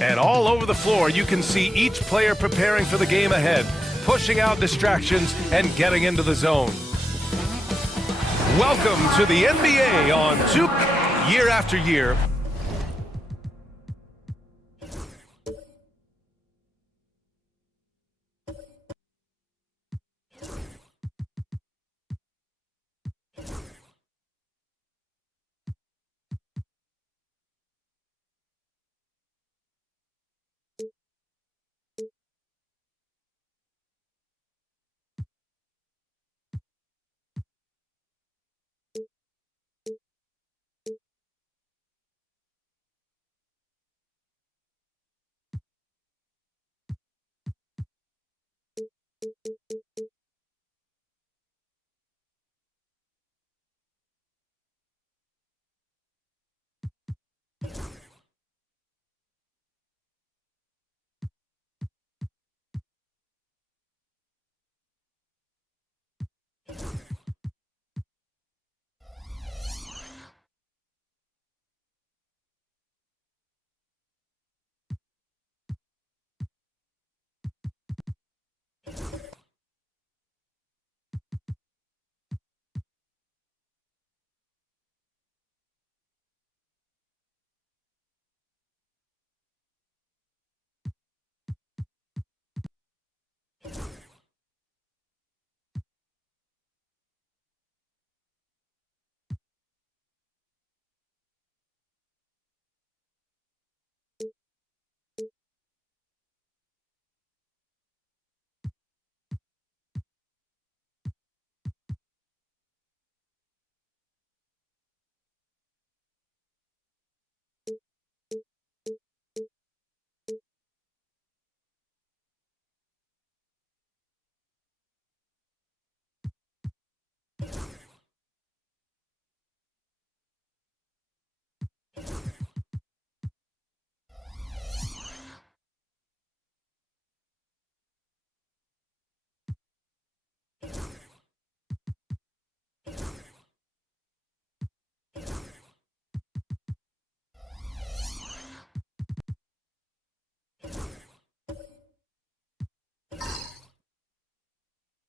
And all over the floor, you can see each player preparing for the game ahead, pushing out distractions and getting into the zone. Welcome to the NBA on 2 year after year.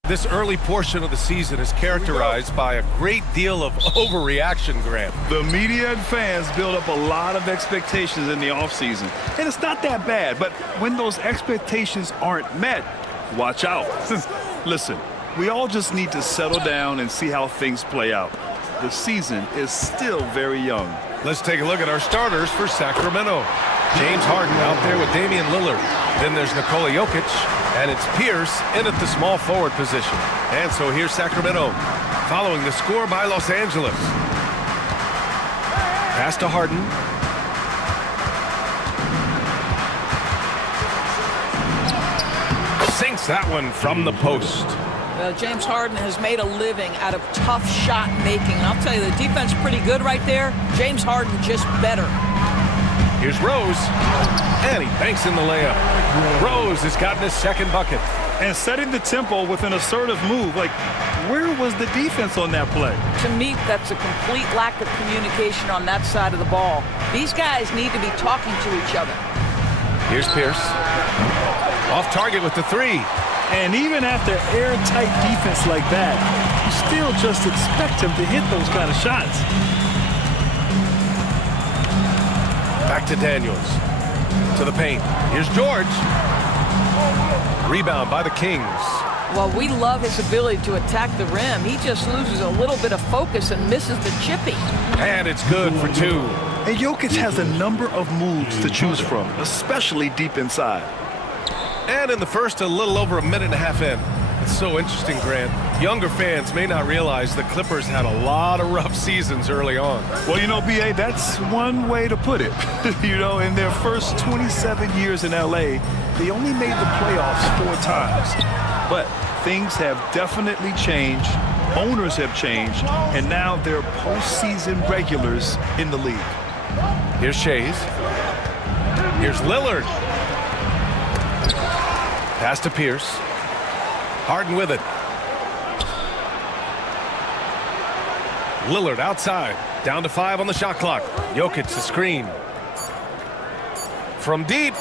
This early portion of the season is characterized by a great deal of overreaction, Grant. The media and fans build up a lot of expectations in the offseason. And it's not that bad, but when those expectations aren't met, watch out. Listen, we all just need to settle down and see how things play out. The season is still very young. Let's take a look at our starters for Sacramento. James Harden out there with Damian Lillard. Then there's Nikola Jokic, and it's Pierce in at the small forward position. And so here's Sacramento, following the score by Los Angeles. Pass to Harden. Sinks that one from the post. Well, James Harden has made a living out of tough shot making. And I'll tell you, the defense is pretty good right there. James Harden just better. Here's Rose, and he banks in the layup. Rose has gotten his second bucket. And setting the tempo with an assertive move. Like, where was the defense on that play? To me, that's a complete lack of communication on that side of the ball. These guys need to be talking to each other. Here's Pierce. Off target with the three. And even after airtight defense like that, you still just expect him to hit those kind of shots. Back to Daniels. To the paint. Here's George. Rebound by the Kings. Well, we love his ability to attack the rim. He just loses a little bit of focus and misses the chippy. And it's good for two. And Jokic has a number of moves to choose from, especially deep inside. And in the first, a little over a minute and a half in. It's so interesting, Grant. Younger fans may not realize the Clippers had a lot of rough seasons early on. Well, you know, B.A., that's one way to put it. You know, in their first 27 years in L.A., they only made the playoffs 4 times. But things have definitely changed. Owners have changed. And now they're postseason regulars in the league. Here's Shays. Here's Lillard. Pass to Pierce. Harden with it. Lillard outside. Down to 5 on the shot clock. Jokic the screen. from deep.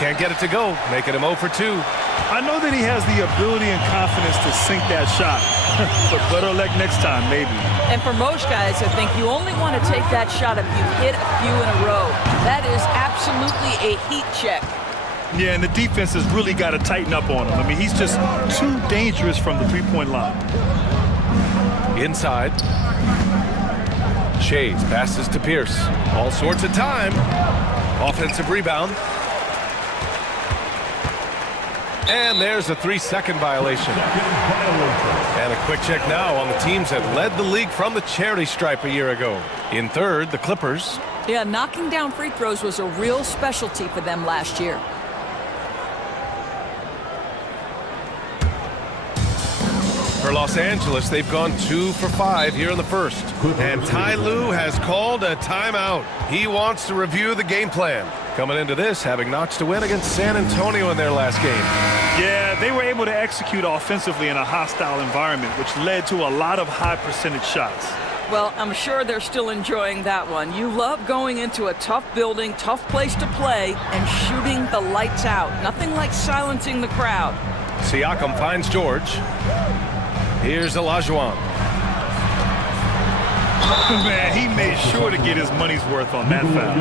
Can't get it to go, making him 0 for 2. I know that he has the ability and confidence to sink that shot, but better luck next time, maybe. And for most guys, I think you only want to take that shot if you hit a few in a row. That is absolutely a heat check. Yeah, and the defense has really got to tighten up on him. I mean, he's just too dangerous from the three-point line. Inside. Shades passes to Pierce. All sorts of time. Offensive rebound. And there's a 3-second violation. And a quick check now on the teams that led the league from the charity stripe a year ago. In third, the Clippers. Yeah, knocking down free throws was a real specialty for them last year. For Los Angeles, they've gone 2 for 5 here in the first. And Ty Lue has called a timeout. He wants to review the game plan. Coming into this, having notched a win against San Antonio in their last game. Yeah, they were able to execute offensively in a hostile environment, which led to a lot of high percentage shots. Well, I'm sure they're still enjoying that one. You love going into a tough building, tough place to play, and shooting the lights out. Nothing like silencing the crowd. Siakam finds George. Here's Olajuwon. Man, he made sure to get his money's worth on that foul.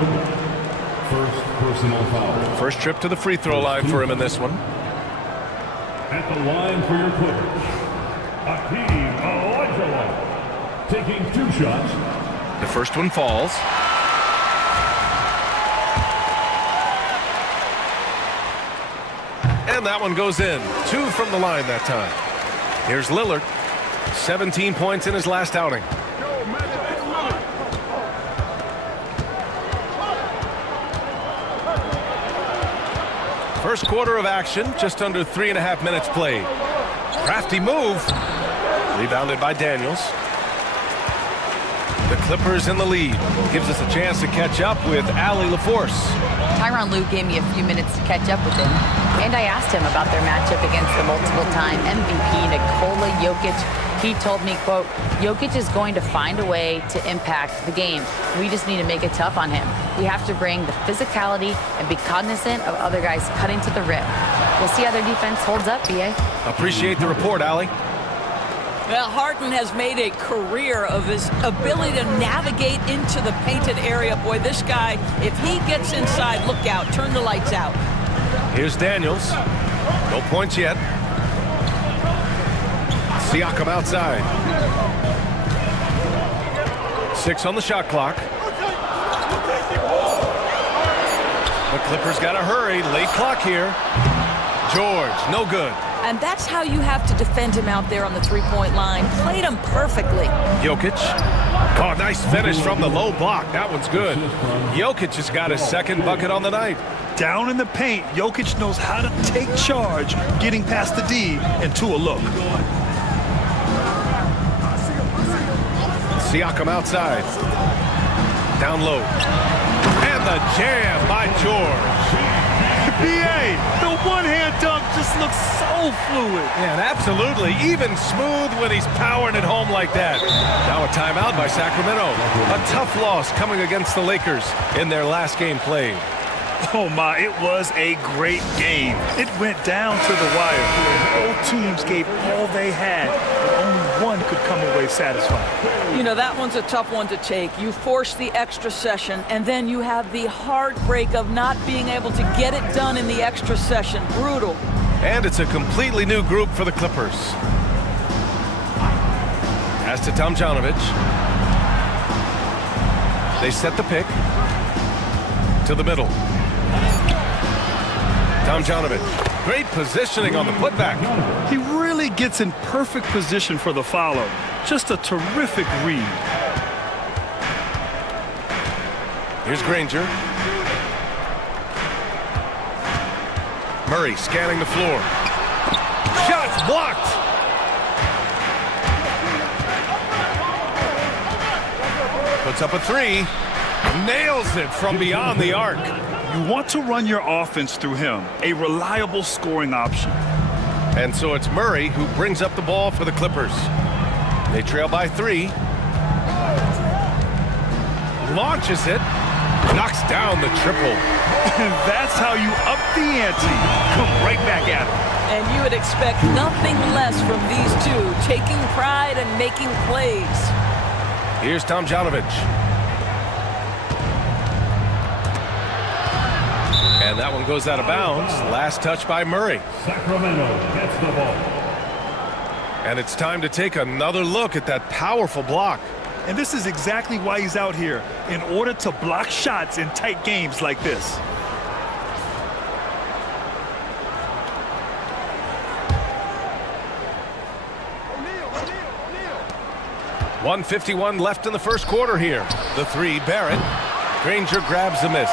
First personal foul. First trip to the free throw line for him in this one. At the line for your Clippers, Hakeem Olajuwon, taking 2 shots. The first one falls. And that one goes in. 2 from the line that time. Here's Lillard. 17 points in his last outing. First quarter of action, just under 3.5 minutes played. Crafty move. Rebounded by Daniels. The Clippers in the lead. Gives us a chance to catch up with Allie LaForce. Tyronn Lue gave me a few minutes to catch up with him, and I asked him about their matchup against the multiple-time MVP Nikola Jokic. He told me, quote, Jokic is going to find a way to impact the game. We just need to make it tough on him. We have to bring the physicality and be cognizant of other guys cutting to the rim. We'll see how their defense holds up, BA. Appreciate the report, Allie. Well, Harden has made a career of his ability to navigate into the painted area. Boy, this guy, if he gets inside, look out, turn the lights out. Here's Daniels. No points yet. Siakam outside. 6 on the shot clock. The Clippers got to hurry. Late clock here. George, no good. And that's how you have to defend him out there on the three-point line. Played him perfectly. Jokic. Oh, nice finish from the low block. That one's good. Jokic has got his second bucket on the night. Down in the paint, Jokic knows how to take charge, getting past the D and to a look. Siakam outside. Down low. And the jam by George. BA, the one-hand dunk just looks so fluid. And absolutely, even smooth when he's powering it home like that. Now a timeout by Sacramento. A tough loss coming against the Lakers in their last game played. Oh my, it was a great game. It went down to the wire. Both teams gave all they had, but only one could come away satisfied. You know, that one's a tough one to take. You force the extra session, and then you have the heartbreak of not being able to get it done in the extra session. Brutal. And it's a completely new group for the Clippers. Pass to Tomjanovich. They set the pick to the middle. Tomjanovich. Great positioning on the putback. He really gets in perfect position for the follow. Just a terrific read. Here's Granger. Murray scanning the floor. Shots blocked. Puts up a 3. Nails it from beyond the arc. You want to run your offense through him, a reliable scoring option. And so it's Murray who brings up the ball for the Clippers. They trail by 3. Launches it. Knocks down the triple. That's how you up the ante. Come right back at it. And you would expect nothing less from these two, taking pride and making plays. Here's Tomjanovich. And that one goes out of bounds. Last touch by Murray. Sacramento gets the ball. And it's time to take another look at that powerful block. And this is exactly why he's out here, in order to block shots in tight games like this. .151 left in the first quarter here. The three, Barrett. Granger grabs the miss.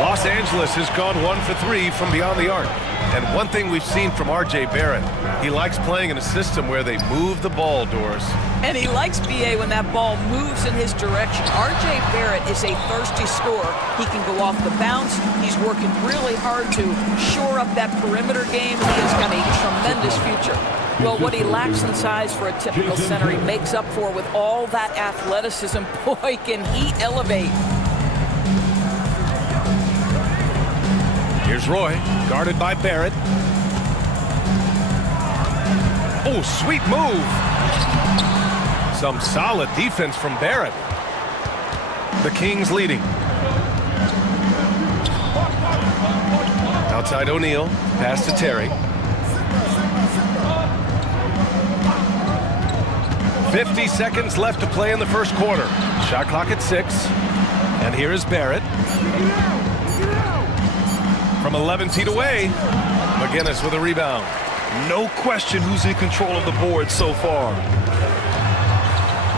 Los Angeles has gone 1 for 3 from beyond the arc. And one thing we've seen from R.J. Barrett, he likes playing in a system where they move the ball, Doris. And he likes BA when that ball moves in his direction. R.J. Barrett is a thirsty scorer. He can go off the bounce. He's working really hard to shore up that perimeter game. He has got a tremendous future. Well, what he lacks in size for a typical center, he makes up for with all that athleticism. Boy, can he elevate. Here's Roy, guarded by Barrett. Oh, sweet move. Some solid defense from Barrett. The Kings leading. Outside O'Neal, pass to Terry. 50 seconds left to play in the first quarter. Shot clock at 6. And here is Barrett. From 11 feet away, McGinnis with a rebound. No question who's in control of the board so far.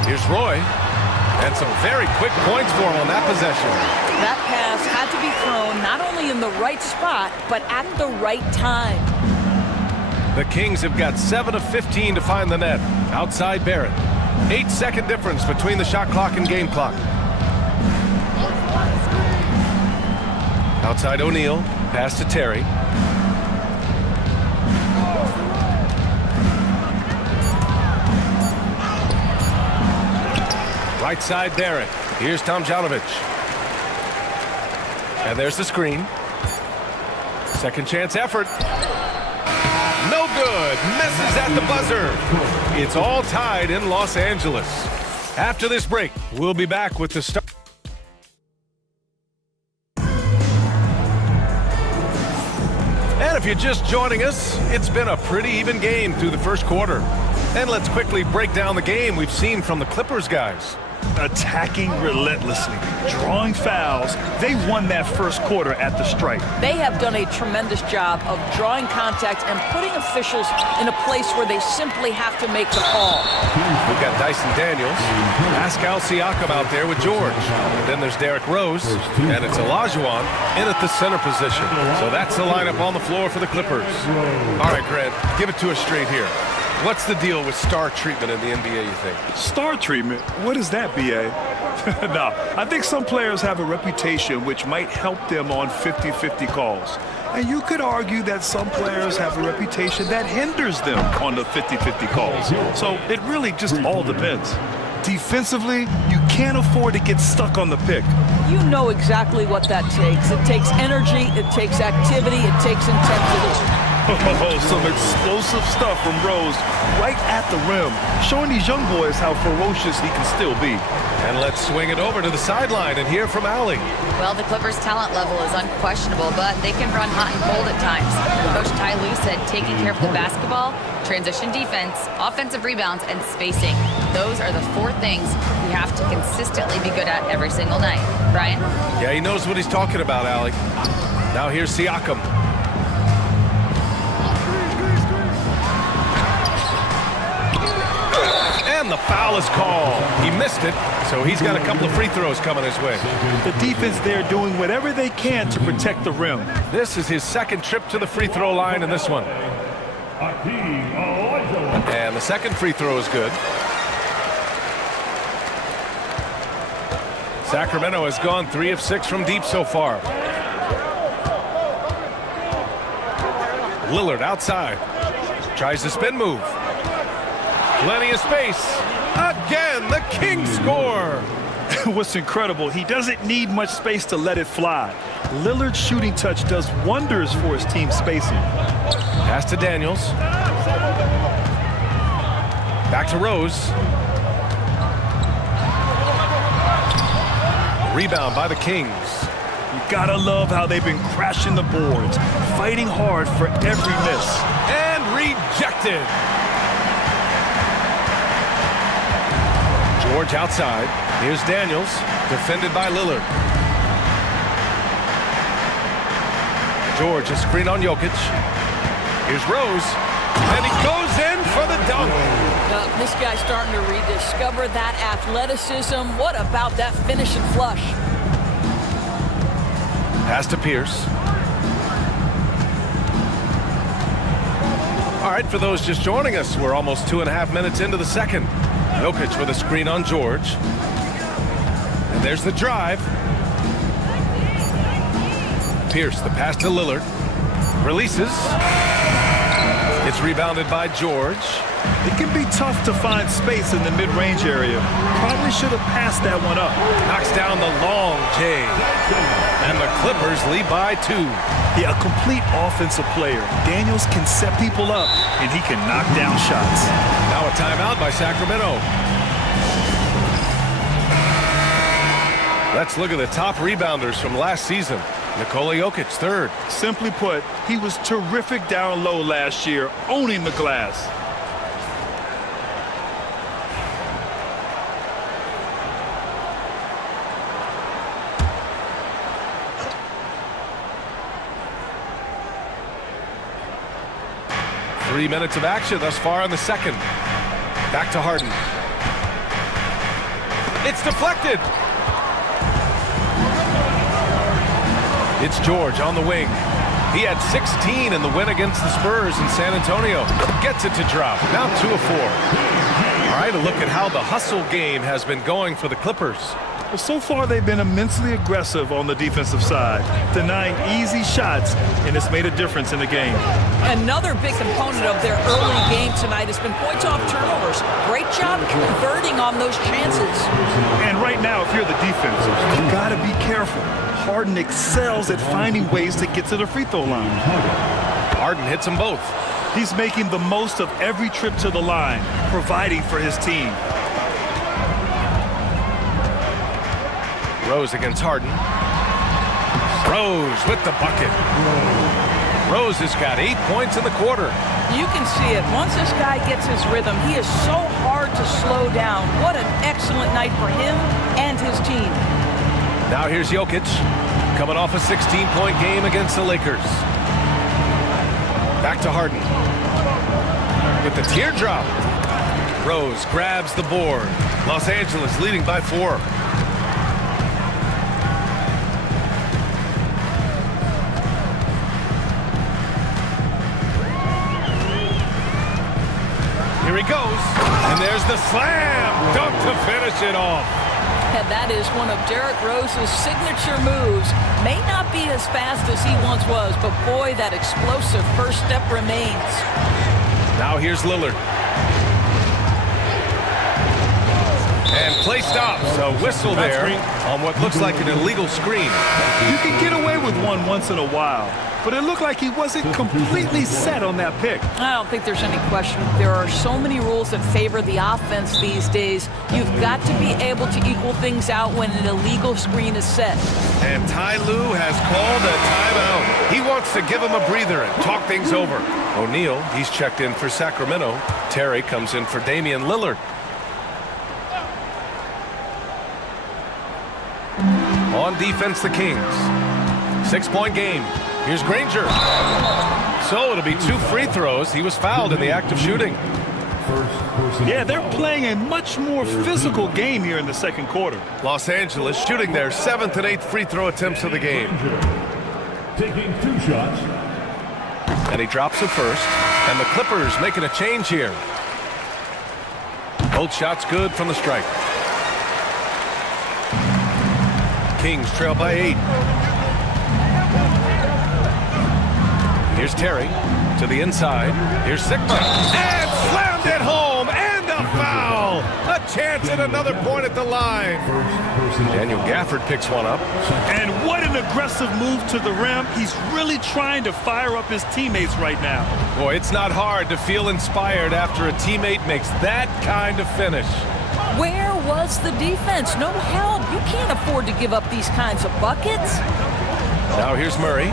Here's Roy. And some very quick points for him on that possession. That pass had to be thrown not only in the right spot, but at the right time. The Kings have got 7 of 15 to find the net. Outside Barrett. 8-second difference between the shot clock and game clock. Outside O'Neal. Pass to Terry. Right side Barrett. Here's Tomjanovich. And there's the screen. Second chance effort. No good. Misses at the buzzer. It's all tied in Los Angeles. After this break, we'll be back with the start. And if you're just joining us, it's been a pretty even game through the first quarter. And let's quickly break down the game we've seen from the Clippers guys. Attacking relentlessly, drawing fouls. They won that first quarter at the stripe. They have done a tremendous job of drawing contact and putting officials in a place where they simply have to make the call. We've got Dyson Daniels, Pascal Siakam out there with George. Then there's Derrick Rose, and it's Olajuwon in at the center position. So that's the lineup on the floor for the Clippers. All right, Grant, give it to us straight here. What's the deal with star treatment in the NBA, you think? Star treatment? What is that, B.A.? No, I think some players have a reputation which might help them on 50-50 calls. And you could argue that some players have a reputation that hinders them on the 50-50 calls. So it really just all depends. Defensively, you can't afford to get stuck on the pick. You know exactly what that takes. It takes energy, it takes activity, it takes intensity. Oh, some explosive stuff from Rose right at the rim, showing these young boys how ferocious he can still be. And let's swing it over to the sideline and hear from Allie. Well, the Clippers' talent level is unquestionable, but they can run hot and cold at times. Coach Ty Lue said taking care of the basketball, transition defense, offensive rebounds, and spacing. Those are the 4 things we have to consistently be good at every single night. Brian? Yeah, he knows what he's talking about, Allie. Now here's Siakam. And the foul is called. He missed it, so he's got a couple of free throws coming his way. The defense there doing whatever they can to protect the rim. This is his second trip to the free throw line in this one. And the second free throw is good. Sacramento has gone 3 of 6 from deep so far. Lillard outside. Tries the spin move. Plenty of space. Again, the Kings score. What's incredible, he doesn't need much space to let it fly. Lillard's shooting touch does wonders for his team spacing. Pass to Daniels. Back to Rose. Rebound by the Kings. You gotta love how they've been crashing the boards, fighting hard for every miss. And rejected. George outside. Here's Daniels, defended by Lillard. George, a screen on Jokic. Here's Rose, and he goes in for the dunk. This guy's starting to rediscover that athleticism. What about that finish and flush? Pass to Pierce. All right, for those just joining us, we're almost 2.5 minutes into the second. Jokic with a screen on George. And there's the drive. Pierce, the pass to Lillard. Releases. It's rebounded by George. It can be tough to find space in the mid-range area. Probably should have passed that one up. Knocks down the long J. And the Clippers lead by 2. Yeah, a complete offensive player. Daniels can set people up, and he can knock down shots. Now a timeout by Sacramento. Let's look at the top rebounders from last season. Nikola Jokic, third. Simply put, he was terrific down low last year, owning the glass. Three minutes of action thus far in the second. Back to Harden. It's deflected. It's George on the wing. He had 16 in the win against the Spurs in San Antonio. Gets it to drop. Now 2 of 4. All right, a look at how the hustle game has been going for the Clippers. Well, so far they've been immensely aggressive on the defensive side, denying easy shots, and it's made a difference in the game. Another big component of their early game tonight has been points off turnovers. Great job converting on those chances. And right now, if you're the defense, you got to be careful. Harden excels at finding ways to get to the free throw line. Harden hits them both. He's making the most of every trip to the line, providing for his team. Rose against Harden. Rose with the bucket. Rose has got 8 points in the quarter. You can see it. Once this guy gets his rhythm, he is so hard to slow down. What an excellent night for him and his team. Now here's Jokic, coming off a 16-point game against the Lakers. Back to Harden. With the teardrop. Rose grabs the board. Los Angeles leading by 4. Here he goes. And there's the slam dunk to finish it off. And that is one of Derrick Rose's signature moves. May not be as fast as he once was, but boy, that explosive first step remains. Now here's Lillard. And play stops. A whistle there on what looks like an illegal screen. You can get away with one once in a while, but it looked like he wasn't completely set on that pick. I don't think there's any question. There are so many rules that favor the offense these days. You've got to be able to equal things out when an illegal screen is set. And Ty Lue has called a timeout. He wants to give him a breather and talk things over. O'Neal, he's checked in for Sacramento. Terry comes in for Damian Lillard. On defense, the Kings. 6-point game. Here's Granger. So it'll be 2 free throws. He was fouled in the act of shooting. Yeah, they're playing a much more physical game here in the second quarter. Los Angeles shooting their 7th and 8th free throw attempts of the game. Taking 2 shots. And he drops it first. And the Clippers making a change here. Both shots good from the strike. Kings trail by 8. Here's Terry to the inside. Here's Sigma. And slammed it home. And a foul. A chance at another point at the line. Daniel Gafford picks one up. And what an aggressive move to the rim. He's really trying to fire up his teammates right now. Boy, it's not hard to feel inspired after a teammate makes that kind of finish. Where was the defense? No help. You can't afford to give up these kinds of buckets. Now here's Murray.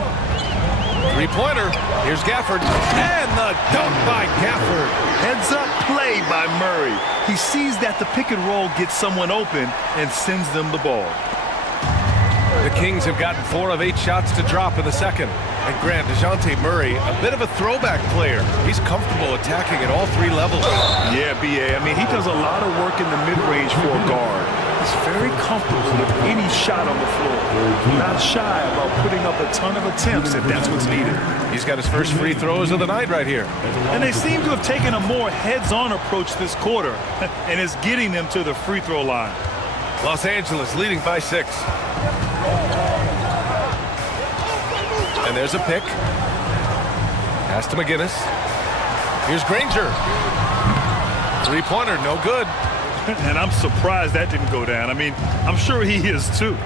Three-pointer. Here's Gafford. And the dunk by Gafford. Heads up play by Murray. He sees that the pick and roll gets someone open and sends them the ball. The Kings have gotten 4 of 8 shots to drop in the second. And Grant, DeJounte Murray, a bit of a throwback player. He's comfortable attacking at all 3 levels. Yeah, B.A. I mean, he does a lot of work in the mid-range for a guard. He's very comfortable with any shot on the floor. Not shy about putting up a ton of attempts if that's what's needed. He's got his first free throws of the night right here. And they seem to have taken a more heads-on approach this quarter, and it's getting them to the free throw line. Los Angeles leading by 6. And there's a pick. Pass to McGinnis. Here's Granger. Three-pointer, no good. And I'm surprised that didn't go down. I mean, I'm sure he is too.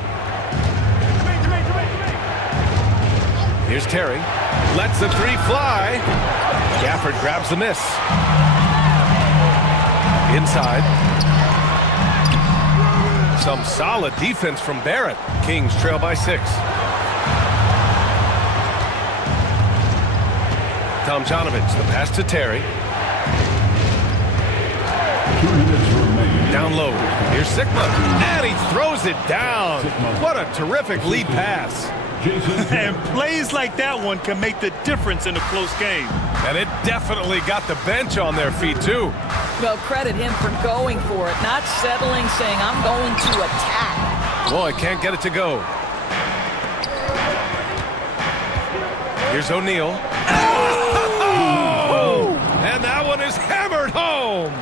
Here's Terry. Lets the 3 fly. Gafford grabs the miss. Inside. Some solid defense from Barrett. Kings trail by 6. Tomjanovich, the pass to Terry. 2 minutes remaining. Down low. Here's Sigma. And he throws it down. What a terrific lead pass. And plays like that one can make the difference in a close game. And it definitely got the bench on their feet, too. Well, credit him for going for it, not settling, saying, I'm going to attack. Boy, can't get it to go. Here's O'Neal. Oh! And that one is hammered home.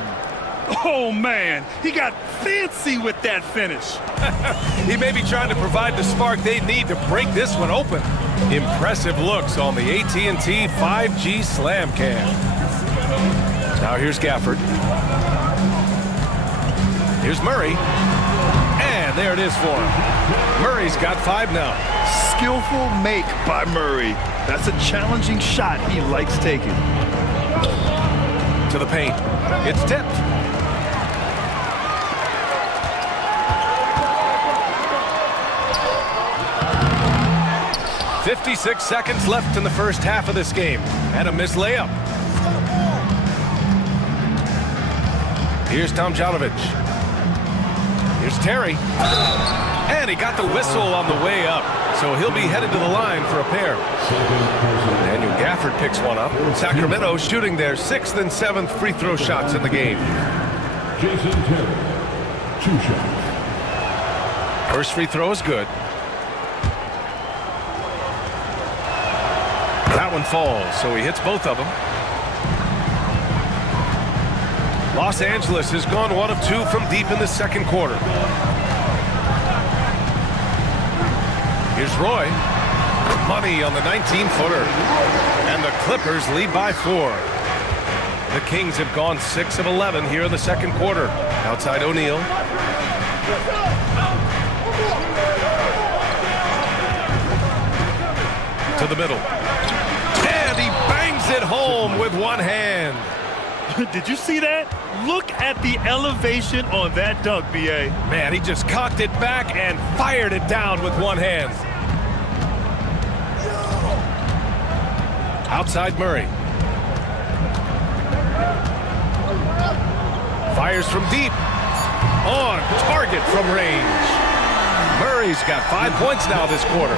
Oh, man. He got fancy with that finish. He may be trying to provide the spark they need to break this one open. Impressive looks on the AT&T 5G Slam Cam. Now here's Gafford. Here's Murray. And there it is for him. Murray's got 5 now. Skillful make by Murray. That's a challenging shot he likes taking. To the paint. It's tipped. "56 seconds left in the first half of this game. And a missed layup. Here's Tomjanovich. Here's Terry. And he got the whistle on the way up. So he'll be headed to the line for a pair. Daniel Gafford picks one up. Sacramento shooting their 6th and 7th free throw shots in the game. Jason Terry, 2 shots. First free throw is good. That one falls, so he hits both of them. Los Angeles has gone 1 of 2 from deep in the second quarter. Here's Roy. Money on the 19-footer. And the Clippers lead by 4. The Kings have gone 6 of 11 here in the second quarter. Outside O'Neal. To the middle. And he bangs it home with one hand. Did you see that? Look at the elevation on that dunk, B.A. Man, he just cocked it back and fired it down with one hand. Outside Murray. Fires from deep. On target from range. Murray's got 5 points now this quarter.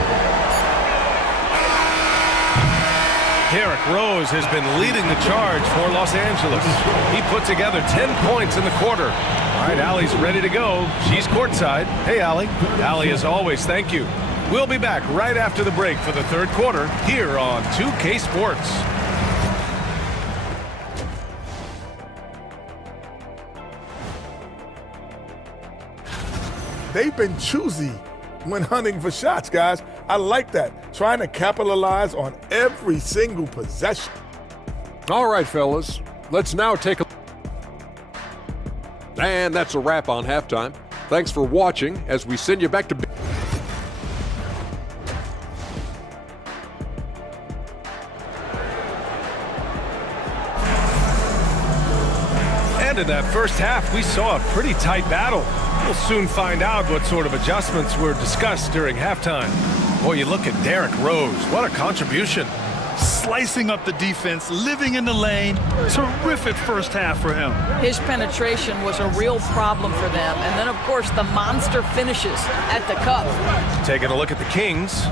Derrick Rose has been leading the charge for Los Angeles. He put together 10 points in the quarter. All right, Allie's ready to go. She's courtside. Hey, Allie. Allie, as always, thank you. We'll be back right after the break for the third quarter here on 2K Sports. They've been choosy when hunting for shots, guys. I like that. Trying to capitalize on every single possession. All right, fellas. Let's now take a... And that's a wrap on halftime. Thanks for watching as we send you back to... And in that first half, we saw a pretty tight battle. We'll soon find out what sort of adjustments were discussed during halftime. Boy, you look at Derrick Rose. What a contribution. Slicing up the defense, living in the lane. Terrific first half for him. His penetration was a real problem for them. And then, of course, the monster finishes at the cup. Taking a look at the Kings.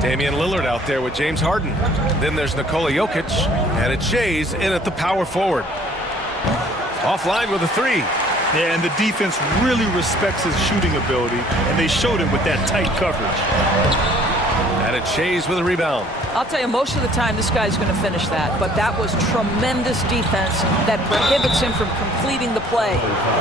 Damian Lillard out there with James Harden. Then there's Nikola Jokic, and it's Shays in at the power forward. Offline with a three. Yeah, and the defense really respects his shooting ability, and they showed it with that tight coverage. And it's Shays with a rebound. I'll tell you, most of the time this guy's going to finish that, but that was tremendous defense that prohibits him from completing the play.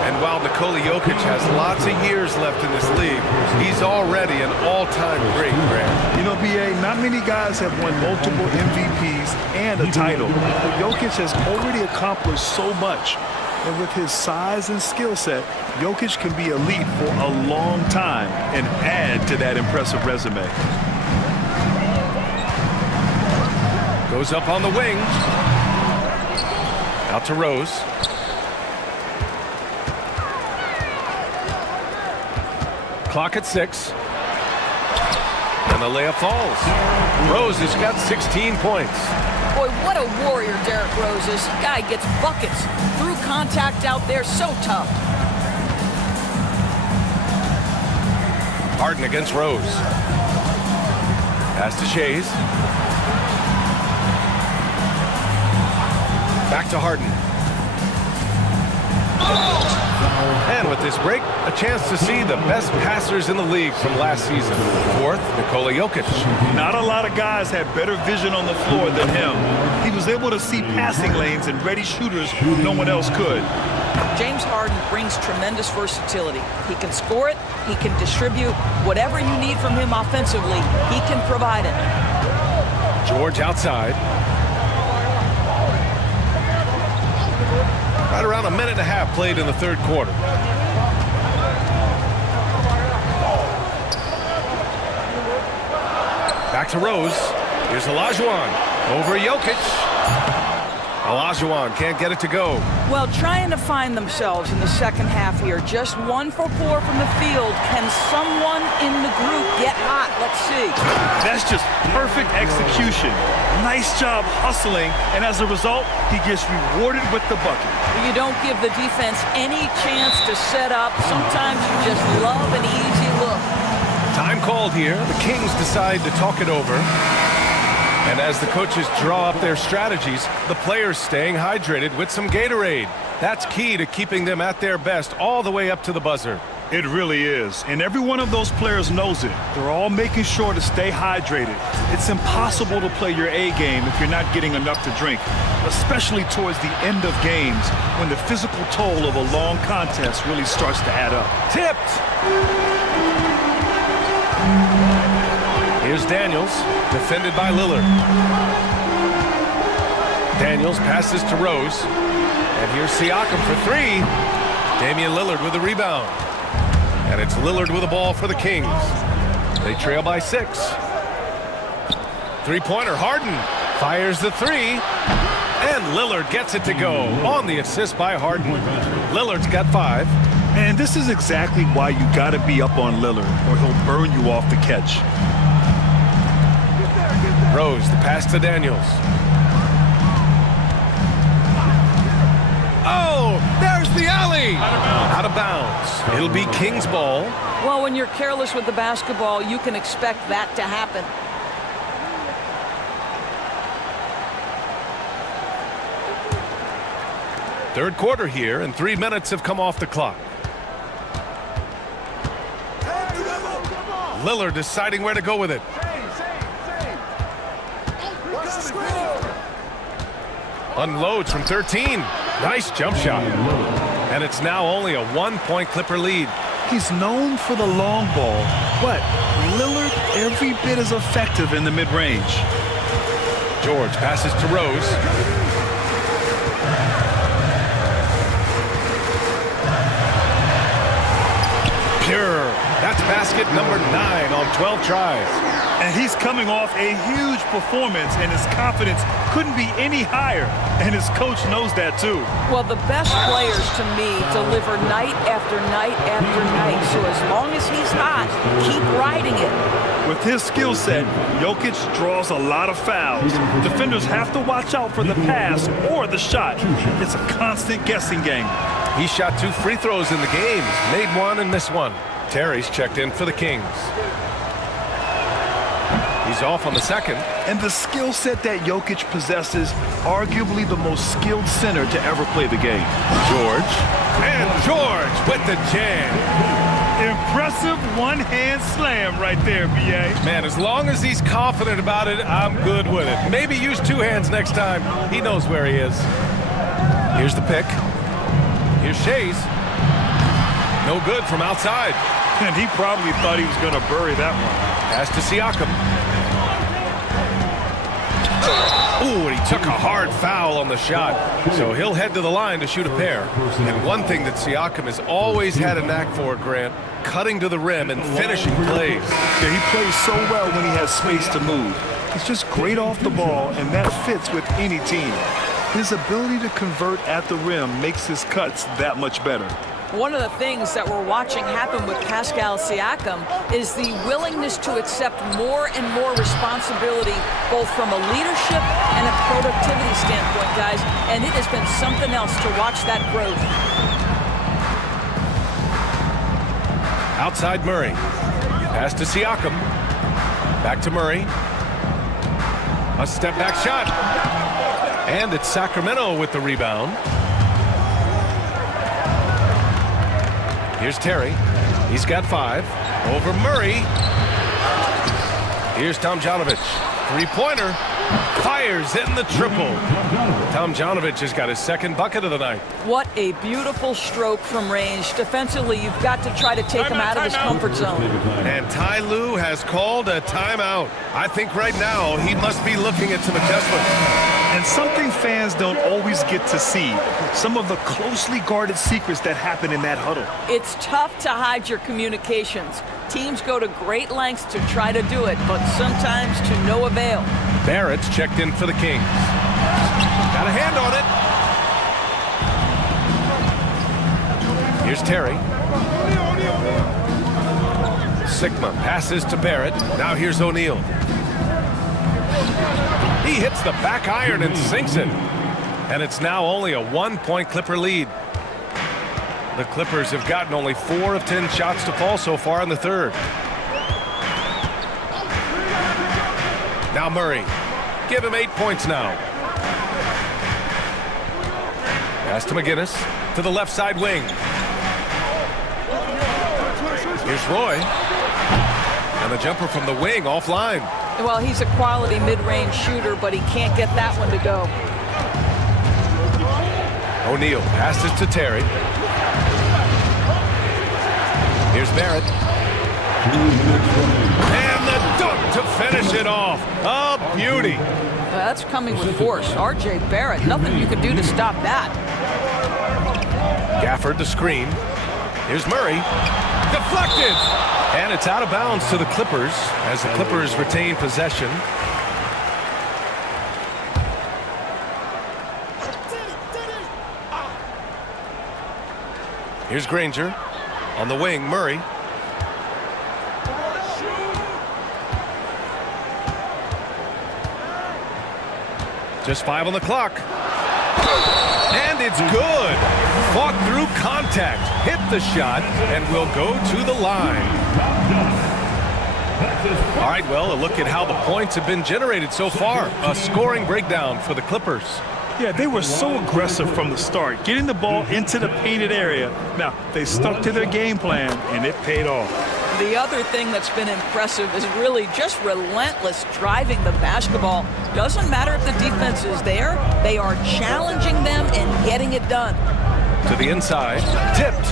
And while Nikola Jokic has lots of years left in this league, he's already an all-time great, Grant. You know, B.A., not many guys have won multiple MVPs and a title, but Jokic has already accomplished so much. And with his size and skill set, Jokic can be elite for a long time and add to that impressive resume. Goes up on the wing. Out to Rose. Clock at 6. And the layup falls. Rose has got 16 points. Boy, what a warrior Derrick Rose is. Guy gets buckets through contact out there, so tough. Harden against Rose. Pass to Shays. Back to Harden. And with this break, a chance to see the best passers in the league from last season. Fourth, Nikola Jokic. Not a lot of guys had better vision on the floor than him. He was able to see passing lanes and ready shooters no one else could. James Harden brings tremendous versatility. He can score it, he can distribute. Whatever you need from him offensively, he can provide it. George outside. Right around a minute and a half played in the third quarter. Back to Rose. Here's Olajuwon. Over Jokic. Olajuwon can't get it to go. Well, trying to find themselves in the second half here. Just 1 for 4 from the field. Can someone in the group get hot? Let's see. That's just perfect execution. Nice job hustling, and as a result, he gets rewarded with the bucket. You don't give the defense any chance to set up. Sometimes you just love an easy look. Time called here. The Kings decide to talk it over. And as the coaches draw up their strategies, the players staying hydrated with some Gatorade. That's key to keeping them at their best all the way up to the buzzer. It really is, and every one of those players knows it. They're all making sure to stay hydrated. It's impossible to play your A game if you're not getting enough to drink, especially towards the end of games when the physical toll of a long contest really starts to add up. Tipped! Here's Daniels, defended by Lillard. Daniels passes to Rose. And here's Siakam for three. Damian Lillard with the rebound. And it's Lillard with the ball for the Kings. They trail by 6. Three-pointer, Harden fires the three. And Lillard gets it to go on the assist by Harden. Lillard's got 5. And this is exactly why you got to be up on Lillard, or he'll burn you off the catch. Rose, the pass to Daniels. Oh, there's the alley. Out of bounds. It'll be Kings ball. Well, when you're careless with the basketball, you can expect that to happen. Third quarter here, and 3 minutes have come off the clock. Lillard deciding where to go with it. Unloads from 13. Nice jump shot. And it's now only a 1-point Clipper lead. He's known for the long ball, but Lillard every bit as effective in the mid-range. George passes to Rose. That's basket number 9 on 12 tries. And he's coming off a huge performance, and his confidence couldn't be any higher. And his coach knows that, too. Well, the best players, to me, deliver night after night after night. So as long as he's hot, keep riding it. With his skill set, Jokic draws a lot of fouls. Defenders have to watch out for the pass or the shot. It's a constant guessing game. He shot 2 free throws in the game, made 1 and missed 1. Terry's checked in for the Kings. He's off on the second. And the skill set that Jokic possesses, arguably the most skilled center to ever play the game. George. And George with the jam. Impressive one-hand slam right there, B.A. Man, as long as he's confident about it, I'm good with it. Maybe use 2 hands next time. He knows where he is. Here's the pick. Here's Shays. No good from outside. And he probably thought he was going to bury that one. Pass to Siakam. Ooh, and he took a hard foul on the shot. So he'll head to the line to shoot a pair. And one thing that Siakam has always had a knack for, Grant, cutting to the rim and finishing plays. Yeah, he plays so well when he has space to move. He's just great off the ball, and that fits with any team. His ability to convert at the rim makes his cuts that much better. One of the things that we're watching happen with Pascal Siakam is the willingness to accept more and more responsibility, both from a leadership and a productivity standpoint, guys. And it has been something else to watch that growth. Outside Murray. Pass to Siakam. Back to Murray. A step-back shot. And it's Sacramento with the rebound. Here's Terry. He's got 5. Over Murray. Here's Tomjanovich. 3-pointer. Fires in the triple. Tomjanovich has got his 2nd bucket of the night. What a beautiful stroke from range. Defensively, you've got to try to take him out of his comfort zone. And Ty Lue has called a timeout. I think right now he must be looking at some adjustments. And something fans don't always get to see, some of the closely guarded secrets that happen in that huddle. It's tough to hide your communications. Teams go to great lengths to try to do it, but sometimes to no avail. Barrett's checked in for the Kings. Got a hand on it. Here's Terry. Sigma passes to Barrett. Now here's O'Neal. He hits the back iron and sinks it. And it's now only a 1-point Clipper lead. The Clippers have gotten only 4 of 10 shots to fall so far in the 3rd. Now Murray. Give him 8 points now. Pass to McGinnis. To the left side wing. Here's Roy. And the jumper from the wing offline. Well, he's a quality mid-range shooter, but he can't get that one to go. O'Neal passes to Terry. Here's Barrett. And the dunk to finish it off. A beauty. That's coming with force. R.J. Barrett, nothing you can do to stop that. Gafford the screen. Here's Murray. Deflected. And it's out of bounds to the Clippers as the Clippers retain possession. Here's Granger. On the wing, Murray. Just 5 on the clock. And it's good. Fought through contact, hit the shot, and will go to the line. All right, well, a look at how the points have been generated so far. A scoring breakdown for the Clippers. Yeah, they were so aggressive from the start, getting the ball into the painted area. Now, they stuck to their game plan, and it paid off. The other thing that's been impressive is really just relentless driving the basketball. Doesn't matter if the defense is there, they are challenging them and getting it done. To the inside, tipped.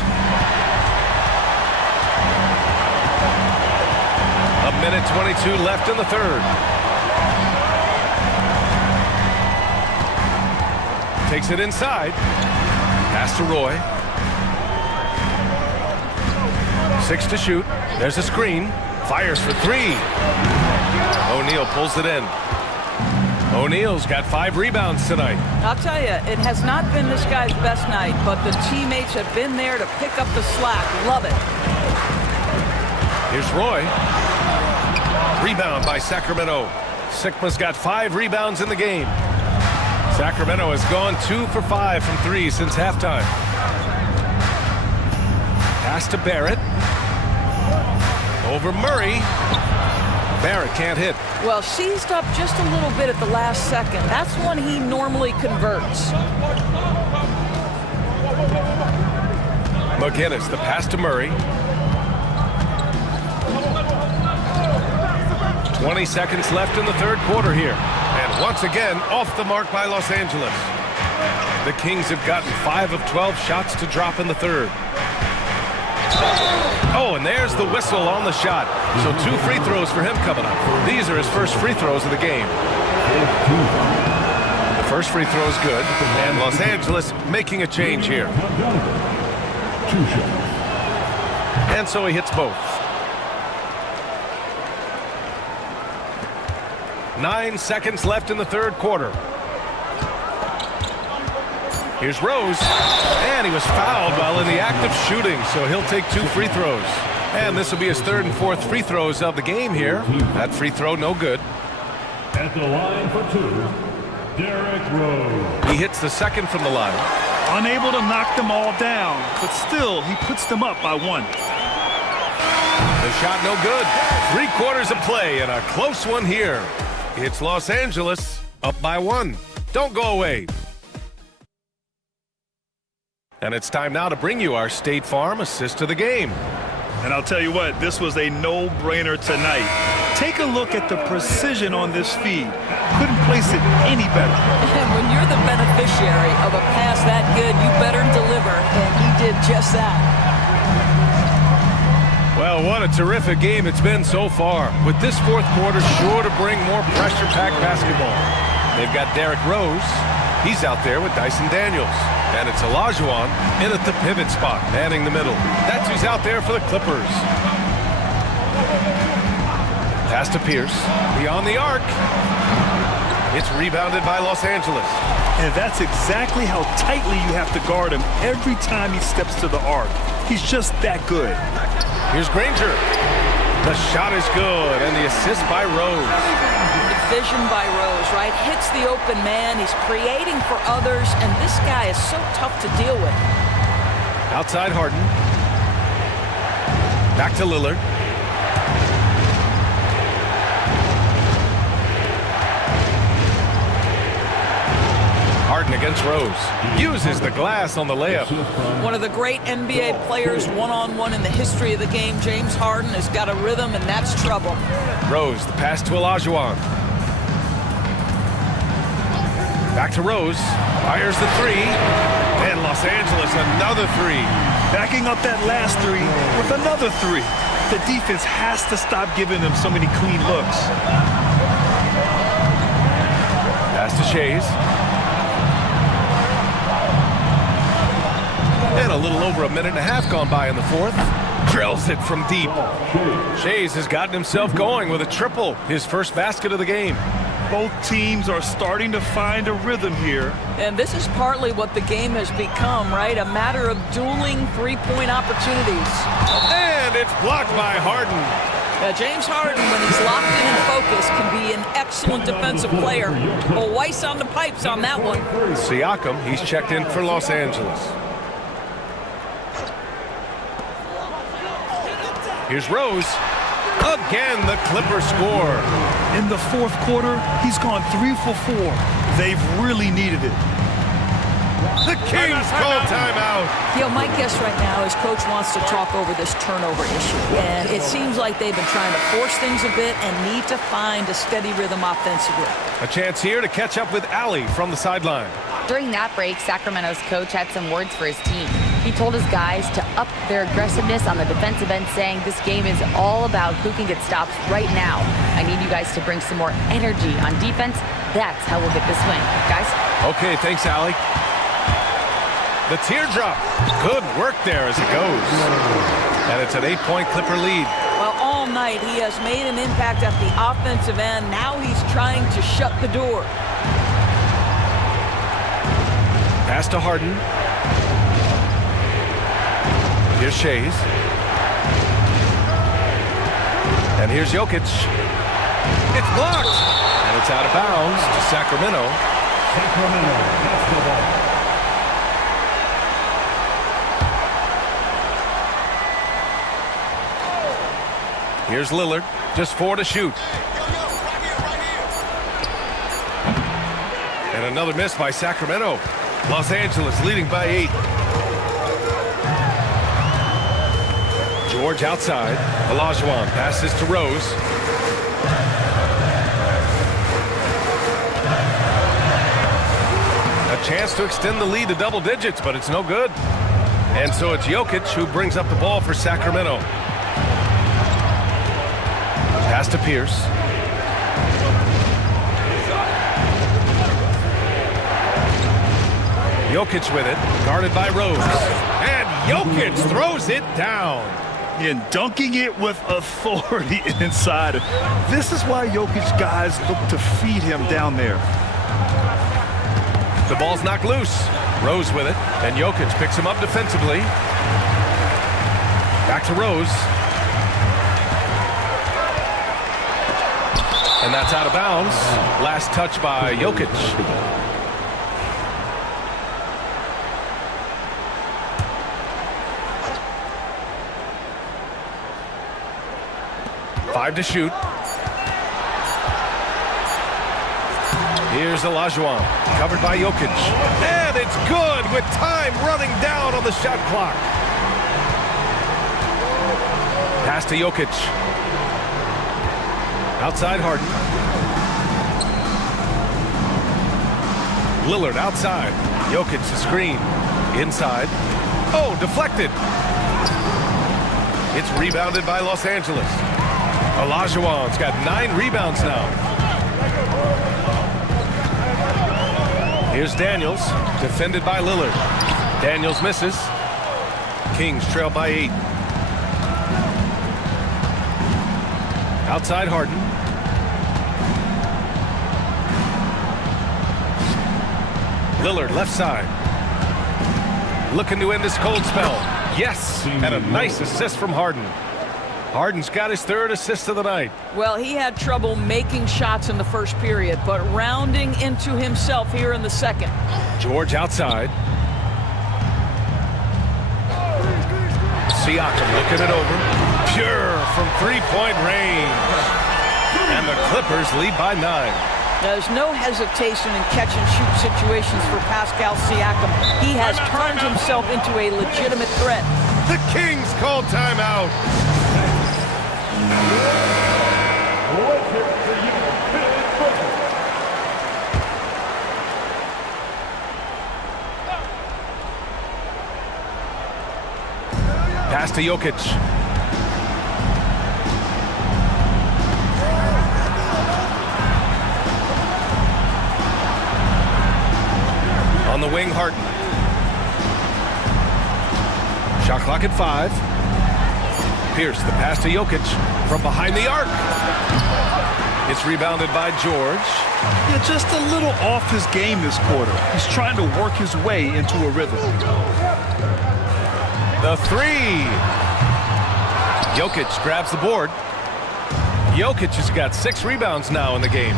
A minute 22 left in the 3rd. Takes it inside. Pass to Roy. 6 to shoot. There's a screen. Fires for 3. O'Neal pulls it in. O'Neal's got 5 rebounds tonight. I'll tell you, it has not been this guy's best night, but the teammates have been there to pick up the slack. Love it. Here's Roy. Rebound by Sacramento. Sikma's got 5 rebounds in the game. Sacramento has gone 2 for 5 from 3 since halftime. Pass to Barrett. Over Murray. Barrett can't hit. Well, seized up just a little bit at the last second. That's when he normally converts. McGinnis, the pass to Murray. 20 seconds left in the third quarter here. And once again, off the mark by Los Angeles. The Kings have gotten 5 of 12 shots to drop in the third. Oh, and there's the whistle on the shot. So 2 free throws for him coming up. These are his first free throws of the game. The first free throw is good. And Los Angeles making a change here. And so he hits both. 9 seconds left in the third quarter. Here's Rose, and he was fouled while in the act of shooting, so he'll take 2 free throws. And this will be his 3rd and 4th free throws of the game here. That free throw, no good. At the line for 2, Derrick Rose. He hits the second from the line. Unable to knock them all down, but still, he puts them up by 1. The shot no good. 3 quarters of play and a close one here. It's Los Angeles up by 1. Don't go away. And it's time now to bring you our State Farm assist of the game. And I'll tell you what, this was a no-brainer tonight. Take a look at the precision on this feed. Couldn't place it any better. And when you're the beneficiary of a pass that good, you better deliver, and he did just that. Well, what a terrific game it's been so far. With this fourth quarter sure to bring more pressure-packed basketball. They've got Derrick Rose. He's out there with Dyson Daniels. And it's Olajuwon in at the pivot spot, manning the middle. That's who's out there for the Clippers. Pass to Pierce. Beyond the arc. It's rebounded by Los Angeles. And that's exactly how tightly you have to guard him every time he steps to the arc. He's just that good. Here's Granger. The shot is good, and the assist by Rose. Vision by Rose, right? Hits the open man. He's creating for others, and this guy is so tough to deal with. Outside Harden. Back to Lillard. Harden against Rose. Uses the glass on the layup. One of the great NBA players one-on-one in the history of the game, James Harden, has got a rhythm, and that's trouble. Rose, the pass to Olajuwon. Back to Rose. Fires the 3. And Los Angeles another 3. Backing up that last 3 with another 3. The defense has to stop giving them so many clean looks. Pass to Shays. And a little over a minute and a half gone by in the fourth. Drills it from deep. Shays has gotten himself going with a triple. His first basket of the game. Both teams are starting to find a rhythm here. And this is partly what the game has become, right? A matter of dueling three-point opportunities. And it's blocked by Harden. James Harden, when he's locked in and focused, can be an excellent defensive player. Well, Weiss on the pipes on that one. Siakam, he's checked in for Los Angeles. Here's Rose. Again, the Clippers score. In the fourth quarter, he's gone 3 for 4. They've really needed it. The Kings call timeout. You know, my guess right now is Coach wants to talk over this turnover issue. And it seems like they've been trying to force things a bit and need to find a steady rhythm offensively. A chance here to catch up with Allie from the sideline. During that break, Sacramento's coach had some words for his team. He told his guys to up their aggressiveness on the defensive end, saying this game is all about who can get stops right now. I need you guys to bring some more energy on defense. That's how we'll get this win. Guys? Okay, thanks, Allie. The teardrop. Good work there as it goes. And it's an 8-point Clipper lead. Well, all night he has made an impact at the offensive end. Now he's trying to shut the door. Pass to Harden. Here's Shays. And here's Jokic. It's blocked. And it's out of bounds to Sacramento. Sacramento basketball. Here's Lillard. Just 4 to shoot. And another miss by Sacramento. Los Angeles leading by 8. George outside. Olajuwon passes to Rose. A chance to extend the lead to double digits, but it's no good. And so it's Jokic who brings up the ball for Sacramento. Pass to Pierce. Jokic with it, guarded by Rose. And Jokic throws it down. And dunking it with authority inside. This is why Jokic guys look to feed him down there. The ball's knocked loose. Rose with it, and Jokic picks him up defensively. Back to Rose. And that's out of bounds. Last touch by Jokic. Five to shoot. Here's Olajuwon, covered by Jokic. And it's good with time running down on the shot clock. Pass to Jokic. Outside Harden. Lillard outside. Jokic the screen. Inside. Oh, deflected. It's rebounded by Los Angeles. Olajuwon's got 9 rebounds now. Here's Daniels, defended by Lillard. Daniels misses. Kings trail by 8. Outside Harden. Lillard left side. Looking to end this cold spell. Yes, and a nice assist from Harden. Harden's got his 3rd assist of the night. Well, he had trouble making shots in the first period, but rounding into himself here in the second. George outside. Siakam looking it over. Pure from 3-point range. And the Clippers lead by 9. There's no hesitation in catch-and-shoot situations for Pascal Siakam. He has turned himself into a legitimate threat. The Kings call timeout. Pass to Jokic. On the wing, Harden. Shot clock at 5. Pierce, the pass to Jokic from behind the arc. It's rebounded by George. Yeah, just a little off his game this quarter. He's trying to work his way into a rhythm. The 3. Jokic grabs the board. Jokic has got 6 rebounds now in the game.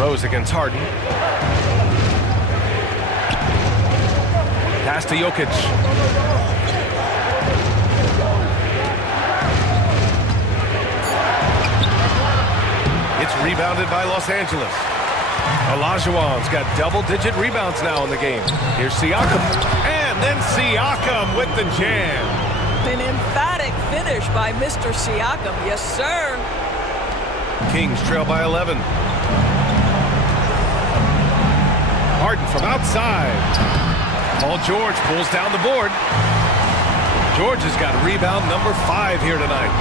Rose against Harden. Pass to Jokic. It's rebounded by Los Angeles. Olajuwon's got double-digit rebounds now in the game. Here's Siakam. And then Siakam with the jam. An emphatic finish by Mr. Siakam. Yes, sir. Kings trail by 11. Harden from outside. Paul George pulls down the board. George has got rebound number 5 here tonight.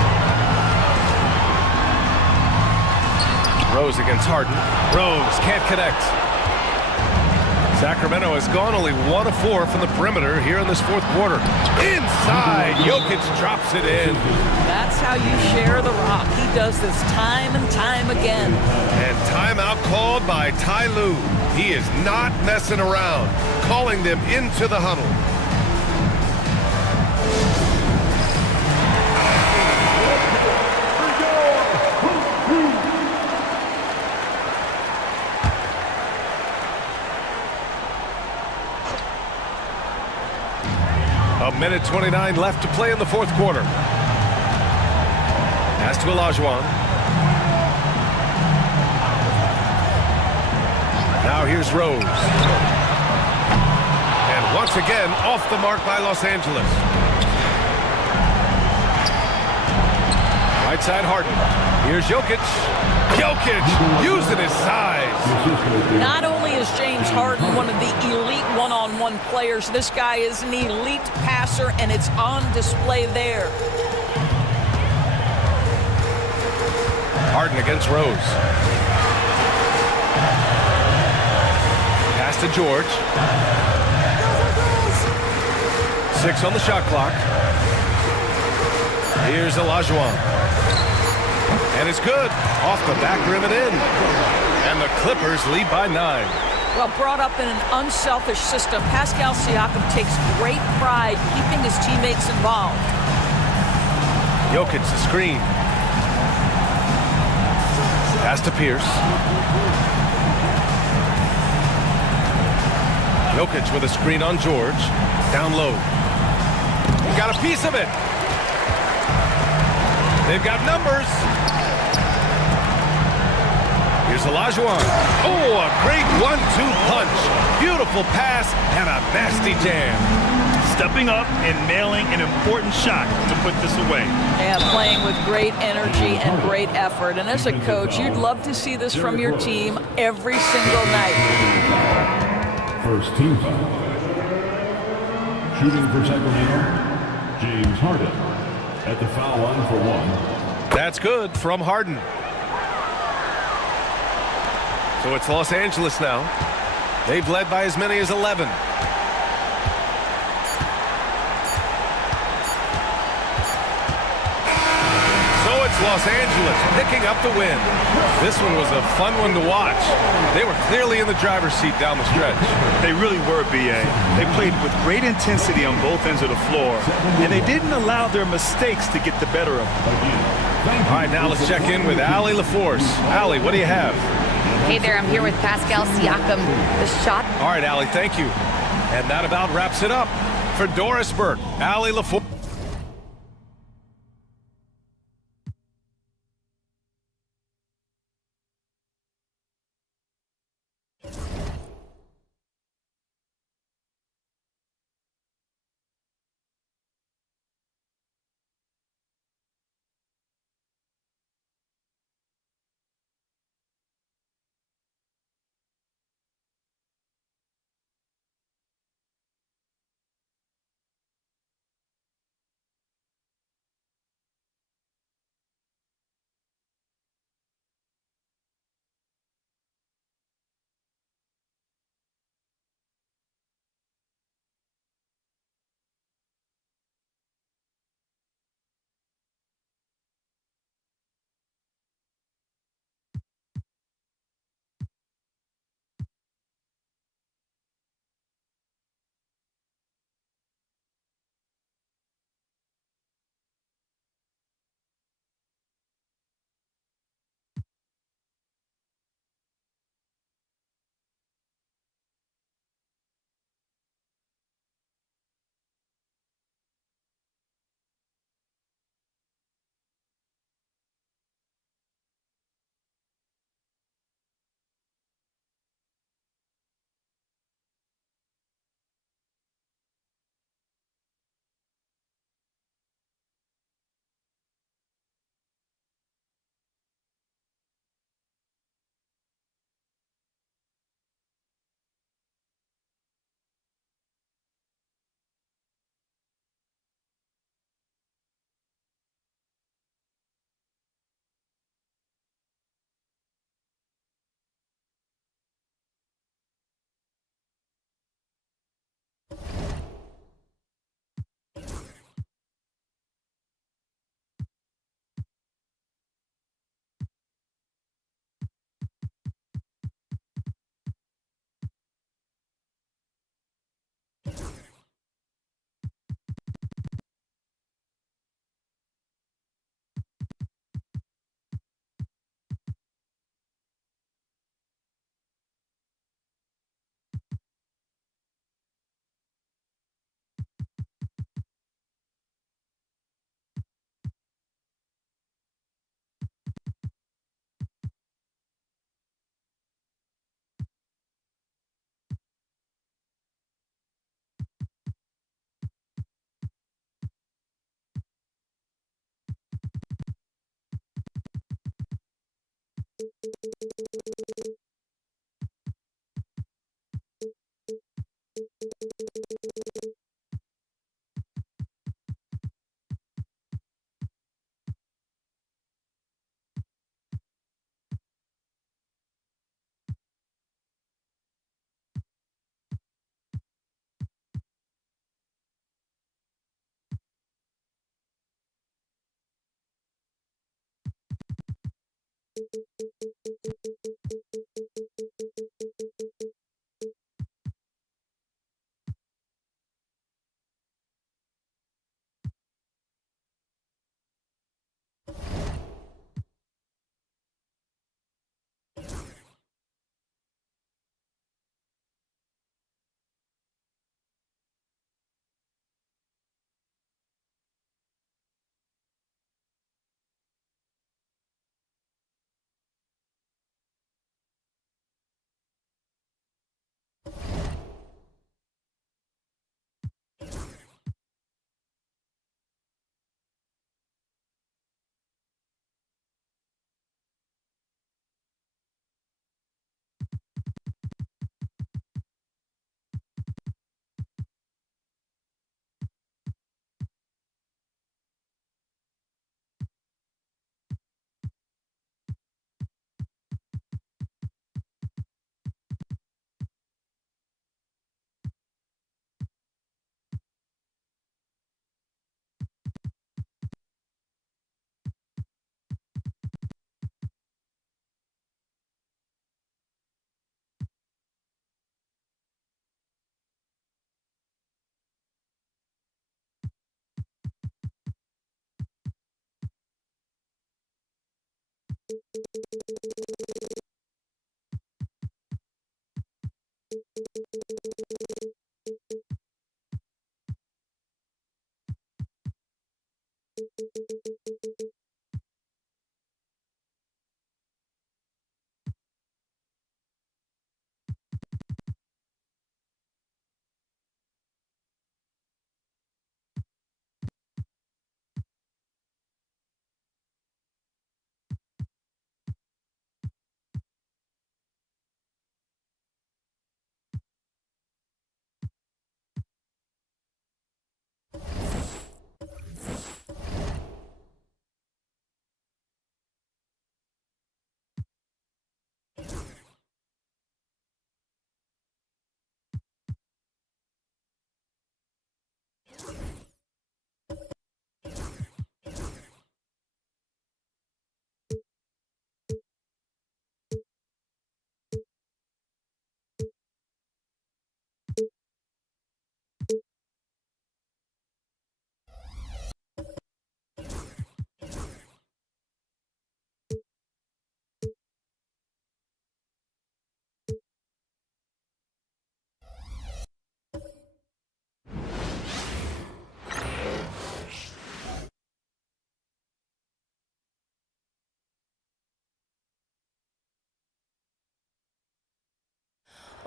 Rose against Harden. Rose can't connect. Sacramento has gone only 1 of 4 from the perimeter here in this fourth quarter. Inside, Jokic drops it in. That's how you share the rock. He does this time and time again. And timeout called by Ty Lue. He is not messing around, calling them into the huddle. A minute 29 left to play in the fourth quarter. Pass to Olajuwon. Now here's Rose. And once again, off the mark by Los Angeles. Right side, Harden. Here's Jokic. Jokic using his size. Not only is James Harden one of the elite one-on-one players, this guy is an elite passer, and it's on display there. Harden against Rose. Pass to George. 6 on the shot clock. Here's Olajuwon. And it's good. Off the back rim and in. And the Clippers lead by 9. Well, brought up in an unselfish system, Pascal Siakam takes great pride keeping his teammates involved. Jokic the screen. Pass to Pierce. Jokic with a screen on George. Down low. Got a piece of it. They've got numbers. Here's Olajuwon. Oh, a great 1-2 punch. Beautiful pass and a nasty jam. Stepping up and nailing an important shot to put this away. Yeah, playing with great energy and great effort. And as a coach, you'd love to see this from your team every single night. First team foul. Shooting for Sacramento, James Harden. At the foul line for 1. That's good from Harden. So it's Los Angeles now. They've led by as many as 11. So it's Los Angeles picking up the win. This one was a fun one to watch. They were clearly in the driver's seat down the stretch. They really were, B.A. They played with great intensity on both ends of the floor, and they didn't allow their mistakes to get the better of them. All right, now let's check in with Allie LaForce. Allie, what do you have? Hey there, I'm here with Pascal Siakam. The shot. All right, Allie, thank you. And that about wraps it up. For Doris Burke, Allie LaForce.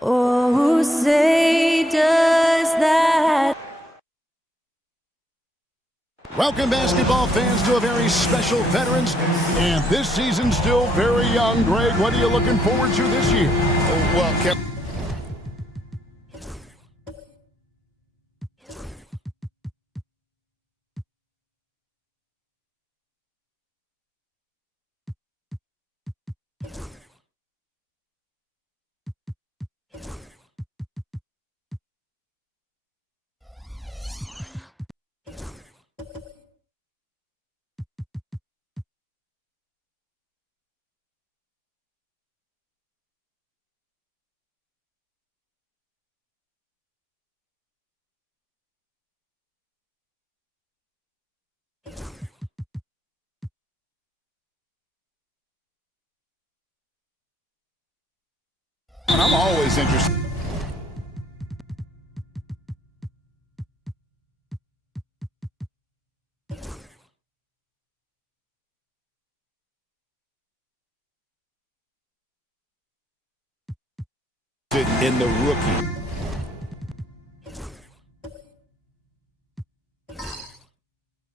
Oh, say does that. Welcome, basketball fans, to a very special Veterans. And this season's still very young. Greg, what are you looking forward to this year? Well, Kevin. I'm always interested. In the rookie.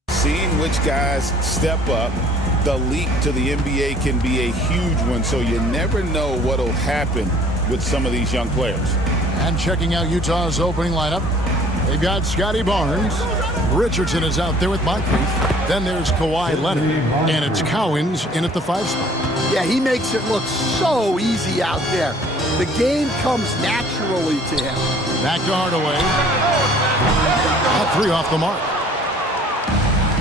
Seeing which guys step up the leap to the NBA can be a huge one, so you never know what will happen with some of these young players. And checking out Utah's opening lineup, they've got Scotty Barnes. Richardson is out there with Moncrief. Then there's Kawhi Leonard. And it's Cowens in at the 5 spot. Yeah, he makes it look so easy out there. The game comes naturally to him. Back to Hardaway. A 3 off the mark.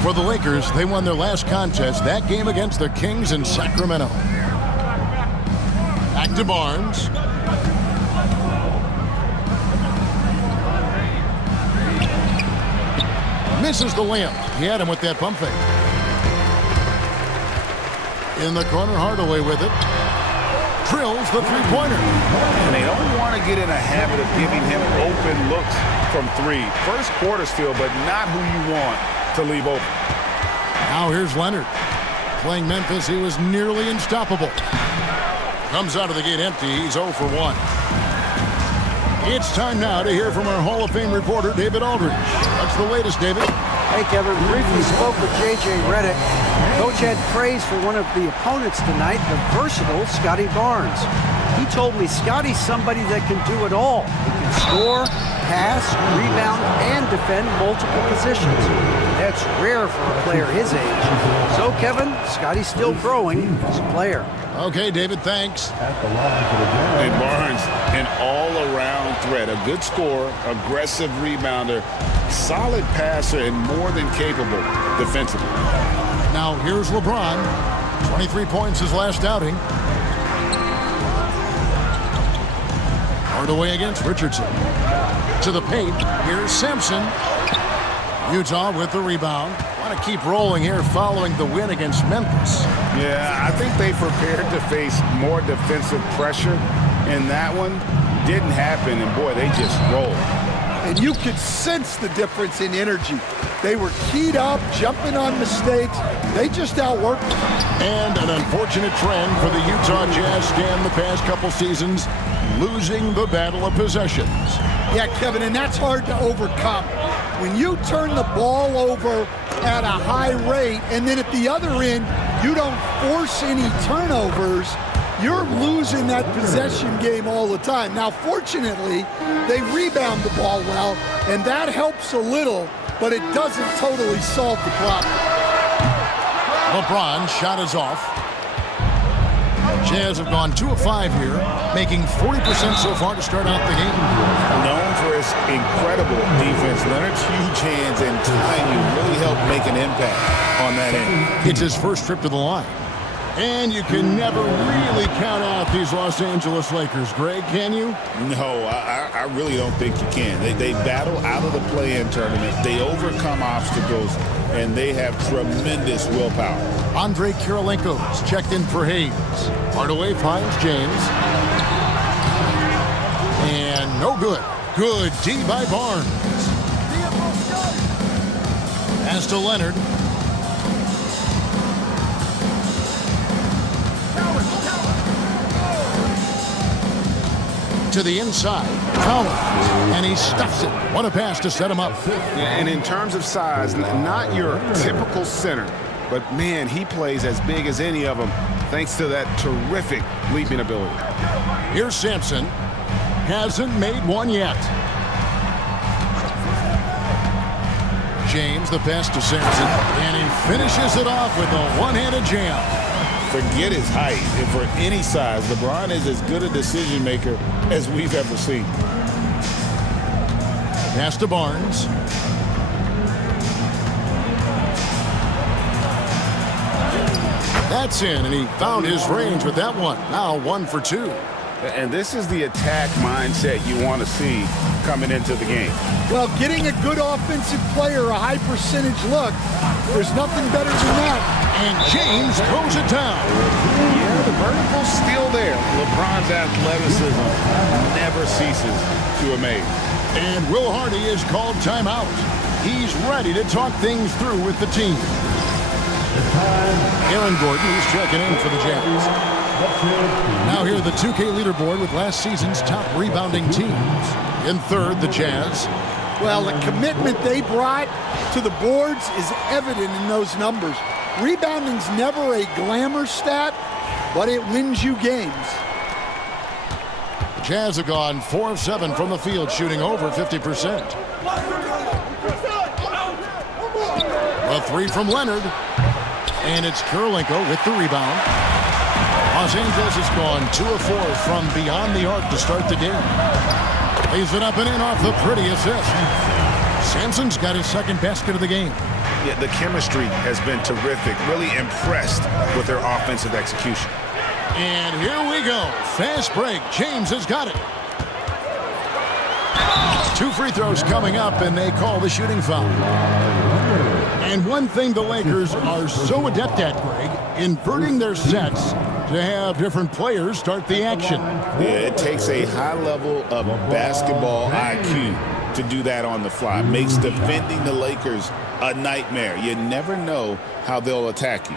For the Lakers, they won their last contest, that game against the Kings in Sacramento. Back to Barnes. Misses the layup. He had him with that pump fake. In the corner, Hardaway with it. Drills the three-pointer. And they don't want to get in a habit of giving him open looks from 3. First quarter still, but not who you want to leave open. Now here's Leonard. Playing Memphis, he was nearly unstoppable. Comes out of the gate empty. He's 0 for 1. It's time now to hear from our Hall of Fame reporter, David Aldridge. What's the latest, David? Hey, Kevin. Briefly spoke with J.J. Redick. Coach had praise for one of the opponents tonight, the versatile Scotty Barnes. He told me Scotty's somebody that can do it all. He can score, pass, rebound, and defend multiple positions. That's rare for a player his age. So, Kevin, Scotty's still growing as a player. Okay, David, thanks. And Barnes, an all-around threat. A good scorer, aggressive rebounder, solid passer, and more than capable defensively. Now here's LeBron. 23 points his last outing. Hardaway against Richardson. To the paint. Here's Simpson. Utah with the rebound. Want to keep rolling here following the win against Memphis. Yeah, I think they prepared to face more defensive pressure, and that one didn't happen, and boy, they just rolled. And you could sense the difference in energy. They were keyed up, jumping on mistakes. They just outworked them. And an unfortunate trend for the Utah Jazz scan the past couple seasons, losing the battle of possessions. Yeah, Kevin, and that's hard to overcome. When you turn the ball over at a high rate, and then at the other end, you don't force any turnovers, you're losing that possession game all the time. Now, fortunately, they rebound the ball well, and that helps a little, but it doesn't totally solve the problem. LeBron's shot is off. Jazz have gone 2 of 5 here, making 40% so far to start out the game. Known for his incredible defense, Leonard's huge hands and timing really helped make an impact on that end. It's his first trip to the line. And you can never really count out these Los Angeles Lakers, Greg, can you? No, I really don't think you can. They battle out of the play-in tournament. They overcome obstacles, and they have tremendous willpower. Andre Kirilenko's checked in for Hayes. Hardaway finds James. And no good. Good D by Barnes. Pass to Leonard. To the inside. Cowens. And he stuffs it. What a pass to set him up. Yeah, and in terms of size, not your typical center. But, man, he plays as big as any of them thanks to that terrific leaping ability. Here's Sampson. Hasn't made one yet. James, the pass to Sampson. And he finishes it off with a one-handed jam. Forget his height. And for any size, LeBron is as good a decision maker as we've ever seen. Pass to Barnes. That's in, and he found his range with that one. Now 1 for 2. And this is the attack mindset you want to see coming into the game. Well, getting a good offensive player a high percentage look, there's nothing better than that. And James throws it down. Yeah, the vertical's still there. LeBron's athleticism never ceases to amaze. And Will Hardy is called timeout. He's ready to talk things through with the team. Aaron Gordon is checking in for the Jazz. Now here the 2K leaderboard with last season's top rebounding teams. In third, the Jazz. Well, the commitment they brought to the boards is evident in those numbers. Rebounding's never a glamour stat, but it wins you games. The Jazz have gone 4 of 7 from the field, shooting over 50%. A three from Leonard. And it's Kirilenko with the rebound. Los Angeles has gone 2 of 4 from beyond the arc to start the game. Lays it up and in off the pretty assist. Sampson's got his second basket of the game. Yeah, the chemistry has been terrific. Really impressed with their offensive execution. And here we go. Fast break. James has got it. 2 free throws coming up, and they call the shooting foul. And one thing the Lakers are so adept at, Greg, inverting their sets to have different players start the action. Yeah, it takes a high level of basketball IQ to do that on the fly. Makes defending the Lakers a nightmare. You never know how they'll attack you.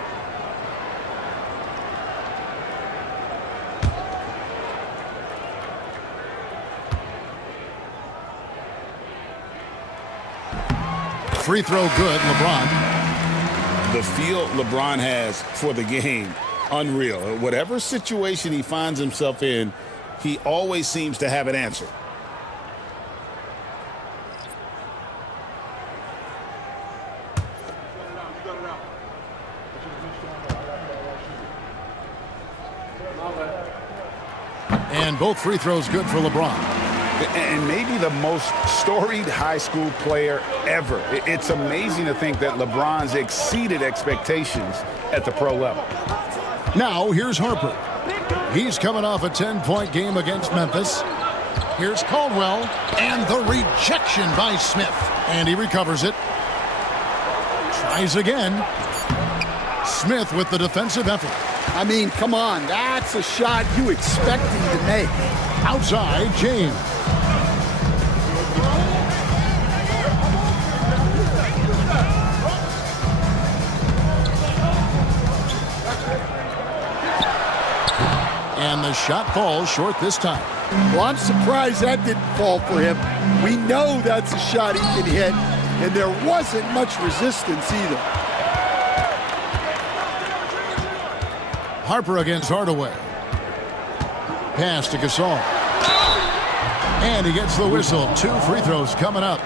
Free throw good, LeBron. The feel LeBron has for the game, unreal. Whatever situation he finds himself in, he always seems to have an answer. And both free throws good for LeBron. And maybe the most storied high school player ever. It's amazing to think that LeBron's exceeded expectations at the pro level. Now, here's Harper. He's coming off a 10-point game against Memphis. Here's Caldwell, and the rejection by Smith. And he recovers it. Tries again. Smith with the defensive effort. I mean, come on. That's a shot you expect him to make. Outside, James. And the shot falls short this time. Well, I'm surprised that didn't fall for him. We know that's a shot he can hit, and there wasn't much resistance either. Harper against Hardaway. Pass to Gasol. And he gets the whistle. 2 free throws coming up.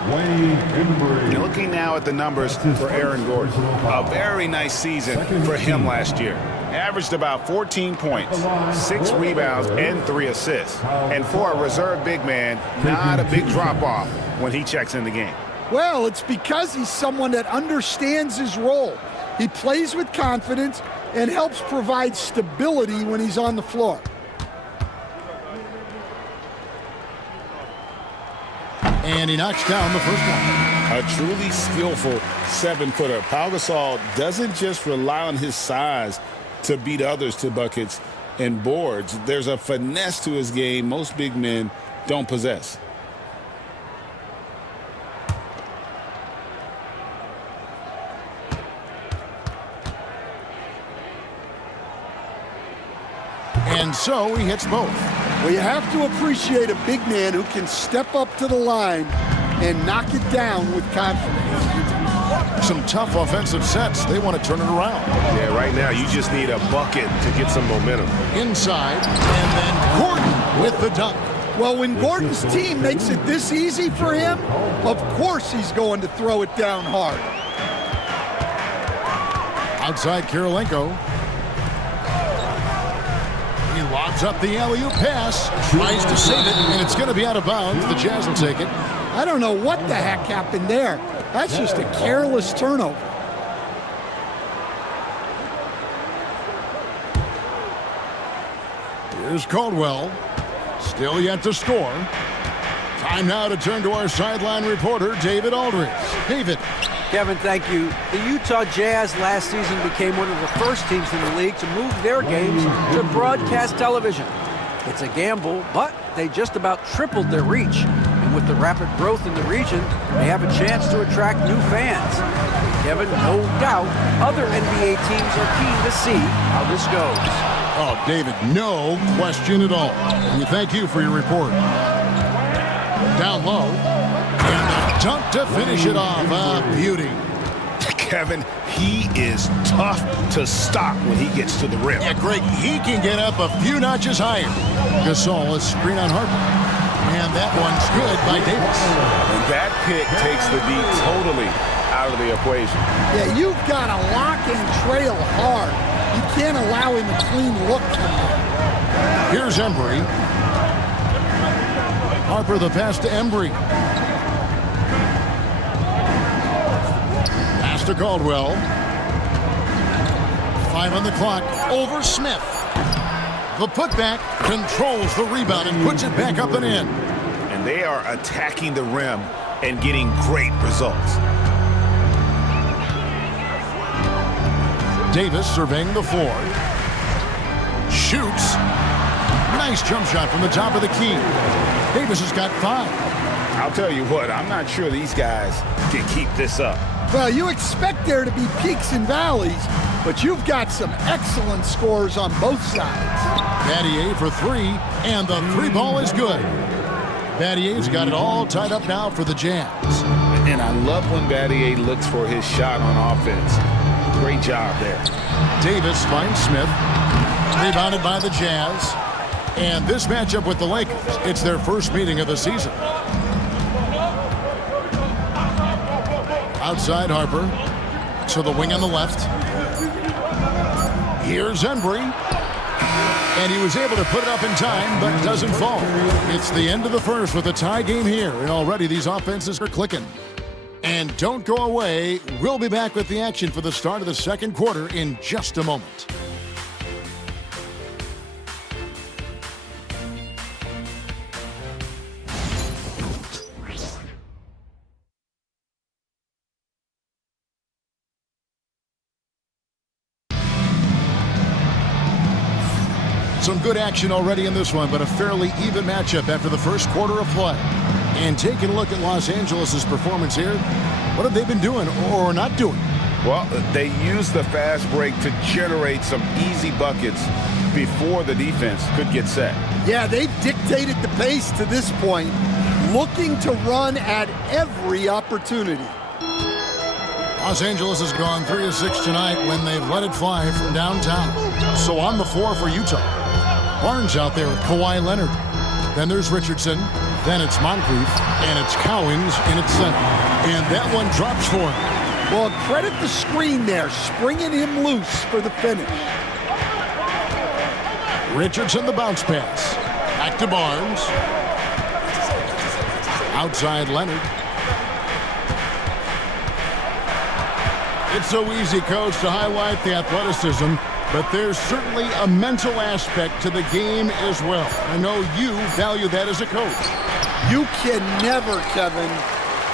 You're looking now at the numbers for Aaron Gordon. A very nice season for him last year. Averaged about 14 points, 6 rebounds, and 3 assists. And for a reserve big man, not a big drop-off when he checks in the game. Well, it's because he's someone that understands his role. He plays with confidence and helps provide stability when he's on the floor. And he knocks down the first one. A truly skillful 7-footer. Pau Gasol doesn't just rely on his size to beat others to buckets and boards. There's a finesse to his game most big men don't possess. And so he hits both. Well, you have to appreciate a big man who can step up to the line and knock it down with confidence. Some tough offensive sets. They want to turn it around. Yeah, right now you just need a bucket to get some momentum. Inside, and then Gordon with the dunk. Well, when Gordon's team makes it this easy for him, of course he's going to throw it down hard. Outside Kirilenko. He lobs up the alley-oop pass, tries to save it, and it's going to be out of bounds. The Jazz will take it. I don't know what the heck happened there. That's just a careless turnover. Here's Caldwell. Still yet to score. Time now to turn to our sideline reporter, David Aldridge. David. Kevin, thank you. The Utah Jazz last season became one of the first teams in the league to move their games to broadcast television. It's a gamble, but they just about tripled their reach. And with the rapid growth in the region, they have a chance to attract new fans. Kevin, no doubt, other NBA teams are keen to see how this goes. Oh, David, no question at all. And we thank you for your report. Down low. And a dunk to finish it off. A beauty. Kevin, he is tough to stop when he gets to the rim. Yeah, Greg, he can get up a few notches higher. Gasol is screen on Harper. And that one's good by Davis. And that pick takes the D totally out of the equation. Yeah, you've got to lock and trail hard. You can't allow him a clean look from there. Here's Embry. Harper the pass to Embry. Pass to Caldwell. 5 on the clock. Over Smith. The putback controls the rebound and puts it back up and in. And they are attacking the rim and getting great results. Davis surveying the floor. Shoots. Nice jump shot from the top of the key. Davis has got 5. I'll tell you what, I'm not sure these guys can keep this up. Well, you expect there to be peaks and valleys, but you've got some excellent scores on both sides. Battier for 3, and the 3 ball is good. Battier's got it all tied up now for the Jazz. And I love when Battier looks for his shot on offense. Great job there. Davis finds Smith. Rebounded by the Jazz. And this matchup with the Lakers, it's their first meeting of the season. Outside Harper. To the wing on the left. Here's Embry. And he was able to put it up in time, but doesn't fall. It's the end of the first with a tie game here. And already these offenses are clicking. And don't go away. We'll be back with the action for the start of the second quarter in just a moment. Some good action already in this one, but a fairly even matchup after the first quarter of play. And taking a look at Los Angeles' performance here, what have they been doing or not doing? Well, they used the fast break to generate some easy buckets before the defense could get set. Yeah, they've dictated the pace to this point, looking to run at every opportunity. Los Angeles has gone 3 of 6 tonight when they've let it fly from downtown. So on the floor for Utah. Barnes out there with Kawhi Leonard. Then there's Richardson. Then it's Moncrief. And it's Cowens in its center. And that one drops for him. Well, credit the screen there, springing him loose for the finish. Richardson the bounce pass. Back to Barnes. Outside Leonard. It's so easy, Coach, to highlight the athleticism, but there's certainly a mental aspect to the game as well. I know you value that as a coach. You can never, Kevin,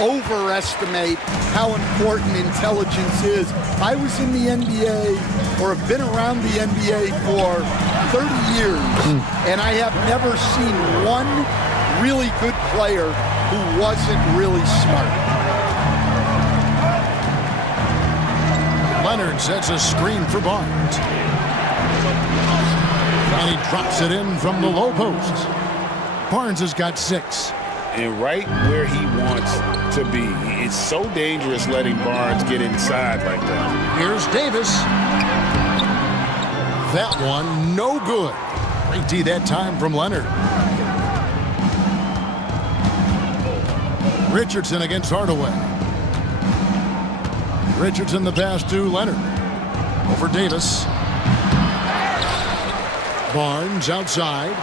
overestimate how important intelligence is. I was in the NBA, or have been around the NBA for 30 years, and I have never seen one really good player who wasn't really smart. Leonard sets a screen for Barnes. And he drops it in from the low post. Barnes has got 6. And right where he wants to be. It's so dangerous letting Barnes get inside like that. Here's Davis. That one, no good. Great D that time from Leonard. Richardson against Hardaway. Richardson the pass to Leonard. Over Davis. Barnes outside.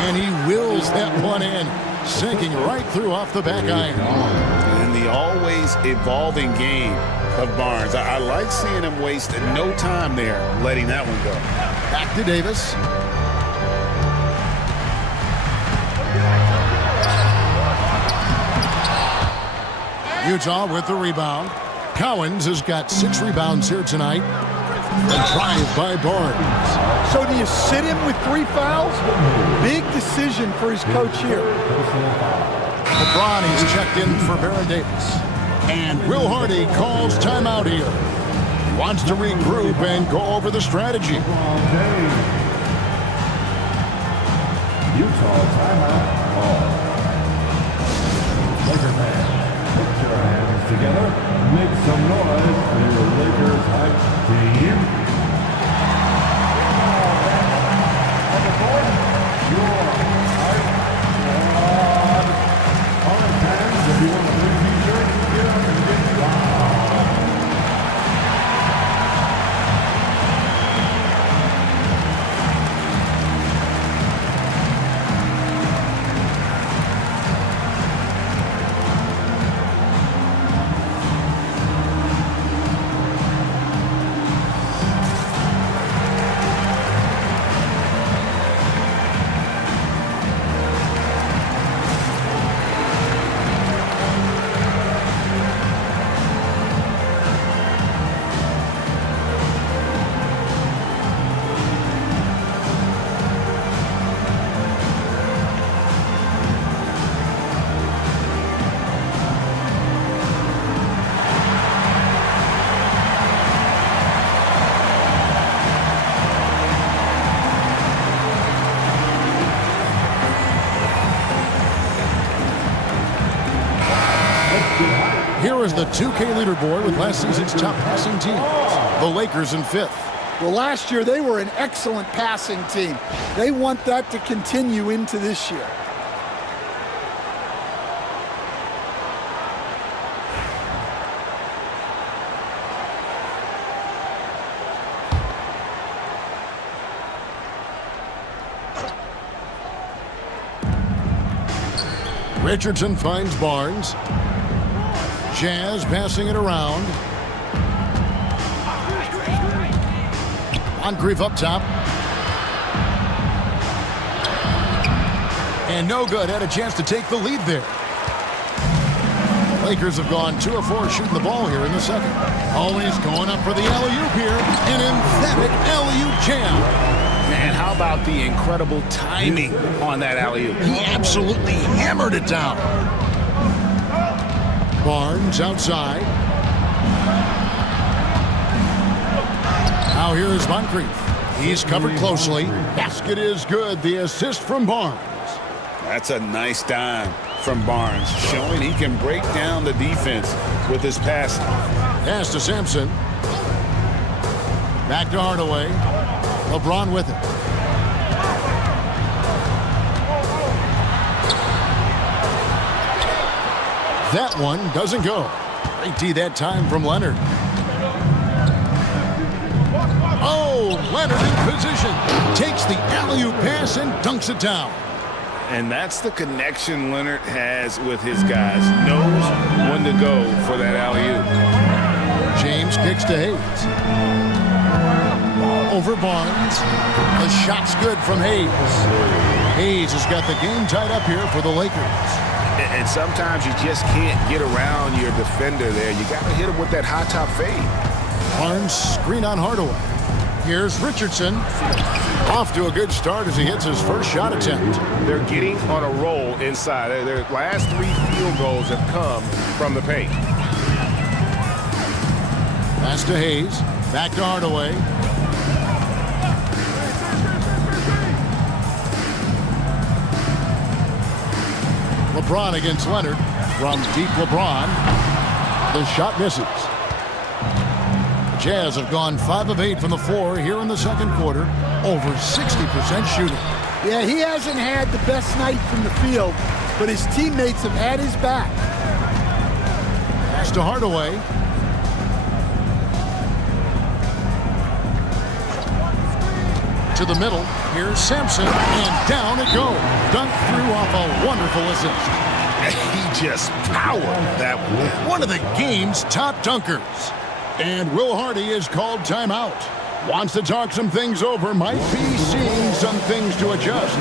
And he wills that one in. Sinking right through off the back iron. And the always evolving game of Barnes. I like seeing him waste no time there letting that one go. Back to Davis. Utah with the rebound. Cowens has got 6 rebounds here tonight. A drive by Barnes. So do you sit him with 3 fouls? Big decision for his coach here. LeBron is checked in for Baron Davis. And Will Hardy calls timeout here. He wants to regroup and go over the strategy. Utah timeout. Laker fans, put your hands together. Make some noise Lakers height team. Your height on fans, if you want to bring t-shirts, get up and get loud. Here is the 2K leaderboard with last season's top passing teams. The Lakers in 5th. Well, last year they were an excellent passing team. They want that to continue into this year. Richardson finds Barnes. Jazz passing it around. Moncrief up top. And no good. Had a chance to take the lead there. Lakers have gone 2 of 4 shooting the ball here in the second. Always going up for the alley-oop here. An emphatic alley-oop jam. Man, how about the incredible timing on that alley-oop? He absolutely hammered it down. Barnes outside. Now here is Moncrief. He's covered closely. Basket is good. The assist from Barnes. That's a nice dime from Barnes, showing he can break down the defense with his passing. Pass to Sampson. Back to Hardaway. LeBron with it. That one doesn't go. Great D that time from Leonard. Oh, Leonard in position. Takes the alley-oop pass and dunks it down. And that's the connection Leonard has with his guys. Knows when to go for that alley-oop. James kicks to Hayes. Over Barnes. The shot's good from Hayes. Hayes has got the game tied up here for the Lakers. And sometimes you just can't get around your defender there. You got to hit him with that high top fade. Barnes screen on Hardaway. Here's Richardson. Off to a good start as he hits his first shot attempt. They're getting on a roll inside. Their last 3 field goals have come from the paint. Pass to Hayes. Back to Hardaway. LeBron against Leonard. From deep LeBron. The shot misses. Jazz have gone 5 of 8 from the floor here in the second quarter. Over 60% shooting. Yeah, he hasn't had the best night from the field, but his teammates have had his back. Pass to Hardaway. To the middle. Here's Sampson, and down it goes. Dunked through off a wonderful assist. He just powered that one. One of the game's top dunkers. And Will Hardy is called timeout. Wants to talk some things over. Might be seeing some things to adjust.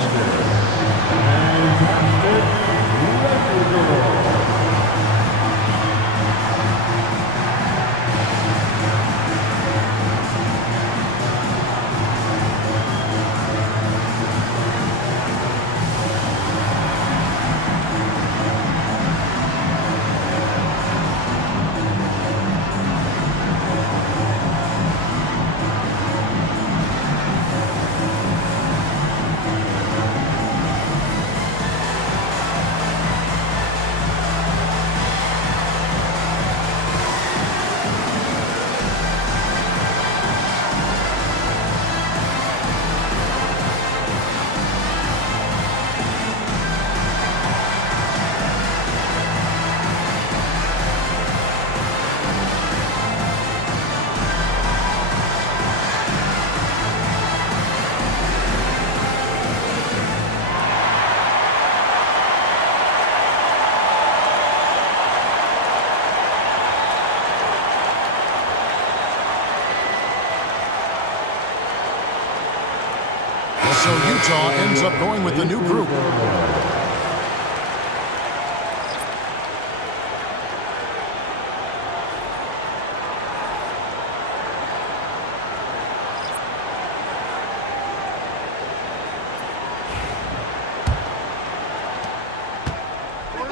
So Utah ends up going with the new group.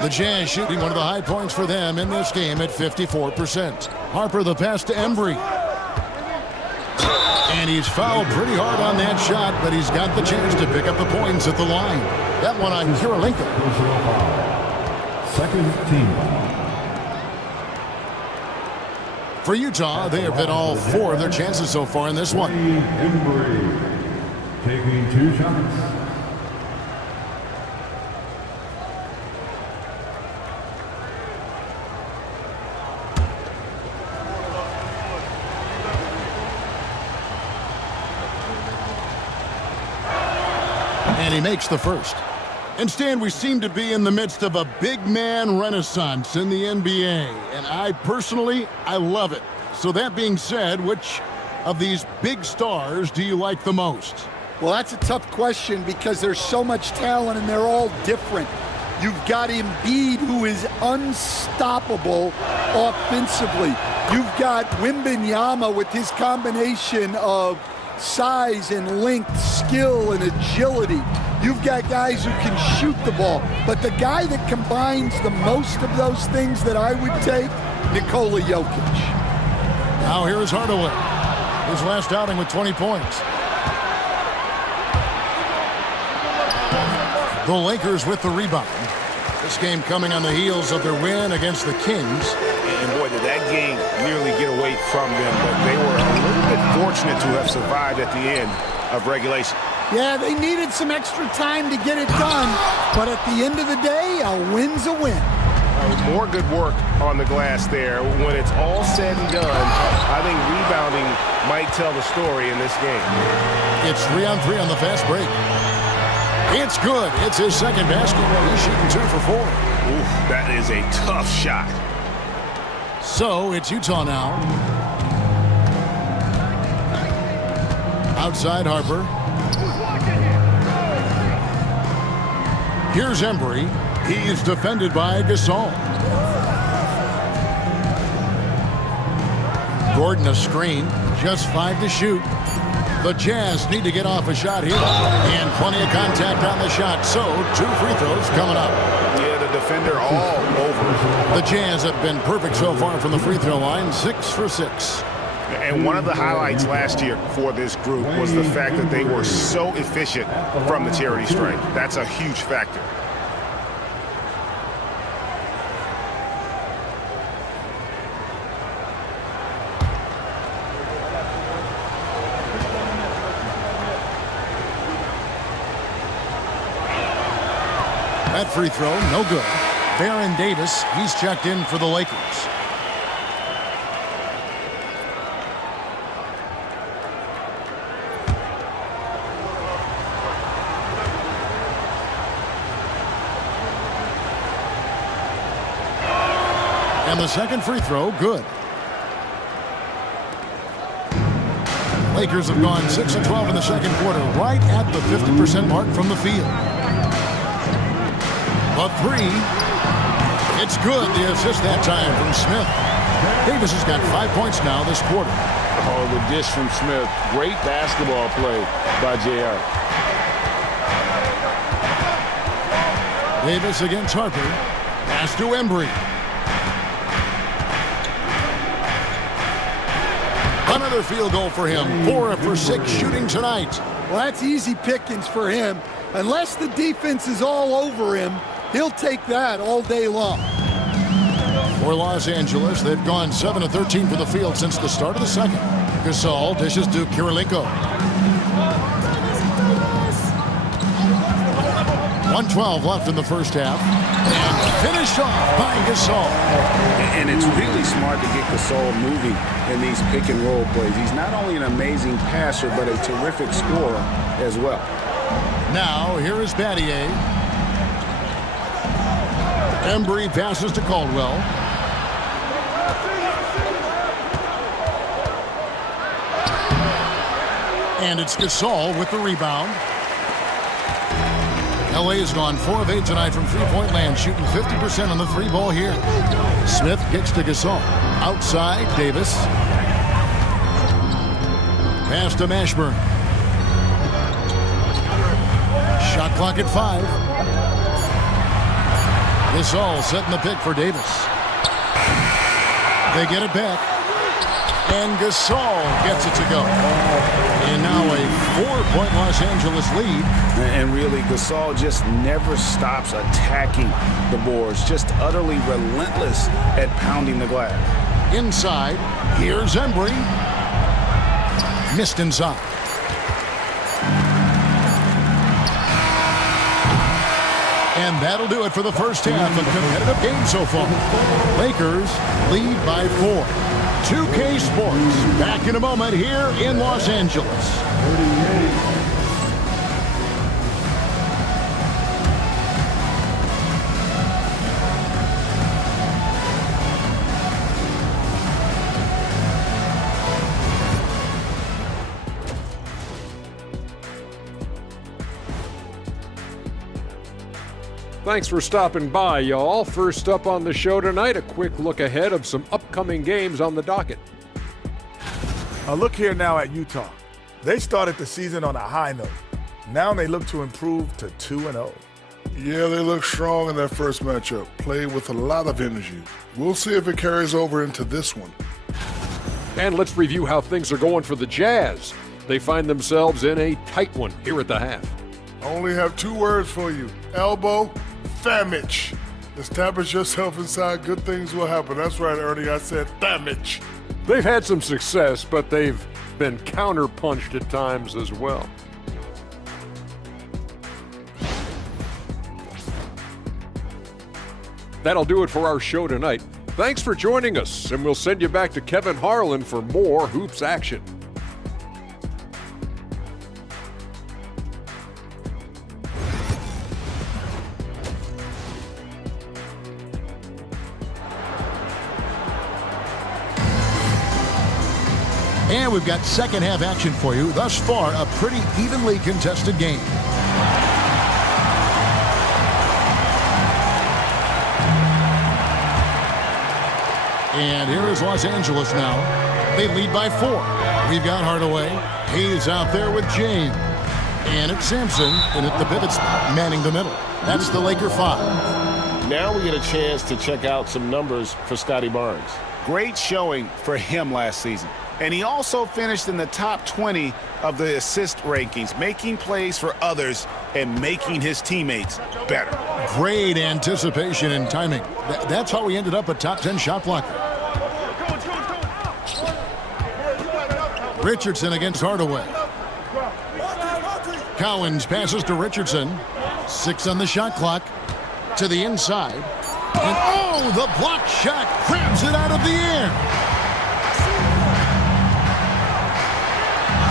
The Jazz shooting one of the high points for them in this game at 54%. Harper the pass to Embry. And he's fouled pretty hard on that shot, but he's got the chance to pick up the points at the line. That one on Kirilenko. Second team. For Utah, they have hit all 4 of their chances so far in this one. Embry taking 2 shots. And he makes the first. And Stan, we seem to be in the midst of a big man renaissance in the NBA. And I love it. So that being said, which of these big stars do you like the most? Well, that's a tough question because there's so much talent and they're all different. You've got Embiid, who is unstoppable offensively. You've got Wembanyama with his combination of size and length, skill and agility. You've got guys who can shoot the ball. But the guy that combines the most of those things that I would take, Nikola Jokic. Now here is Hardaway. His last outing with 20 points. The Lakers with the rebound. This game coming on the heels of their win against the Kings. And boy, did that game nearly get away from them, but they were a little bit fortunate to have survived at the end of regulation. Yeah, they needed some extra time to get it done, but at the end of the day, a win's a win. More good work on the glass there. When it's all said and done, I think rebounding might tell the story in this game. It's 3-on-3 on the fast break. It's good. It's his second basket. He's shooting 2 for 4. Ooh, that is a tough shot. So it's Utah now. Outside Harper. Here's Embry. He's defended by Gasol. Gordon a screen. Just 5 to shoot. The Jazz need to get off a shot here. And plenty of contact on the shot. So 2 free throws coming up. Yeah, the defender all over. The Jazz have been perfect so far from the free throw line. 6 for 6. And one of the highlights last year for this group was the fact that they were so efficient from the charity stripe. That's a huge factor. That free throw, no good. Baron Davis, he's checked in for the Lakers. And the second free throw, good. Lakers have gone 6 of 12 in the second quarter, right at the 50% mark from the field. A 3. It's good. The assist that time from Smith. Davis has got 5 points now this quarter. Oh, the dish from Smith. Great basketball play by JR. Davis against Harper. Pass to Embry. Another field goal for him. 4 for 6 shooting tonight. Well, that's easy pickings for him. Unless the defense is all over him, he'll take that all day long. For Los Angeles, they've gone 7 of 13 for the field since the start of the second. Gasol dishes to Kirilenko. 1:12 left in the first half. And finished off by Gasol. And it's really smart to get Gasol moving in these pick and roll plays. He's not only an amazing passer, but a terrific scorer as well. Now, here is Battier. Embry passes to Caldwell. And it's Gasol with the rebound. LA has gone 4 of 8 tonight from three-point land, shooting 50% on the three ball here. Smith kicks to Gasol. Outside, Davis. Pass to Mashburn. Shot clock at 5. Gasol setting the pick for Davis. They get it back. And Gasol gets it to go. And now a 4-point Los Angeles lead. And really, Gasol just never stops attacking the boards. Just utterly relentless at pounding the glass. Inside, here's Embry. Missed inside. And that'll do it for the first half. A competitive game so far. Lakers lead by 4. 2K Sports back in a moment here in Los Angeles. Thanks for stopping by, y'all. First up on the show tonight, a quick look ahead of some upcoming games on the docket. A look here now at Utah. They started the season on a high note. Now they look to improve to 2-0. Yeah, they look strong in their first matchup. Played with a lot of energy. We'll see if it carries over into this one. And let's review how things are going for the Jazz. They find themselves in a tight one here at the half. I only have 2 words for you. Elbow, damage. Establish yourself inside, good things will happen. That's right, Ernie, I said damage. They've had some success, but they've been counter-punched at times as well. That'll do it for our show tonight. Thanks for joining us, and we'll send you back to Kevin Harlan for more Hoops action. And we've got second half action for you. Thus far, a pretty evenly contested game. And here is Los Angeles now. They lead by 4. We've got Hardaway. He's out there with James. And it's Sampson, and at the pivot spot, manning the middle. That's the Laker 5. Now we get a chance to check out some numbers for Scotty Barnes. Great showing for him last season. And he also finished in the top 20 of the assist rankings, making plays for others and making his teammates better. Great anticipation and timing. That's how he ended up a top 10 shot blocker. Richardson against Hardaway. Cowens passes to Richardson. 6 on the shot clock. To the inside. And oh, the block shot grabs it out of the air.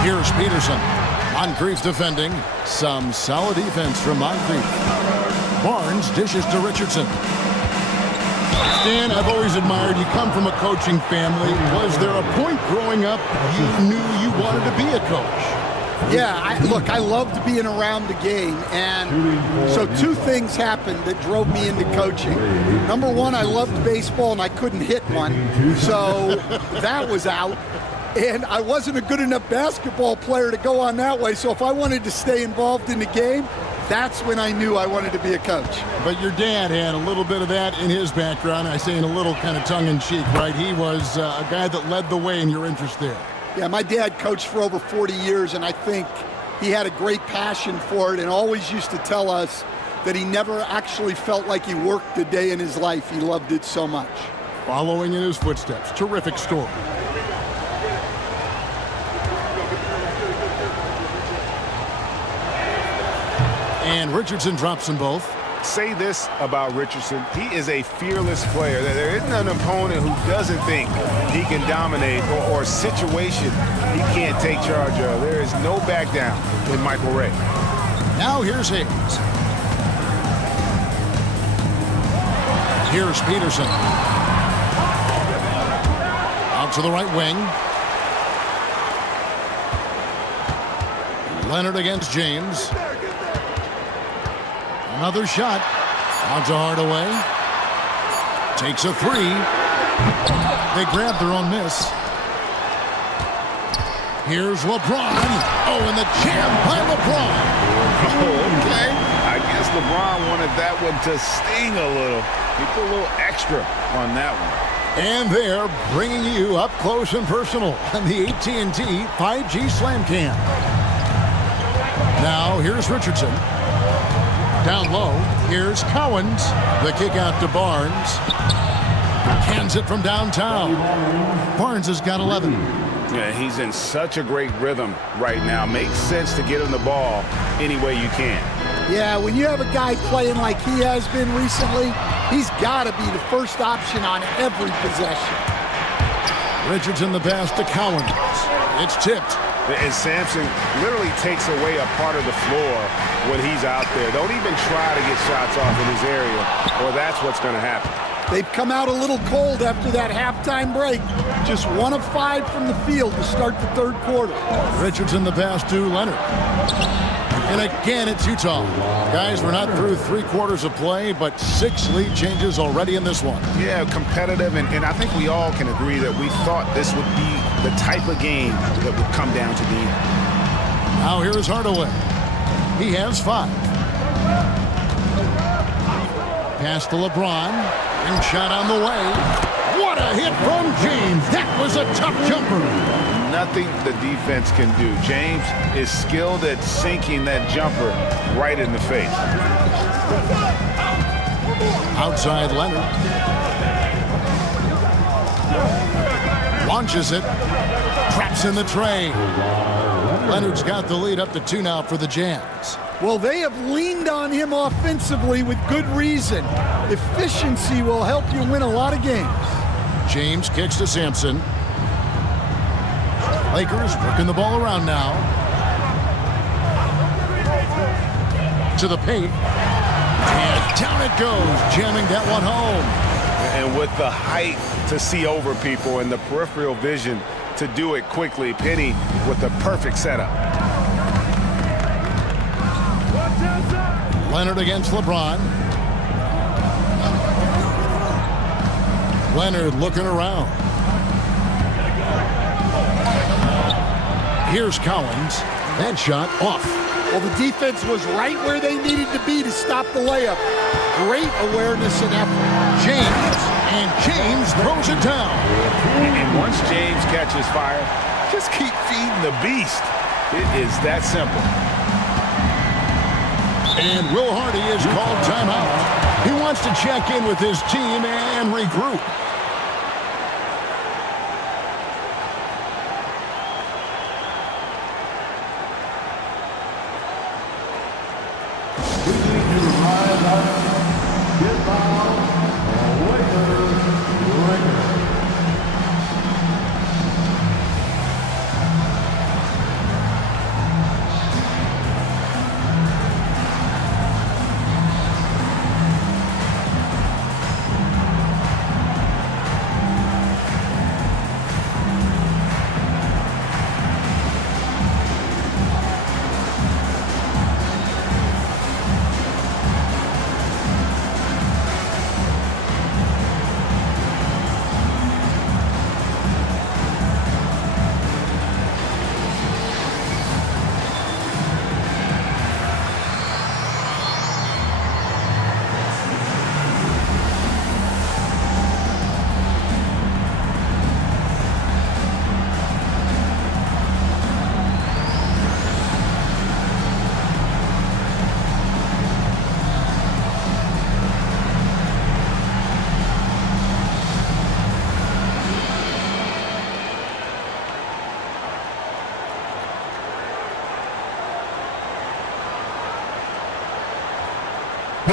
Here's Peterson. Moncrief defending. Some solid defense from Moncrief. Barnes dishes to Richardson. Stan, I've always admired you. Come from a coaching family. Was there a point growing up you knew you wanted to be a coach? Yeah, I loved being around the game, and so 2 things happened that drove me into coaching. Number 1, I loved baseball, and I couldn't hit one, so that was out. And I wasn't a good enough basketball player to go on that way, so if I wanted to stay involved in the game, that's when I knew I wanted to be a coach. But your dad had a little bit of that in his background. I say in a little kind of tongue-in-cheek, right? He was a guy that led the way in your interest there. Yeah, my dad coached for over 40 years, and I think he had a great passion for it and always used to tell us that he never actually felt like he worked a day in his life. He loved it so much. Following in his footsteps. Terrific story. And Richardson drops them both. Say this about Richardson. He is a fearless player. There isn't an opponent who doesn't think he can dominate or a situation he can't take charge of. There is no back down in Michael Ray. Now here's Hayes. Here's Peterson. Out to the right wing. Leonard against James. Another shot. Out to Hardaway. Takes a three. They grab their own miss. Here's LeBron. Oh, and the jam by LeBron. Okay. I guess LeBron wanted that one to sting a little. He put a little extra on that one. And they're bringing you up close and personal on the AT&T 5G Slam Cam. Now, here's Richardson. Down low, here's Cowens. The kick out to Barnes. Hands it from downtown. Barnes has got 11. Yeah, he's in such a great rhythm right now. Makes sense to get him the ball any way you can. Yeah, when you have a guy playing like he has been recently, he's got to be the first option on every possession. Richardson the pass to Cowens. It's tipped. And Sampson literally takes away a part of the floor when he's out there. Don't even try to get shots off in his area, or that's what's going to happen. They've come out a little cold after that halftime break. Just 1 of 5 from the field to start the third quarter. Richardson the pass to Leonard. And again, it's Utah. Guys, we're not through 3 quarters of play, but 6 lead changes already in this one. Yeah, competitive, and I think we all can agree that we thought this would be the type of game that would come down to the end. Now here's Hardaway. He has 5. Pass to LeBron. And shot on the way. What a hit from James. That was a tough jumper. Nothing the defense can do. James is skilled at sinking that jumper right in the face. Outside Leonard. Launches it. Traps in the tray. Leonard's got the lead up to 2 now for the Jazz. Well, they have leaned on him offensively with good reason. Efficiency will help you win a lot of games. James kicks to Sampson. Lakers working the ball around now. To the paint. And down it goes, jamming that one home. And with the height to see over people and the peripheral vision to do it quickly, Penny with the perfect setup. Leonard against LeBron. Leonard looking around. Here's Cowens. That shot off. Well, the defense was right where they needed to be to stop the layup. Great awareness and effort. James. And James throws it down. And once James catches fire, just keep feeding the beast. It is that simple. And Will Hardy is called timeout. He wants to check in with his team and regroup.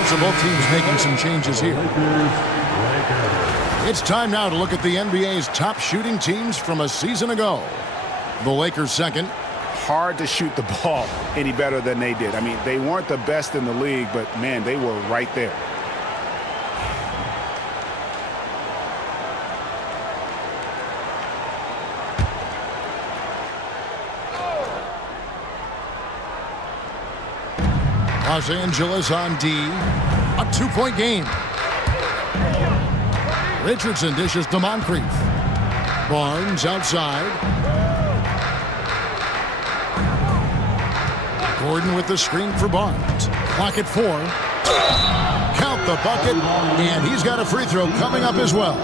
So both teams making some changes here. It's time now to look at the NBA's top shooting teams from a season ago. The Lakers second. Hard to shoot the ball any better than they did. I mean, they weren't the best in the league, but man, they were right there. Los Angeles on D. A 2-point game. Richardson dishes to Moncrief. Barnes outside. Gordon with the screen for Barnes. Clock at 4. Count the bucket, and he's got a free throw coming up as well.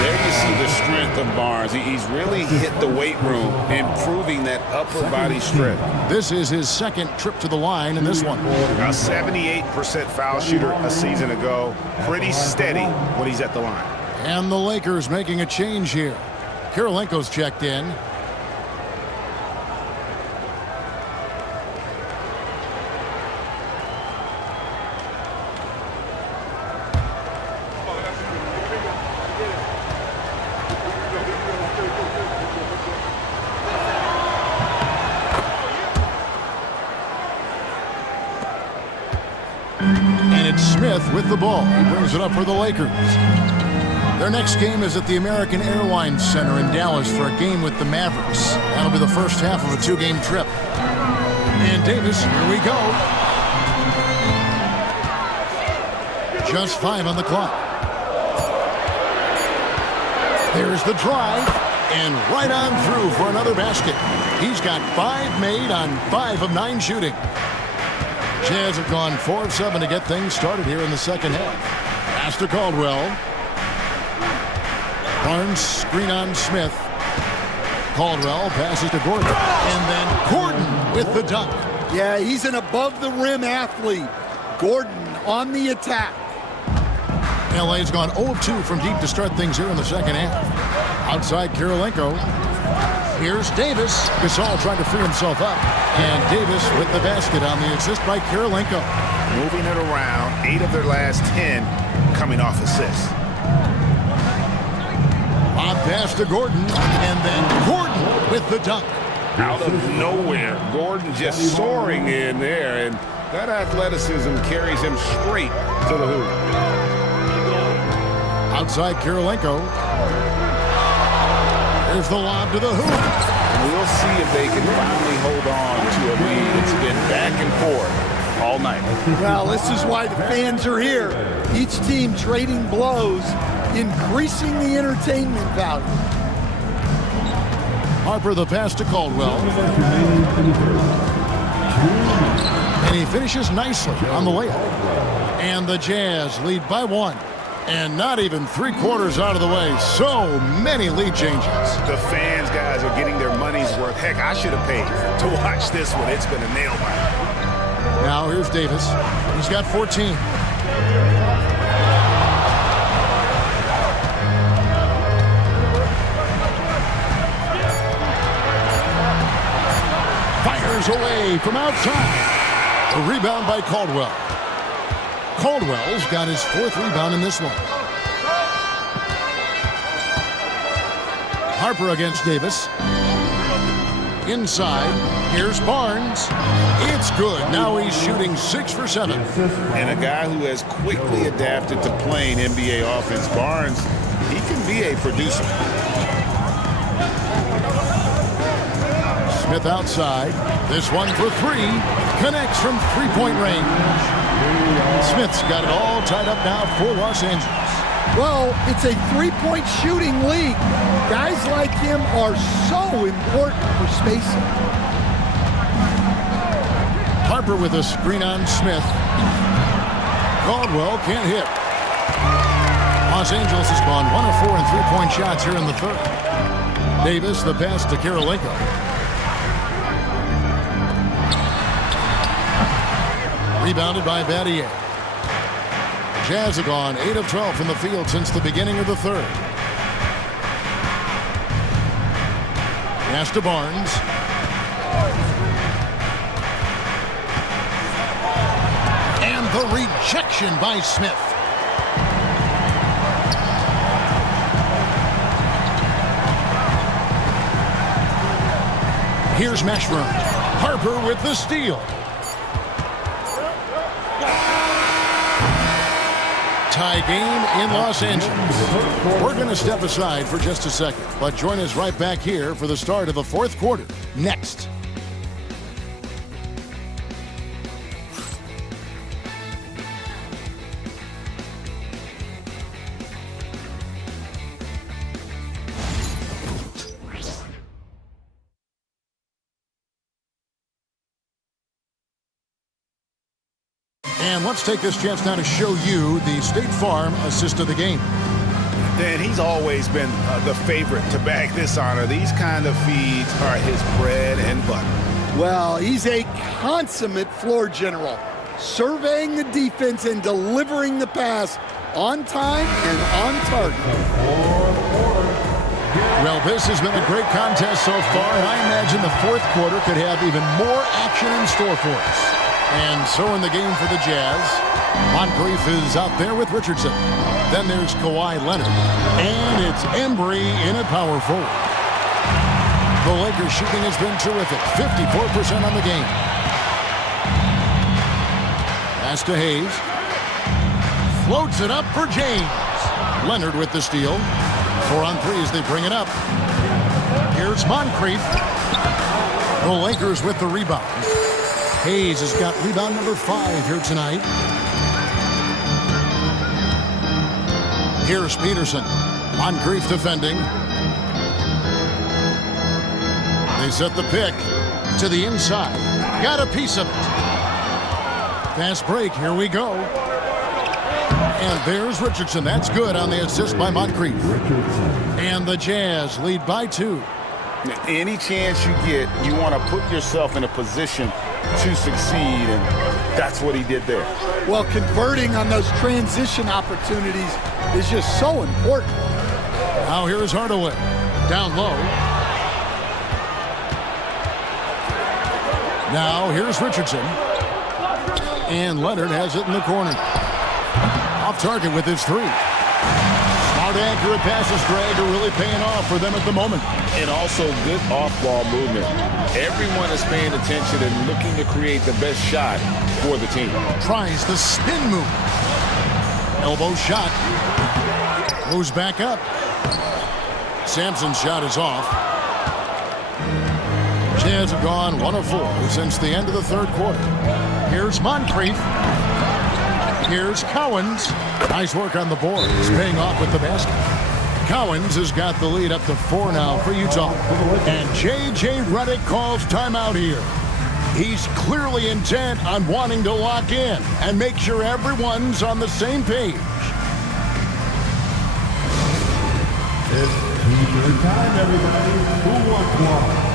There you see the strength of Barnes. He's really hit the weight room, improving that upper body strength. This is his second trip to the line in this one. A 78% foul shooter a season ago. Pretty steady when he's at the line. And the Lakers making a change here. Kirilenko's checked in. And it's Smith with the ball. He brings it up for the Lakers. Their next game is at the American Airlines Center in Dallas for a game with the Mavericks. That'll be the first half of a 2-game trip. And Davis, here we go. Just 5 on the clock. There's the drive, and right on through for another basket. He's got 5 made on 5 of 9 shooting. Jazz have gone 4 of 7 to get things started here in the second half. Pass to Caldwell. Barnes screen on Smith. Caldwell passes to Gordon. And then Gordon with the dunk. Yeah, he's an above-the-rim athlete. Gordon on the attack. LA's gone 0 of 2 from deep to start things here in the second half. Outside Kirilenko. Here's Davis. Gasol trying to free himself up. And Davis with the basket on the assist by Kirilenko. Moving it around, 8 of their last 10 coming off assists. On pass to Gordon, and then Gordon with the dunk. Out of nowhere, Gordon just soaring in there, and that athleticism carries him straight to the hoop. Outside Kirilenko. There's the lob to the hoop. We'll see if they can finally hold on to a lead. It's been back and forth all night. Well, this is why the fans are here. Each team trading blows, increasing the entertainment value. Harper the pass to Caldwell. And he finishes nicely on the layup. And the Jazz lead by 1. And not even 3/4 out of the way. So many lead changes. The fans, guys, are getting their money's worth. Heck, I should have paid to watch this one. It's been a nail biter. Now here's Davis. He's got 14. Fires away from outside. A rebound by Caldwell. Caldwell's got his 4th rebound in this one. Harper against Davis. Inside, here's Barnes. It's good. Now he's shooting 6 for 7. And a guy who has quickly adapted to playing NBA offense, Barnes, he can be a producer. Smith outside. This one for 3. Connects from 3-point range. Smith's got it all tied up now for Los Angeles. Well, it's a 3-point shooting league. Guys like him are so important for spacing. Harper with a screen on Smith. Caldwell can't hit. Los Angeles has gone 1 of 4 in 3-point shots here in the third. Davis, the pass to Kirilenko. Rebounded by Battier. Jazz have gone 8 of 12 from the field since the beginning of the third. Pass to Barnes. And the rejection by Smith. Here's Mashburn. Harper with the steal. Tie game in Los Angeles. We're going to step aside for just a second, but join us right back here for the start of the fourth quarter next. And let's take this chance now to show you the State Farm assist of the game. Dan, he's always been the favorite to bag this honor. These kind of feeds are his bread and butter. Well, he's a consummate floor general, surveying the defense and delivering the pass on time and on target. Well, this has been a great contest so far, and I imagine the fourth quarter could have even more action in store for us. And so in the game for the Jazz, Moncrief is out there with Richardson. Then there's Kawhi Leonard. And it's Embry in at power forward. The Lakers shooting has been terrific. 54% on the game. Pass to Hayes. Floats it up for James. Leonard with the steal. 4 on 3 as they bring it up. Here's Moncrief. The Lakers with the rebound. Hayes has got rebound number 5 here tonight. Here's Peterson. Moncrief defending. They set the pick to the inside. Got a piece of it. Fast break. Here we go. And there's Richardson. That's good on the assist by Moncrief. And the Jazz lead by 2. Any chance you get, you want to put yourself in a position to succeed, and that's what he did there. Well, converting on those transition opportunities is just so important. Now here's Hardaway. Down low. Now here's Richardson. And Leonard has it in the corner. Off target with his 3. Smart, accurate passes, Greg, are really paying off for them at the moment. And also good off-ball movement. Everyone is paying attention and looking to create the best shot for the team. Tries the spin move. Elbow shot. Goes back up. Sampson's shot is off. Jazz have gone 1 of 4 since the end of the third quarter. Here's Moncrief. Here's Cowens. Nice work on the boards, paying off with the basket. Cowens has got the lead up to 4 now for Utah. And J.J. Redick calls timeout here. He's clearly intent on wanting to lock in and make sure everyone's on the same page. It's T-shirt time, everybody. Who wants one?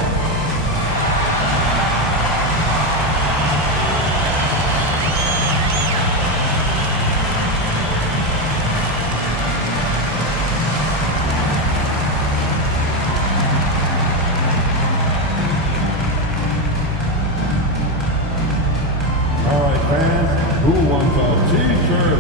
Who wants a T-shirt?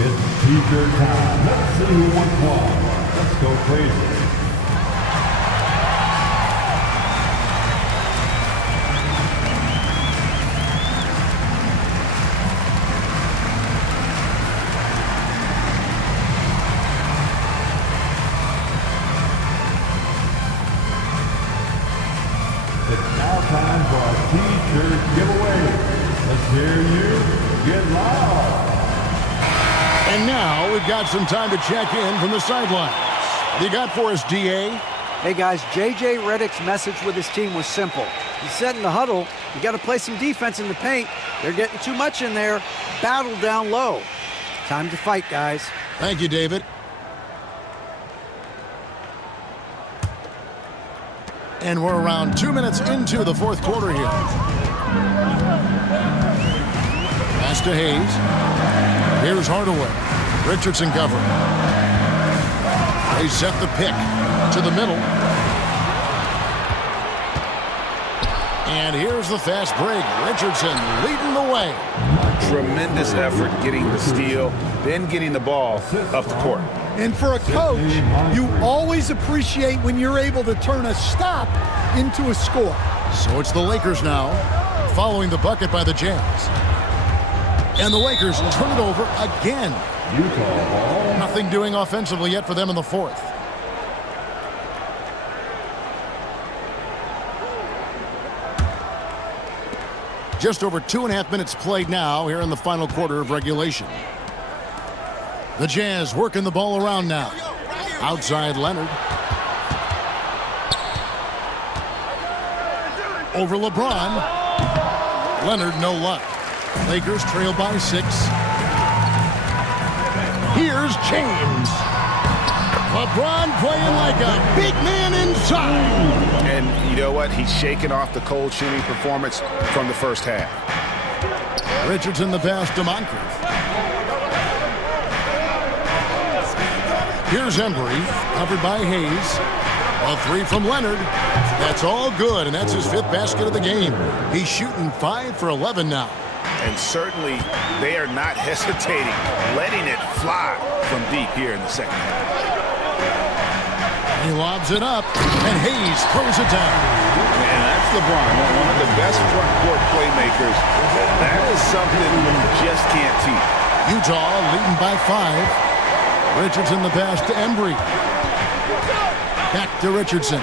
It's T-shirt time. Let's see who wants one. Let's go crazy. Time for a T-shirt giveaway. Let's hear you get loud. And now we've got some time to check in from the sidelines. You got for us, D.A.? Hey guys, J.J. Redick's message with his team was simple. He said in the huddle, you got to play some defense in the paint. They're getting too much in there. Battle down low. Time to fight, guys. Thank you, David. And we're around 2 minutes into the fourth quarter here. Pass to Hayes. Here's Hardaway. Richardson covering. They set the pick to the middle. And here's the fast break. Richardson leading the way. Tremendous effort getting the steal, then getting the ball up the court. And for a coach, you always appreciate when you're able to turn a stop into a score. So it's the Lakers now, following the bucket by the Jazz. And the Lakers turn it over again. Utah. Nothing doing offensively yet for them in the fourth. Just over 2.5 minutes played now here in the final quarter of regulation. The Jazz working the ball around now. Outside Leonard. Over LeBron. Leonard, no luck. Lakers trail by 6. Here's James. LeBron playing like a big man inside. And you know what? He's shaking off the cold shooting performance from the first half. Richardson the pass to Moncrief. Here's Embry, covered by Hayes. A 3 from Leonard. That's all good, and that's his 5th basket of the game. He's shooting 5 for 11 now. And certainly they are not hesitating, letting it fly from deep here in the second half. He lobs it up, and Hayes throws it down. And that's LeBron, one of the best front court playmakers. That is something you just can't teach. Utah leading by 5. Richardson the pass to Embry. Back to Richardson.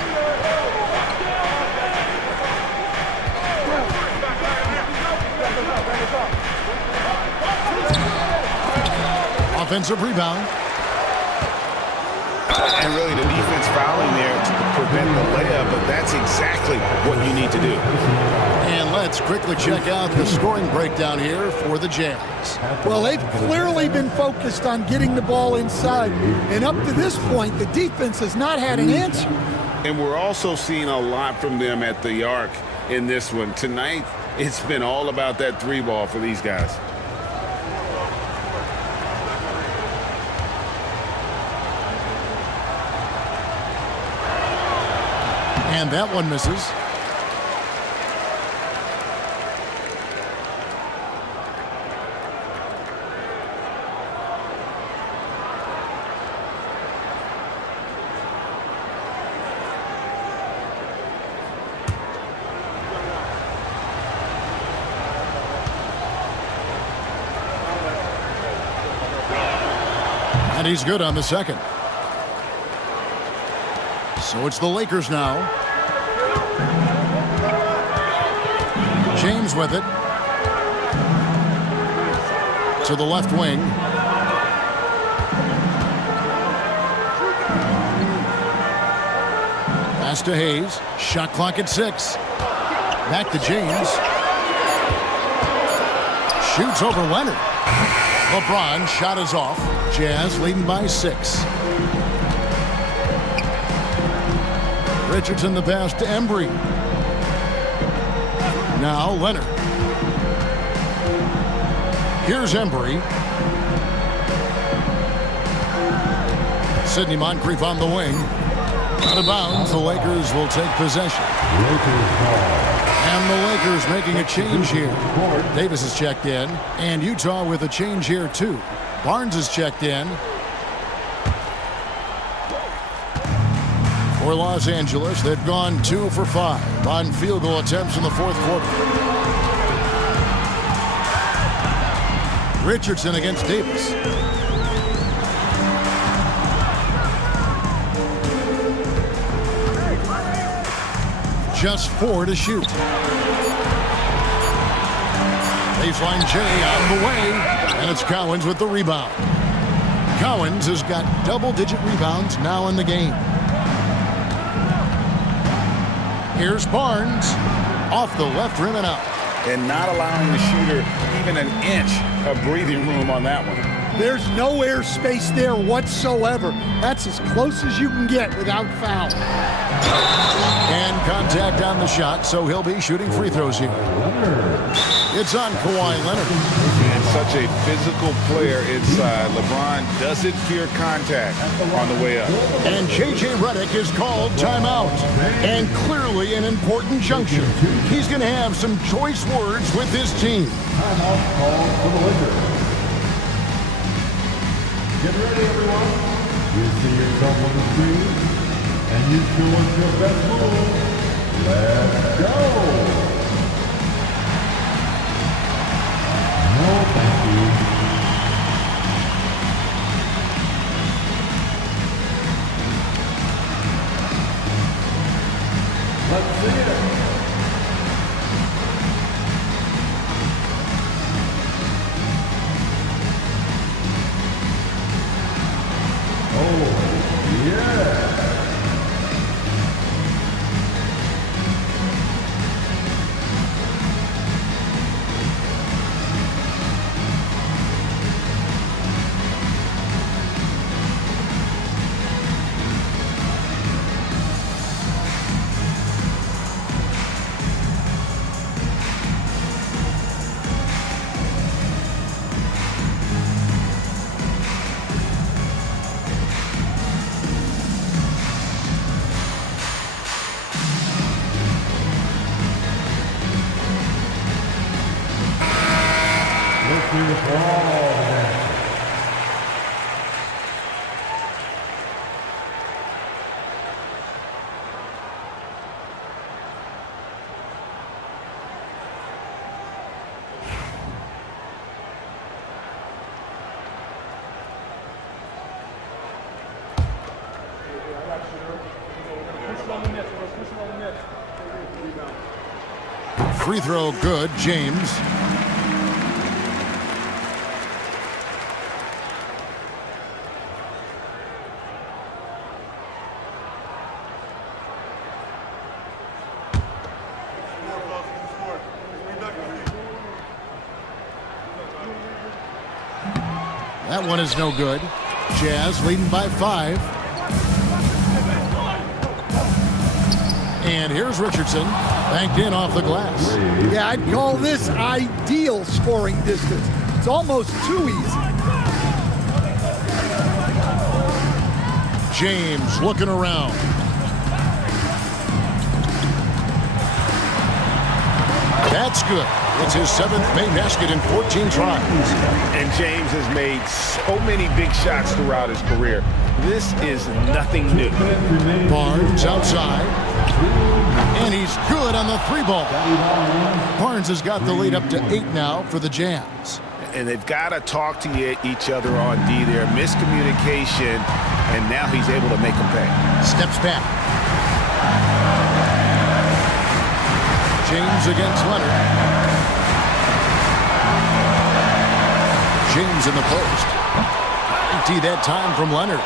Offensive rebound. And really the defense fouling there to prevent the layup, but that's exactly what you need to do. And let's quickly check out the scoring breakdown here for the Jazz. Well, they've clearly been focused on getting the ball inside. And up to this point, the defense has not had an answer. And we're also seeing a lot from them at the arc in this one. Tonight, it's been all about that 3 ball for these guys. And that one misses. And he's good on the second. So it's the Lakers now. James with it. To the left wing. Pass to Hayes. Shot clock at 6. Back to James. Shoots over Leonard. LeBron shot is off. Jazz leading by 6. Richardson the pass to Embry. Now Leonard. Here's Embry. Sidney Moncrief on the wing. Out of bounds, the Lakers will take possession. And the Lakers making a change here. Davis is checked in, and Utah with a change here too. Barnes is checked in. For Los Angeles, they've gone 2 for 5 on field goal attempts in the 4th quarter. Richardson against Davis. Just 4 to shoot. Baseline J on the way, and it's Cowens with the rebound. Cowens has got double-digit rebounds now in the game. Here's Barnes off the left rim and out. And not allowing the shooter even an inch of breathing room on that one. There's no air space there whatsoever. That's as close as you can get without foul. And contact on the shot, so he'll be shooting free throws here. It's on Kawhi Leonard. And such a physical player inside. LeBron doesn't fear contact on the way up. And J.J. Redick is called timeout. And clearly an important juncture. He's going to have some choice words with his team. Timeout called for the Lakers. Get ready, everyone. You see yourself on the screen, and you show us your best move. Let's go. No, thank you. Let's see it. Oh, yeah. Free throw good, James. That one is no good. Jazz leading by 5. And here's Richardson, banked in off the glass. Yeah, I'd call this ideal scoring distance. It's almost too easy. James looking around. That's good. It's his 7th main basket in 14 tries. And James has made so many big shots throughout his career. This is nothing new. Barnes outside. And he's good on the 3-ball. Barnes has got the lead up to 8 now for the Jazz. And they've got to talk to each other on D there. Miscommunication, and now he's able to make them pay. Steps back. James against Leonard. James in the post. Empty that time from Leonard.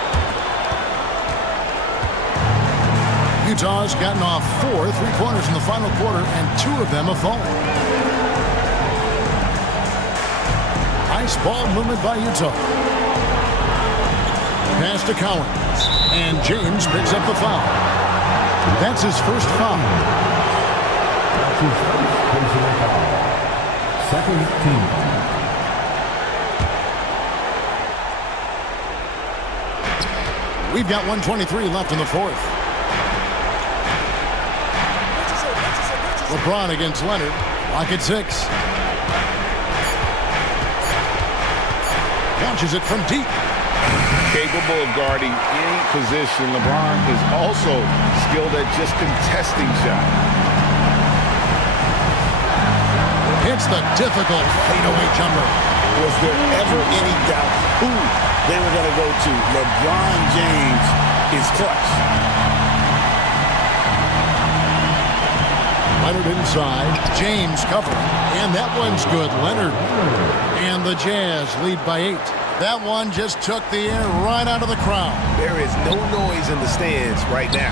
Utah's gotten off 4 3-pointers in the final quarter, and 2 of them have fallen. Nice ball movement by Utah. Pass to Collins, and James picks up the foul. That's his first foul. That's his first personal foul. Second team. We've got 1:23 left in the 4th. LeBron against Leonard. Lock at 6. Launches it from deep. Capable of guarding any position. LeBron is also skilled at just contesting shots. Hits the difficult fadeaway jumper. Was there ever any doubt who they were going to go to? LeBron James is clutch. Leonard inside. James covering. And that one's good. Leonard. And the Jazz lead by 8. That one just took the air right out of the crowd. There is no noise in the stands right now.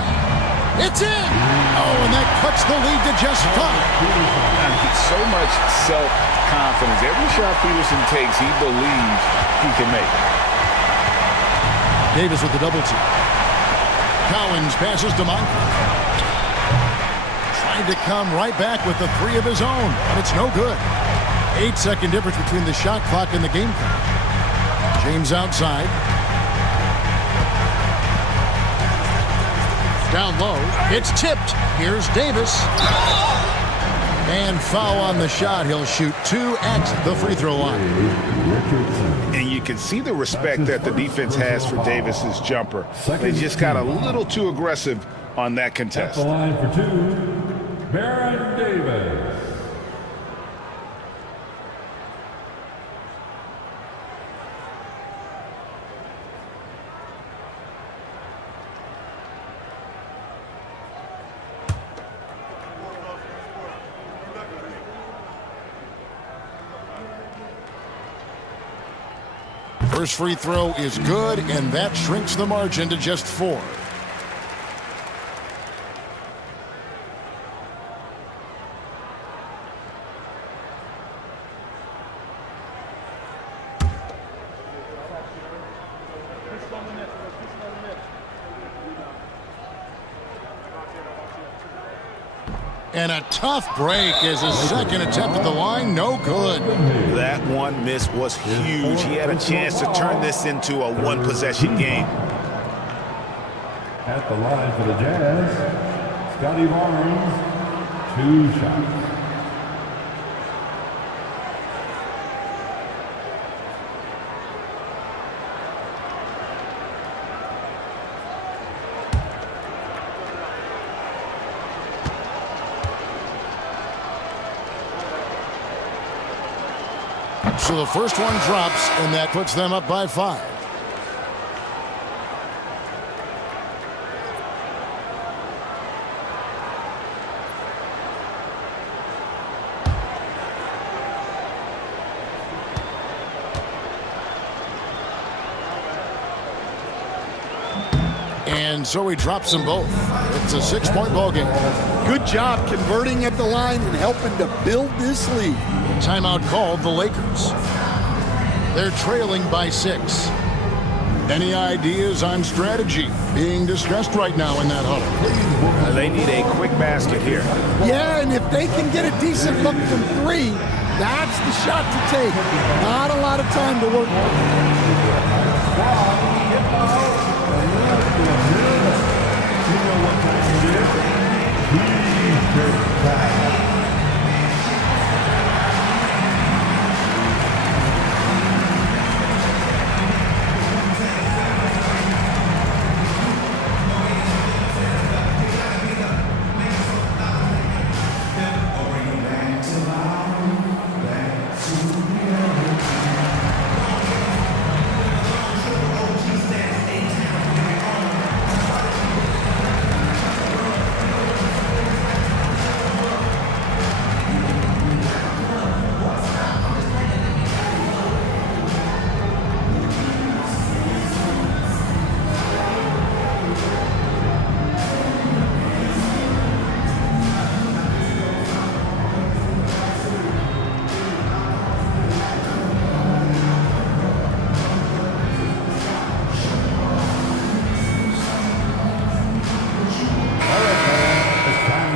It's in! Oh, and that cuts the lead to just 5. So much self-confidence. Every shot Peterson takes, he believes he can make. Davis with the double team. Collins passes to Moncrief. Trying to come right back with the 3 of his own, but it's no good. 8-second difference between the shot clock and the game clock. James outside. Down low. It's tipped. Here's Davis. And foul on the shot. He'll shoot 2 at the free throw line. And you can see the respect that the defense has for Davis's jumper. They just got a little too aggressive on that contest. At the line for 2, Baron Davis. First free throw is good, and that shrinks the margin to just 4. And a tough break as his second attempt at the line, no good. That one miss was huge. He had a chance to turn this into a one-possession game. At the line for the Jazz, Scotty Barnes, 2 shots. So the first one drops, and that puts them up by 5. And so he drops them both. It's a 6-point ball game. Good job converting at the line and helping to build this lead. Timeout called the Lakers. They're trailing by 6. Any ideas on strategy being discussed right now in that huddle? They need a quick basket here. Yeah, and if they can get a decent look from 3, that's the shot to take. Not a lot of time to work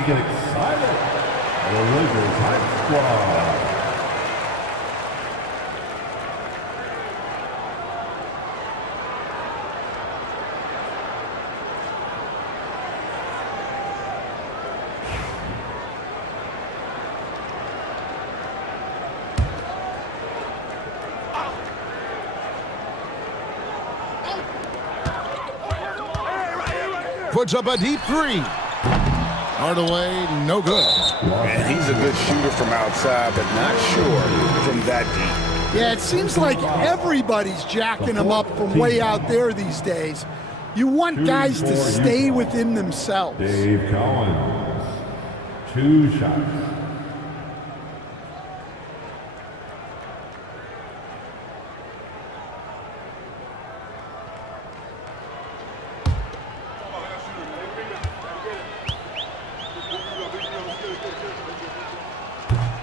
Get excited. The Lakers Hype Squad. Puts up a deep 3. Hardaway, no good. And he's a good shooter from outside, but not sure from that deep. Yeah, it seems like everybody's jacking them up from way out there these days. You want guys to stay within themselves. Dave Collins, 2 shots.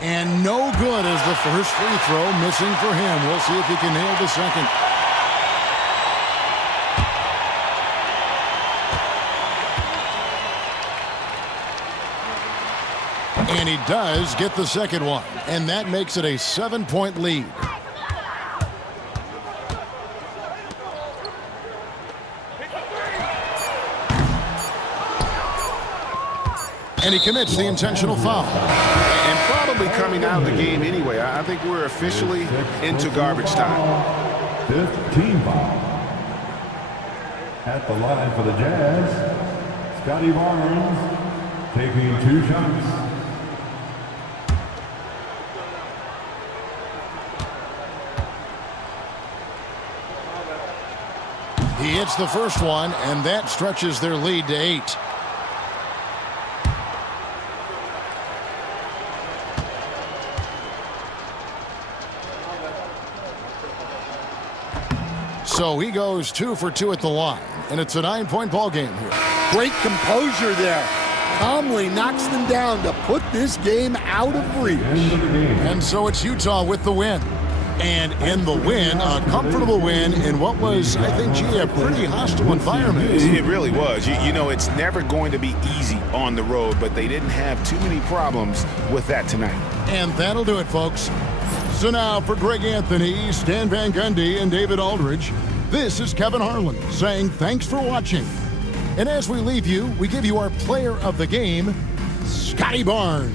And no good as the first free throw missing for him. We'll see if he can nail the second. And he does get the second one. And that makes it a 7-point lead. And he commits the intentional foul. And probably coming out of the game anyway. I think we're officially into garbage time. 5th team foul. At the line for the Jazz, Scotty Barnes taking 2 shots. He hits the first one, and that stretches their lead to 8. So he goes 2 for 2 at the line, and it's a 9-point ball game here. Great composure there. Calmly knocks them down to put this game out of reach. And so it's Utah with the win. And in the win, a comfortable win in what was, I think, a pretty hostile environment. It really was. You know, it's never going to be easy on the road, but they didn't have too many problems with that tonight. And that'll do it, folks. So now for Greg Anthony, Stan Van Gundy, and David Aldridge, this is Kevin Harlan saying thanks for watching. And as we leave you, we give you our player of the game, Scotty Barnes.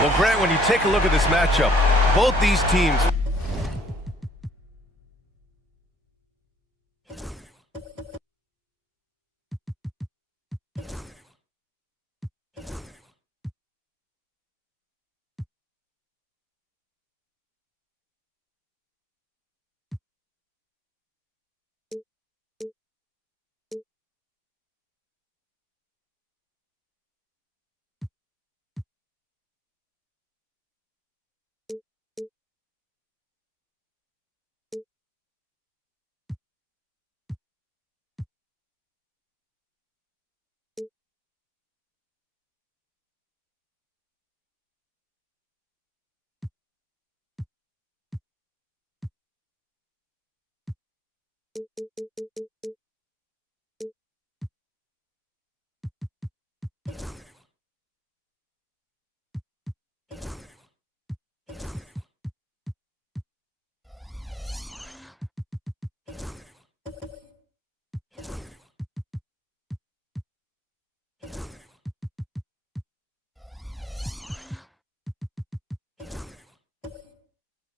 Well, Grant, when you take a look at this matchup, both these teams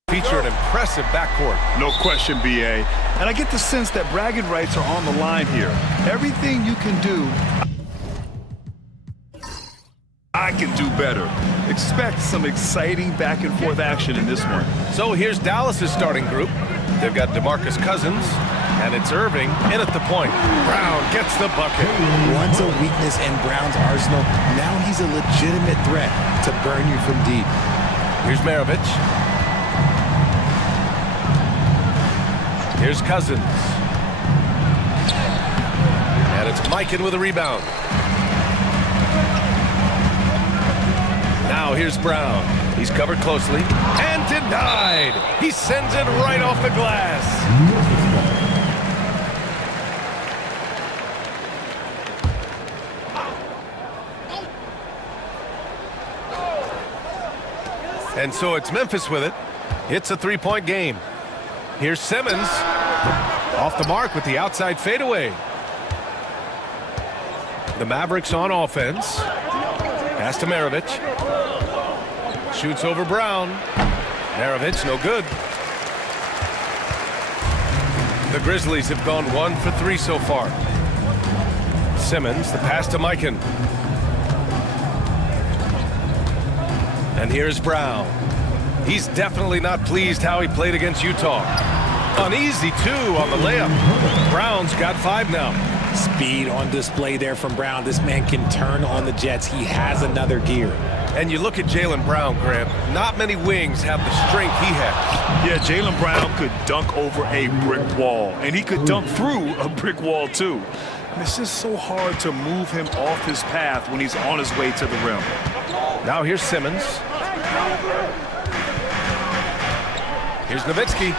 Feature an impressive backcourt. No question, B.A. And I get the sense that bragging rights are on the line here. Everything you can do, I can do better. Expect some exciting back-and-forth action in this one. So here's Dallas's starting group. They've got DeMarcus Cousins, and it's Irving in at the point. Brown gets the bucket. Once a weakness in Brown's arsenal, now he's a legitimate threat to burn you from deep. Here's Maravich. Here's Cousins. And it's Mikan with a rebound. Now here's Brown. He's covered closely and denied. He sends it right off the glass. And so it's Memphis with it. It's a three-point game. Here's Simmons. Off the mark with the outside fadeaway. The Mavericks on offense. Pass to Maravich. Shoots over Brown. Maravich, no good. The Grizzlies have gone 1 for 3 so far. Simmons, the pass to Mikan. And here's Brown. He's definitely not pleased how he played against Utah. Uneasy, too, on the layup. Brown's got 5 now. Speed on display there from Brown. This man can turn on the Jets. He has another gear. And you look at Jaylen Brown, Grant. Not many wings have the strength he has. Yeah, Jaylen Brown could dunk over a brick wall, and he could dunk through a brick wall, too. And it's just so hard to move him off his path when he's on his way to the rim. Now here's Simmons. Here's Nowitzki.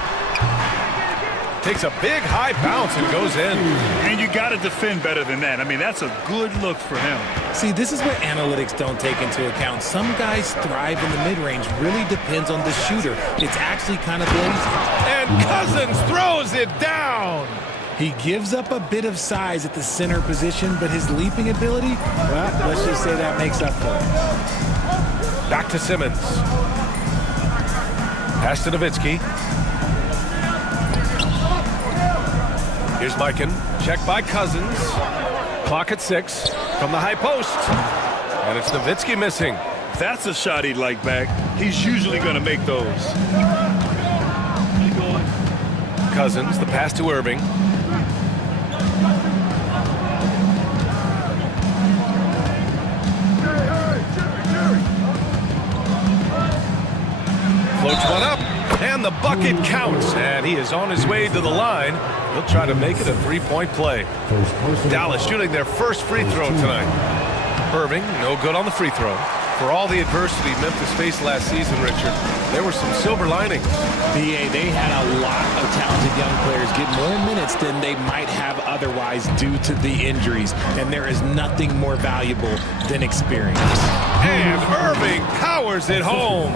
Takes a big high bounce and goes in. And you got to defend better than that. I mean, that's a good look for him. See, this is what analytics don't take into account. Some guys thrive in the mid-range. Really depends on the shooter. It's actually kind of lazy. And Cousins throws it down. He gives up a bit of size at the center position, but his leaping ability, well, let's just say that makes up for it. Back to Simmons. Pass to Nowitzki. Here's Mikan. Checked by Cousins. Clock at 6 from the high post. And it's Nowitzki missing. That's a shot he'd like back. He's usually going to make those. Cousins, the pass to Irving. Floats one up, and the bucket counts. And he is on his way to the line. He'll try to make it a three-point play. Dallas shooting their first free throw tonight. Irving, no good on the free throw. For all the adversity Memphis faced last season, Richard, there were some silver linings. BA, they had a lot of talented young players get more minutes than they might have otherwise due to the injuries. And there is nothing more valuable than experience. And Irving powers it home.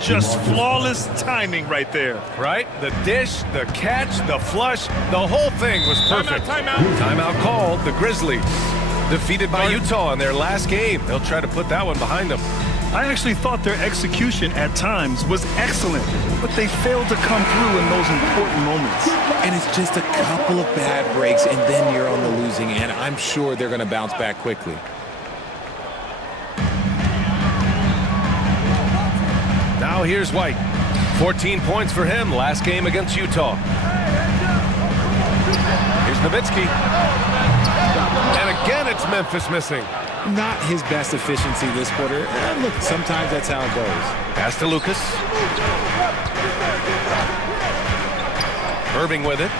Just flawless timing right there. Right? The dish, the catch, the flush, the whole thing was perfect. Timeout called. The Grizzlies defeated by Utah in their last game. They'll try to put that one behind them. I actually thought their execution at times was excellent, but they failed to come through in those important moments. And it's just a couple of bad breaks, and then you're on the losing end. I'm sure they're going to bounce back quickly. Now here's White. 14 points for him last game against Utah. Here's Nowitzki. And again, it's Memphis missing. Not his best efficiency this quarter. Look, sometimes that's how it goes. Pass to Lucas. Irving with it.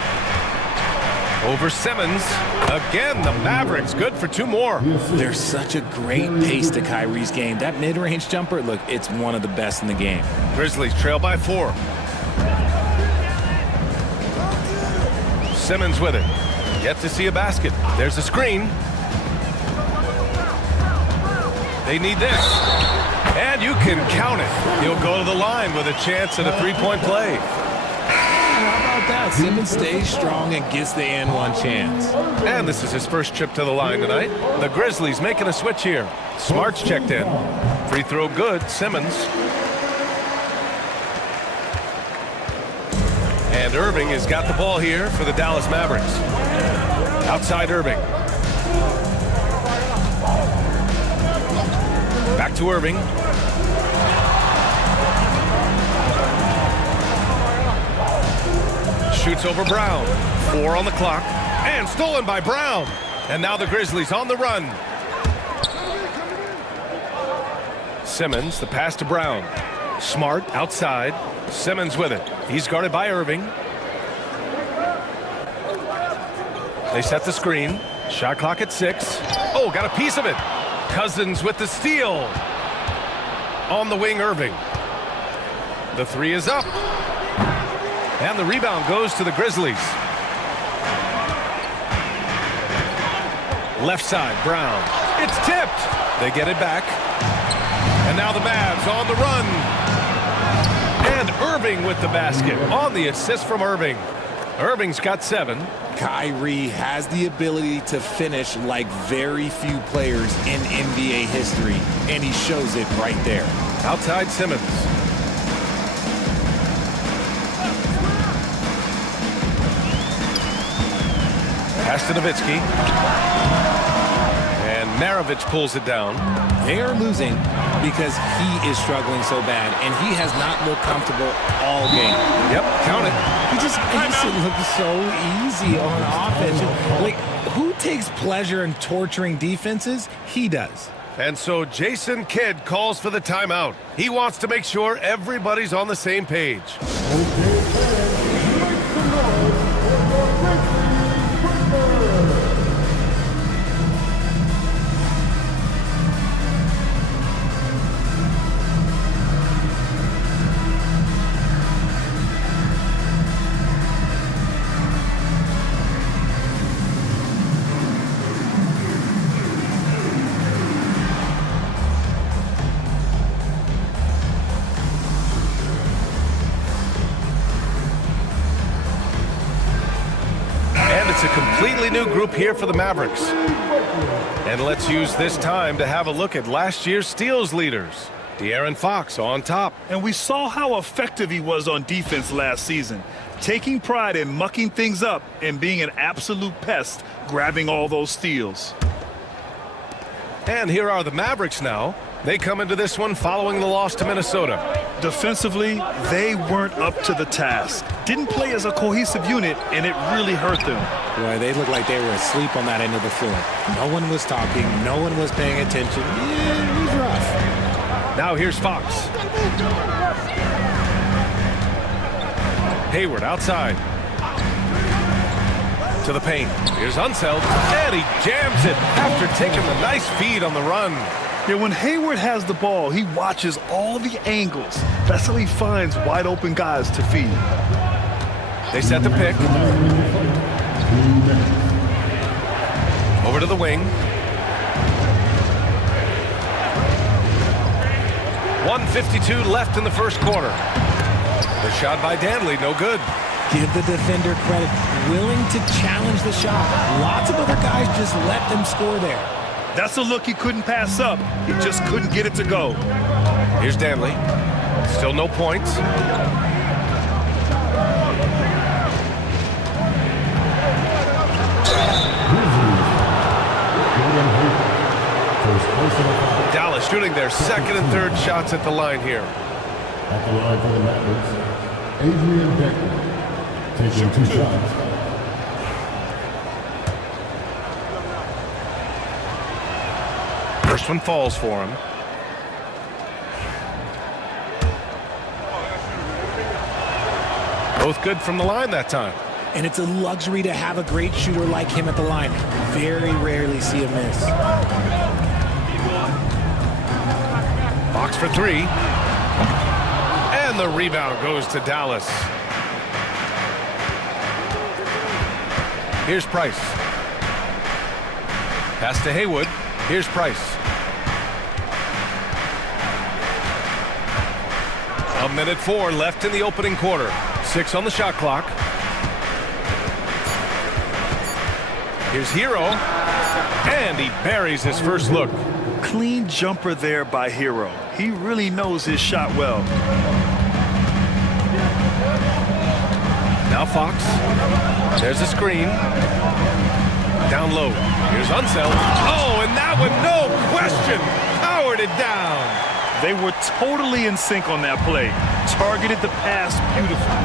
Over Simmons. Again, the Mavericks good for 2 more. There's such a great pace to Kyrie's game. That mid-range jumper, look, it's one of the best in the game. Grizzlies trail by 4. Simmons with it. Yet to see a basket. There's a screen. They need this. And you can count it. He'll go to the line with a chance at a three-point play. How about that? Simmons stays strong and gets the and one chance. And this is his first trip to the line tonight. The Grizzlies making a switch here. Smart's checked in. Free throw good. Simmons. And Irving has got the ball here for the Dallas Mavericks. Outside Irving. Back to Irving. Shoots over Brown. 4 on the clock. And stolen by Brown. And now the Grizzlies on the run. Simmons, the pass to Brown. Smart outside. Simmons with it. He's guarded by Irving. They set the screen. Shot clock at 6. Oh, got a piece of it. Cousins with the steal. On the wing, Irving. The 3 is up. And the rebound goes to the Grizzlies. Left side, Brown. It's tipped. They get it back. And now the Mavs on the run. And Irving with the basket on the assist from Irving. Irving's got 7. Kyrie has the ability to finish like very few players in NBA history, and he shows it right there. Outside Simmons. Pass to Nowitzki. And Maravich pulls it down. They are losing because he is struggling so bad, and he has not looked comfortable all game. Yep, count it. He just makes it look so easy on offense. Like, who takes pleasure in torturing defenses? He does. And so Jason Kidd calls for the timeout. He wants to make sure everybody's on the same page. It's a completely new group here for the Mavericks. And let's use this time to have a look at last year's steals leaders. De'Aaron Fox on top. And we saw how effective he was on defense last season, taking pride in mucking things up and being an absolute pest, grabbing all those steals. And here are the Mavericks now. They come into this one following the loss to Minnesota. Defensively, they weren't up to the task. Didn't play as a cohesive unit, and it really hurt them. Boy, they looked like they were asleep on that end of the floor. No one was talking. No one was paying attention. It was rough. Now here's Fox. Hayward outside. To the paint. Here's Unseld, and he jams it after taking the nice feed on the run. Yeah, when Hayward has the ball, he watches all the angles. That's how he finds wide open guys to feed. They set the pick. Over to the wing. 1:52 left in the first quarter. The shot by Danley, no good. Give the defender credit. Willing to challenge the shot. Lots of other guys just let them score there. That's a look he couldn't pass up. He just couldn't get it to go. Here's Danley. Still no points. Dallas shooting their second and third shots at the line here. At the line for the Mavericks, Adrian Beckman taking 2 shots. First one falls for him. Both good from the line that time. And it's a luxury to have a great shooter like him at the line. Very rarely see a miss. Fox for 3. And the rebound goes to Dallas. Here's Price. Pass to Haywood. Here's Price. A minute 4 left in the opening quarter. 6 on the shot clock. Here's Hero. And he buries his first look. Clean jumper there by Hero. He really knows his shot well. Now Fox. There's a screen. Down low. Here's Unseld. Oh, and that one, no question, powered it down. They were totally in sync on that play. Targeted the pass beautifully.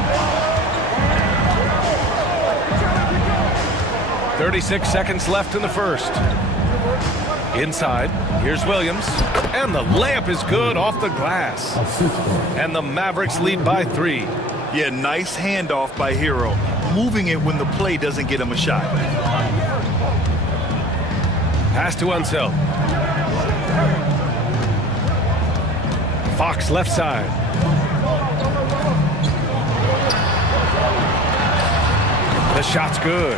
36 seconds left in the first. Inside, here's Williams. And the layup is good off the glass. And the Mavericks lead by 3. Yeah, nice handoff by Hero. Moving it when the play doesn't get him a shot. Pass to Unseld. Fox left side. The shot's good.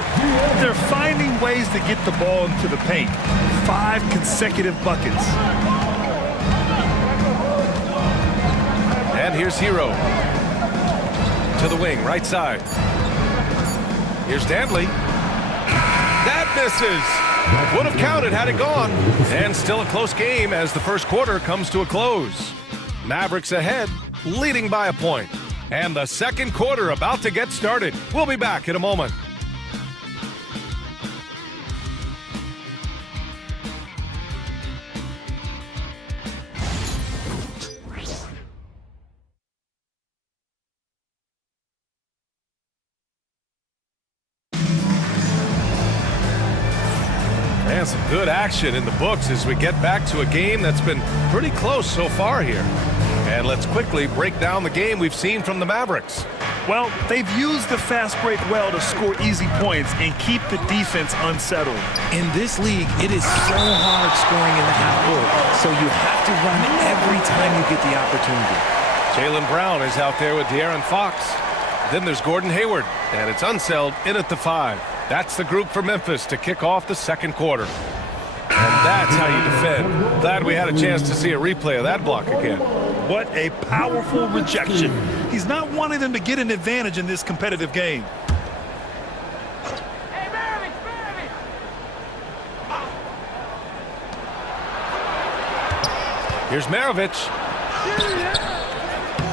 They're finding ways to get the ball into the paint. 5 consecutive buckets. And here's Hero. To the wing, right side. Here's Dantley. That misses. Would have counted had it gone. And still a close game as the first quarter comes to a close. Mavericks ahead, leading by a point. And the second quarter about to get started. We'll be back in a moment. And some good action in the books as we get back to a game that's been pretty close so far here. And let's quickly break down the game we've seen from the Mavericks. Well, they've used the fast break well to score easy points and keep the defense unsettled. In this league, it is so hard scoring in the half court, so you have to run every time you get the opportunity. Jaylen Brown is out there with De'Aaron Fox. Then there's Gordon Hayward, and it's Unseld in at the 5. That's the group for Memphis to kick off the second quarter. And that's how you defend. Glad we had a chance to see a replay of that block again. What a powerful rejection. He's not wanting them to get an advantage in this competitive game. Here's Maravich.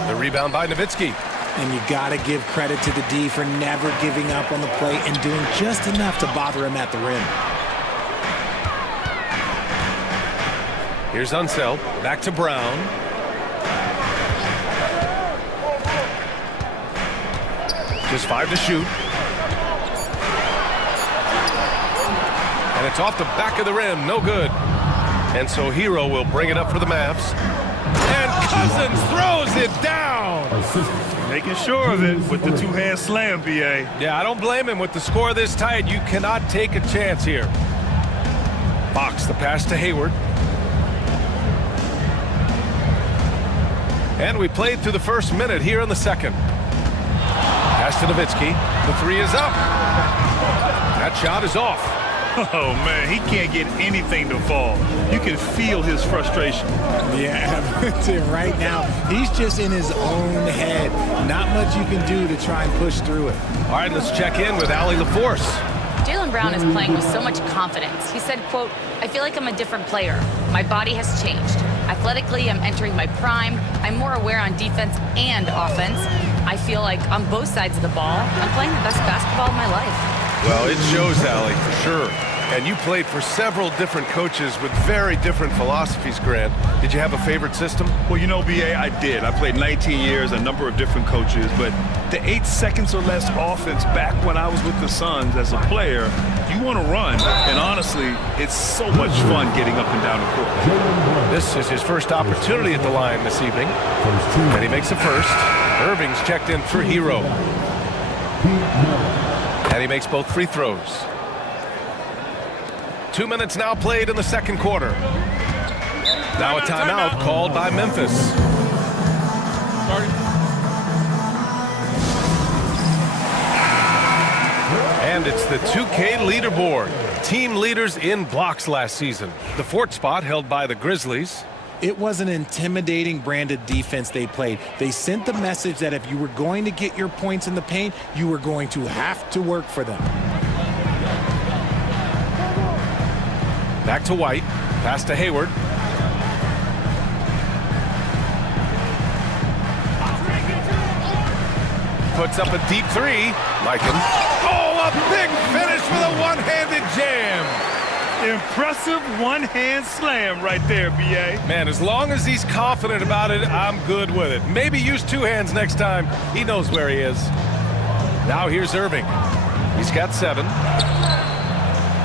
The rebound by Nowitzki. And you got to give credit to the D for never giving up on the play and doing just enough to bother him at the rim. Here's Unseld. Back to Brown. Just 5 to shoot. And it's off the back of the rim. No good. And so Hero will bring it up for the Mavs. And Cousins throws it down. Making sure of it with the two-hand slam, B.A. Yeah, I don't blame him. With the score this tight, you cannot take a chance here. Fox, the pass to Hayward. And we played through the first minute here in the second. Pass to Nowitzki. The 3 is up. That shot is off. Oh, man, he can't get anything to fall. You can feel his frustration. Yeah, right now, he's just in his own head. Not much you can do to try and push through it. All right, let's check in with Allie LaForce. Jaylen Brown is playing with so much confidence. He said, quote, "I feel like I'm a different player. My body has changed. Athletically, I'm entering my prime. I'm more aware on defense and offense. I feel like on both sides of the ball, I'm playing the best basketball of my life." Well, it shows, Allie, for sure. And you played for several different coaches with very different philosophies, Grant. Did you have a favorite system? Well, you know, B.A., I did. I played 19 years, a number of different coaches, but the 8 seconds or less offense back when I was with the Suns as a player, you want to run. And honestly, it's so much fun getting up and down the court. This is his first opportunity at the line this evening. And he makes a first. Irving's checked in for Hero. And he makes both free throws. 2 minutes now played in the second quarter. Now a timeout called by Memphis. And it's the 2K leaderboard. Team leaders in blocks last season. The 4th spot held by the Grizzlies. It was an intimidating branded defense they played. They sent the message that if you were going to get your points in the paint, you were going to have to work for them. Back to White. Pass to Hayward. Puts up a deep three. Mikan. Oh, a big finish with a one-handed jam. Impressive one-hand slam right there, B.A. Man, as long as he's confident about it, I'm good with it. Maybe use 2 hands next time. He knows where he is. Now here's Irving. He's got 7.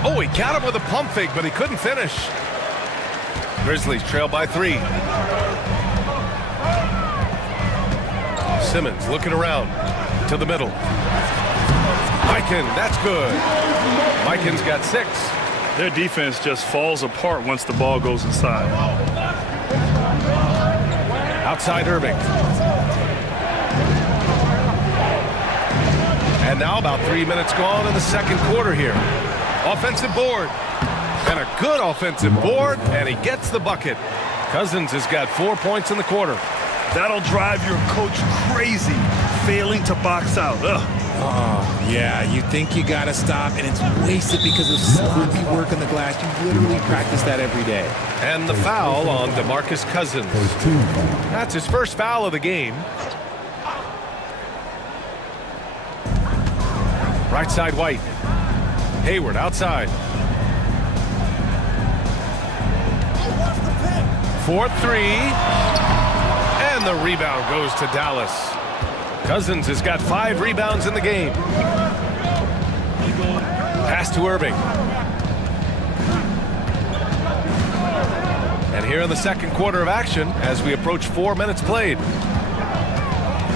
Oh, he got him with a pump fake, but he couldn't finish. Grizzlies trail by 3. Simmons looking around to the middle. Mikan, that's good. Mikan's got 6. Their defense just falls apart once the ball goes inside. Outside Irving. And now about 3 minutes gone in the second quarter here. Offensive board. And a good offensive board, and he gets the bucket. Cousins has got 4 points in the quarter. That'll drive your coach crazy, failing to box out. Oh, yeah, you think you got to stop, and it's wasted because of sloppy work on the glass. You literally practice that every day. And the foul on DeMarcus Cousins. That's his first foul of the game. Right side White. Hayward outside. 4-3. And the rebound goes to Dallas. Cousins has got 5 rebounds in the game. Pass to Irving. And here in the second quarter of action as we approach 4 minutes played.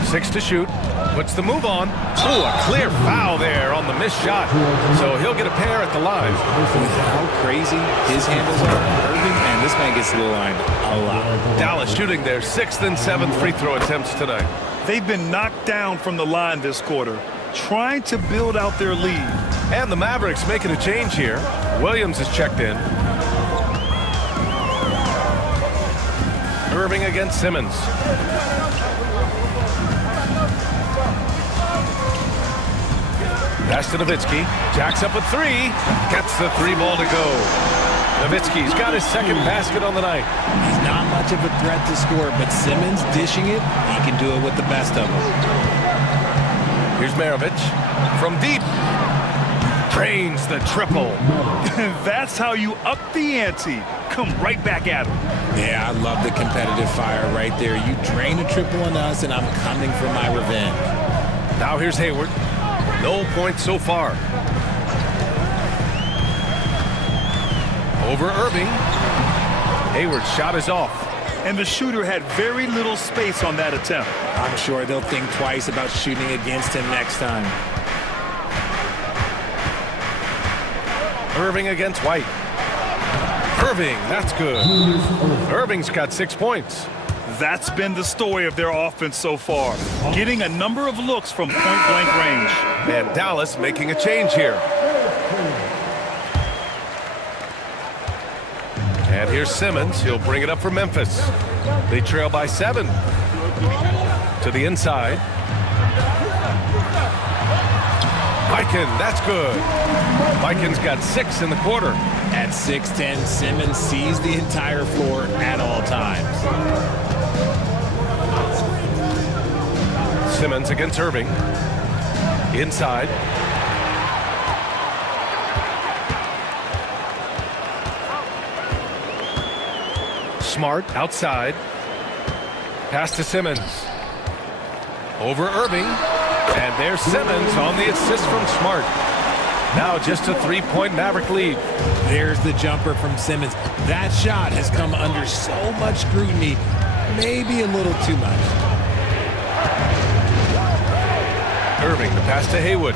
6 to shoot. Puts the move on. Ooh, a clear foul there on the missed shot. So he'll get a pair at the line. With how crazy his handles are, Irving, man, this man gets to the line a lot. Dallas shooting their 6th and 7th free throw attempts tonight. They've been knocked down from the line this quarter, trying to build out their lead. And the Mavericks making a change here. Williams has checked in. Irving against Simmons. Pass to Nowitzki. Jacks up a 3. Gets the 3 ball to go. Nowitzki's got his 2nd basket on the night. He's not much of a threat to score, but Simmons dishing it, he can do it with the best of them. Here's Maravich from deep. Drains the triple. That's how you up the ante. Come right back at him. Yeah, I love the competitive fire right there. You drain a triple on us, and I'm coming for my revenge. Now here's Hayward. No points so far. Over Irving. Hayward's shot is off. And the shooter had very little space on that attempt. I'm sure they'll think twice about shooting against him next time. Irving against White. Irving, that's good. Irving's got 6 points. That's been the story of their offense so far. Getting a number of looks from point-blank range. And Dallas making a change here. And here's Simmons. He'll bring it up for Memphis. They trail by 7. To the inside. Mikan, that's good. Mikan's got 6 in the quarter. At 6'10", Simmons sees the entire floor at all times. Simmons against Irving. Inside. Smart outside. Pass to Simmons. Over Irving. And there's Simmons on the assist from Smart. Now just a 3-point Maverick lead. There's the jumper from Simmons. That shot has come under so much scrutiny, maybe a little too much. Irving, the pass to Haywood.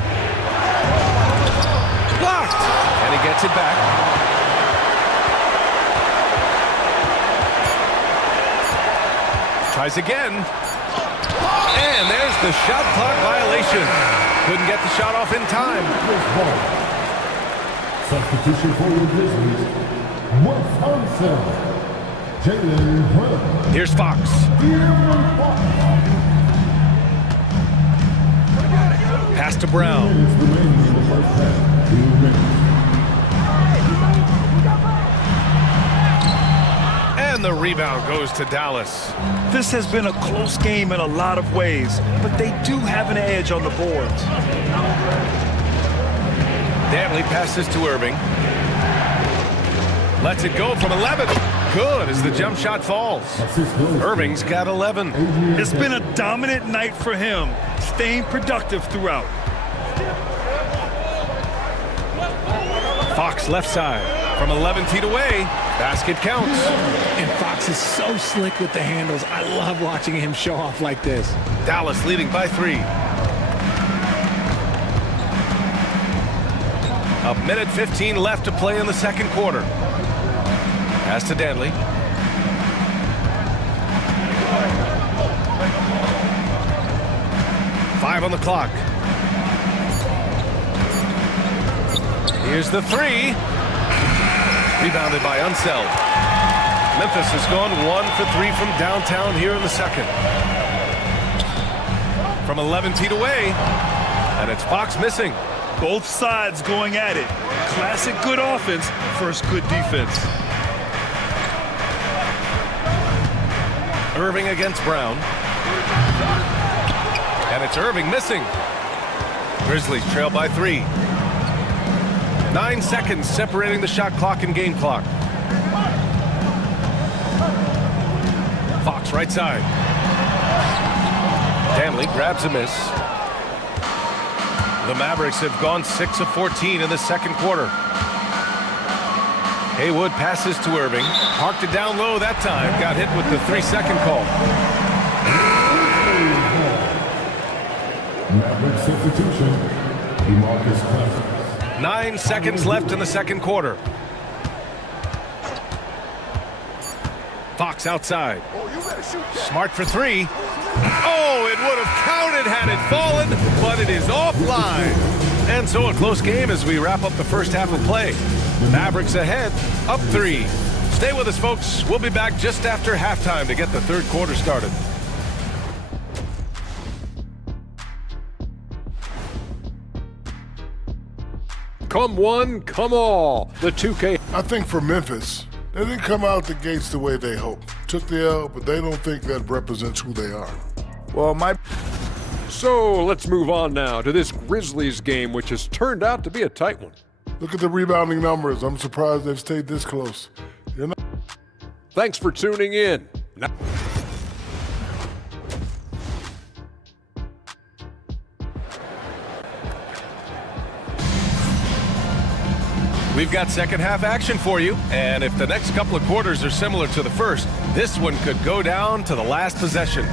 Blocked! And he gets it back. Tries again. And there's the shot clock violation. Couldn't get the shot off in time. Substitution for the Grizzlies. Wisconsin. Jalen Hood. Here's Fox. Pass to Brown. And the rebound goes to Dallas. This has been a close game in a lot of ways, but they do have an edge on the boards. Dantley passes to Irving. Lets it go from 11. Good as the jump shot falls. Irving's got 11. It's been a dominant night for him, staying productive throughout. Fox left side from 11 feet away. Basket counts. And Fox is so slick with the handles. I love watching him show off like this. Dallas leading by 3. A minute 15 left to play in the second quarter. Pass to Dantley. Five on the clock. Here's the 3. Rebounded by Unseld. Memphis has gone 1 for 3 from downtown here in the second. From 11 feet away, and it's Fox missing. Both sides going at it. Classic good offense, first good defense. Irving against Brown. And it's Irving missing. Grizzlies trail by 3. 9 seconds separating the shot clock and game clock. Fox right side. Dantley grabs a miss. The Mavericks have gone 6 of 14 in the second quarter. Haywood passes to Irving. Parked it down low that time. Got hit with the 3-second call. Maverick substitution. DeMarcus Cousins. 9 seconds left in the second quarter. Fox outside. Smart for 3. Oh, it would have counted had it fallen, but it is offline. And so a close game as we wrap up the first half of play. Mavericks ahead, up 3. Stay with us, folks. We'll be back just after halftime to get the third quarter started. Come one, come all. The 2K. I think for Memphis, they didn't come out the gates the way they hoped. Took the L, but they don't think that represents who they are. Well, So let's move on now to this Grizzlies game, which has turned out to be a tight one. Look at the rebounding numbers. I'm surprised they've stayed this close. Thanks for tuning in. Now We've got second half action for you, and if the next couple of quarters are similar to the first, this one could go down to the last possession.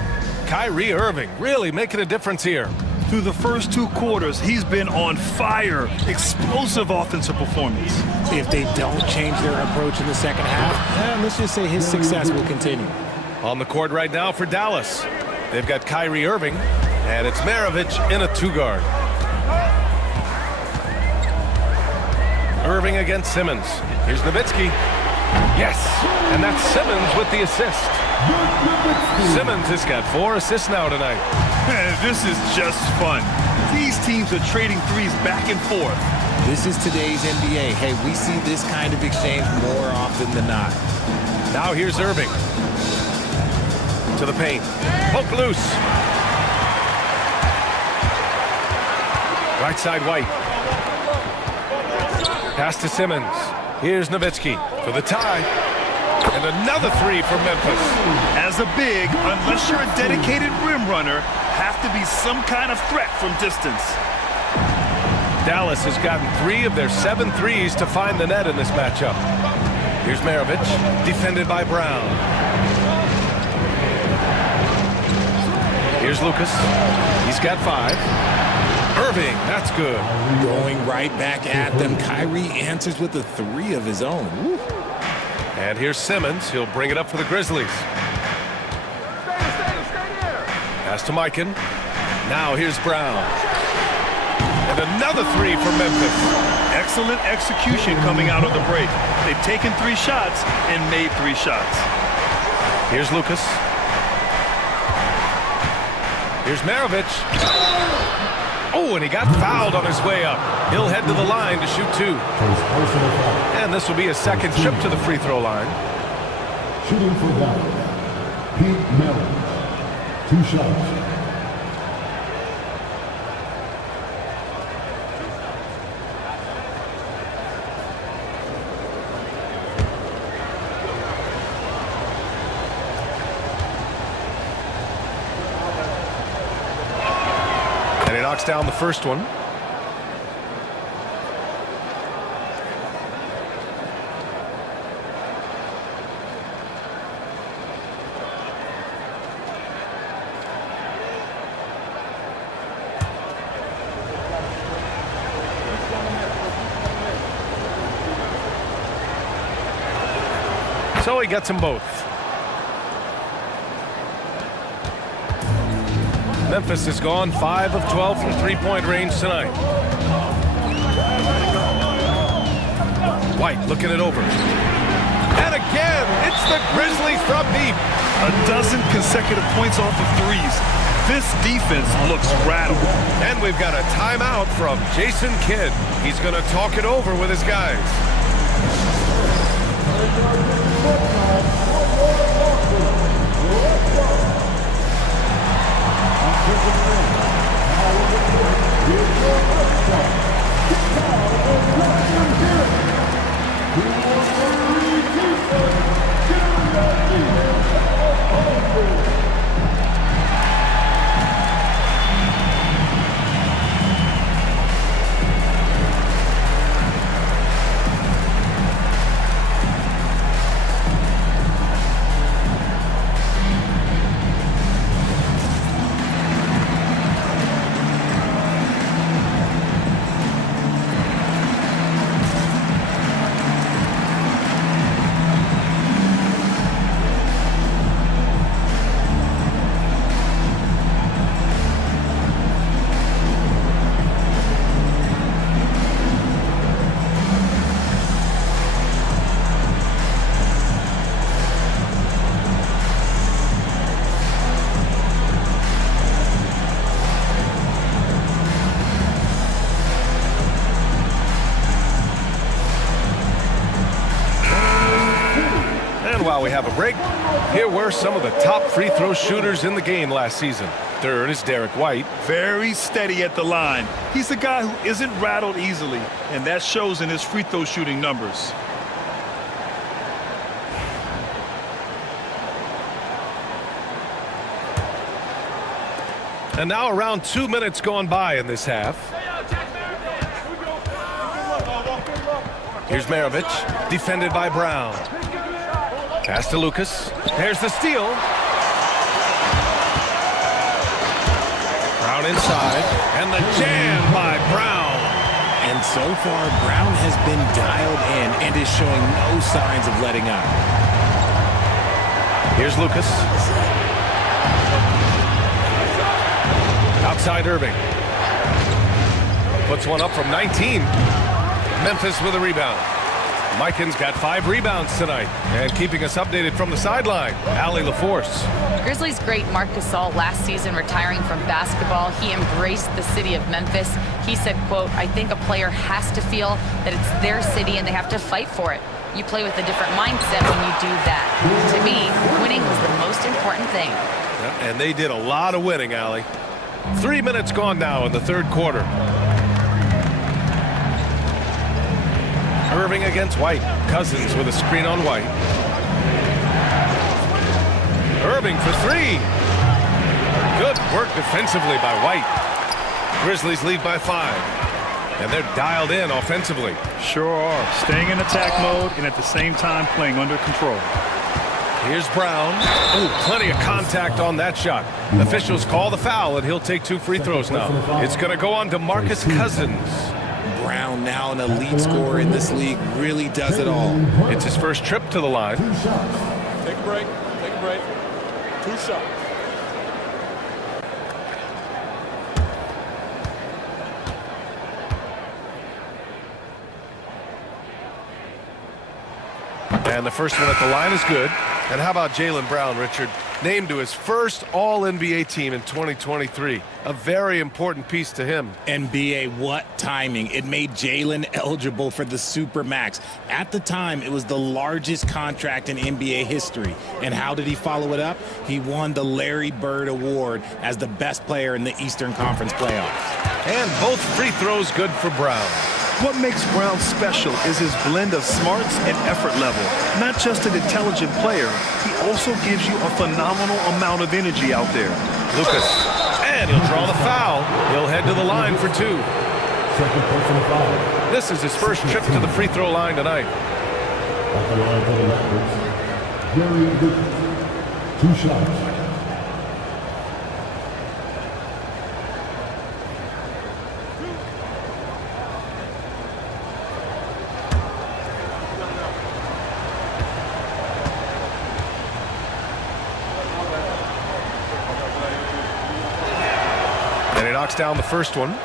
Kyrie Irving really making a difference here. Through the first 2 quarters, he's been on fire. Explosive offensive performance. If they don't change their approach in the second half, let's just say his success will continue. On the court right now for Dallas, they've got Kyrie Irving, and it's Maravich in a 2-guard. Irving against Simmons. Here's Nowitzki. Yes, and that's Simmons with the assist. Simmons has got 4 assists now tonight. This is just fun. These teams are trading threes back and forth. This is today's NBA. Hey, we see this kind of exchange more often than not. Now here's Irving. To the paint. Poke loose. Right side White. Pass to Simmons. Here's Nowitzki for the tie. And another 3 for Memphis. As a big, unless you're a dedicated rim runner, have to be some kind of threat from distance. Dallas has gotten 3 of their 7 threes to find the net in this matchup. Here's Maravich, defended by Brown. Here's Lucas. He's got 5. Irving, that's good. Going right back at them. Kyrie answers with a 3 of his own. Woo. And here's Simmons. He'll bring it up for the Grizzlies. Pass to Mikan. Now here's Brown. And another three for Memphis. Excellent execution coming out of the break. They've taken 3 shots and made 3 shots. Here's Lucas. Here's Maravich. Oh, and he got fouled on his way up. He'll head to the line to shoot 2. And this will be his second trip to the free throw line. Shooting for that, Pete Maravich. 2 shots. And he knocks down the first one. So he gets them both. Memphis has gone 5 of 12 from three-point range tonight. White looking it over. And again, it's the Grizzlies from deep. A dozen consecutive points off of threes. This defense looks rattled. And we've got a timeout from Jason Kidd. He's going to talk it over with his guys. While we have a break, here were some of the top free throw shooters in the game last season. Third is Derek White. Very steady at the line. He's a guy who isn't rattled easily, and that shows in his free throw shooting numbers. And now around 2 minutes gone by in this half. Here's Maravich, defended by Brown. Pass to Lucas. There's the steal. Brown inside. And the jam by Brown. And so far, Brown has been dialed in and is showing no signs of letting up. Here's Lucas. Outside Irving. Puts one up from 19. Memphis with a rebound. Mikan's got 5 rebounds tonight. And keeping us updated from the sideline, Allie LaForce. Grizzlies great Marc Gasol last season retiring from basketball. He embraced the city of Memphis. He said, quote, "I think a player has to feel that it's their city and they have to fight for it. You play with a different mindset when you do that. To me, winning was the most important thing." Yeah, and they did a lot of winning, Allie. 3 minutes gone now in the third quarter. Irving against White. Cousins with a screen on White. Irving for 3. Good work defensively by White. Grizzlies lead by 5. And they're dialed in offensively. Sure are. Staying in attack mode and at the same time playing under control. Here's Brown. Oh, plenty of contact on that shot. Officials call the foul, and he'll take 2 free throws now. It's going to go on to DeMarcus Cousins. Brown, now an elite scorer in this league, really does it all. It's his first trip to the line. Take a break. Take a break. 2 shots. And the first one at the line is good. And how about Jaylen Brown, Richard? Named to his first All-NBA team in 2023. A very important piece to him. NBA, what timing. It made Jaylen eligible for the Supermax. At the time, it was the largest contract in NBA history. And how did he follow it up? He won the Larry Bird Award as the best player in the Eastern Conference playoffs. And both free throws good for Brown. What makes Brown special is his blend of smarts and effort level. Not just an intelligent player, he also gives you a phenomenal amount of energy out there. Lucas, and he'll draw the foul. He'll head to the line for 2. Second personal foul. This is his first trip to the free throw line tonight. At the line for the Raptors, Gary Lucas. 2 shots. And he knocks down the first one.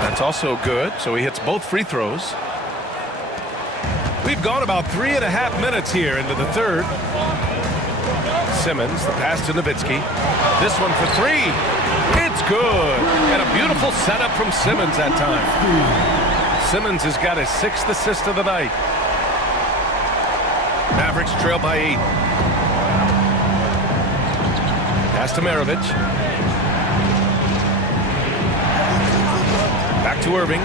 That's also good, so he hits both free throws. We've gone about 3.5 minutes here into the third. Simmons, the pass to Nowitzki. This one for 3. It's good. And a beautiful setup from Simmons that time. Simmons has got his 6th assist of the night. Mavericks trail by 8. Pass to Maravich. Back to Irving.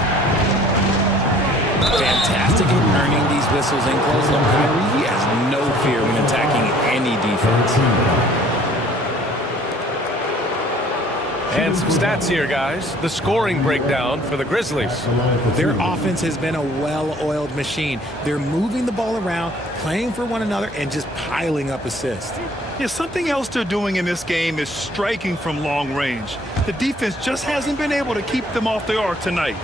Fantastic at earning these whistles in close. Look, Kyrie, he has no fear when attacking any defense. And some stats here, guys. The scoring breakdown for the Grizzlies. Their offense has been a well-oiled machine. They're moving the ball around, playing for one another, and just piling up assists. Yeah, something else they're doing in this game is striking from long range. The defense just hasn't been able to keep them off the arc tonight.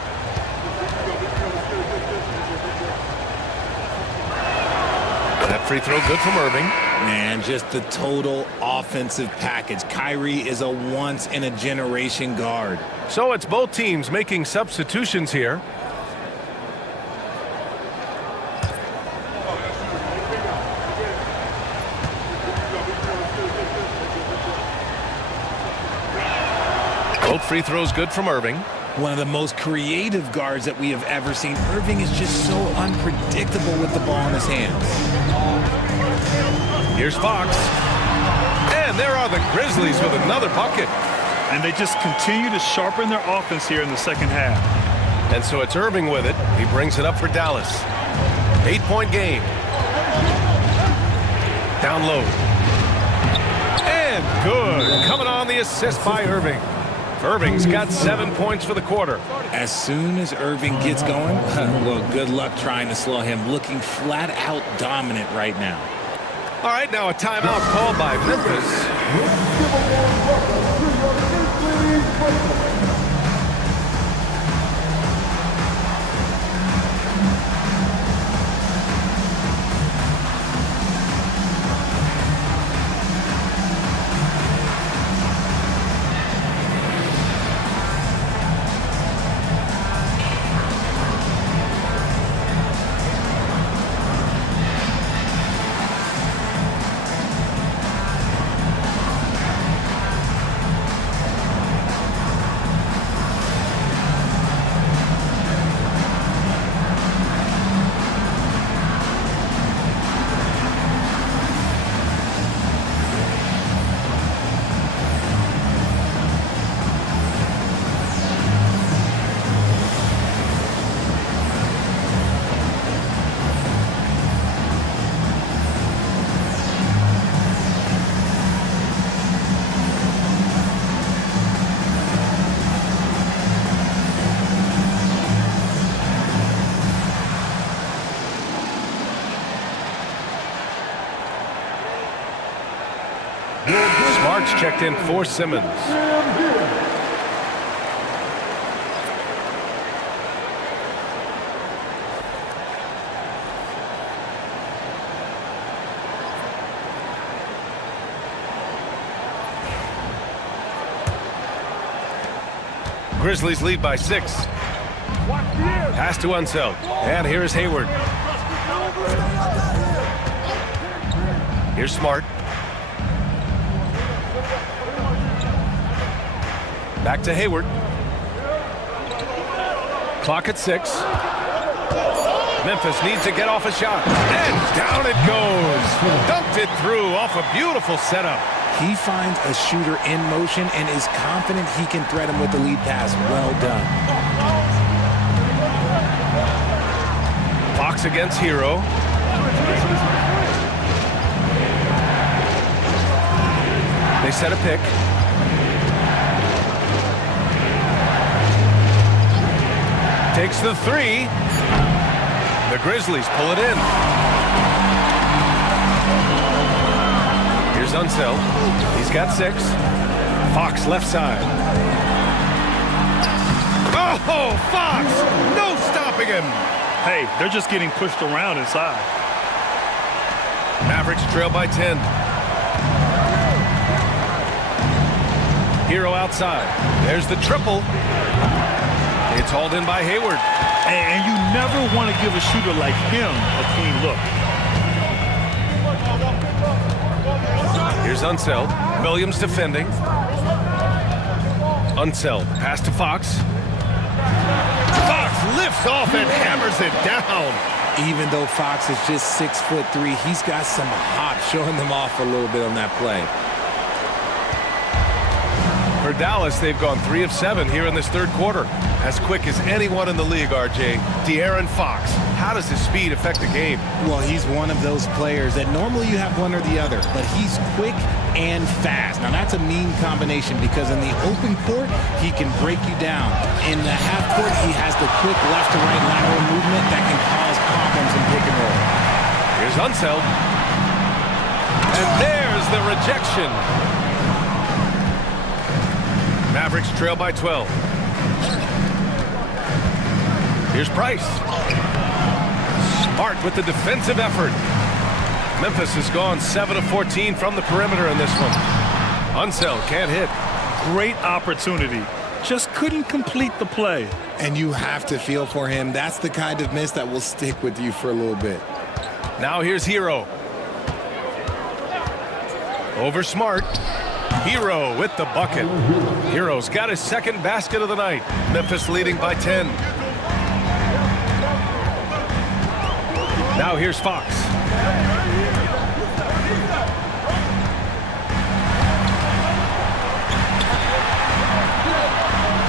That free throw good from Irving. Man, just the total offensive package. Kyrie is a once-in-a-generation guard. So it's both teams making substitutions here. Both free throws good from Irving. One of the most creative guards that we have ever seen. Irving is just so unpredictable with the ball in his hands. Here's Fox. And there are the Grizzlies with another bucket. And they just continue to sharpen their offense here in the second half. And so it's Irving with it. He brings it up for Dallas. 8-point game. Down low. And good. Coming on the assist by Irving. Irving's got 7 points for the quarter. As soon as Irving gets going, well, good luck trying to slow him. Looking flat out dominant right now. All right, now a timeout called by Memphis. Coach checked in for Simmons. Grizzlies lead by 6. Pass to Unseld. And here's Hayward. Here's Smart. Back to Hayward. Clock at 6. Memphis needs to get off a shot. And down it goes. Dumped it through off a beautiful setup. He finds a shooter in motion and is confident he can threat him with the lead pass. Well done. Fox against Hero. They set a pick. Takes the 3. The Grizzlies pull it in. Here's Unseld. He's got 6. Fox left side. Oh, Fox! No stopping him! Hey, they're just getting pushed around inside. Mavericks trail by 10. Hero outside. There's the triple. It's hauled in by Hayward. And you never want to give a shooter like him a clean look. Here's Unseld. Williams defending. Unseld. Pass to Fox. Fox lifts off and hammers it down. Even though Fox is just 6'3", he's got some hop, showing them off a little bit on that play. For Dallas, they've gone 3 of 7 here in this third quarter. As quick as anyone in the league, RJ. De'Aaron Fox. How does his speed affect the game? Well, he's one of those players that normally you have one or the other, but he's quick and fast. Now, that's a mean combination because in the open court, he can break you down. In the half court, he has the quick left to right lateral movement that can cause problems in pick and roll. Here's Unseld. And there's the rejection. Mavericks trail by 12. Here's Price. Smart with the defensive effort. Memphis has gone 7 of 14 from the perimeter in this one. Unseld can't hit. Great opportunity. Just couldn't complete the play. And you have to feel for him. That's the kind of miss that will stick with you for a little bit. Now here's Hero. Over Smart. Hero with the bucket. Hero's got his second basket of the night. Memphis leading by 10. Now here's Fox.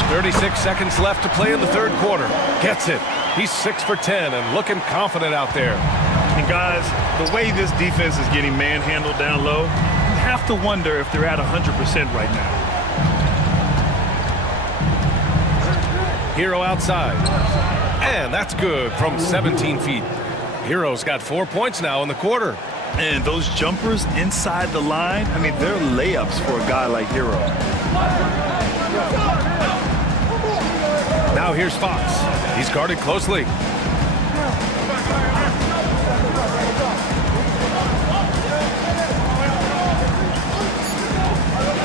"36 seconds left to play in the third quarter. Gets it. He's 6 for 10 and looking confident out there. And guys, the way this defense is getting manhandled down low, you have to wonder if they're at 100% right now. Hero outside. And that's good from 17 feet. Hero's got 4 points now in the quarter. And those jumpers inside the line, I mean, they're layups for a guy like Hero. Now here's Fox. He's guarded closely.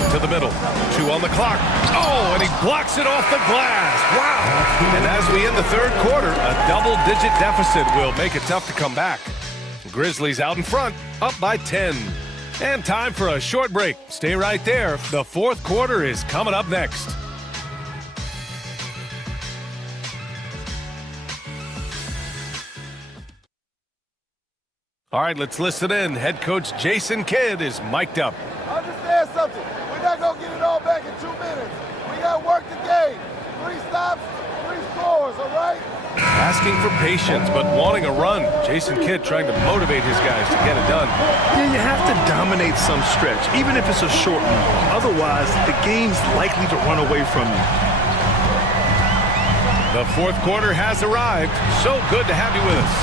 To the middle. 2 on the clock. Oh, and he blocks it off the glass. Wow. And as we end the third quarter, a double-digit deficit will make it tough to come back. Grizzlies out in front, up by 10. And time for a short break. Stay right there. The fourth quarter is coming up next. All right, let's listen in. Head coach Jason Kidd is mic'd up. Understand something. We're not going to get it all back in 2 minutes. We got to work the game. 3 stops, 3 scores, all right? Asking for patience, but wanting a run. Jason Kidd trying to motivate his guys to get it done. Yeah, you have to dominate some stretch, even if it's a short one. Otherwise, the game's likely to run away from you. The fourth quarter has arrived. So good to have you with us.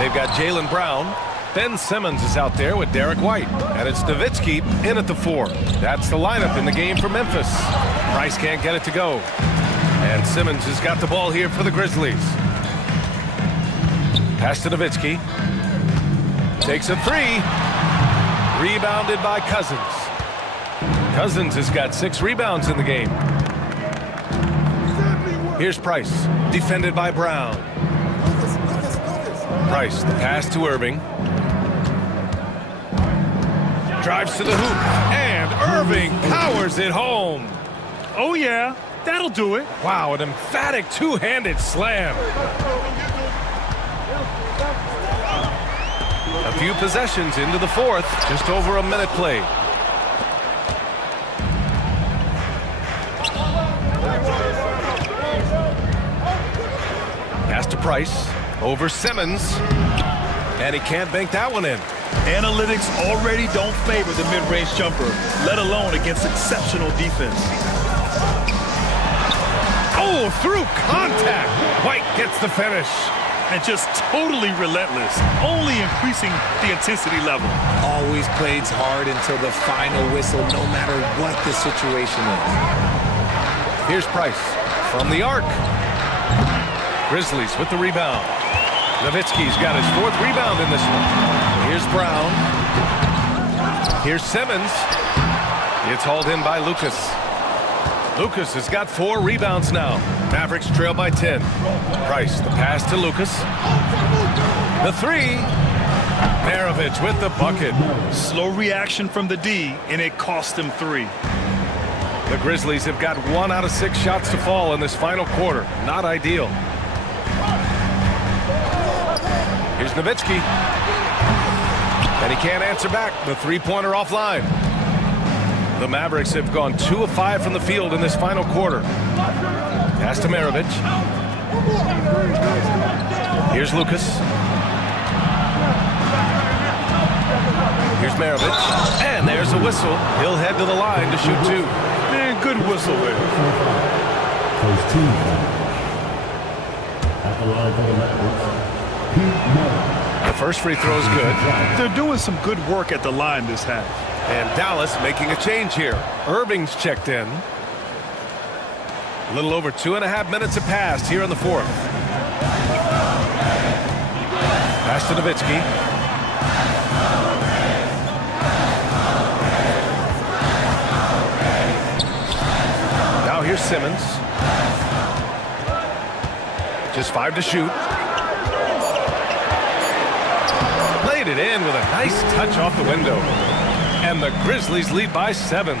They've got Jaylen Brown, Ben Simmons is out there with Derek White. And it's Nowitzki in at the 4. That's the lineup in the game for Memphis. Price can't get it to go. And Simmons has got the ball here for the Grizzlies. Pass to Nowitzki. Takes a 3. Rebounded by Cousins. Cousins has got 6 rebounds in the game. Here's Price, defended by Brown. Price, the pass to Irving. Drives to the hoop, and Irving powers it home. Oh, yeah, that'll do it. Wow, an emphatic two-handed slam. A few possessions into the fourth, just over a minute played. Pass to Price, over Simmons, and he can't bank that one in. Analytics already don't favor the mid-range jumper, let alone against exceptional defense. Oh, through contact. White gets the finish. And just totally relentless, only increasing the intensity level. Always plays hard until the final whistle, no matter what the situation is. Here's Price from the arc. Grizzlies with the rebound. Nowitzki's got his 4th rebound in this one. Here's Brown. Here's Simmons. It's hauled in by Lucas. Lucas has got 4 rebounds now. Mavericks trail by 10. Price, the pass to Lucas. The 3. Maravich with the bucket. Slow reaction from the D, and it cost him 3. The Grizzlies have got 1 out of 6 shots to fall in this final quarter. Not ideal. Here's Nowitzki. And he can't answer back. The 3-pointer offline. The Mavericks have gone 2 of 5 from the field in this final quarter. Pass to Maravich. Here's Lucas. Here's Maravich. And there's a whistle. He'll head to the line to shoot 2. Man, good whistle there. First team. At the line for the Mavericks, Pete Miller. The first free throw is good. They're doing some good work at the line this half. And Dallas making a change here. Irving's checked in. A little over 2.5 minutes have passed here in the fourth. Pass to Nowitzki. Now here's Simmons. Just 5 to shoot. Laid it in with a nice touch off the window. And the Grizzlies lead by 7.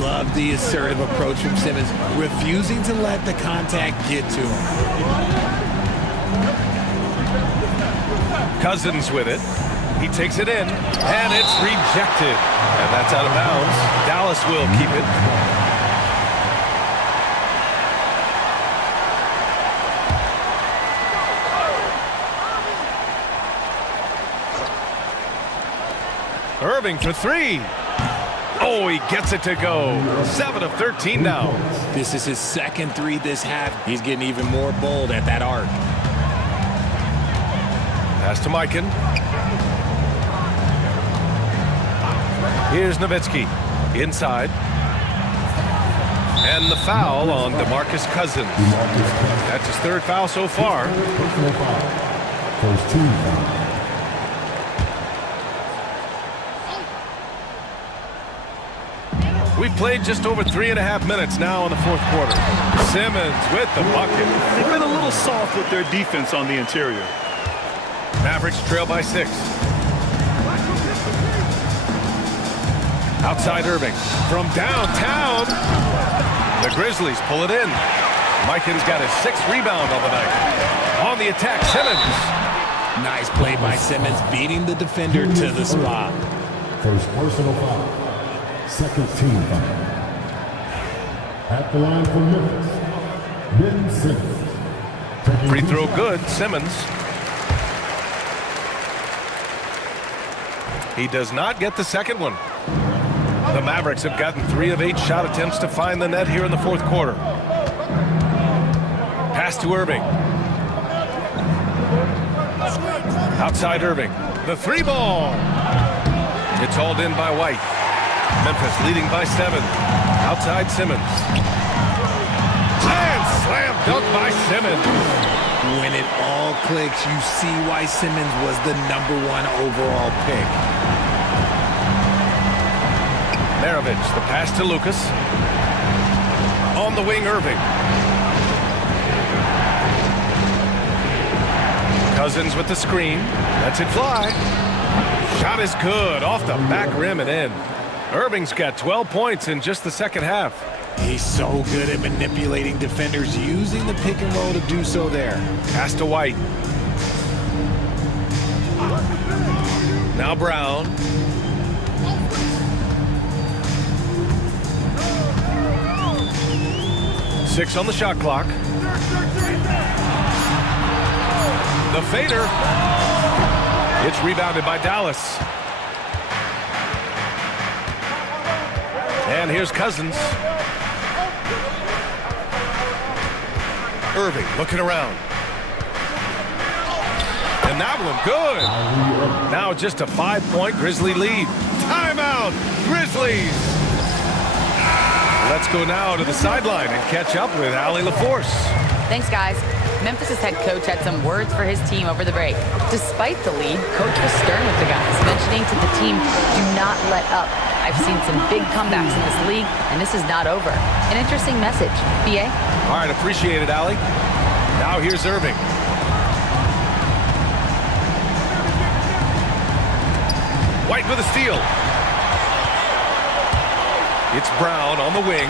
Love the assertive approach from Simmons, refusing to let the contact get to him. Cousins with it. He takes it in, and it's rejected. And that's out of bounds. Dallas will keep it. Irving for 3. Oh, he gets it to go. 7 of 13 now. This is his second 3 this half. He's getting even more bold at that arc. Pass to Mikan. Here's Nowitzki. Inside. And the foul on DeMarcus Cousins. That's his 3rd foul so far. First team foul. We've played just over 3.5 minutes now in the fourth quarter. Simmons with the bucket. They've been a little soft with their defense on the interior. Mavericks trail by 6. Outside Irving. From downtown. The Grizzlies pull it in. Mikan's got his 6th rebound on the night. On the attack, Simmons. Nice play by Simmons, beating the defender to the spot. First personal foul. Second team foul. At the line for Memphis, Ben Simmons. Free throw good, Simmons. He does not get the second one. The Mavericks have gotten 3 of 8 shot attempts to find the net here in the fourth quarter. Pass to Irving. Outside Irving. The three ball. It's hauled in by White. Memphis leading by 7. Outside Simmons. And slam dunk by Simmons. When it all clicks, you see why Simmons was the #1 overall pick. Maravich, the pass to Lucas. On the wing, Irving. Cousins with the screen. Lets it fly. Shot is good. Off the back rim and in. Irving's got 12 points in just the second half. He's so good at manipulating defenders, using the pick and roll to do so there. Pass to White. Now Brown. Six on the shot clock. The fader. It's rebounded by Dallas. And here's Cousins. Irving looking around. And that one good. Now just a 5-point Grizzly lead. Timeout, Grizzlies. Let's go now to the sideline and catch up with Allie LaForce. Thanks, guys. Memphis' head coach had some words for his team over the break. Despite the lead, coach was stern with the guys, mentioning to the team, do not let up. I've seen some big comebacks in this league, and this is not over. An interesting message. B.A.? All right, appreciate it, Allie. Now here's Irving. White with a steal. It's Brown on the wing.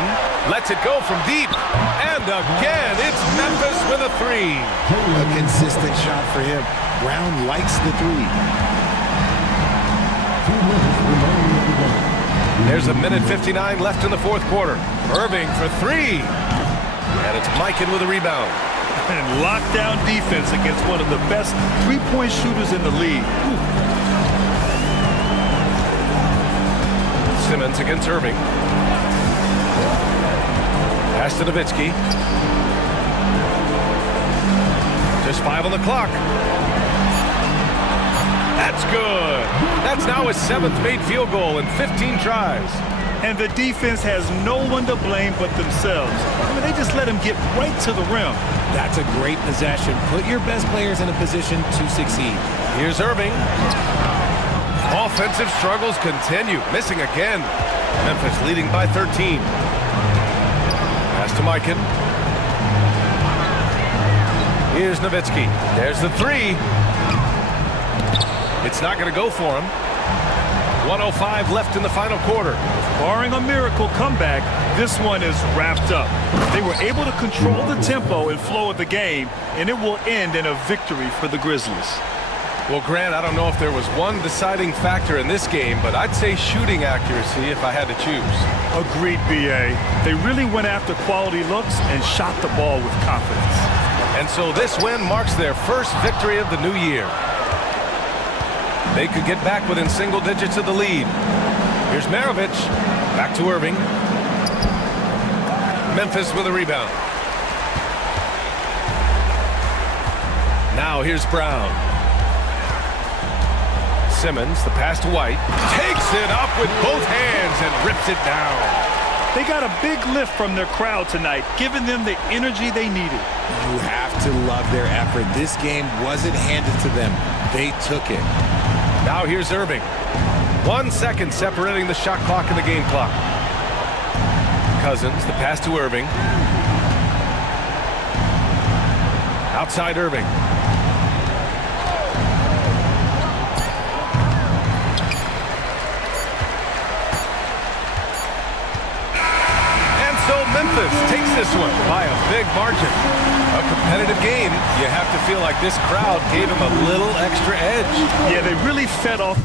Lets it go from deep. And again, it's Memphis with a 3. A consistent shot for him. Brown likes the 3. There's a minute 59 left in the fourth quarter. Irving for 3. And it's Mikan with a rebound. And lockdown defense against one of the best three-point shooters in the league. Simmons against Irving. Pass to Nowitzki. Just 5 on the clock. That's good. That's now his 7th made field goal in 15 tries. And the defense has no one to blame but themselves. I mean, they just let him get right to the rim. That's a great possession. Put your best players in a position to succeed. Here's Irving. Offensive struggles continue. Missing again. Memphis leading by 13. Pass to Mikan. Here's Nowitzki. There's the 3. It's not going to go for him. 1:05 left in the final quarter. Barring a miracle comeback, this one is wrapped up. They were able to control the tempo and flow of the game, and it will end in a victory for the Grizzlies. Well, Grant, I don't know if there was one deciding factor in this game, but I'd say shooting accuracy if I had to choose. Agreed, B.A. They really went after quality looks and shot the ball with confidence. And so this win marks their first victory of the new year. They could get back within single digits of the lead. Here's Maravich. Back to Irving. Memphis with a rebound. Now here's Brown. Simmons, the pass to White. Takes it up with both hands and rips it down. They got a big lift from their crowd tonight, giving them the energy they needed. You have to love their effort. This game wasn't handed to them. They took it. Now here's Irving. 1 second separating the shot clock and the game clock. Cousins, the pass to Irving. Outside Irving. And so Memphis takes this one by a big margin. A competitive game. You have to feel like this crowd gave him a little extra edge. Yeah, they really fed off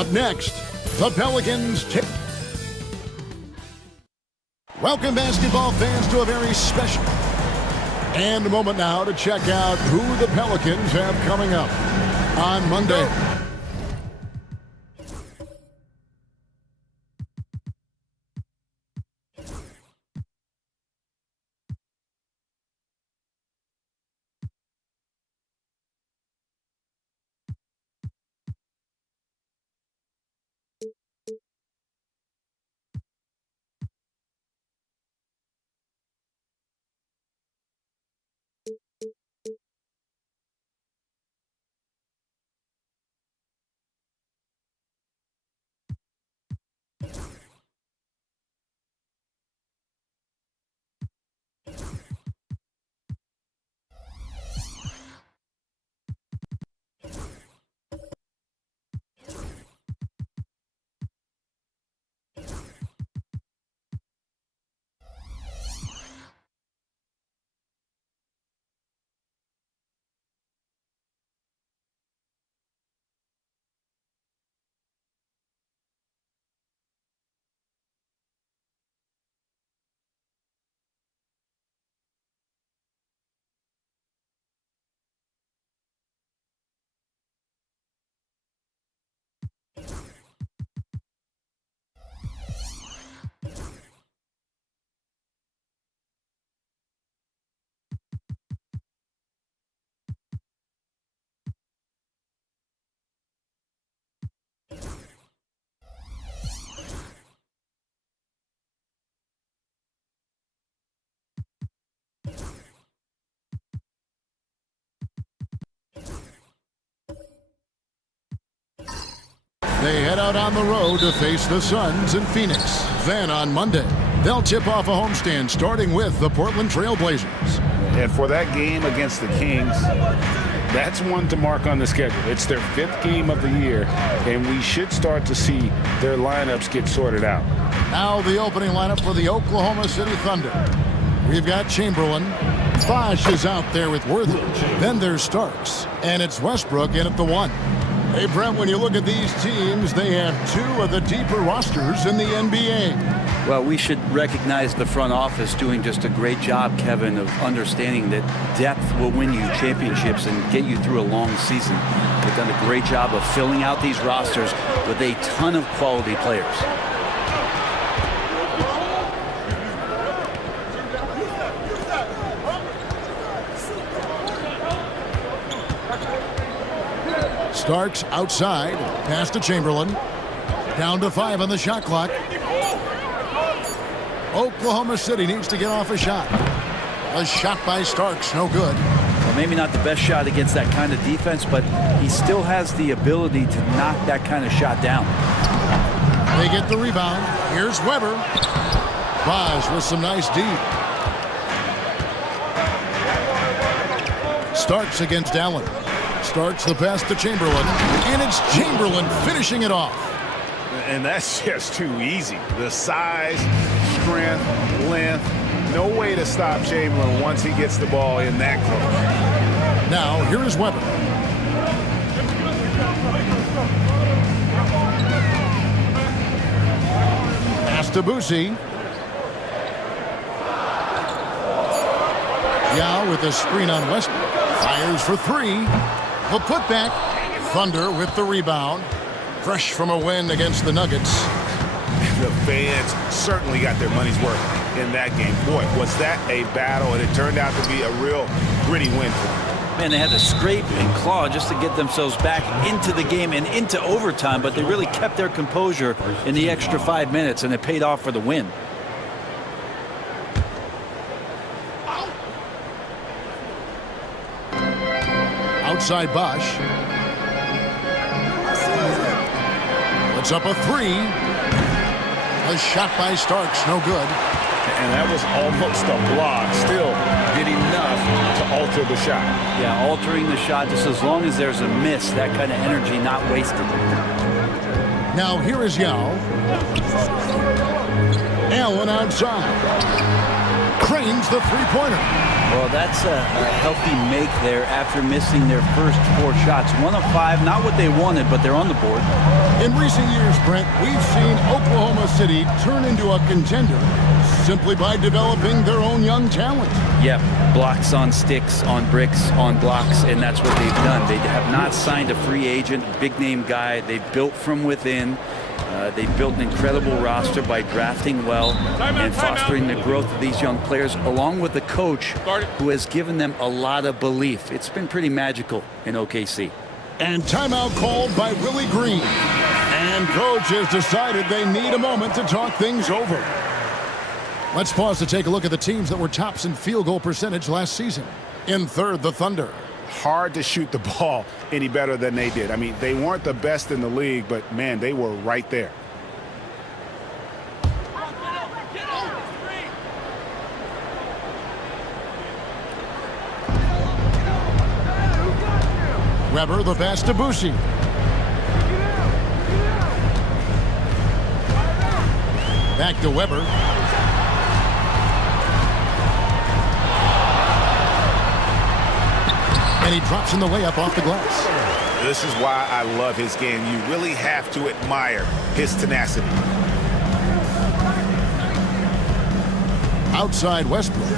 Up next, the Pelicans take. Welcome, basketball fans, to a very special and a moment now to check out who the Pelicans have coming up. On Monday, They head out on the road to face the Suns in Phoenix. Then on Monday, they'll tip off a homestand starting with the Portland Trail Blazers. And for that game against the Kings, that's one to mark on the schedule. It's their 5th game of the year, and we should start to see their lineups get sorted out. Now the opening lineup for the Oklahoma City Thunder. We've got Chamberlain. Bosh is out there with Worthy. Then there's Starks, and it's Westbrook in at the 1. Hey, Brent, when you look at these teams, they have 2 of the deeper rosters in the NBA. Well, we should recognize the front office doing just a great job, Kevin, of understanding that depth will win you championships and get you through a long season. They've done a great job of filling out these rosters with a ton of quality players. Starks outside, pass to Chamberlain. Down to 5 on the shot clock. Oklahoma City needs to get off a shot. A shot by Starks, no good. Well, maybe not the best shot against that kind of defense, but he still has the ability to knock that kind of shot down. They get the rebound. Here's Weber. Bosh with some nice D. Starks against Allen. Starts the pass to Chamberlain, and it's Chamberlain finishing it off. And that's just too easy. The size, strength, length, no way to stop Chamberlain once he gets the ball in that close. Now, here is Weber. Pass to Boosie. Yao with a screen on Westbrook. Fires for 3. The putback. Thunder with the rebound. Fresh from a win against the Nuggets. The fans certainly got their money's worth in that game. Boy, was that a battle, and it turned out to be a real gritty win for them. Man, they had to scrape and claw just to get themselves back into the game and into overtime, but they really kept their composure in the extra 5 minutes, and it paid off for the win. Outside Bosh. It's up a 3. A shot by Starks, no good. And that was almost a block. Still did enough to alter the shot. Yeah, altering the shot just as long as there's a miss, that kind of energy not wasted. Now here is Yao. Allen outside. Cranes the three-pointer. Well, that's a healthy make there after missing their first 4 shots. 1 of 5, not what they wanted, but they're on the board. In recent years, Brent, we've seen Oklahoma City turn into a contender simply by developing their own young talent. Yep, blocks on sticks, on bricks, on blocks, and that's what they've done. They have not signed a free agent, big-name guy. They built from within. They built an incredible roster by drafting well and fostering the growth of these young players, along with the coach who has given them a lot of belief. It's been pretty magical in OKC. And timeout called by Willie Green. And coach has decided they need a moment to talk things over. Let's pause to take a look at the teams that were tops in field goal percentage last season. In third, the Thunder. Hard to shoot the ball any better than they did. I mean, they weren't the best in the league, but, man, they were right there. Weber, the pass to Boosie. Back to Weber. And he drops in the layup off the glass. This is why I love his game. You really have to admire his tenacity. Outside Westbrook.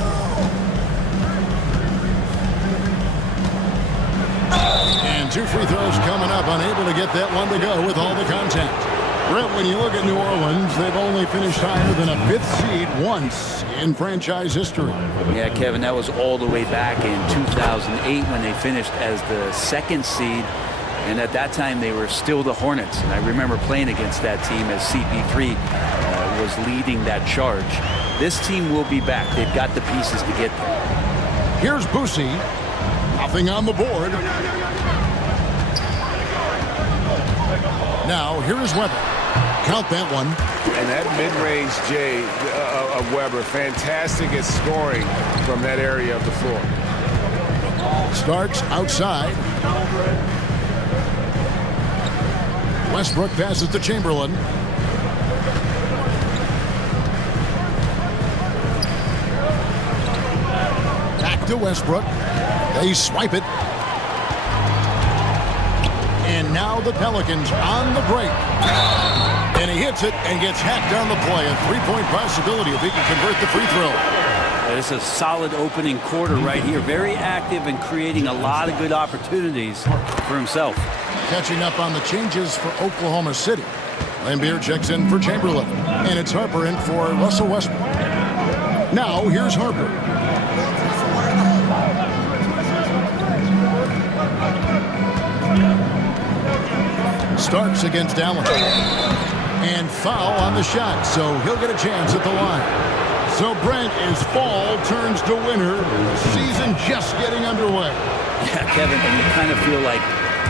And 2 free throws coming up, unable to get that one to go with all the contact. Brett, when you look at New Orleans, they've only finished higher than a 5th seed once in franchise history. Yeah, Kevin, that was all the way back in 2008 when they finished as the 2nd seed. And at that time, they were still the Hornets. And I remember playing against that team as CP3 was leading that charge. This team will be back. They've got the pieces to get there. Here's Boosie. Nothing on the board. Now, here is Weber. Count that one. And that mid-range J of Weber, fantastic at scoring from that area of the floor. Starks outside. Westbrook passes to Chamberlain. Back to Westbrook. They swipe it. And now the Pelicans on the break. And he hits it and gets hacked on the play. A three-point possibility if he can convert the free throw. It's a solid opening quarter right here. Very active and creating a lot of good opportunities for himself. Catching up on the changes for Oklahoma City. Lambier checks in for Chamberlain. And it's Harper in for Russell Westbrook. Now here's Harper. Starks against Allen. And foul on the shot, so he'll get a chance at the line. So Brent, as fall turns to winter, the season just getting underway. Yeah, Kevin, and you kind of feel like,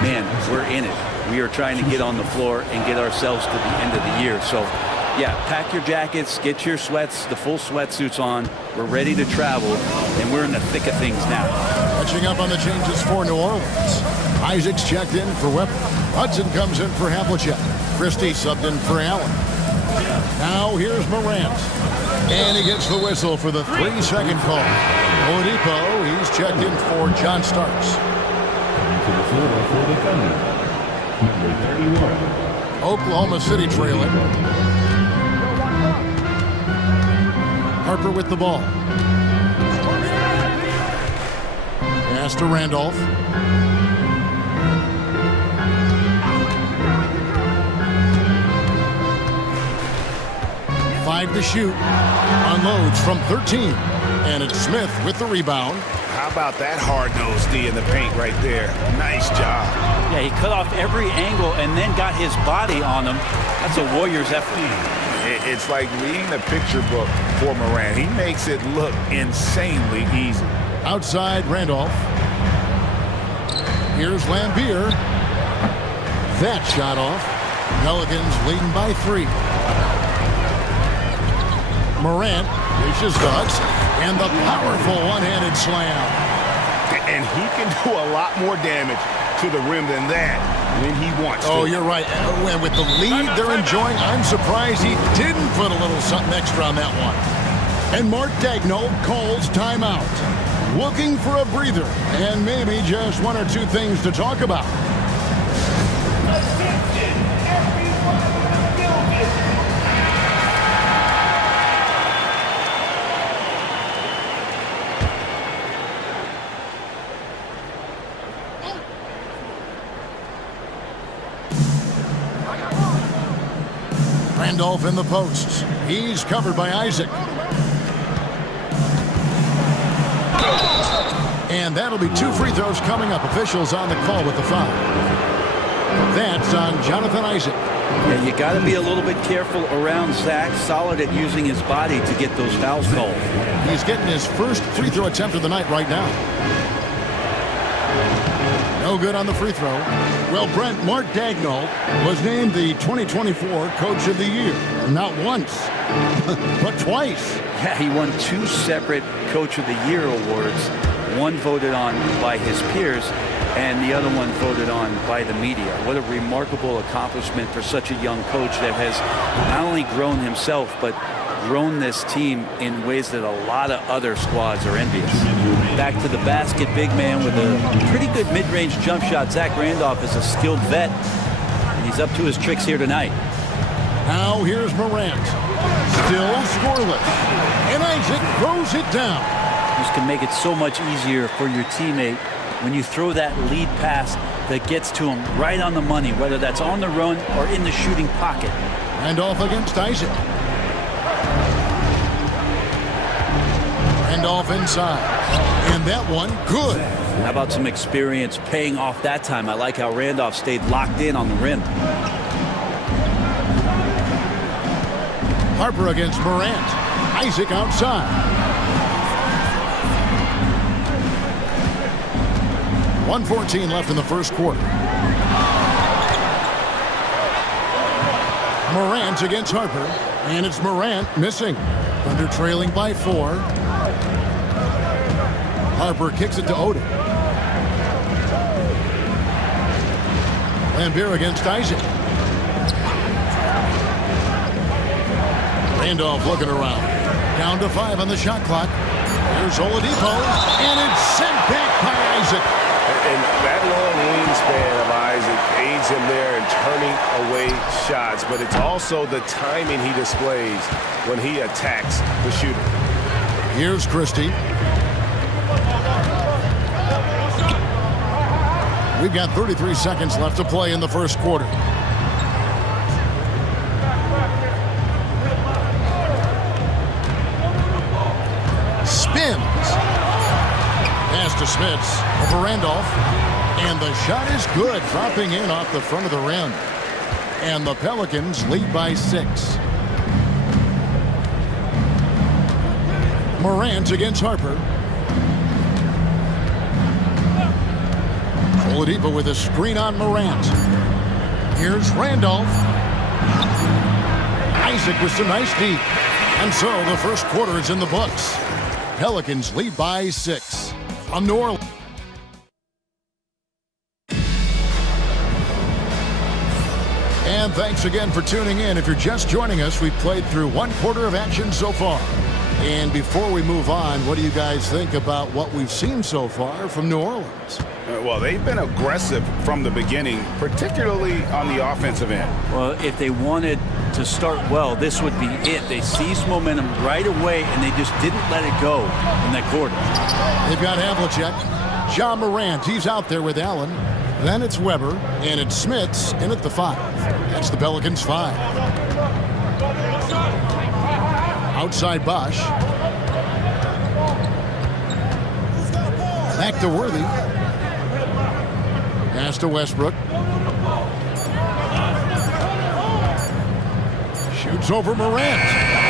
man, we're in it. We are trying to get on the floor and get ourselves to the end of the year. So, yeah, pack your jackets, get your sweats, the full sweatsuits on. We're ready to travel, and we're in the thick of things now. Catching up on the changes for New Orleans. Isaac's checked in for Weber. Hudson comes in for Havlicek. Christie subbed in for Allen. Now here's Morant. And he gets the whistle for the 3-second call. Oladipo, he's checked in for John Starks. Oklahoma City trailing. Harper with the ball. Pass to Randolph. Five to shoot. Unloads from 13. And it's Smith with the rebound. How about that hard-nosed D in the paint right there? Nice job. Yeah, he cut off every angle and then got his body on him. That's a Warriors effort. It's like reading the picture book for Morant. He makes it look insanely easy. Outside Randolph. Here's Lambier. That shot off. Pelicans leading by 3. Morant reaches the Hudson. And the powerful one-handed slam. And he can do a lot more damage to the rim than that when he wants to. Oh, you're right. And with the lead they're enjoying, I'm surprised he didn't put a little something extra on that one. And Mark Daigneault calls timeout. Looking for a breather and maybe just one or two things to talk about. Randolph in the posts. He's covered by Isaac. And that'll be 2 free throws coming up. Officials on the call with the foul. That's on Jonathan Isaac. Yeah, you got to be a little bit careful around Zach. Solid at using his body to get those fouls called. He's getting his first free throw attempt of the night right now. No good on the free throw. Well, Brent, Mark Daigneault was named the 2024 Coach of the Year. Not once, but twice. Yeah, he won 2 separate Coach of the Year awards. One voted on by his peers, and the other one voted on by the media. What a remarkable accomplishment for such a young coach that has not only grown himself, but grown this team in ways that a lot of other squads are envious. Back to the basket, big man with a pretty good mid-range jump shot. Zach Randolph is a skilled vet, and he's up to his tricks here tonight. Now here's Morant. Still scoreless. And Isaac throws it down. This can make it so much easier for your teammate when you throw that lead pass that gets to him right on the money, whether that's on the run or in the shooting pocket. Randolph against Isaac. Randolph inside. And that one, good. How about some experience paying off that time? I like how Randolph stayed locked in on the rim. Harper against Morant. Isaac outside. 1:14 left in the first quarter. Morant against Harper. And it's Morant missing. Thunder trailing by 4. Harper kicks it to Odom. Lambeer against Isaac. Randolph looking around. Down to 5 on the shot clock. Here's Oladipo, and it's sent back by Isaac. And that long wingspan of Isaac aids him there in turning away shots, but it's also the timing he displays when he attacks the shooter. Here's Christie. We've got 33 seconds left to play in the first quarter. Spins. Pass to Smits over Randolph. And the shot is good, dropping in off the front of the rim. And the Pelicans lead by 6. Morant against Harper. Oladipo with a screen on Morant. Here's Randolph. Isaac with some nice deep. And so the first quarter is in the books. Pelicans lead by 6. From New Orleans. And thanks again for tuning in. If you're just joining us, we've played through one quarter of action so far. And before we move on, what do you guys think about what we've seen so far from New Orleans? Well, they've been aggressive from the beginning, particularly on the offensive end. Well, if they wanted to start well, this would be it. They seized momentum right away, and they just didn't let it go in that quarter. They've got Havlicek. Ja Morant, he's out there with Allen. Then it's Weber, and it's Smits in at the 5. That's the Pelicans' 5. Outside Bosch. Back to Worthy. Pass to Westbrook. Shoots over Morant.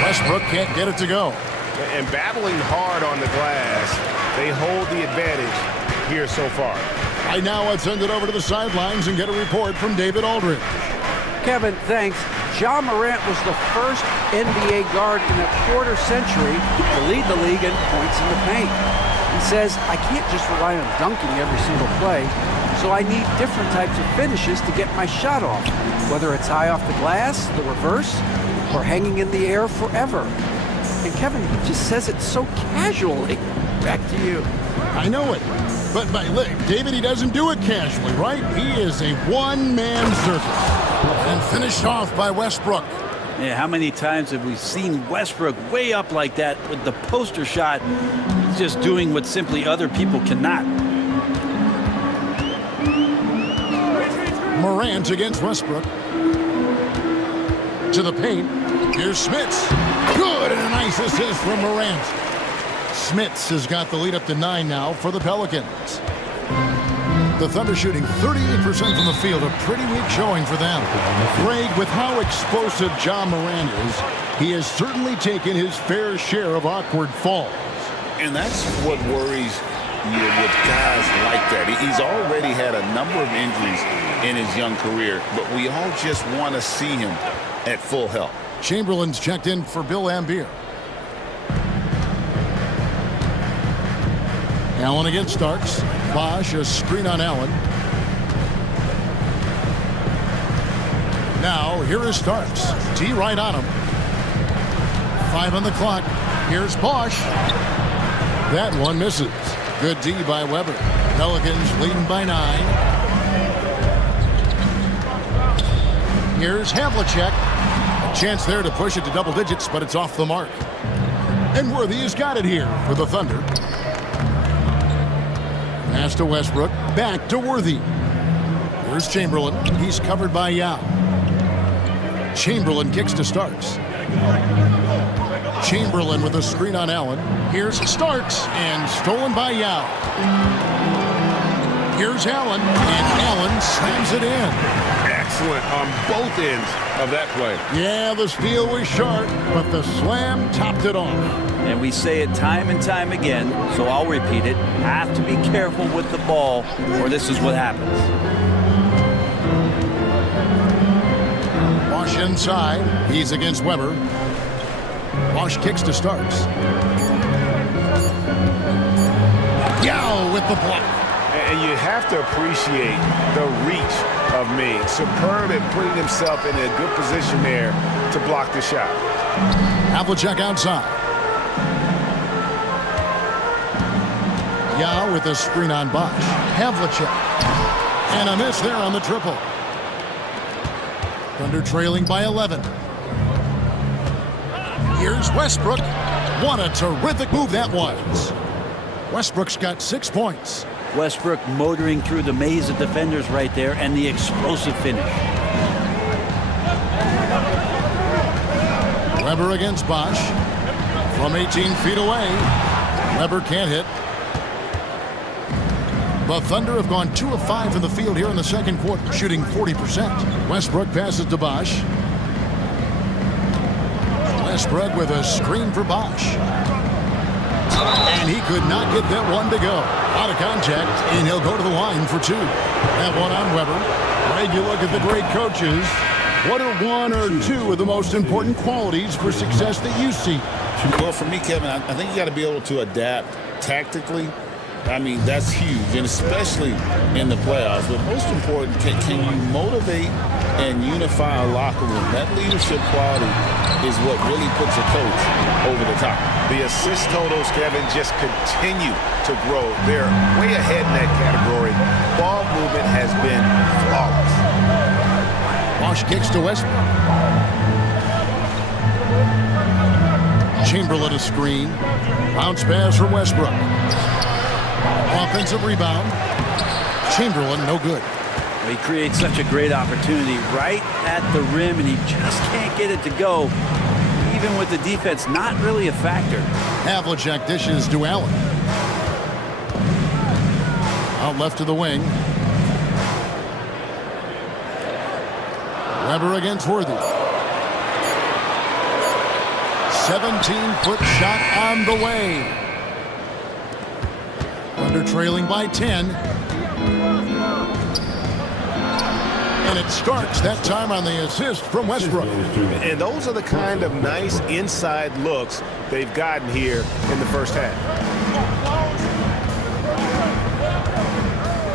Westbrook can't get it to go. And battling hard on the glass, they hold the advantage here so far. Right now, let's send it over to the sidelines and get a report from David Aldridge. Kevin, thanks. Ja Morant was the first NBA guard in a quarter century to lead the league in points in the paint. He says, I can't just rely on dunking every single play, so I need different types of finishes to get my shot off, whether it's high off the glass, the reverse, or hanging in the air forever. And Kevin, he just says it so casually. Back to you. I know it. But look, David, he doesn't do it casually, right? He is a one-man circus. And finished off by Westbrook. Yeah, how many times have we seen Westbrook way up like that with the poster shot, just doing what simply other people cannot? Morant against Westbrook. To the paint. Here's Smits. Good, and a nice assist from Morant. Smits has got the lead up to 9 now for the Pelicans. The Thunder shooting 38% from the field, a pretty weak showing for them. Greg, with how explosive Ja Morant is, he has certainly taken his fair share of awkward falls. And that's what worries you with guys like that. He's already had a number of injuries in his young career, but we all just want to see him at full health. Chamberlain's checked in for Bill Lambier. Allen against Starks. Bosch, a screen on Allen. Now, here is Starks. T right on him. 5 on the clock. Here's Bosch. That one misses. Good D by Weber. Pelicans leading by 9. Here's Havlicek. A chance there to push it to double digits, but it's off the mark. And Worthy has got it here for the Thunder. Pass to Westbrook. Back to Worthy. Here's Chamberlain. He's covered by Yao. Chamberlain kicks to Starks. Chamberlain with a screen on Allen. Here's Starks, and stolen by Yao. Here's Allen, and Allen slams it in. Excellent on both ends of that play. Yeah, the steal was sharp, but the slam topped it off. And we say it time and time again, so I'll repeat it. Have to be careful with the ball, or this is what happens. Bosch inside. He's against Weber. Bosch kicks to Starks. Yao with the block. And you have to appreciate the reach of Ming. Superb at putting himself in a good position there to block the shot. Havlicek outside. Yao with a screen on Bosch. Havlicek. And a miss there on the triple. Thunder trailing by 11. Here's Westbrook. What a terrific move that was. Westbrook's got 6 points. Westbrook motoring through the maze of defenders right there, and the explosive finish. Weber against Bosch. From 18 feet away. Weber can't hit. The Thunder have gone 2 of 5 in the field here in the second quarter, shooting 40%. Westbrook passes to Bosch. Westbrook with a screen for Bosch. And he could not get that one to go. Out of contact, and he'll go to the line for 2. That one on Weber. Greg, you look at the great coaches. What are 1 or 2 of the most important qualities for success that you see? Well, for me, Kevin, I think you got to be able to adapt tactically. I mean, that's huge, and especially in the playoffs. But most important, can you motivate and unify a locker room? That leadership quality is what really puts a coach over the top. The assist totals, Kevin, just continue to grow. They're way ahead in that category. Ball movement has been flawless. Bosch kicks to Westbrook. Chamberlain a screen. Bounce pass from Westbrook. Offensive rebound. Chamberlain, no good. He creates such a great opportunity right at the rim, and he just can't get it to go. Even with the defense, not really a factor. Havlicek dishes to Allen. Out left to the wing. Weber against Worthy. 17-foot shot on the way. Thunder trailing by 10. And it starts that time on the assist from Westbrook. And those are the kind of nice inside looks they've gotten here in the first half.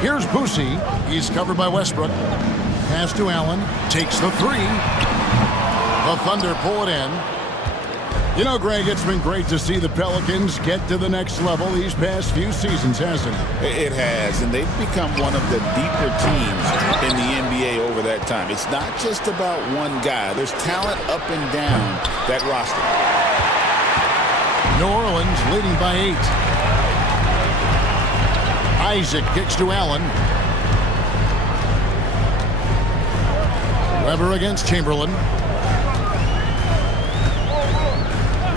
Here's Boosie. He's covered by Westbrook. Pass to Allen. Takes the 3. The Thunder pull it in. You know, Greg, it's been great to see the Pelicans get to the next level these past few seasons, hasn't it? It has, and they've become one of the deeper teams in the NBA over that time. It's not just about one guy. There's talent up and down that roster. New Orleans leading by 8. Isaac kicks to Allen. Weber against Chamberlain.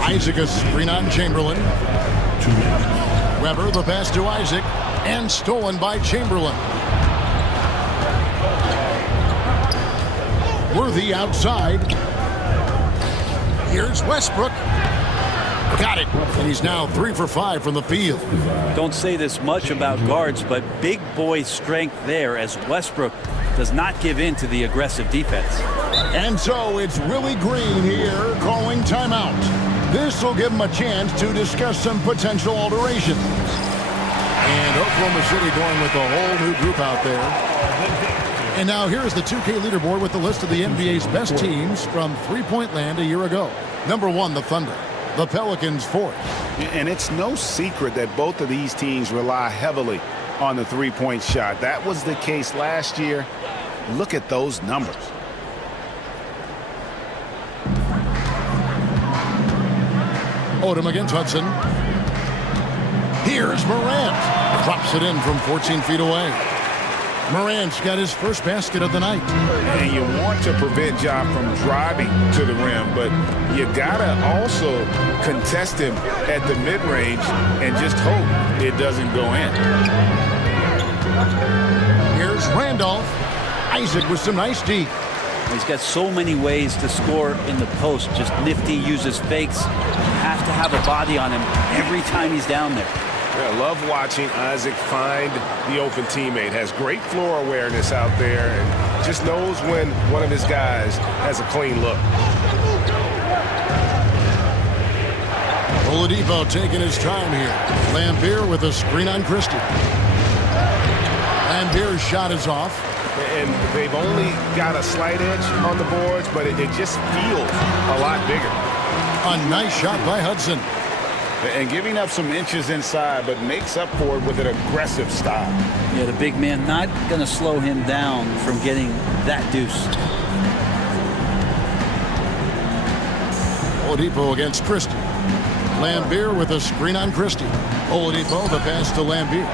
Isaac a screen on Chamberlain. Weber the pass to Isaac, and stolen by Chamberlain. Worthy outside. Here's Westbrook. Got it. And he's now 3 for 5 from the field. Don't say this much about guards, but big boy strength there as Westbrook does not give in to the aggressive defense. And so it's Willie Green here calling timeout. This will give him a chance to discuss some potential alterations. And Oklahoma City going with a whole new group out there. And now here's the 2K leaderboard with the list of the NBA's best teams from three-point land a year ago. Number 1, the Thunder. The Pelicans 4th. And it's no secret that both of these teams rely heavily on the three-point shot. That was the case last year. Look at those numbers. Odom against Hudson. Here's Morant. Drops it in from 14 feet away. Morant's got his first basket of the night. And you want to prevent Ja from driving to the rim, but you gotta also contest him at the mid-range and just hope it doesn't go in. Here's Randolph. Isaac with some nice D. He's got so many ways to score in the post. Just nifty, uses fakes. You have to have a body on him every time he's down there. I love watching Isaac find the open teammate. Has great floor awareness out there. And just knows when one of his guys has a clean look. Oladipo taking his time here. Lambier with a screen on Christie. Lambier's shot is off. And they've only got a slight edge on the boards, but it just feels a lot bigger. A nice shot by Hudson. And giving up some inches inside, but makes up for it with an aggressive style. Yeah, the big man not going to slow him down from getting that deuce. Oladipo against Christie. Lambier with a screen on Christie. Oladipo, the pass to Lambier.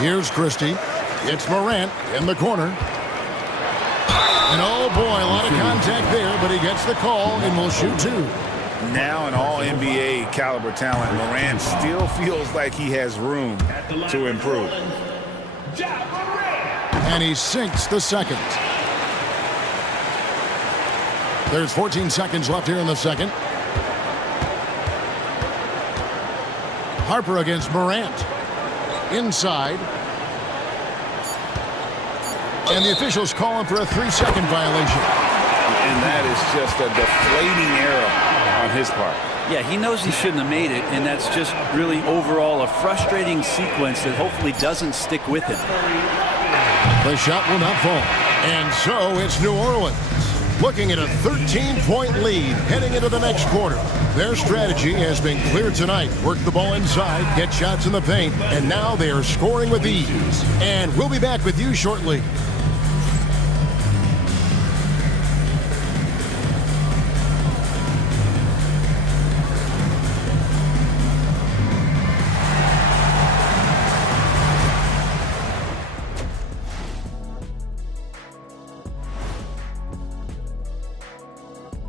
Here's Christie. It's Morant in the corner. And oh boy, a lot of contact there, but he gets the call and will shoot two. Now an all-NBA caliber talent, Morant still feels like he has room to improve. And he sinks the second. There's 14 seconds left here in the second. Harper against Morant. Inside. And the officials call him for a 3-second violation. And that is just a deflating error on his part. Yeah, he knows he shouldn't have made it, and that's just really overall a frustrating sequence that hopefully doesn't stick with him. The shot will not fall. And so it's New Orleans looking at a 13-point lead heading into the next quarter. Their strategy has been clear tonight. Work the ball inside, get shots in the paint, and now they are scoring with ease. And we'll be back with you shortly.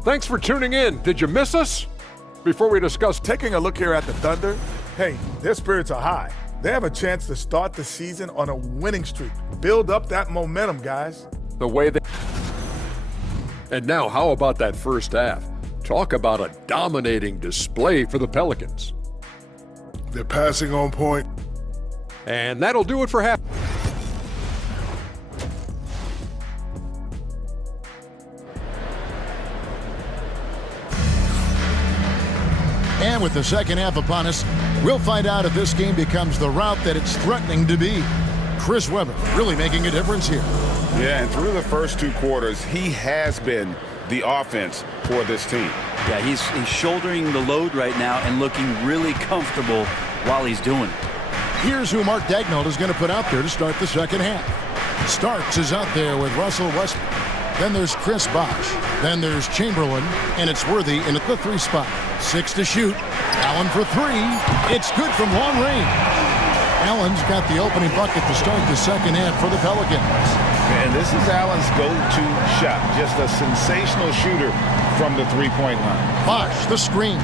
Thanks for tuning in. Did you miss us? Before we discuss taking a look here at the Thunder, hey, their spirits are high. They have a chance to start the season on a winning streak. Build up that momentum, guys. The way they... And now, how about that first half? Talk about a dominating display for the Pelicans. They're passing on point. And that'll do it for half. And with the second half upon us, we'll find out if this game becomes the route that it's threatening to be. Chris Webber really making a difference here. Yeah, and through the first two quarters, he has been the offense for this team. Yeah, he's shouldering the load right now and looking really comfortable while he's doing it. Here's who Mark Daigneault is going to put out there to start the second half. Starks is out there with Russell Westbrook. Then there's Chris Bosh. Then there's Chamberlain, and it's Worthy in at the 3 spot. 6 to shoot. Allen for 3. It's good from long range. Allen's got the opening bucket to start the second half for the Pelicans. And this is Allen's go-to shot. Just a sensational shooter from the 3-point line. Bosh, the screen.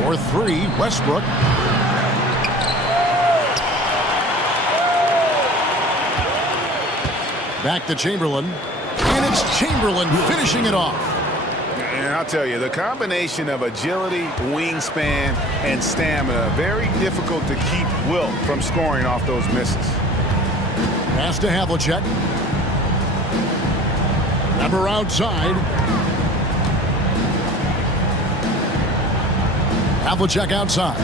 For 3, Westbrook. Back to Chamberlain. And it's Chamberlain finishing it off. And I'll tell you, the combination of agility, wingspan, and stamina, very difficult to keep Wilt from scoring off those misses. Pass to Havlicek. Number outside. Havlicek outside.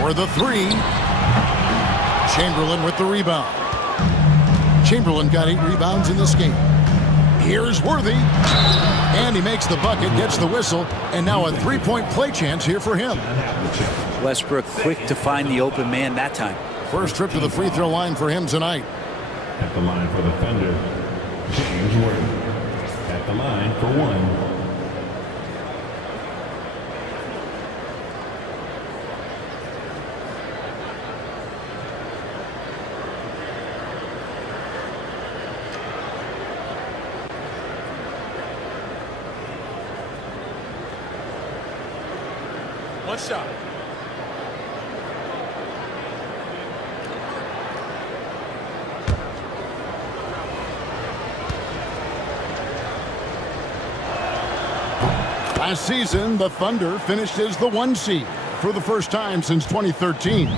For the 3. Chamberlain with the rebound. Chamberlain got 8 rebounds in this game. Here's Worthy. And he makes the bucket, gets the whistle, and now a 3-point play chance here for him. Westbrook quick to find the open man that time. First trip to the free throw line for him tonight. At the line for the Thunder, James Worthy. At the line for 1. One shot. Last season, the Thunder finished as the 1 seed. for the first time since 2013.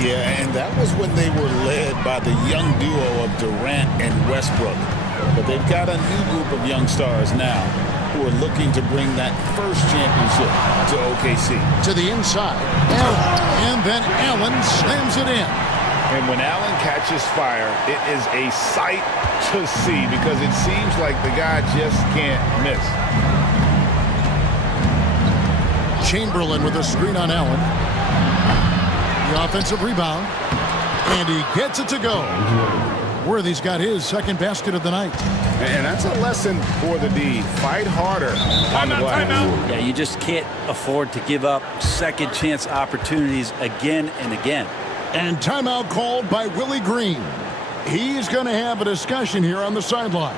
Yeah, and that was when they were led by the young duo of Durant and Westbrook. But they've got a new group of young stars now who are looking to bring that first championship to OKC. To the inside, Allen, and then Allen slams it in. And when Allen catches fire, it is a sight to see because it seems like the guy just can't miss. Chamberlain with a screen on Allen. The offensive rebound. And he gets it to go. Worthy's got his second basket of the night. And that's a lesson for the D. Fight harder on the glass. Yeah, you just can't afford to give up second chance opportunities again and again. And timeout called by Willie Green. He's going to have a discussion here on the sideline.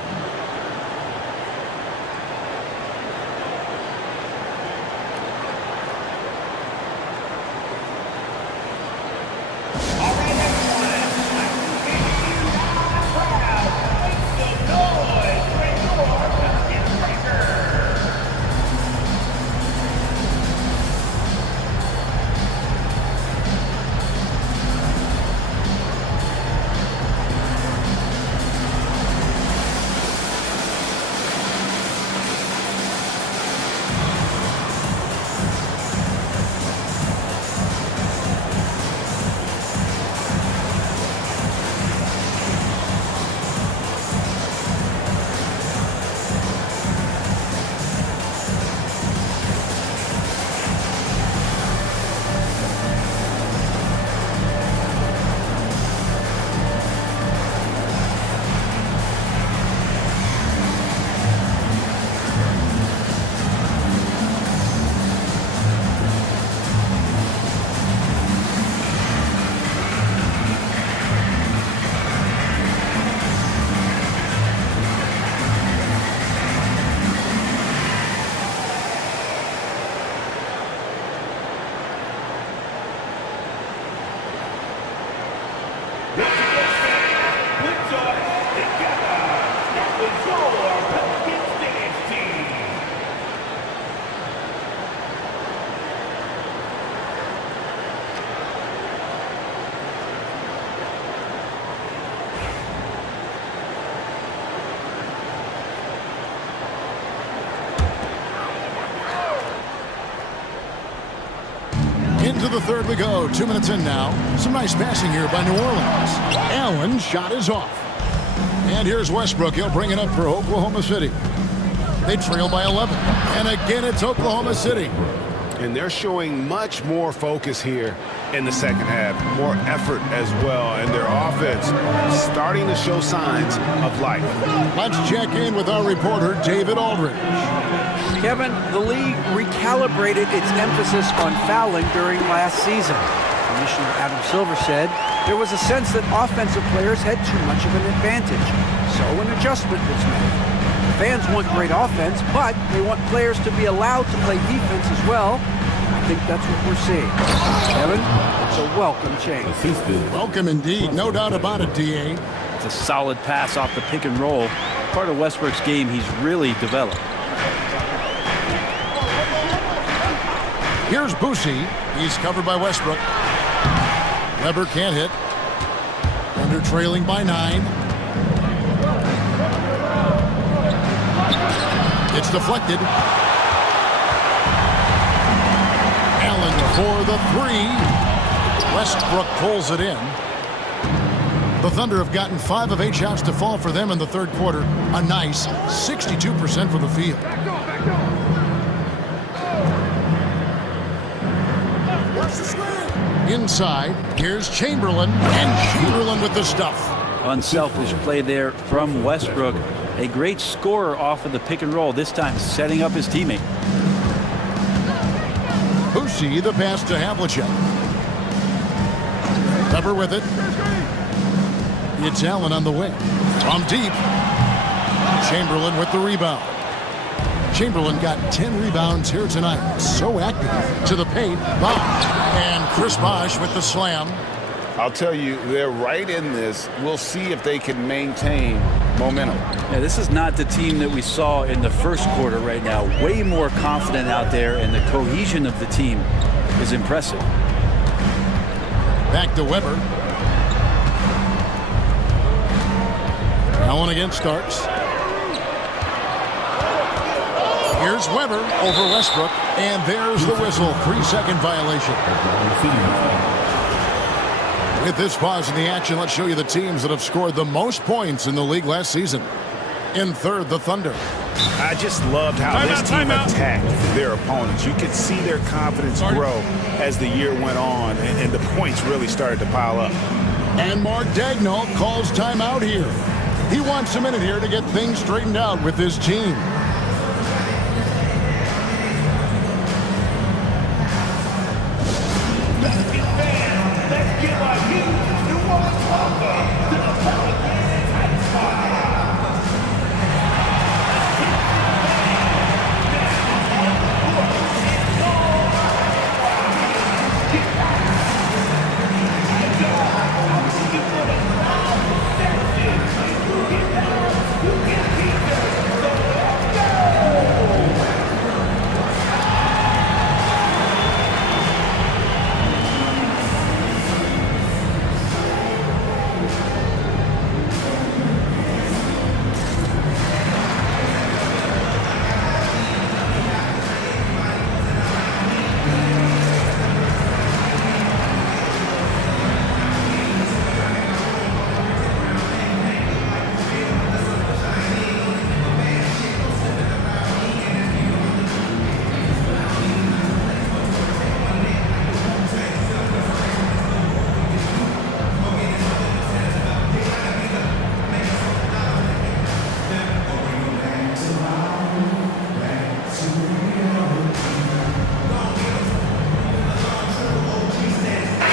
Into the third we go. 2 minutes in now. Some nice passing here by New Orleans. Allen's shot is off. And here's Westbrook. He'll bring it up for Oklahoma City. They trail by 11. And again, it's Oklahoma City. And they're showing much more focus here in the second half. More effort as well. And their offense starting to show signs of life. Let's check in with our reporter, David Aldridge. Kevin, the league recalibrated its emphasis on fouling during last season. Commissioner Adam Silver said there was a sense that offensive players had too much of an advantage, so an adjustment was made. Fans want great offense, but they want players to be allowed to play defense as well. I think that's what we're seeing. Kevin, it's a welcome change. Welcome indeed, no doubt about it, D.A. It's a solid pass off the pick and roll. Part of Westbrook's game he's really developed. Here's Boosie. He's covered by Westbrook. Weber can't hit. Thunder trailing by 9. It's deflected. Allen for the 3. Westbrook pulls it in. The Thunder have gotten 5 of 8 shots to fall for them in the third quarter. A nice 62% from the field. Inside, here's Chamberlain, and Chamberlain with the stuff. Unselfish play there from Westbrook. A great scorer off of the pick and roll, this time setting up his teammate. Boosie, the pass to Havlicek. Weber with it. It's Allen on the wing. From deep. Chamberlain with the rebound. Chamberlain got 10 rebounds here tonight. So active. To the paint. Bosh. And Chris Bosh with the slam. I'll tell you, they're right in this. We'll see if they can maintain momentum. Yeah, this is not the team that we saw in the first quarter right now. Way more confident out there, and the cohesion of the team is impressive. Back to Weber. Now on against Starks. Here's Weber over Westbrook, and there's the whistle. 3-second violation. With this pause in the action, let's show you the teams that have scored the most points in the league last season. In third, the Thunder. I just loved how this team attacked their opponents. You could see their confidence grow as the year went on, and the points really started to pile up. And Mark Daigneault calls timeout here. He wants a minute here to get things straightened out with his team. Let's give our huge New Orleans welcome to the Pelicans Satisfied.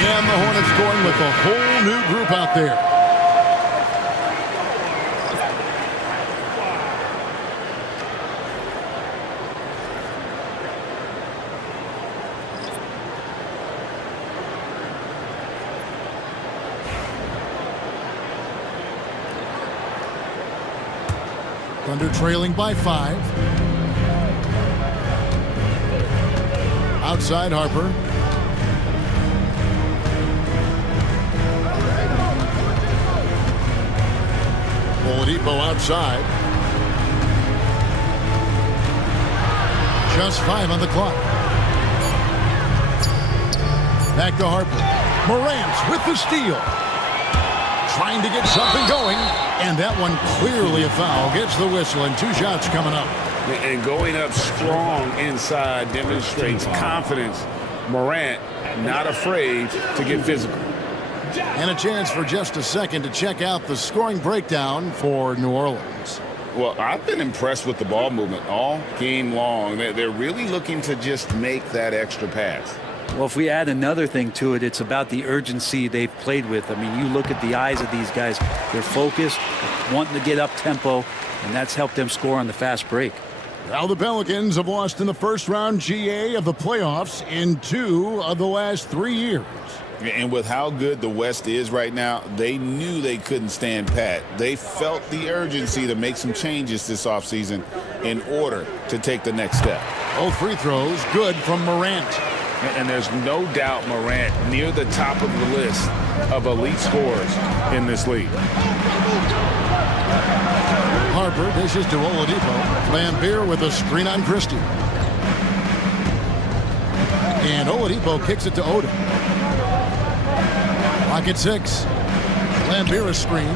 And the Hornets going with a whole new group out there. Thunder trailing by 5. Outside Harper. Oladipo outside. Just 5 on the clock. Back to Harper. Morant with the steal. Trying to get something going. And that one clearly a foul. Gets the whistle and 2 shots coming up. And going up strong inside demonstrates confidence. Morant not afraid to get physical. And a chance for just a second to check out the scoring breakdown for New Orleans. Well, I've been impressed with the ball movement all game long. They're really looking to just make that extra pass. Well, if we add another thing to it, it's about the urgency they've played with. I mean, you look at the eyes of these guys. They're focused, wanting to get up tempo, and that's helped them score on the fast break. Now the Pelicans have lost in the first round GA of the playoffs in 2 of the last 3 years. And with how good the West is right now, they knew they couldn't stand pat. They felt the urgency to make some changes this offseason in order to take the next step. Both free throws good from Morant. And there's no doubt Morant near the top of the list of elite scorers in this league. Harper dishes to Oladipo. Lambeer with a screen on Christie. And Oladipo kicks it to Odom. Clock at 6. Lambeer a screen.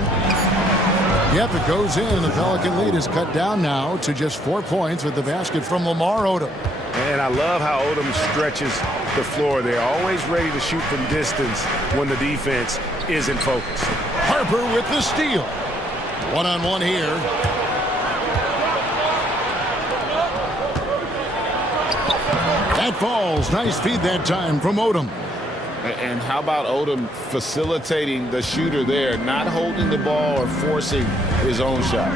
Yep, it goes in, and the Pelican lead is cut down now to just 4 points with the basket from Lamar Odom. And I love how Odom stretches the floor. They're always ready to shoot from distance when the defense isn't focused. Harper with the steal. One-on-one here. That falls. Nice feed that time from Odom. And how about Odom facilitating the shooter there, not holding the ball or forcing his own shot.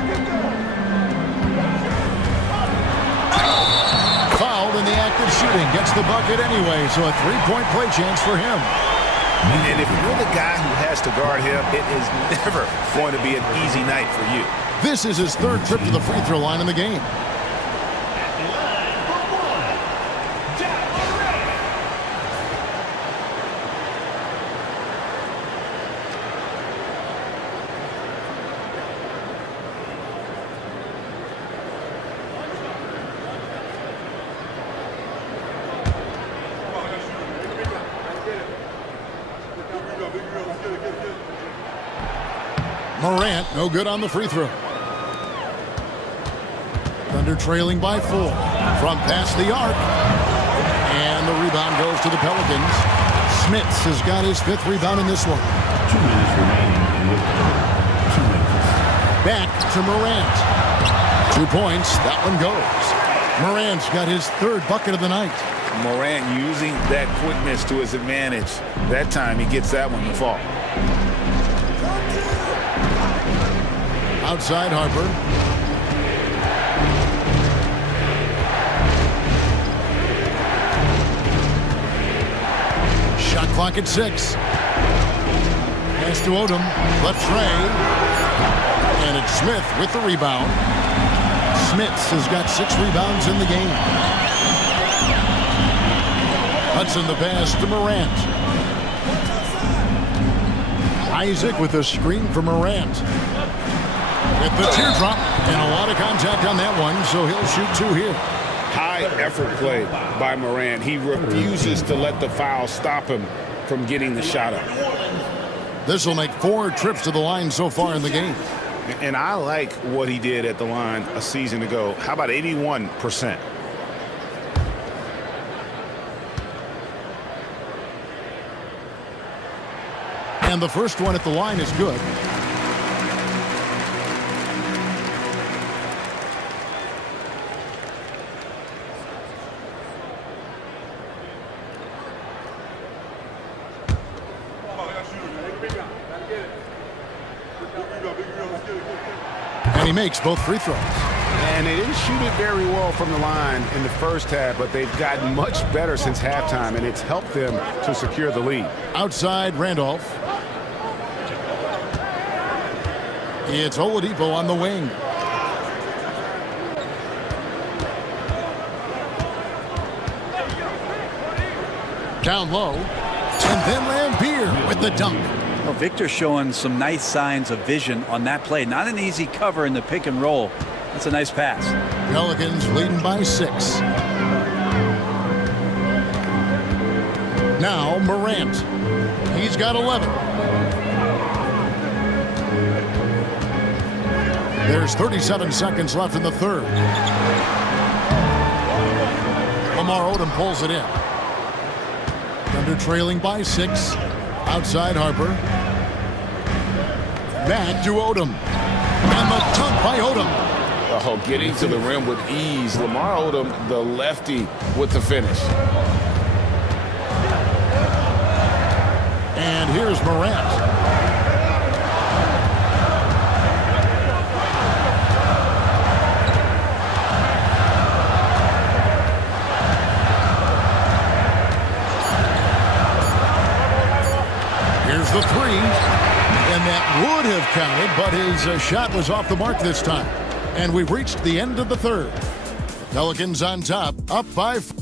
Fouled in the act of shooting. Gets the bucket anyway, so a 3-point play chance for him. And if you're the guy who has to guard him, it is never going to be an easy night for you. This is his 3rd trip to the free throw line in the game. Morant, no good on the free throw. Thunder trailing by 4 from past the arc. And the rebound goes to the Pelicans. Smits has got his 5th rebound in this one. 2 minutes remaining. 2 minutes. Back to Morant. 2 points. That one goes. Morant's got his 3rd bucket of the night. Morant using that quickness to his advantage. That time he gets that one to fall. Outside Harper. Shot clock at 6. Pass to Odom. Left Trey. And it's Smith with the rebound. Smits has got 6 rebounds in the game. Hudson the pass to Morant. Isaac with a screen for Morant. With the teardrop and a lot of contact on that one, so he'll shoot 2 here. High effort play by Morant. He refuses to let the foul stop him from getting the shot up. This will make 4 trips to the line so far in the game. And I like what he did at the line a season ago. How about 81%? And the first one at the line is good. And he makes both free throws. And they didn't shoot it very well from the line in the first half, but they've gotten much better since halftime, and it's helped them to secure the lead. Outside Randolph. It's Oladipo on the wing. Down low. And then Lambeer with the dunk. Well, Victor showing some nice signs of vision on that play. Not an easy cover in the pick and roll. That's a nice pass. Pelicans leading by 6. Now Morant. He's got 11. There's 37 seconds left in the third. Lamar Odom pulls it in. Thunder trailing by 6. Outside Harper. Back to Odom. And the dunk by Odom. Oh, getting to the rim with ease. Lamar Odom, the lefty, with the finish. And here's Morant. Here's the 3. And that would have counted, but his shot was off the mark this time. And we've reached the end of the third. The Pelicans on top, up by 4.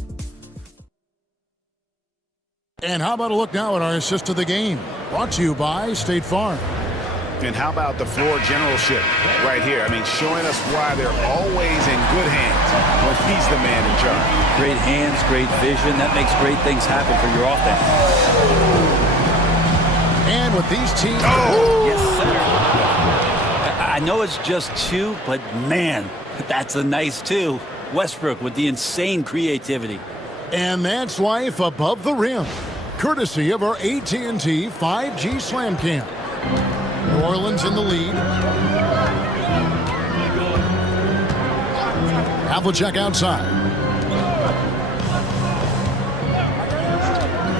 And how about a look now at our assist of the game? Brought to you by State Farm. And how about the floor generalship right here? I mean, showing us why they're always in good hands when he's the man in charge. Great hands, great vision. That makes great things happen for your offense. And with these teams... Yes, sir. I know it's just 2, but man, that's a nice 2. Westbrook with the insane creativity. And that's life above the rim, courtesy of our AT&T 5G Slam Cam. New Orleans in the lead. Havlicek outside.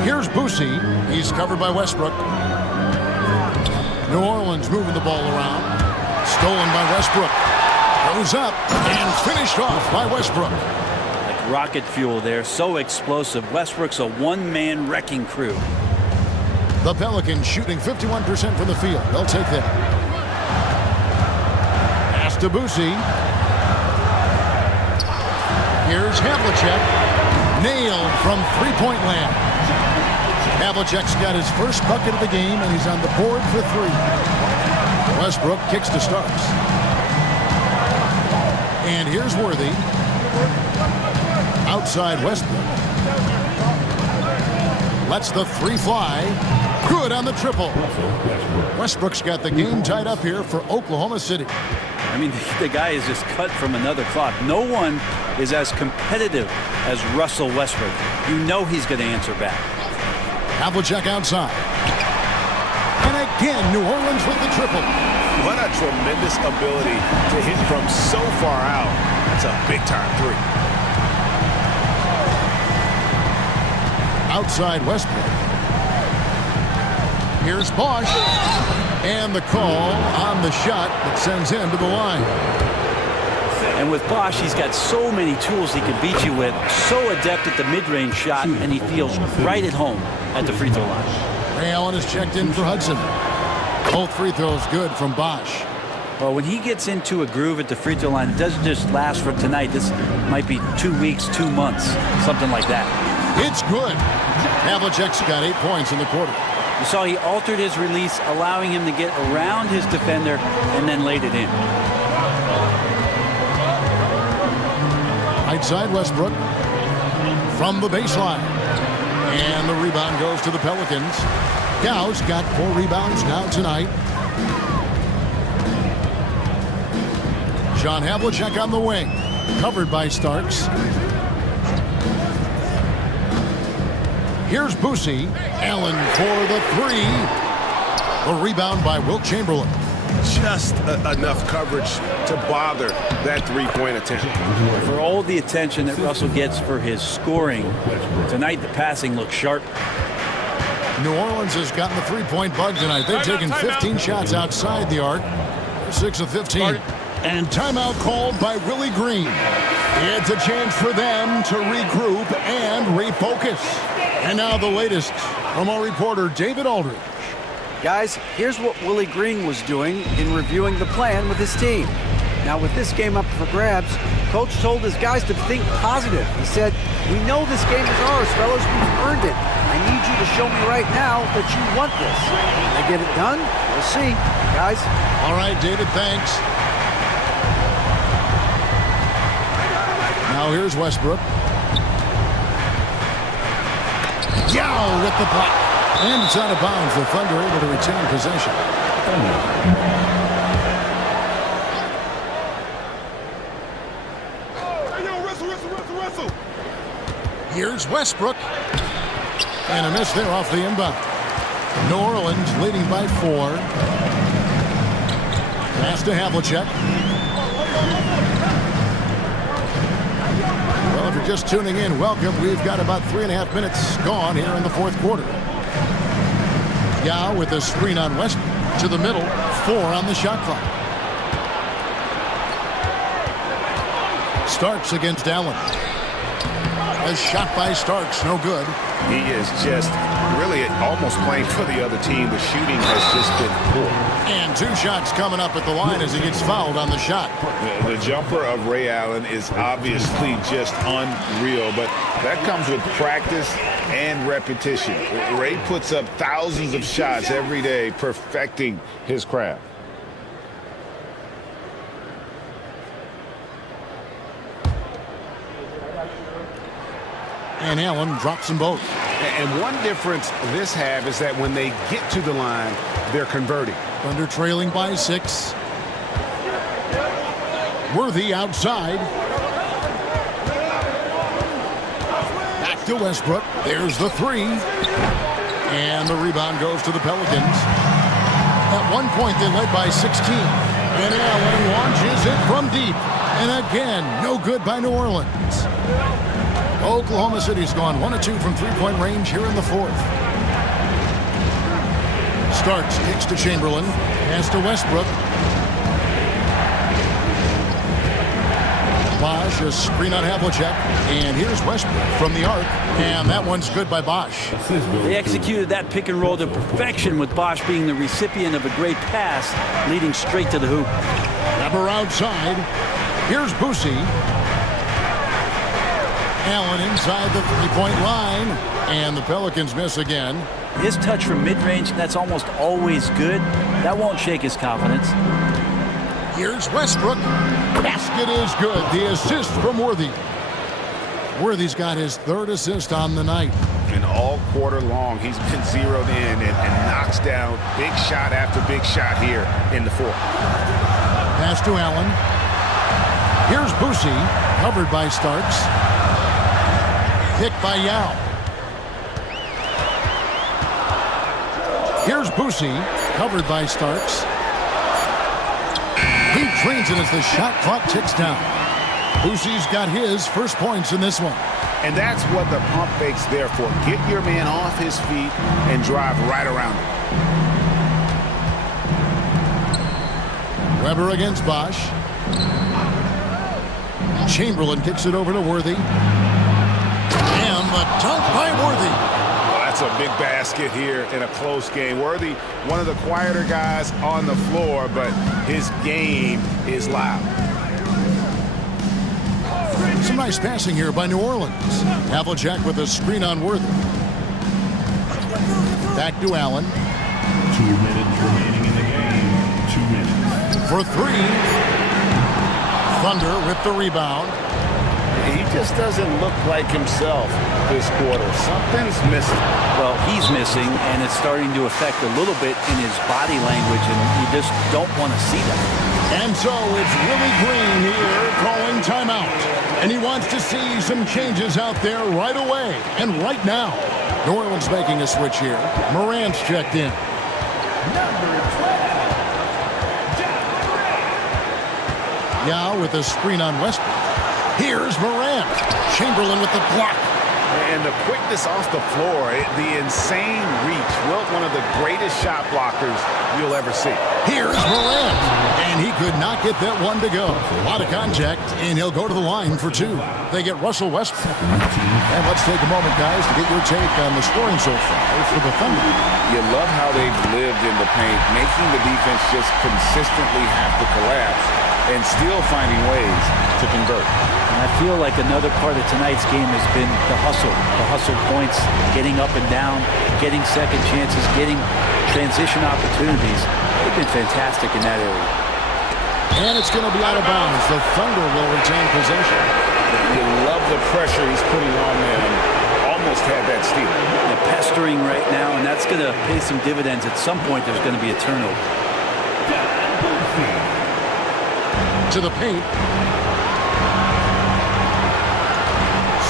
Here's Boosie. He's covered by Westbrook. New Orleans moving the ball around. Stolen by Westbrook. Goes up and finished off by Westbrook. Like rocket fuel there, so explosive. Westbrook's a one-man wrecking crew. The Pelicans shooting 51% from the field. They'll take that. Pass to Boosie. Here's Havlicek. Nailed from three-point land. Havlicek's got his first bucket of the game, and he's on the board for 3. Westbrook kicks to Starks. And here's Worthy. Outside Westbrook. Lets the 3 fly. Good on the triple. Westbrook's got the game tied up here for Oklahoma City. I mean, the guy is just cut from another cloth. No one is as competitive as Russell Westbrook. You know he's going to answer back. Havlicek outside. And again, New Orleans with the triple. What a tremendous ability to hit from so far out. That's a big-time three. Outside Westbrook. Here's Bosh. And the call on the shot that sends him to the line. And with Bosh, he's got so many tools he can beat you with. So adept at the mid-range shot, and he feels right at home at the free throw line. Ray Allen is checked in for Hudson. Both free throws good from Bosh. Well, when he gets into a groove at the free throw line, it doesn't just last for tonight. This might be 2 weeks, 2 months, something like that. It's good. Havlicek's got 8 points in the quarter. You saw he altered his release, allowing him to get around his defender and then laid it in. Right side Westbrook from the baseline. And the rebound goes to the Pelicans. Gau's got 4 rebounds now tonight. John Havlicek on the wing. Covered by Starks. Here's Boosie. Allen for the 3. A rebound by Wilt Chamberlain. Just enough coverage to bother that three-point attempt. For all the attention that Russell gets for his scoring, tonight the passing looks sharp. New Orleans has gotten the three-point bug tonight. They've taken 15 shots outside the arc. They're 6 of 15. And timeout called by Willie Green. It's a chance for them to regroup and refocus. And now the latest from our reporter, David Aldridge. Guys, here's what Willie Green was doing in reviewing the plan with his team. Now, with this game up for grabs, Coach told his guys to think positive. He said, "We know this game is ours, fellas. We've earned it. I need you to show me right now that you want this." Will they get it done? We'll see, guys. All right, David, thanks. Now here's Westbrook. Yao with the block. And it's out of bounds. The Thunder able to retain possession. Here's Westbrook. And a miss there off the inbound. New Orleans leading by 4. Pass to Havlicek. Well, if you're just tuning in, welcome. We've got about 3.5 minutes gone here in the fourth quarter. Yao with a screen on West to the middle. 4 on the shot clock. Starks against Allen. A shot by Starks, no good. He is just really almost playing for the other team. The shooting has just been poor. And 2 shots coming up at the line as he gets fouled on the shot. The jumper of Ray Allen is obviously just unreal, but that comes with practice and repetition. Ray puts up thousands of shots every day, perfecting his craft. And Allen drops them both. And one difference this half is that when they get to the line, they're converting. Thunder trailing by 6. Worthy outside. Back to Westbrook. There's the 3. And the rebound goes to the Pelicans. At one point, they led by 16. And Allen launches it from deep. And again, no good by New Orleans. Oklahoma City's gone 1 of 2 from three-point range here in the fourth. Starks kicks to Chamberlain. Pass to Westbrook. Bosh, a screen on Havlicek. And here's Westbrook from the arc. And that one's good by Bosh. They executed that pick and roll to perfection with Bosh being the recipient of a great pass, leading straight to the hoop. Weber outside. Here's Boosie. Allen inside the three-point line. And the Pelicans miss again. His touch from mid-range, that's almost always good. That won't shake his confidence. Here's Westbrook. Basket is good. The assist from Worthy. Worthy's got his 3rd assist on the night. And all quarter long, he's been zeroed in and knocks down big shot after big shot here in the fourth. Pass to Allen. Here's Boosie, covered by Starks. Picked by Yao. Here's Boosie, covered by Starks. He trains it as the shot clock ticks down. Boosie's got his first points in this one. And that's what the pump fake's there for. Get your man off his feet and drive right around him. Weber against Bosch. Chamberlain kicks it over to Worthy. And the dunk by Worthy. Well, that's a big basket here in a close game. Worthy, one of the quieter guys on the floor, but his game is loud. Some nice passing here by New Orleans. Havlicek with a screen on Worthy. Back to Allen. 2 minutes remaining in the game. 2 minutes. For three. Thunder with the rebound. He just doesn't look like himself this quarter. Something's missing. Well, he's missing, and it's starting to affect a little bit in his body language, and you just don't want to see that. And so it's Willie Green here calling timeout. And he wants to see some changes out there right away and right now. New Orleans making a switch here. Morant's checked in. Yao with a screen on Westbrook. Here's Morant. Chamberlain with the block. And the quickness off the floor, the insane reach. Wilt, one of the greatest shot blockers you'll ever see. Here's Morant. And he could not get that one to go. A lot of contact, and he'll go to the line for two. They get Russell Westbrook. And let's take a moment, guys, to get your take on the scoring so far for the Thunder. You love how they've lived in the paint, making the defense just consistently have to collapse and still finding ways to convert. And I feel like another part of tonight's game has been the hustle points, getting up and down, getting second chances, getting transition opportunities. They've been fantastic in that area. And it's going to be out of bounds. The Thunder will retain possession. You love the pressure he's putting on them. Almost had that steal. They're pestering right now, and that's going to pay some dividends. At some point, there's going to be a turnover. To the paint.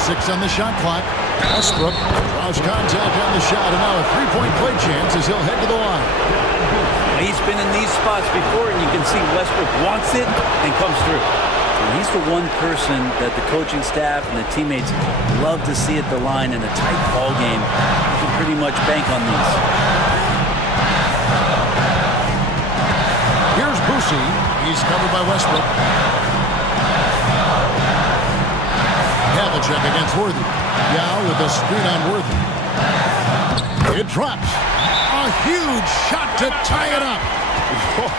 6 on the shot clock. Westbrook draws contact on the shot, and now a three-point play chance as he'll head to the line. He's been in these spots before, and you can see Westbrook wants it and comes through. And he's the one person that the coaching staff and the teammates love to see at the line in a tight ball game. You can pretty much bank on these. Here's Boosie. He's covered by Westbrook. Havlicek against Worthy. Yao with a screen on Worthy. It drops. A huge shot to tie it up. Whoa,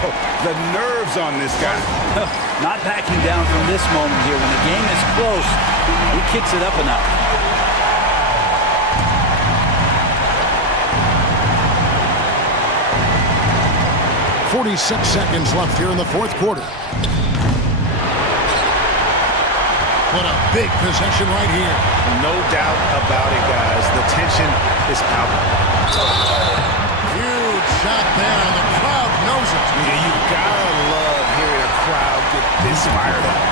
the nerves on this guy. Not backing down from this moment here. When the game is close, he kicks it up a notch. .46 seconds left here in the fourth quarter. What a big possession right here. No doubt about it, guys. The tension is palpable. Huge shot there, and the crowd knows it. Yeah, you gotta love hearing a crowd get this fired up.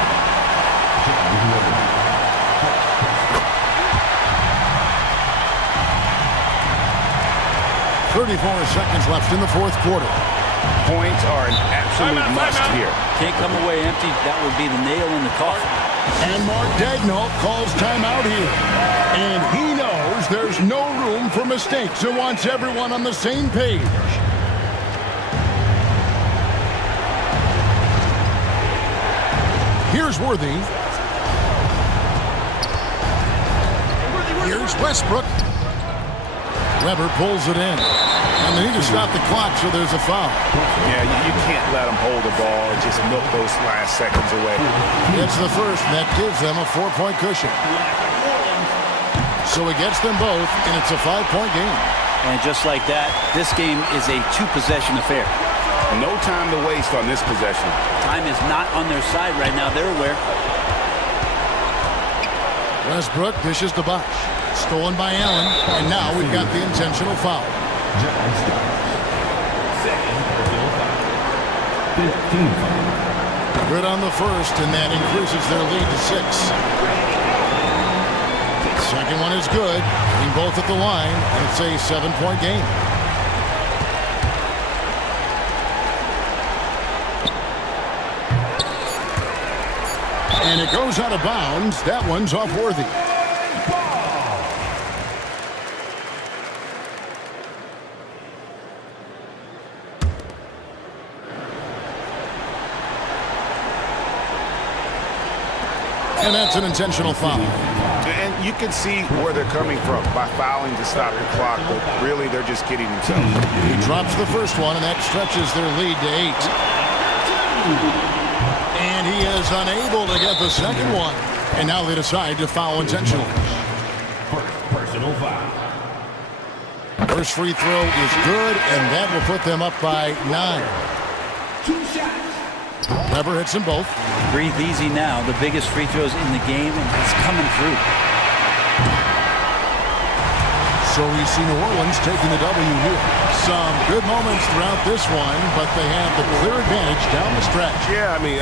34 seconds left in the fourth quarter. Points are an absolute must here. Can't come away empty. That would be the nail in the coffin. And Mark Daigneault calls timeout here. And he knows there's no room for mistakes and wants everyone on the same page. Here's Worthy. Here's Westbrook. Weber pulls it in. And they need to stop the clock, so there's a foul. Yeah, you can't let them hold the ball and just milk those last seconds away. It's the first, and that gives them a 4-point cushion. So it gets them both, and it's a 5-point game. And just like that, this game is a 2-possession affair. No time to waste on this possession. Time is not on their side right now. They're aware. Westbrook dishes to Bosch. Stolen by Allen, and now we've got the intentional foul. John Starks. Second personal foul. 15 foul. Good on the first, and that increases their lead to 6. Second one is good. Getting both at the line, and it's a 7-point game. And it goes out of bounds. That one's off Worthy. And that's an intentional foul. And you can see where they're coming from by fouling to stop the clock, but really they're just kidding themselves. He drops the first one, and that stretches their lead to 8. And he is unable to get the second one. And now they decide to foul intentionally. First personal foul. First free throw is good, and that will put them up by 9. 2 shots. Weber hits them both. Breathe easy now. The biggest free throws in the game, and he's coming through. So we see New Orleans taking the W here. Some good moments throughout this one, but they have the clear advantage down the stretch. Yeah, I mean,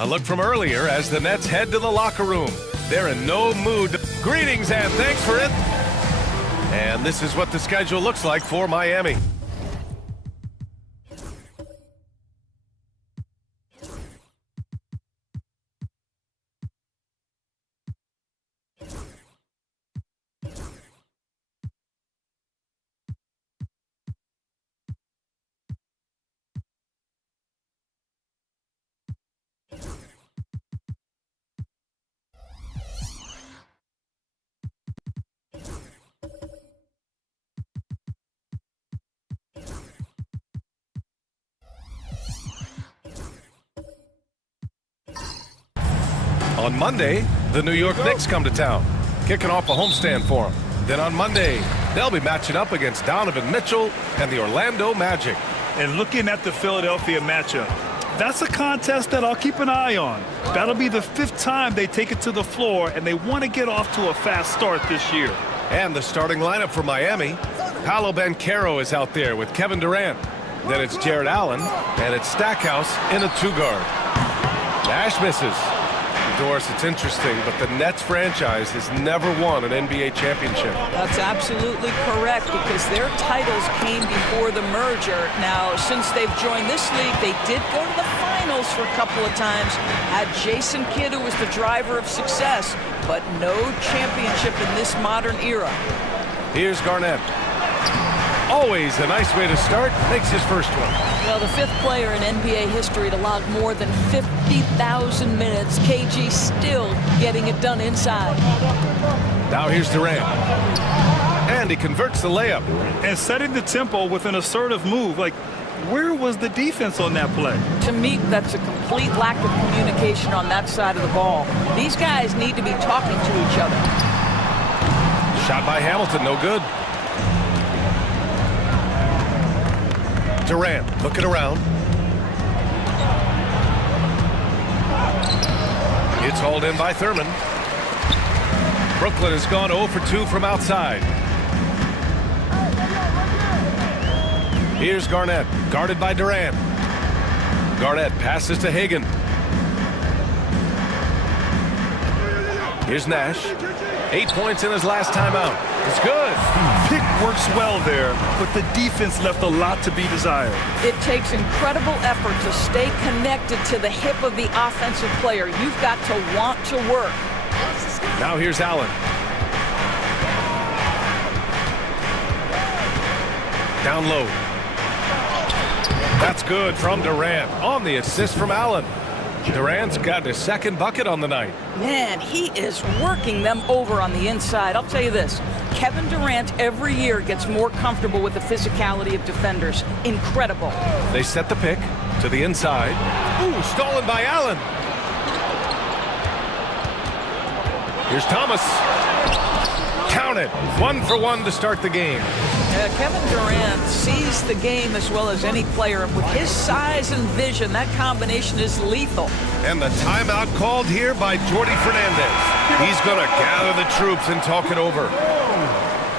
a look from earlier as the Nets head to the locker room. They're in no mood. Greetings and thanks for it. And this is what the schedule looks like for Miami. On Monday, the New York Knicks come to town, kicking off a homestand for them. Then on Monday, they'll be matching up against Donovan Mitchell and the Orlando Magic. And looking at the Philadelphia matchup, That's a contest that I'll keep an eye on. That'll be the 5th time they take it to the floor, and they want to get off to a fast start this year. And the starting lineup for Miami. Paolo Banchero is out there with Kevin Durant. Then it's Jared Allen, and it's Stackhouse in a 2-guard. Nash misses. Doris, it's interesting, but the Nets franchise has never won an NBA championship. That's absolutely correct, because their titles came before the merger. Now, since they've joined this league, they did go to the finals for a couple of times. Had Jason Kidd, who was the driver of success, but no championship in this modern era. Here's Garnett. Always a nice way to start. Makes his first one. Well, the 5th player in NBA history to log more than 50,000 minutes. KG still getting it done inside. Now here's Durant. And he converts the layup. And setting the tempo with an assertive move. Like, where was the defense on that play? To me, that's a complete lack of communication on that side of the ball. These guys need to be talking to each other. Shot by Hamilton, no good. Durant looking around. It's hauled in by Thurman. Brooklyn has gone 0 for 2 from outside. Here's Garnett, guarded by Durant. Garnett passes to Hagan. Here's Nash. 8 points in his last timeout. It's good. Pick works well there, but the defense left a lot to be desired. It takes incredible effort to stay connected to the hip of the offensive player. You've got to want to work. Now here's Allen. Down low. That's good from Durant on the assist from Allen. Durant's got his 2nd bucket on the night. Man, he is working them over on the inside. I'll tell you this, Kevin Durant every year gets more comfortable with the physicality of defenders. Incredible. They set the pick to the inside. Ooh, stolen by Allen. Here's Thomas. Counted. 1 for 1 to start the game. Kevin Durant sees the game as well as any player. With his size and vision, that combination is lethal. And the timeout called here by Jordi Fernandez. He's going to gather the troops and talk it over.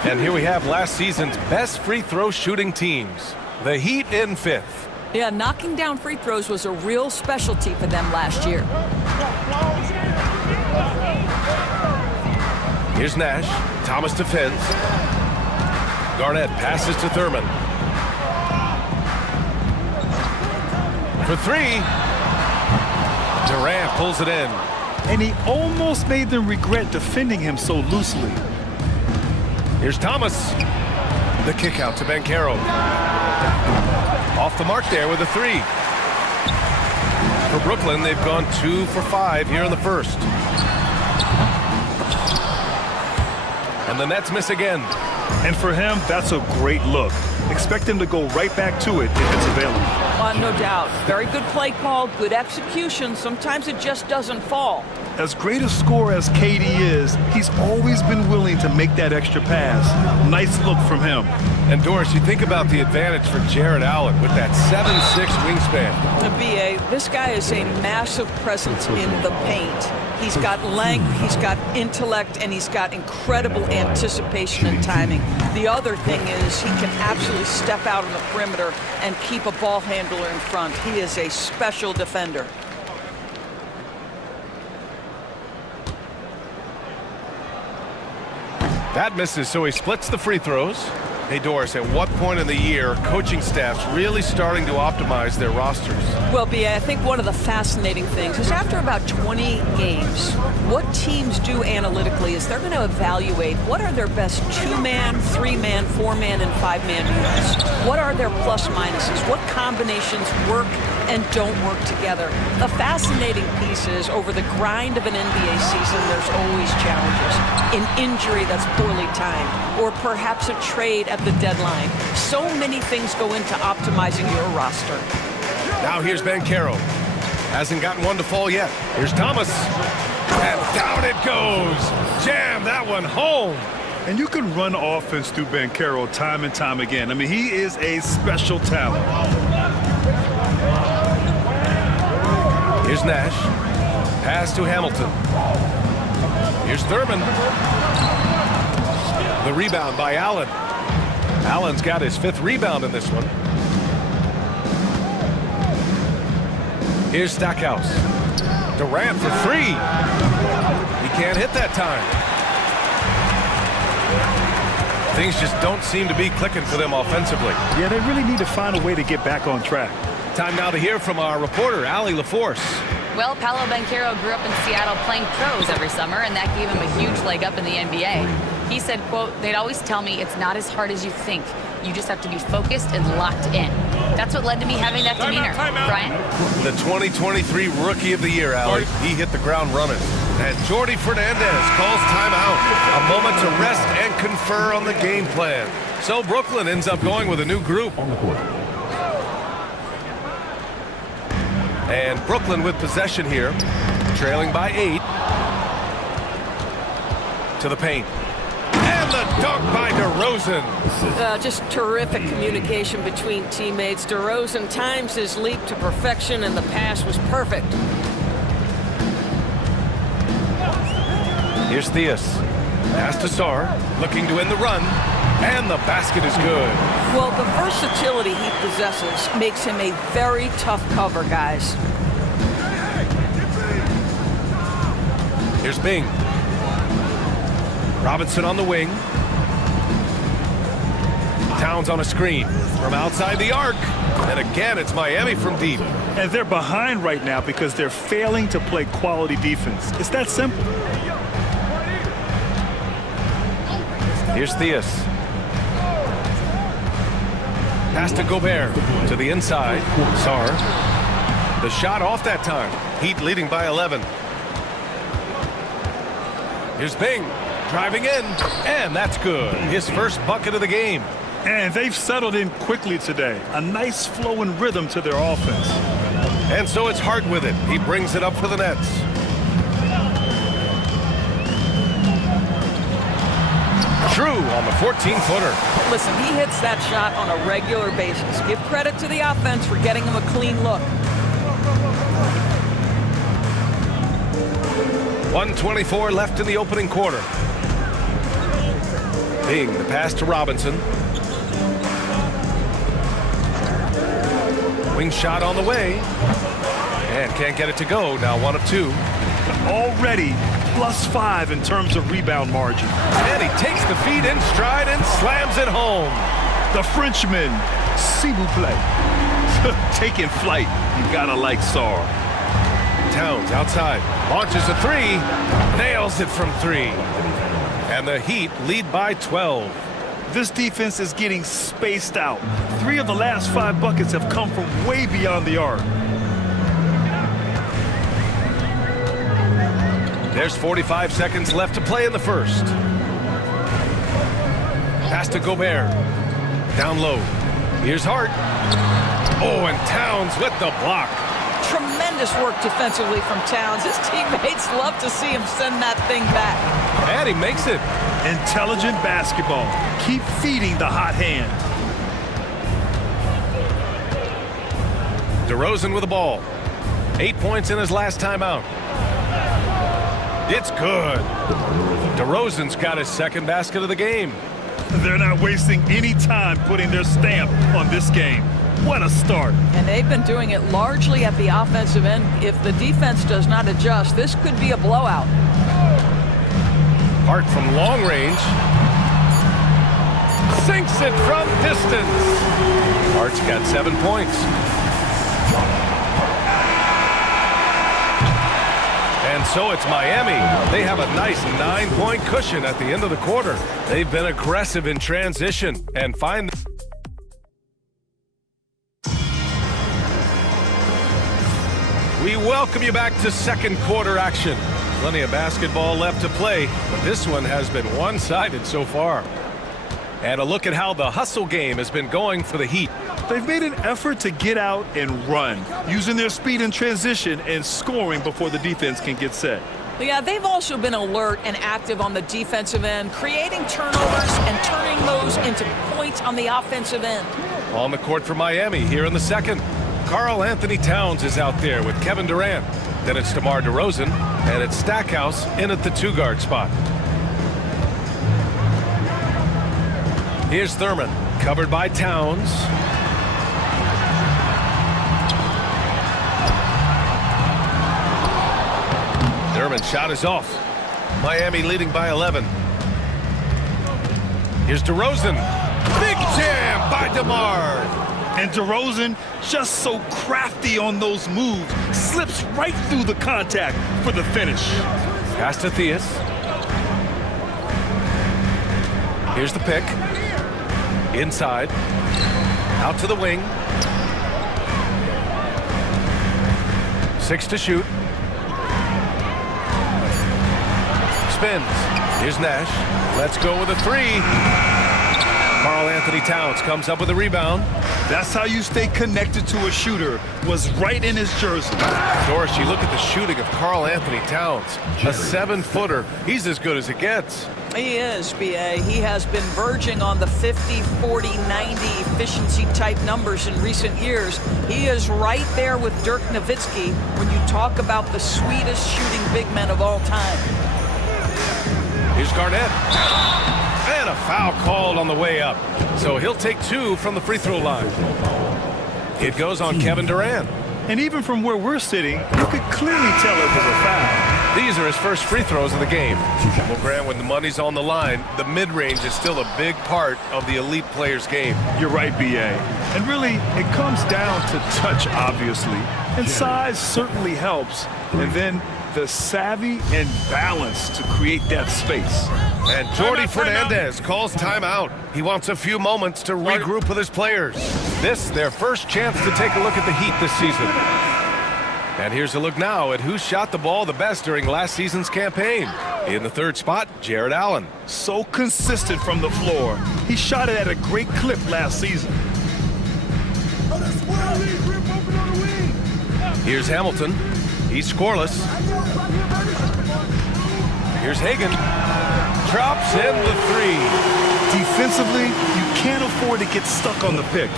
And here we have last season's best free throw shooting teams. The Heat in 5th. Yeah, knocking down free throws was a real specialty for them last year. Here's Nash. Thomas defends. Garnett passes to Thurman. For 3. Durant pulls it in. And he almost made them regret defending him so loosely. Here's Thomas. The kick out to Banchero. Off the mark there with a 3. For Brooklyn, they've gone 2 for 5 here in the first. And the Nets miss again. And for him, that's a great look. Expect him to go right back to it if it's available. No doubt. Very good play call, good execution. Sometimes it just doesn't fall. As great a scorer as KD is, he's always been willing to make that extra pass. Nice look from him. And Doris, you think about the advantage for Jared Allen with that 7'6" wingspan. The BA, this guy is a massive presence in the paint. He's got length, he's got intellect, and he's got incredible anticipation and timing. The other thing is he can absolutely step out on the perimeter and keep a ball handler in front. He is a special defender. That misses, so he splits the free throws. Hey, Doris, at what point in the year coaching staff's really starting to optimize their rosters? Well, B.A., I think one of the fascinating things is after about 20 games, what teams do analytically is they're going to evaluate what are their best 2-man, 3-man, 4-man, and 5-man units. What are their plus minuses? What combinations work and don't work together? The fascinating piece is over the grind of an NBA season, there's always challenges. An injury that's poorly timed, or perhaps a trade at the deadline. So many things go into optimizing your roster. Now here's Banchero. Hasn't gotten one to fall yet. Here's Thomas. And down it goes. Jam that one home. And you can run offense through Banchero time and time again. I mean, he is a special talent. Here's Nash. Pass to Hamilton. Here's Thurman. The rebound by Allen. Allen's got his 5th rebound in this one. Here's Stackhouse. Durant for 3. He can't hit that time. Things just don't seem to be clicking for them offensively. Yeah, they really need to find a way to get back on track. Time now to hear from our reporter, Allie LaForce. Well, Paolo Banchero grew up in Seattle playing pros every summer, and that gave him a huge leg up in the NBA. He said, quote, "They'd always tell me it's not as hard as you think. You just have to be focused and locked in." That's what led to me having that demeanor. Brian? The 2023 Rookie of the Year, Allie. He hit the ground running. And Jordi Fernandez calls timeout. A moment to rest and confer on the game plan. So Brooklyn ends up going with a new group. And Brooklyn with possession here, trailing by 8. To the paint. And the dunk by DeRozan. Just terrific communication between teammates. DeRozan times his leap to perfection, and the pass was perfect. Here's Theus. Pass to Sarr, looking to end the run. And the basket is good. Well, the versatility he possesses makes him a very tough cover, guys. Here's Bing. Robinson on the wing. Towns on a screen from outside the arc. And again, it's Miami from deep. And they're behind right now because they're failing to play quality defense. It's that simple. Here's Theus. Pass to Gobert. To the inside. Sarr. The shot off that time. Heat leading by 11. Here's Bing. Driving in. And that's good. His first bucket of the game. And they've settled in quickly today. A nice flow and rhythm to their offense. And so it's Hart with it. He brings it up for the Nets. Drew on the 14-footer. Listen, he hits that shot on a regular basis. Give credit to the offense for getting him a clean look. 1:24 left in the opening quarter. Bing, the pass to Robinson. Wing shot on the way. And can't get it to go. Now 1 of 2. Already +5 in terms of rebound margin. And he takes the feed in stride and slams it home. The Frenchman, s'il vous plaît. Taking flight. You gotta like Sarr. Towns outside. Launches a 3. Nails it from 3. And the Heat lead by 12. This defense is getting spaced out. 3 of the last 5 buckets have come from way beyond the arc. There's 45 seconds left to play in the first. Pass to Gobert. Down low. Here's Hart. Oh, and Towns with the block. Tremendous work defensively from Towns. His teammates love to see him send that thing back. And he makes it. Intelligent basketball. Keep feeding the hot hand. DeRozan with the ball. 8 points in his last timeout. It's good. DeRozan's got his second basket of the game. They're not wasting any time putting their stamp on this game. What a start. And they've been doing it largely at the offensive end. If the defense does not adjust, this could be a blowout. Hart from long range. Sinks it from distance. Hart's got 7 points. And so it's Miami. They have a nice 9-point cushion at the end of the quarter. They've been aggressive in transition and find. We welcome you back to second quarter action. Plenty of basketball left to play, but this one has been one-sided so far. And a look at how the hustle game has been going for the Heat. They've made an effort to get out and run, using their speed in transition and scoring before the defense can get set. Yeah, they've also been alert and active on the defensive end, creating turnovers and turning those into points on the offensive end. On the court for Miami here in the second. Karl Anthony Towns is out there with Kevin Durant. Then it's DeMar DeRozan, and it's Stackhouse in at the 2-guard spot. Here's Thurman, covered by Towns. Thurman's shot is off. Miami leading by 11. Here's DeRozan. Big jam by DeMar. And DeRozan, just so crafty on those moves, slips right through the contact for the finish. Pass to Theus. Here's the pick. Inside. Out to the wing. 6 to shoot. Spins. Here's Nash. Let's go with a 3. Karl Anthony Towns comes up with a rebound. That's how you stay connected to a shooter. Was right in his jersey. Doris, you look at the shooting of Karl Anthony Towns. A 7-footer. He's as good as it gets. He is, B.A. He has been verging on the 50, 40, 90 efficiency type numbers in recent years. He is right there with Dirk Nowitzki when you talk about the sweetest shooting big men of all time. Here's Garnett. And a foul called on the way up. So he'll take 2 from the free throw line. It goes on Kevin Durant. And even from where we're sitting, you could clearly tell it was a foul. These are his first free throws of the game. Well, Grant, when the money's on the line, the mid-range is still a big part of the elite player's game. You're right, B.A. And really, it comes down to touch, obviously. And size certainly helps. And then the savvy and balance to create that space. And Jordi Fernandez calls timeout. He wants a few moments to regroup with his players. This, their first chance to take a look at the Heat this season. And here's a look now at who shot the ball the best during last season's campaign. In the 3rd spot, Jared Allen. So consistent from the floor. He shot it at a great clip last season. Here's Hamilton. He's scoreless. Here's Hagan. Drops in the 3. Defensively, you can't afford to get stuck on the pick.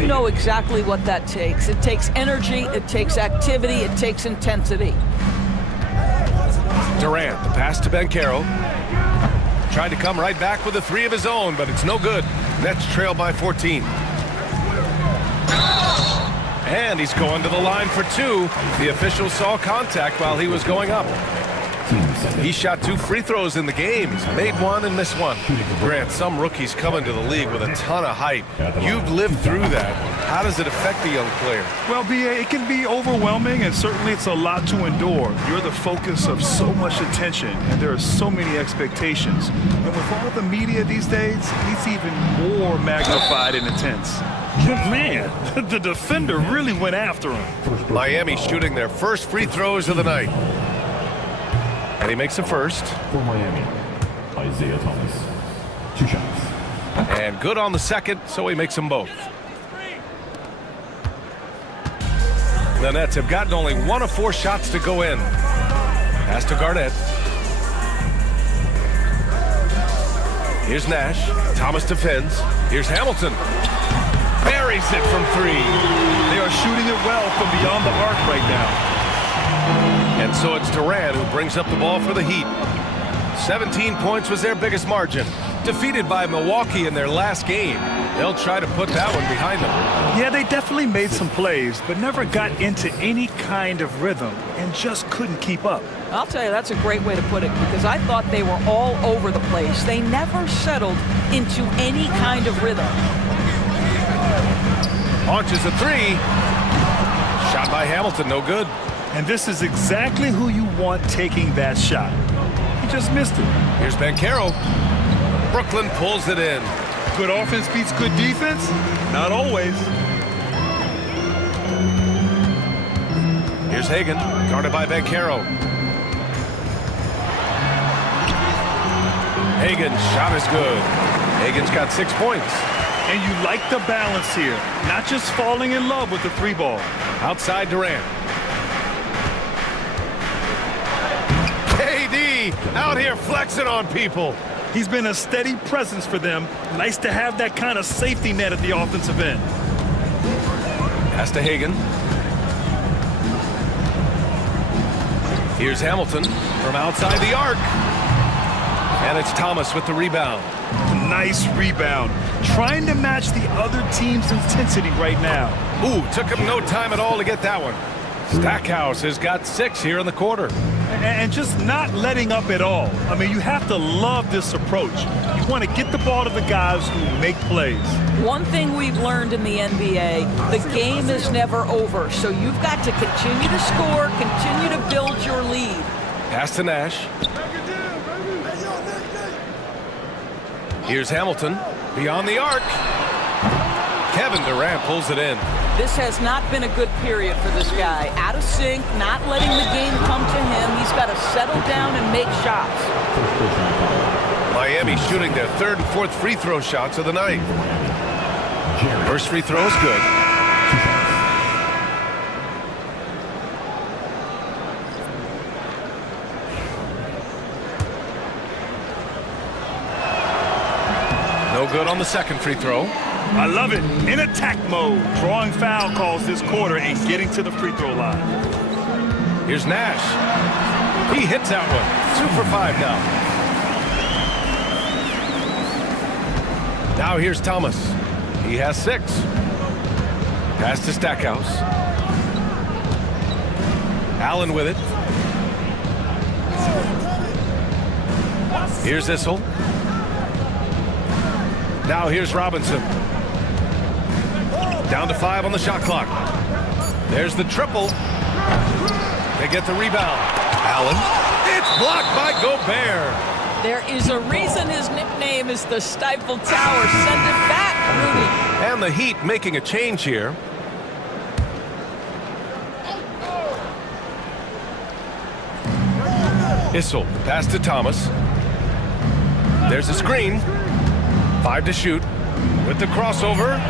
You know exactly what that takes. It takes energy, it takes activity, it takes intensity. Durant, the pass to Banchero. Tried to come right back with a 3 of his own, but it's no good. Nets trail by 14. And he's going to the line for 2. The official saw contact while he was going up. He shot 2 free throws in the game. He's made 1 and missed 1. Grant, some rookies come into the league with a ton of hype. You've lived through that. How does it affect the young player? Well, B.A., it can be overwhelming, and certainly it's a lot to endure. You're the focus of so much attention, and there are so many expectations. And with all the media these days, it's even more magnified and intense. Man, the defender really went after him. Miami shooting their first free throws of the night. And he makes a first. For Miami, Isaiah Thomas. 2 shots. And good on the second, so he makes them both. The Nets have gotten only 1 of 4 shots to go in. Pass to Garnett. Here's Nash. Thomas defends. Here's Hamilton. Buries it from 3. They are shooting it well from beyond the arc right now. And so it's Durant who brings up the ball for the Heat. 17 points was their biggest margin. Defeated by Milwaukee in their last game. They'll try to put that one behind them. Yeah, they definitely made some plays, but never got into any kind of rhythm and just couldn't keep up. I'll tell you, that's a great way to put it, because I thought they were all over the place. They never settled into any kind of rhythm. Launches a 3. Shot by Hamilton, no good. And this is exactly who you want taking that shot. He just missed it. Here's Banchero. Brooklyn pulls it in. Good offense beats good defense? Not always. Here's Hagan, guarded by Banchero. Hagan's shot is good. Hagan's got 6 points. And you like the balance here. Not just falling in love with the 3 ball. Outside Durant. KD out here flexing on people. He's been a steady presence for them. Nice to have that kind of safety net at the offensive end. Pass to Hagan. Here's Hamilton from outside the arc. And it's Thomas with the rebound. Nice rebound. Trying to match the other team's intensity right now. Ooh, took him no time at all to get that one. Stackhouse has got 6 here in the quarter. And just not letting up at all. I mean, you have to love this approach. You want to get the ball to the guys who make plays. One thing we've learned in the NBA, the game is never over. So you've got to continue to score, continue to build your lead. Pass to Nash. Here's Hamilton beyond the arc. Kevin Durant pulls it in. This has not been a good period for this guy. Out of sync, not letting the game come to him. He's got to settle down and make shots. Miami shooting their 3rd and 4th free throw shots of the night. First free throw is good. No good on the second free throw. I love it. In attack mode. Drawing foul calls this quarter and getting to the free throw line. Here's Nash. He hits that one. 2 for 5 now. Now here's Thomas. He has 6. Pass to Stackhouse. Allen with it. Here's Issel. Now here's Robinson. Down to 5 on the shot clock. There's the triple. They get the rebound. Allen. It's blocked by Gobert. There is a reason his nickname is the Stifle Tower. Send it back, Rudy. And the Heat making a change here. Issel, pass to Thomas. There's a screen. 5 to shoot. With the crossover.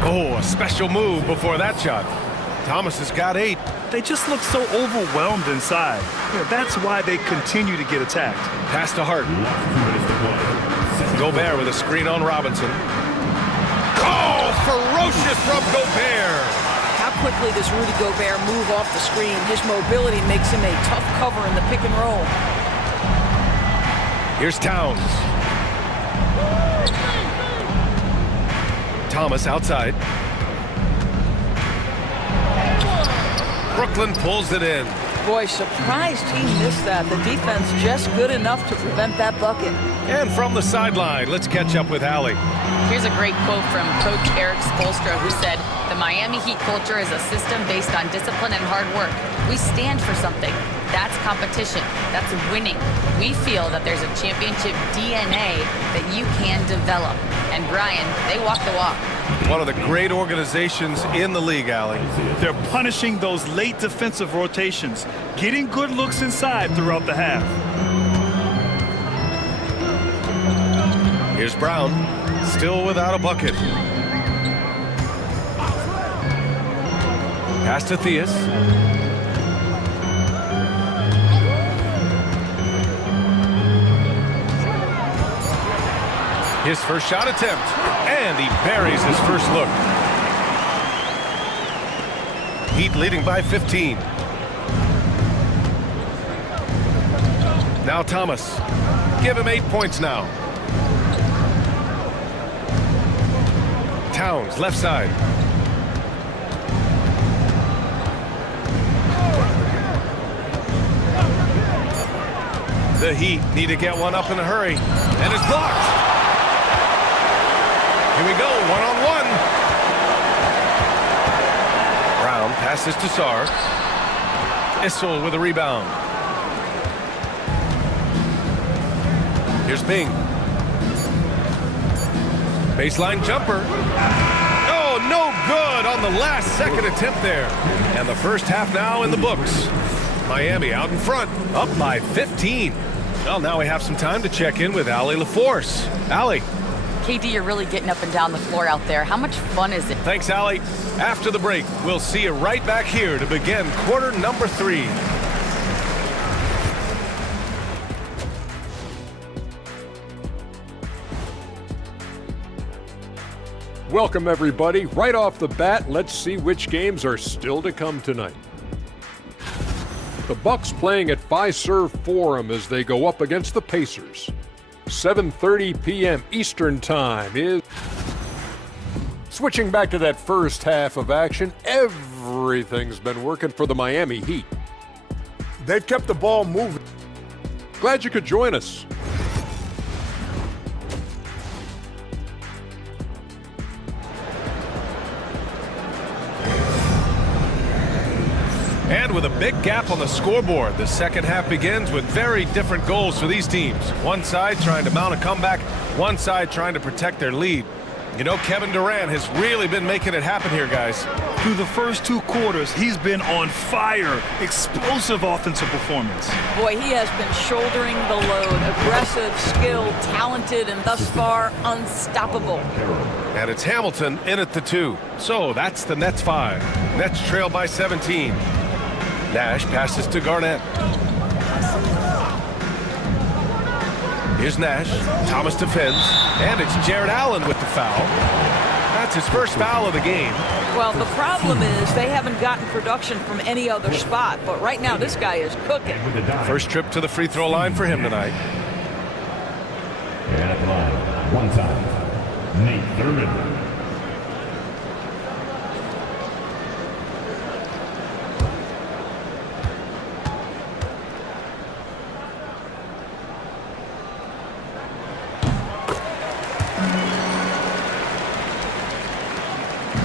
Oh, a special move before that shot. Thomas has got 8. They just look so overwhelmed inside. That's why they continue to get attacked. Pass to Harden. Gobert with a screen on Robinson. Oh, ferocious from Gobert. How quickly does Rudy Gobert move off the screen? His mobility makes him a tough cover in the pick and roll. Here's Towns. Thomas outside. Brooklyn pulls it in. Boy, surprised he missed that. The defense just good enough to prevent that bucket. And from the sideline, let's catch up with Allie. Here's a great quote from Coach Eric Spoelstra, who said, "The Miami Heat culture is a system based on discipline and hard work. We stand for something. That's competition. That's winning. We feel that there's a championship DNA that you can develop." And Brian, they walk the walk. One of the great organizations in the league, Allie. They're punishing those late defensive rotations, getting good looks inside throughout the half. Here's Brown, still without a bucket. Pass to Theus. His first shot attempt, and he buries his first look. Heat leading by 15. Now Thomas. Give him 8 points now. Towns, left side. The Heat need to get one up in a hurry, and it's blocked. Here we go, one-on-one. Brown passes to Sarr. Issel with a rebound. Here's Bing. Baseline jumper. Oh, no good on the last second attempt there. And the first half now in the books. Miami out in front, up by 15. Well, now we have some time to check in with Allie LaForce. Allie. KD, you're really getting up and down the floor out there. How much fun is it? Thanks, Allie. After the break, we'll see you right back here to begin quarter number 3. Welcome, everybody. Right off the bat, let's see which games are still to come tonight. The Bucks playing at Fiserv Forum as they go up against the Pacers. 7:30 p.m. Eastern Time is... Switching back to that first half of action, everything's been working for the Miami Heat. They've kept the ball moving. Glad you could join us. And with a big gap on the scoreboard, the second half begins with very different goals for these teams. One side trying to mount a comeback, one side trying to protect their lead. You know, Kevin Durant has really been making it happen here, guys. Through the first 2 quarters, he's been on fire. Explosive offensive performance. Boy, he has been shouldering the load. Aggressive, skilled, talented, and thus far, unstoppable. And it's Hamilton in at the 2. So that's the Nets 5. Nets trail by 17. Nash passes to Garnett. Here's Nash. Thomas defends. And it's Jared Allen with the foul. That's his first foul of the game. Well, the problem is they haven't gotten production from any other spot. But right now, this guy is cooking. First trip to the free throw line for him tonight. And at the line, one time, Nate Thurman.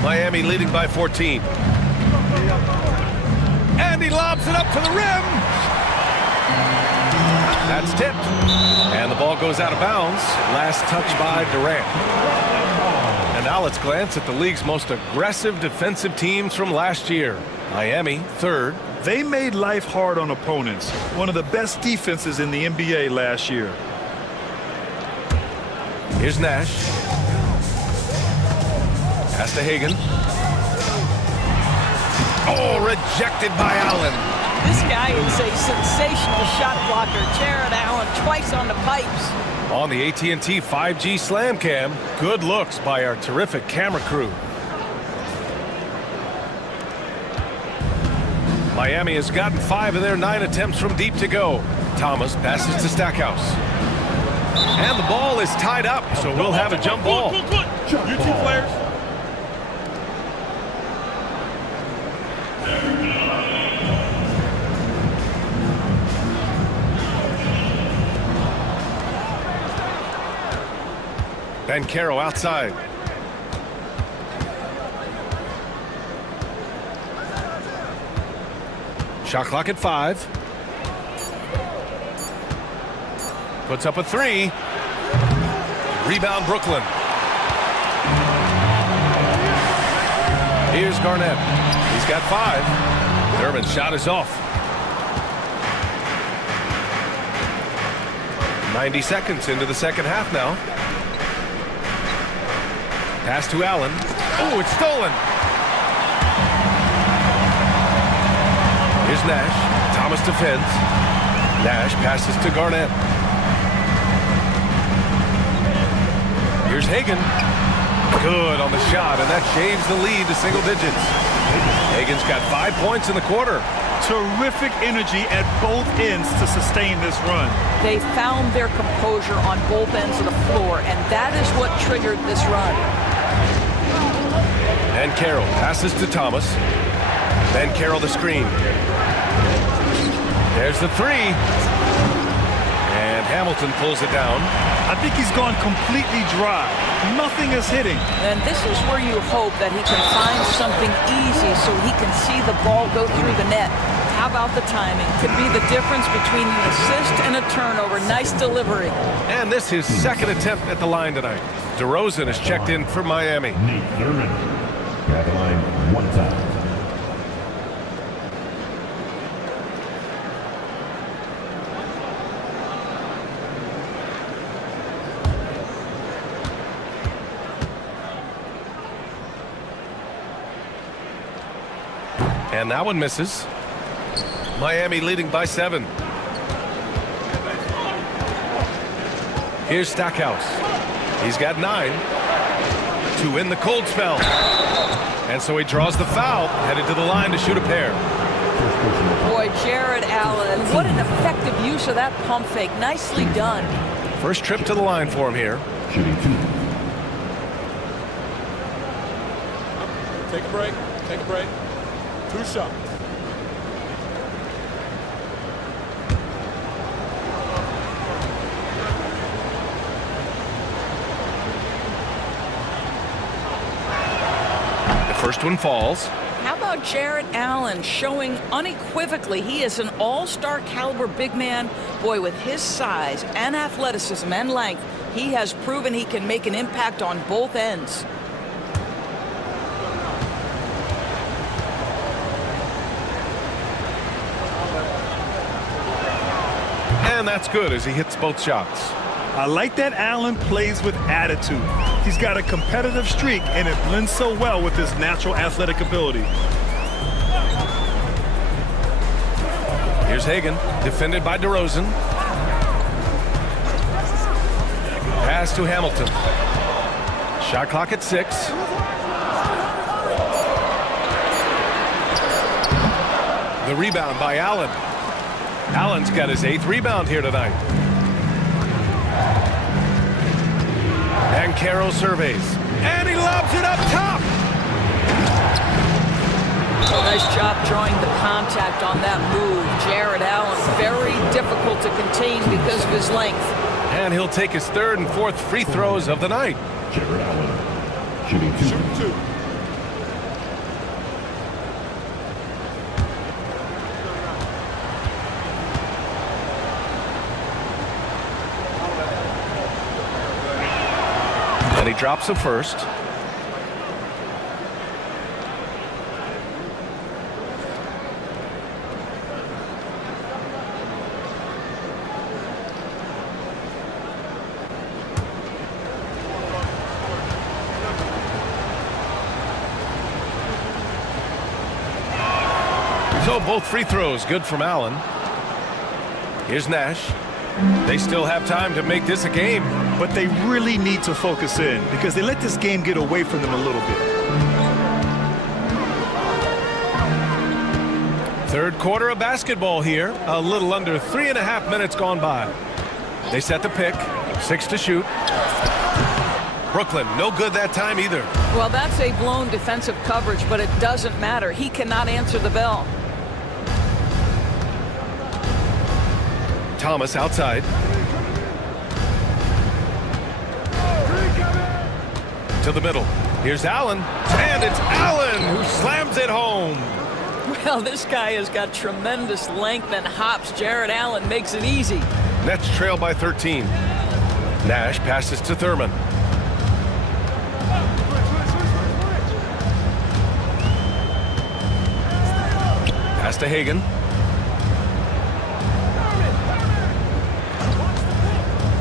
Miami leading by 14. And he lobs it up to the rim. That's tipped. And the ball goes out of bounds. Last touch by Durant. And now let's glance at the league's most aggressive defensive teams from last year. Miami, 3rd. They made life hard on opponents. One of the best defenses in the NBA last year. Here's Nash. Pass to Hagan. Oh, rejected by Allen. This guy is a sensational shot blocker. Jared Allen twice on the pipes. On the AT&T 5G Slam Cam, good looks by our terrific camera crew. Miami has gotten 5 of their 9 attempts from deep to go. Thomas passes to Stackhouse. And the ball is tied up, so we'll have a jump ball. You 2 players. Banchero outside. Shot clock at 5. Puts up a 3. Rebound Brooklyn. Here's Garnett. He's got 5. Durbin's shot is off. 90 seconds into the second half now. Pass to Allen. Oh, it's stolen. Here's Nash. Thomas defends. Nash passes to Garnett. Here's Hagan. Good on the shot, and that shaves the lead to single digits. Hagan's got 5 points in the quarter. Terrific energy at both ends to sustain this run. They found their composure on both ends of the floor, and that is what triggered this run. And Carroll passes to Thomas. Then Carroll the screen. There's the 3. And Hamilton pulls it down. I think he's gone completely dry. Nothing is hitting. And this is where you hope that he can find something easy so he can see the ball go through the net. How about the timing? Could be the difference between an assist and a turnover. Nice delivery. And this is his second attempt at the line tonight. DeRozan is checked in for Miami. Nate Thurman. At the line, one time. And that one misses. Miami leading by 7. Here's Stackhouse. He's got 9. to win the cold spell. And so he draws the foul, headed to the line to shoot a pair. Boy, Jared Allen, what an effective use of that pump fake. Nicely done. First trip to the line for him here. Shooting 2. Take a break. Take a break. 2 shots. The first one falls. How about Jared Allen showing unequivocally he is an all-star caliber big man? Boy, with his size and athleticism and length, he has proven he can make an impact on both ends. And that's good as he hits both shots. I like that Allen plays with attitude. He's got a competitive streak, and it blends so well with his natural athletic ability. Here's Hagan, defended by DeRozan. Pass to Hamilton. Shot clock at 6. The rebound by Allen. Allen's got his 8th rebound here tonight. And Carroll surveys. And he lobs it up top. Nice job drawing the contact on that move. Jared Allen, very difficult to contain because of his length. And he'll take his 3rd and 4th free throws of the night. Jared Allen. Shooting 2. And he drops the first. So both free throws good from Allen. Here's Nash. They still have time to make this a game. But they really need to focus in because they let this game get away from them a little bit. Third quarter of basketball here. A little under 3.5 minutes gone by. They set the pick. 6 to shoot. Brooklyn, no good that time either. Well, that's a blown defensive coverage, but it doesn't matter. He cannot answer the bell. Thomas outside. To the middle. Here's Allen. And it's Allen who slams it home. Well, this guy has got tremendous length and hops. Jared Allen makes it easy. Nets trail by 13. Nash passes to Thurman. Pass to Hagan.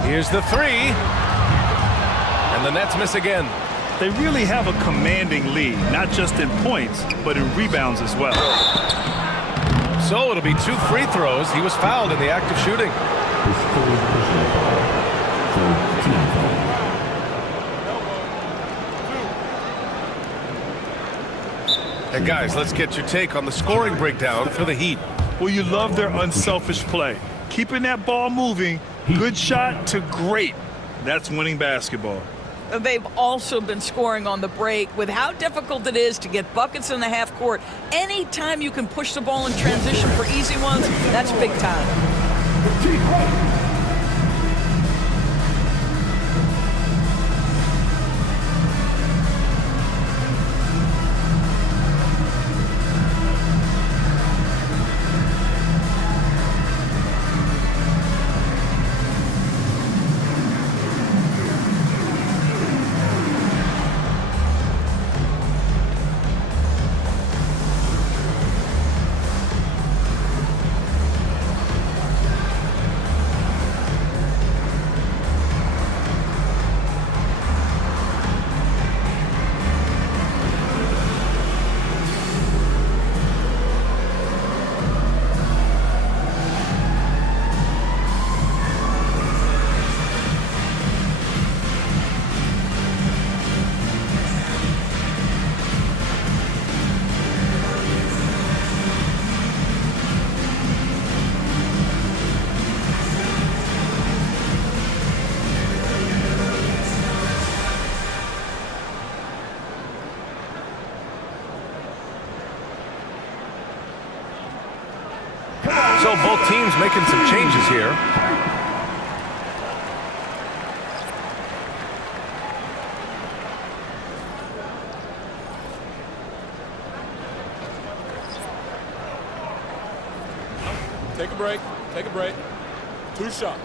Here's the 3. And the Nets miss again. They really have a commanding lead, not just in points, but in rebounds as well. So it'll be 2 free throws. He was fouled in the act of shooting. And guys, let's get your take on the scoring breakdown for the Heat. Well, you love their unselfish play. Keeping that ball moving, good shot to great. That's winning basketball. They've also been scoring on the break. With how difficult it is to get buckets in the half court, anytime you can push the ball in transition for easy ones, that's big time. So both teams making some changes here. Take a break. Take a break. 2 shots.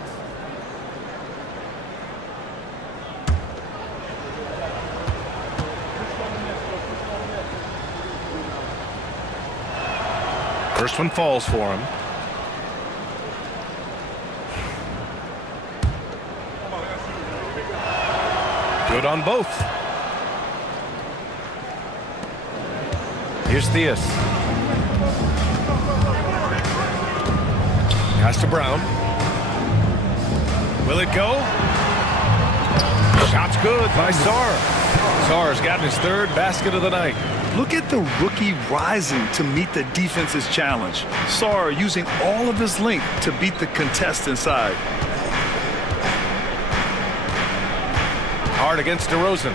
First one falls for him. Good on both. Here's Theus. Pass to Brown. Will it go? Shot's good by Sarr. Sarr's gotten his 3rd basket of the night. Look at the rookie rising to meet the defense's challenge. Sarr using all of his length to beat the contest inside. Hard against DeRozan.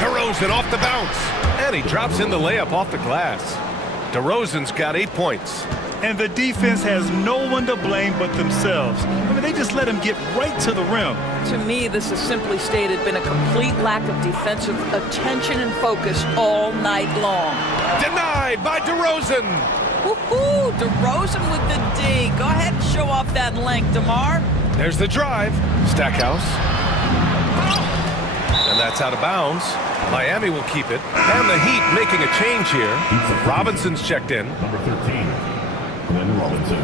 DeRozan off the bounce. And he drops in the layup off the glass. DeRozan's got 8 points. And the defense has no one to blame but themselves. I mean, they just let him get right to the rim. To me, this has simply stated been a complete lack of defensive attention and focus all night long. Denied by DeRozan. Woohoo! DeRozan with the D. Go ahead and show off that length, DeMar. There's the drive. Stackhouse. And that's out of bounds. Miami will keep it. And the Heat making a change here. Robinson's checked in. Number 13, Glenn Robinson.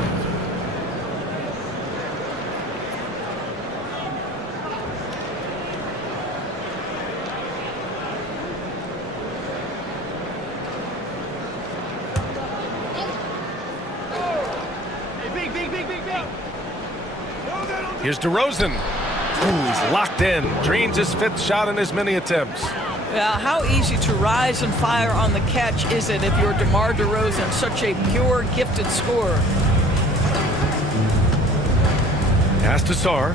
Here's DeRozan. Ooh, he's locked in. Drains his 5th shot in as many attempts. Yeah, how easy to rise and fire on the catch is it if you're DeMar DeRozan, such a pure, gifted scorer? Pass to Sarr.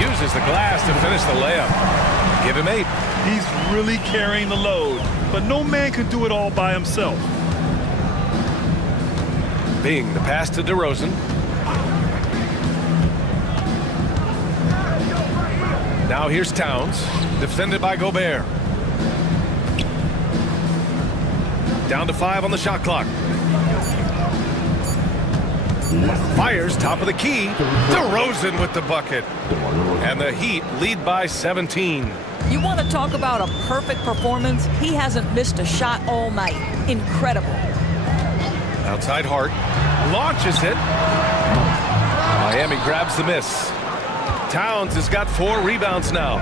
Uses the glass to finish the layup. Give him 8. He's really carrying the load, but no man can do it all by himself. Bing, the pass to DeRozan. Now here's Towns, defended by Gobert. Down to 5 on the shot clock. Fires top of the key. DeRozan with the bucket. And the Heat lead by 17. You want to talk about a perfect performance? He hasn't missed a shot all night. Incredible. Outside Hart. Launches it. Miami grabs the miss. Towns has got 4 rebounds now.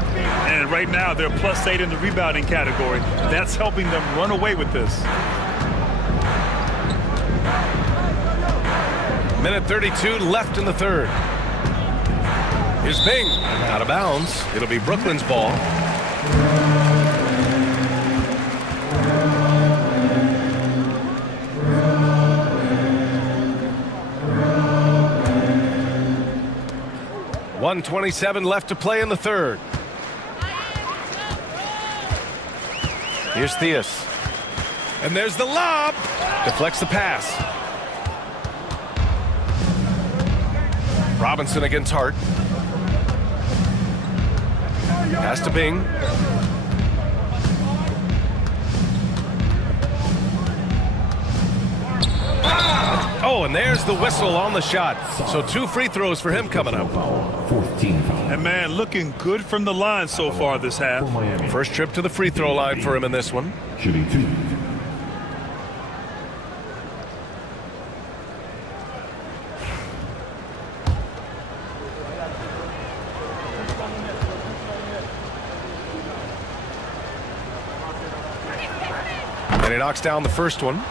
And right now, they're +8 in the rebounding category. That's helping them run away with this. Minute 32 left in the 3rd. Here's Bing. Out of bounds. It'll be Brooklyn's ball. .127 left to play in the 3rd. Here's Theus. And there's the lob. Deflects the pass. Robinson against Hart. Pass to Bing. Oh, and there's the whistle on the shot. So 2 free throws for him coming up. 14. And man, looking good from the line so far this half. First trip to the free throw line for him in this one. Shooting 2. And he knocks down the first one.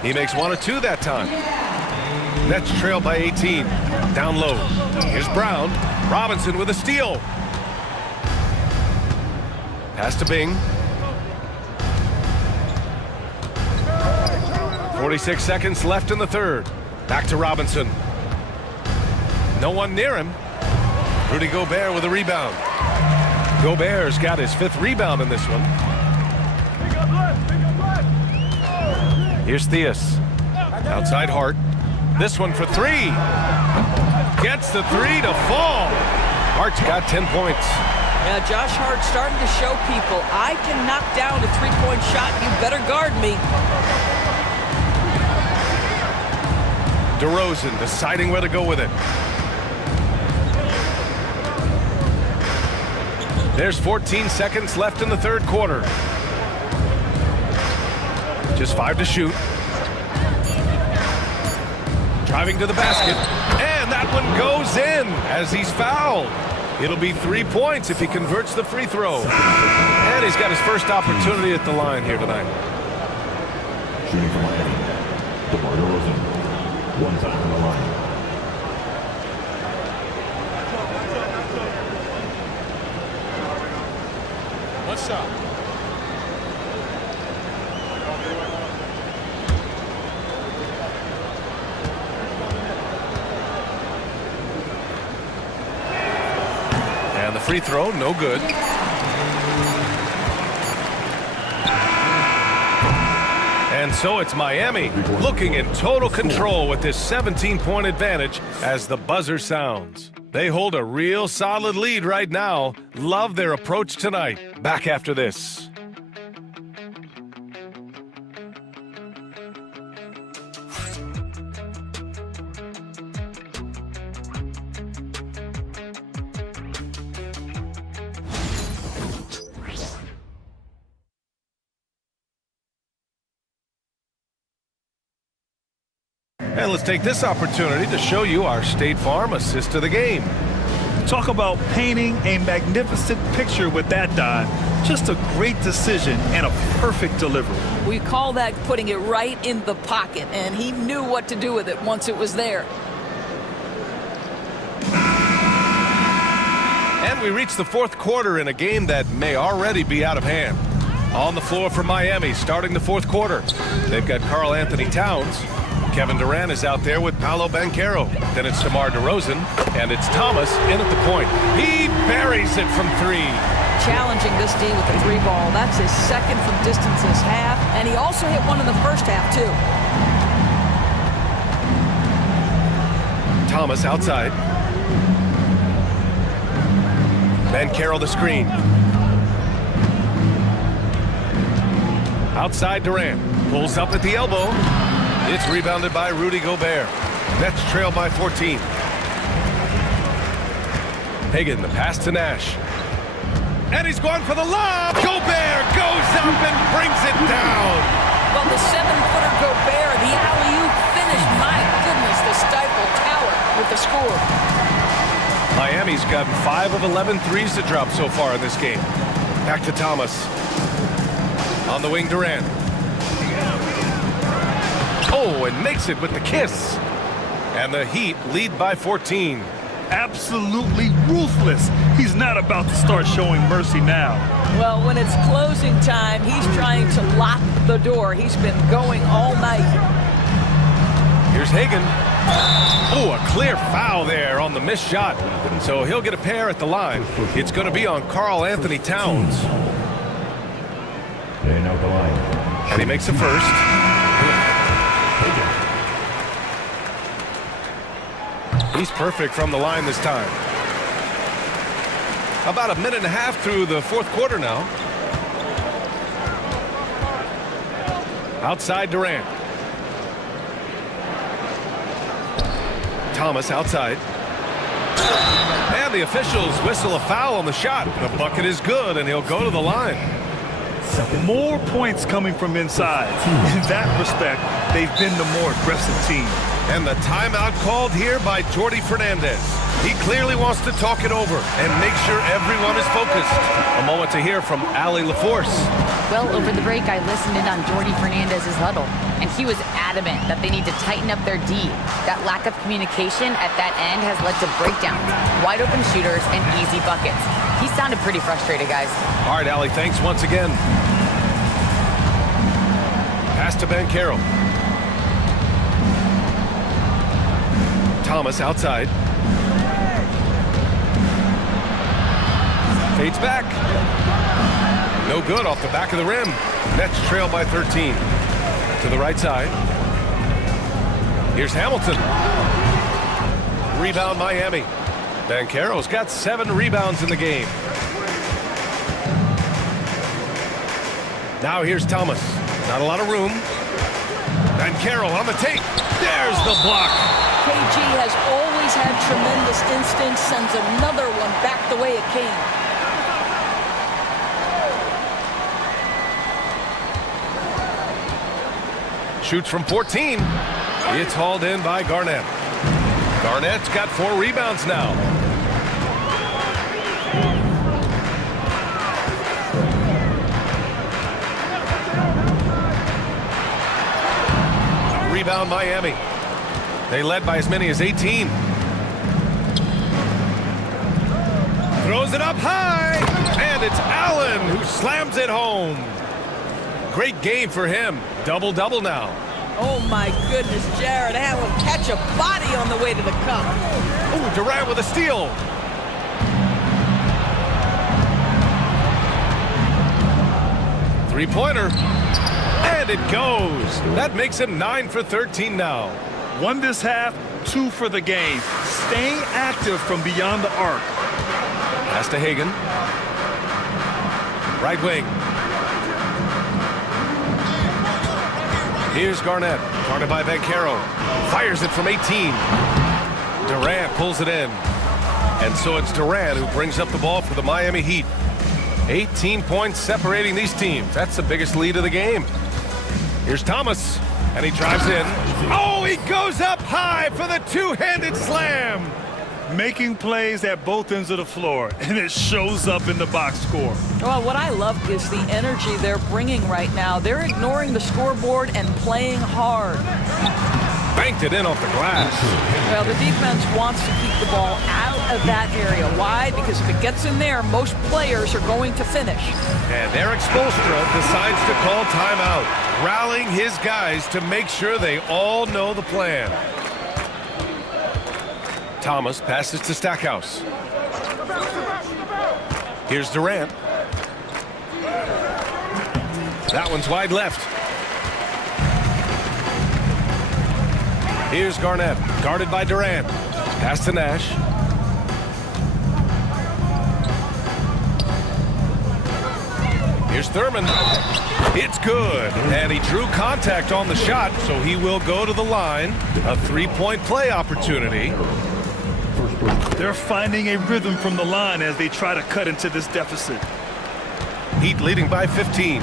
He makes 1 of 2 that time. Nets trail by 18. Down low. Here's Brown. Robinson with a steal. Pass to Bing. 46 seconds left in the 3rd. Back to Robinson. No one near him. Rudy Gobert with a rebound. Gobert's got his 5th rebound in this one. Here's Theus. Outside Hart. This one for 3. Gets the 3 to fall. Hart's got 10 points. Yeah, Josh Hart starting to show people, I can knock down a 3-point shot. You better guard me. DeRozan deciding where to go with it. There's 14 seconds left in the 3rd quarter. Just 5 to shoot. Driving to the basket. And that one goes in as he's fouled. It'll be 3 points if he converts the free throw. And he's got his first opportunity at the line here tonight. Shooting from Miami, DeMar DeRozan. 1 time from the line. What's up? And the free throw, no good. And so it's Miami looking in total control with this 17-point advantage as the buzzer sounds. They hold a real solid lead right now. Love their approach tonight. Back after this. And let's take this opportunity to show you our State Farm assist of the game. Talk about painting a magnificent picture with that dive. Just a great decision and a perfect delivery. We call that putting it right in the pocket, and he knew what to do with it once it was there. And we reach the 4th quarter in a game that may already be out of hand. On the floor for Miami starting the 4th quarter. They've got Karl Anthony Towns. Kevin Durant is out there with Paolo Banchero. Then it's DeMar DeRozan, and it's Thomas in at the point. He buries it from 3. Challenging this D with the 3 ball. That's his 2nd from distance this half, and he also hit one in the 1st half, too. Thomas outside. Banchero the screen. Outside Durant. Pulls up at the elbow. It's rebounded by Rudy Gobert. Nets trail by 14. Hagan, the pass to Nash. And he's going for the lob. Gobert goes up and brings it down. Well, the 7-footer Gobert, the alley-oop finish. My goodness, the Stifle Tower with the score. Miami's gotten 5 of 11 threes to drop so far in this game. Back to Thomas. On the wing, Durant. Oh, and makes it with the kiss. And the Heat lead by 14. Absolutely ruthless. He's not about to start showing mercy now. Well, when it's closing time, he's trying to lock the door. He's been going all night. Here's Hagan. Oh, a clear foul there on the missed shot. So he'll get a pair at the line. It's going to be on Karl Anthony Towns. Out the line. And he makes a first. He's perfect from the line this time. About a minute and a half through the 4th quarter now. Outside Durant. Thomas outside. And the officials whistle a foul on the shot. The bucket is good, and he'll go to the line. More points coming from inside. In that respect, they've been the more aggressive team. And the timeout called here by Jordi Fernandez. He clearly wants to talk it over and make sure everyone is focused. A moment to hear from Allie LaForce. Well, over the break, I listened in on Jordi Fernandez's huddle, and he was adamant that they need to tighten up their D. That lack of communication at that end has led to breakdowns, wide open shooters, and easy buckets. He sounded pretty frustrated, guys. All right, Allie, thanks once again. Pass to Banchero. Thomas outside. Fades back. No good off the back of the rim. Nets trail by 13. To the right side. Here's Hamilton. Rebound Miami. Banchero's got 7 rebounds in the game. Now here's Thomas. Not a lot of room. Banchero on the take. There's the block. KG has always had tremendous instincts, sends another one back the way it came. Shoots from 14. It's hauled in by Garnett. Garnett's got 4 rebounds now. Rebound Miami. They led by as many as 18. Throws it up high, and it's Allen who slams it home. Great game for him. Double-double now. Oh my goodness, Jared Allen catch a body on the way to the cup. Ooh, Durant with a steal. Three-pointer. And it goes. That makes him 9 for 13 now. 1 this half, 2 for the game. Staying active from beyond the arc. Pass to Hagan. Right wing. Here's Garnett. Guarded by Banchero. Fires it from 18. Durant pulls it in. And so it's Durant who brings up the ball for the Miami Heat. 18 points separating these teams. That's the biggest lead of the game. Here's Thomas. And he drives in. Oh, he goes up high for the two-handed slam. Making plays at both ends of the floor, and it shows up in the box score. Well, what I love is the energy they're bringing right now. They're ignoring the scoreboard and playing hard. Banked it in off the glass. Well, the defense wants to keep the ball out of that area. Why? Because if it gets in there, most players are going to finish. And Eric Spoelstra decides to call timeout, rallying his guys to make sure they all know the plan. Thomas passes to Stackhouse. Here's Durant. That one's wide left. Here's Garnett, guarded by Durant. Pass to Nash. Here's Thurman. It's good. And he drew contact on the shot, so he will go to the line. A three-point play opportunity. They're finding a rhythm from the line as they try to cut into this deficit. Heat leading by 15.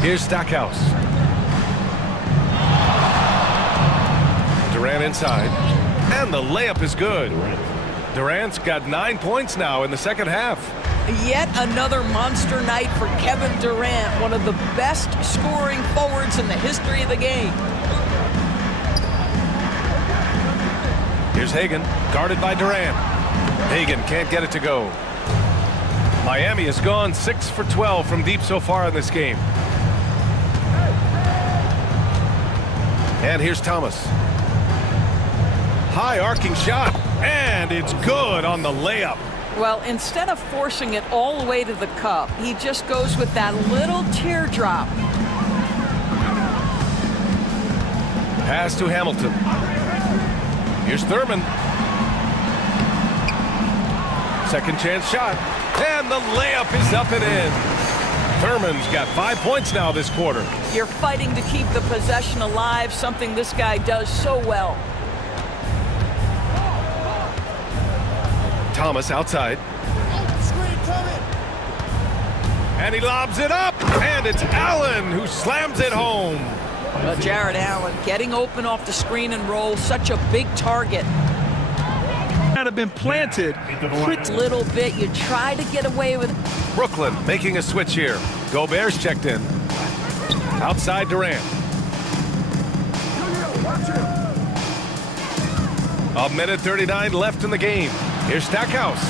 Here's Stackhouse. Durant inside. And the layup is good. Durant's got 9 points now in the second half. Yet another monster night for Kevin Durant, one of the best scoring forwards in the history of the game. Here's Hagan, guarded by Durant. Hagan can't get it to go. Miami has gone 6 for 12 from deep so far in this game. And here's Thomas. High arcing shot, and it's good on the layup. Well, instead of forcing it all the way to the cup, he just goes with that little teardrop. Pass to Hamilton. Here's Thurman. Second chance shot. And the layup is up and in. Thurman's got 5 points now this quarter. You're fighting to keep the possession alive, something this guy does so well. Thomas outside. And he lobs it up. And it's Allen who slams it home. Well, Jared Allen getting open off the screen and roll, such a big target. Might have been planted. Quick little bit, you try to get away with it. Brooklyn making a switch here. Gobert's checked in. Outside Durant. A minute 39 left in the game. Here's Stackhouse.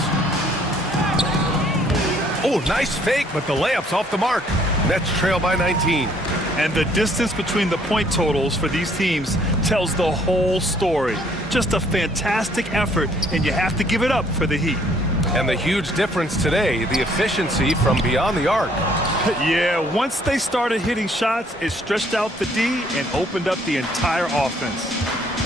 Oh, nice fake, but the layup's off the mark. Nets trail by 19. And the distance between the point totals for these teams tells the whole story. Just a fantastic effort, and you have to give it up for the Heat. And the huge difference today, the efficiency from beyond the arc. Yeah, once they started hitting shots, it stretched out the D and opened up the entire offense.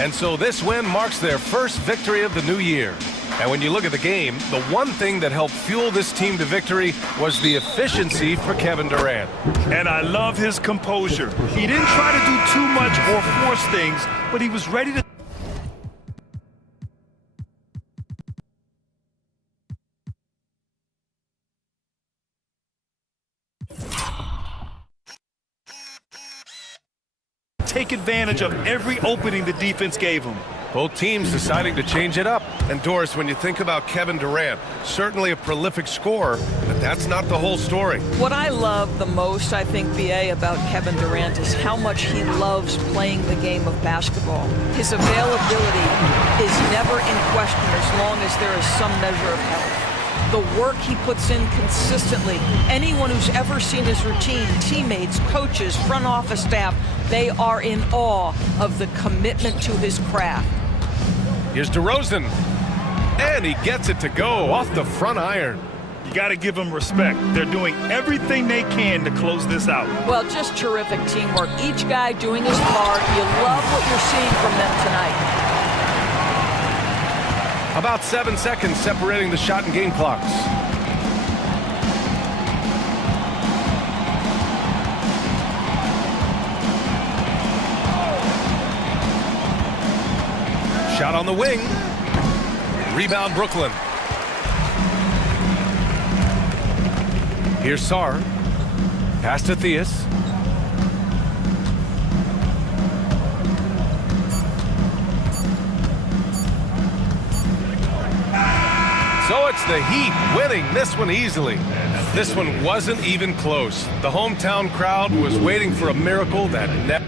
And so this win marks their first victory of the new year. And when you look at the game, the one thing that helped fuel this team to victory was the efficiency for Kevin Durant. And I love his composure. He didn't try to do too much or force things, but he was ready to take advantage of every opening the defense gave him. Both teams deciding to change it up. And Doris, when you think about Kevin Durant, certainly a prolific scorer, but that's not the whole story. What I love the most, I think, BA, about Kevin Durant is how much he loves playing the game of basketball. His availability is never in question as long as there is some measure of health. The work he puts in consistently. Anyone who's ever seen his routine, teammates, coaches, front office staff, they are in awe of the commitment to his craft. Here's DeRozan, and he gets it to go off the front iron. You got to give them respect. They're doing everything they can to close this out. Well, just terrific teamwork. Each guy doing his part. You love what you're seeing from them tonight. About 7 seconds separating the shot and game clocks. Shot on the wing. Rebound Brooklyn. Here's Sarr. Pass to Theus. So it's the Heat winning this one easily. This one wasn't even close. The hometown crowd was waiting for a miracle that never...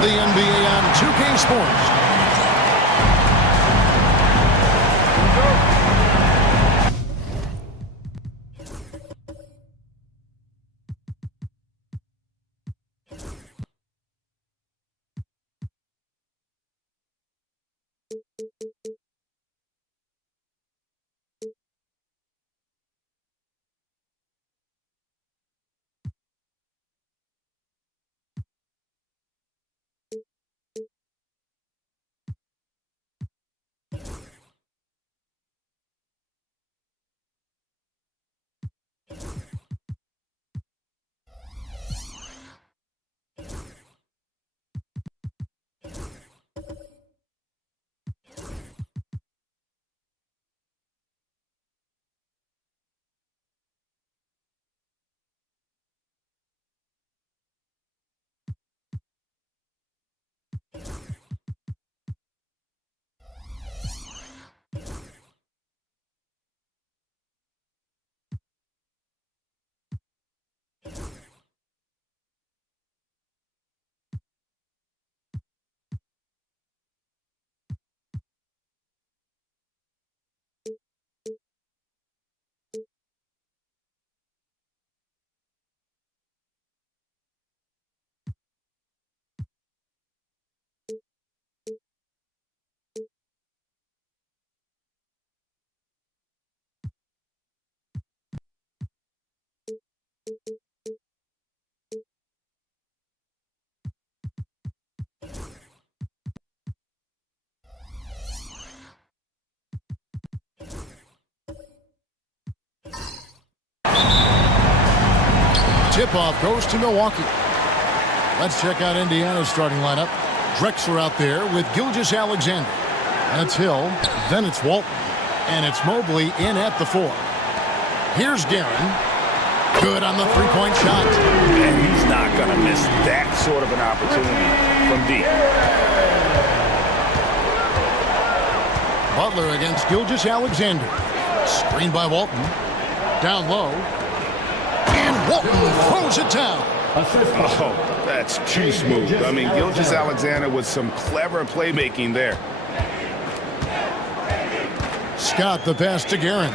It's the NBA on 2K Sports. Tip-off goes to Milwaukee. Let's check out Indiana's starting lineup. Drexler out there with Gilgeous-Alexander. That's Hill. Then it's Walton. And it's Mobley in at the 4. Here's Guerin. Good on the three-point shot. And he's not going to miss that sort of an opportunity from deep. Butler against Gilgeous-Alexander. Screen by Walton. Down low. And Walton throws it down. Oh, that's too smooth. I mean, Gilgeous-Alexander with some clever playmaking there. Scott the pass to Guerin.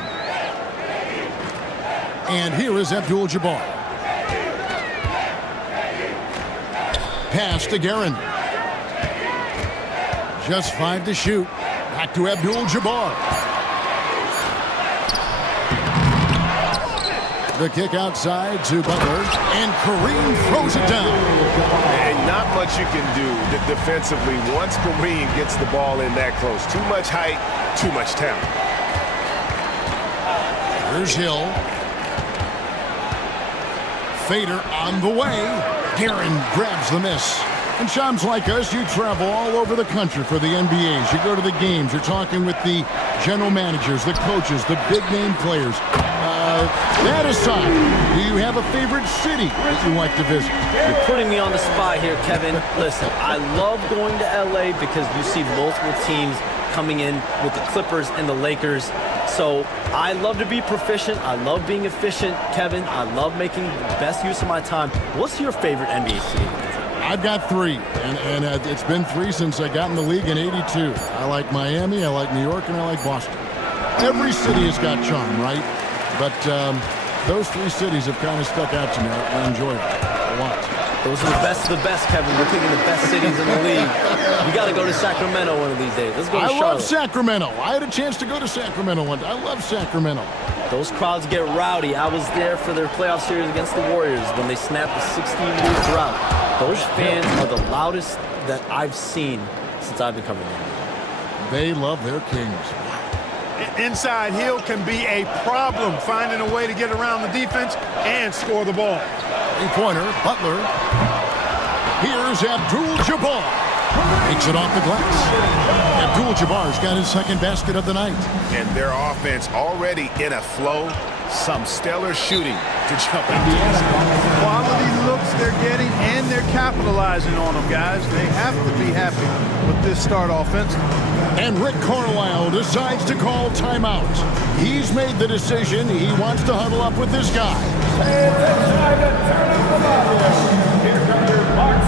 And here is Abdul-Jabbar. Pass to Guerin. Just 5 to shoot. Back to Abdul-Jabbar. The kick outside to Butler. And Kareem throws it down. And not much you can do defensively once Kareem gets the ball in that close. Too much height, too much talent. Here's Hill. Fader on the way. Guerin grabs the miss. And chums like us, you travel all over the country for the NBAs. You go to the games. You're talking with the general managers, the coaches, the big-name players. That aside, do you have a favorite city that you like to visit? You're putting me on the spot here, Kevin. Listen, I love going to L.A. because you see multiple teams coming in with the Clippers and the Lakers. So I love to be proficient. I love being efficient, Kevin. I love making the best use of my time. What's your favorite NBA city? I've got 3, and it's been 3 since I got in the league in '82. I like Miami, I like New York, and I like Boston. Every city has got charm, right? But those 3 cities have kind of stuck out to me. I enjoy them a lot. Those are the best of the best, Kevin. We're picking the best cities in the league. We got to go to Sacramento one of these days. Let's go to Charlotte. I love Sacramento. I had a chance to go to Sacramento one day. I love Sacramento. Those crowds get rowdy. I was there for their playoff series against the Warriors when they snapped the 16-year drought. Those fans are the loudest that I've seen since I've been covering them. They love their kings. Inside, Hill can be a problem finding a way to get around the defense and score the ball. 3-pointer, Butler. Here's Abdul-Jabbar. Takes it off the glass. Abdul-Jabbar's got his second basket of the night. And their offense already in a flow. Some stellar shooting to jump into this. Quality looks they're getting, and they're capitalizing on them, guys. They have to be happy with this start offensively. And Rick Carlisle decides to call timeout. He's made the decision. He wants to huddle up with this guy. Here comes your box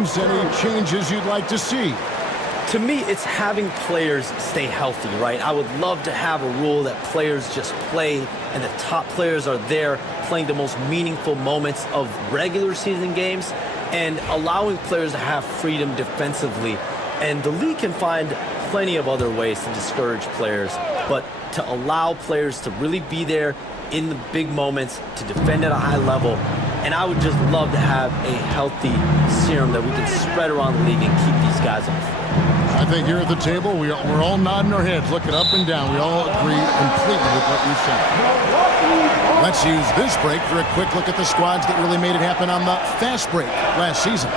teams, any changes you'd like to see? To me, it's having players stay healthy, right? I would love to have a rule that players just play and the top players are there playing the most meaningful moments of regular season games and allowing players to have freedom defensively. And the league can find plenty of other ways to discourage players, but to allow players to really be there in the big moments, to defend at a high level. And I would just love to have a healthy serum that we can spread around the league and keep these guys on the floor. I think here at the table, we're all nodding our heads, looking up and down. We all agree completely with what you said. Let's use this break for a quick look at the squads that really made it happen on the fast break last season.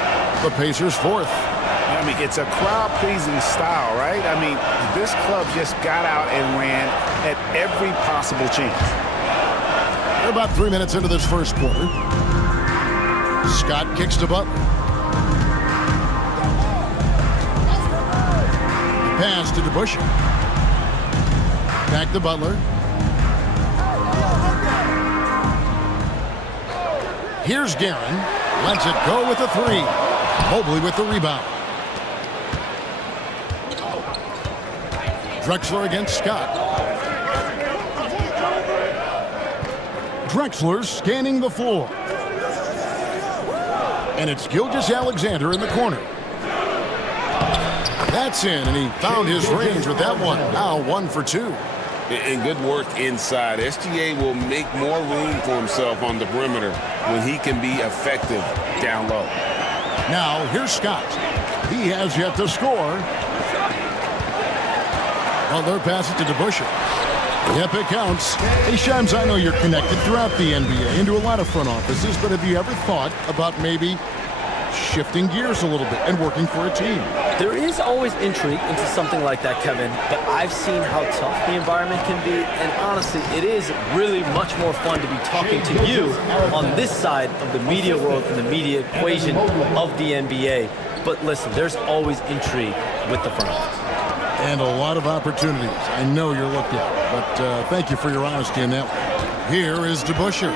The Pacers 4th. I mean, it's a crowd-pleasing style, right? I mean, this club just got out and ran at every possible chance. We're about 3 minutes into this first quarter. Scott kicks to Butler. Pass to DeBusschere. Back to Butler. Here's Guerin. Lets it go with a 3. Mobley with the rebound. Drexler against Scott. Drexler scanning the floor. And it's Gilgeous-Alexander in the corner. That's in, and he found his range with that one. Now 1 for 2. And good work inside. SGA will make more room for himself on the perimeter when he can be effective down low. Now, here's Scott. He has yet to score. Butler passes to DeBusschere. Yep, it counts. Hey, Shams, I know you're connected throughout the NBA into a lot of front offices, but have you ever thought about maybe shifting gears a little bit and working for a team? There is always intrigue into something like that, Kevin, but I've seen how tough the environment can be, and honestly, it is really much more fun to be talking to you on this side of the media world and the media equation of the NBA. But listen, there's always intrigue with the front office. And a lot of opportunities. I know you're looked at, but thank you for your honesty in that one. Here is DeBusschere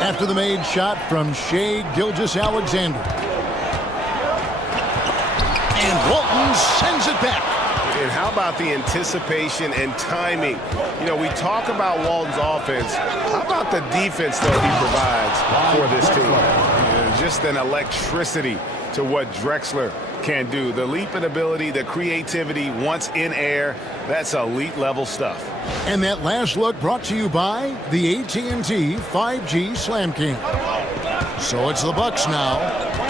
after the made shot from Shai Gilgeous-Alexander. And Walton sends it back. And how about the anticipation and timing? You know, we talk about Walton's offense. How about the defense that he provides for this team? Just an electricity to what Drexler can do. The leap in ability, the creativity once in air, that's elite level stuff. And that last look brought to you by the AT&T 5G Slam King. So it's the Bucks now.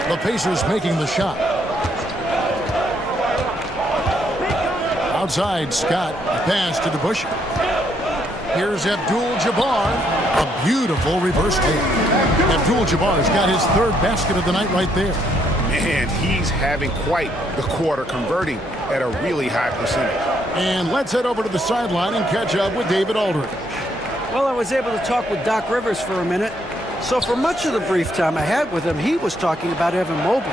The Pacers making the shot. Outside, Scott, a pass to DeBusschere. Here's Abdul-Jabbar, a beautiful reverse layup. Abdul-Jabbar's got his 3rd basket of the night right there. Man, he's having quite the quarter, converting at a really high percentage. And let's head over to the sideline and catch up with David Aldridge. Well, I was able to talk with Doc Rivers for a minute. So for much of the brief time I had with him, he was talking about Evan Mobley.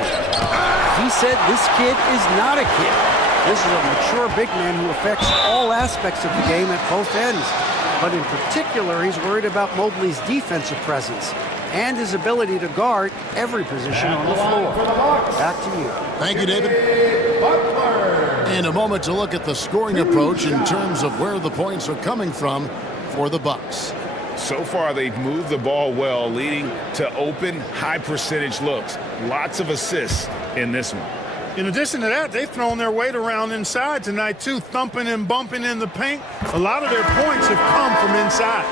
He said this kid is not a kid. This is a mature big man who affects all aspects of the game at both ends. But in particular, he's worried about Mobley's defensive presence and his ability to guard every position on the floor. Back to you. Thank you, David. In a moment to look at the scoring approach in terms of where the points are coming from for the Bucks. So far, they've moved the ball well, leading to open, high-percentage looks. Lots of assists in this one. In addition to that, they've thrown their weight around inside tonight, too, thumping and bumping in the paint. A lot of their points have come from inside.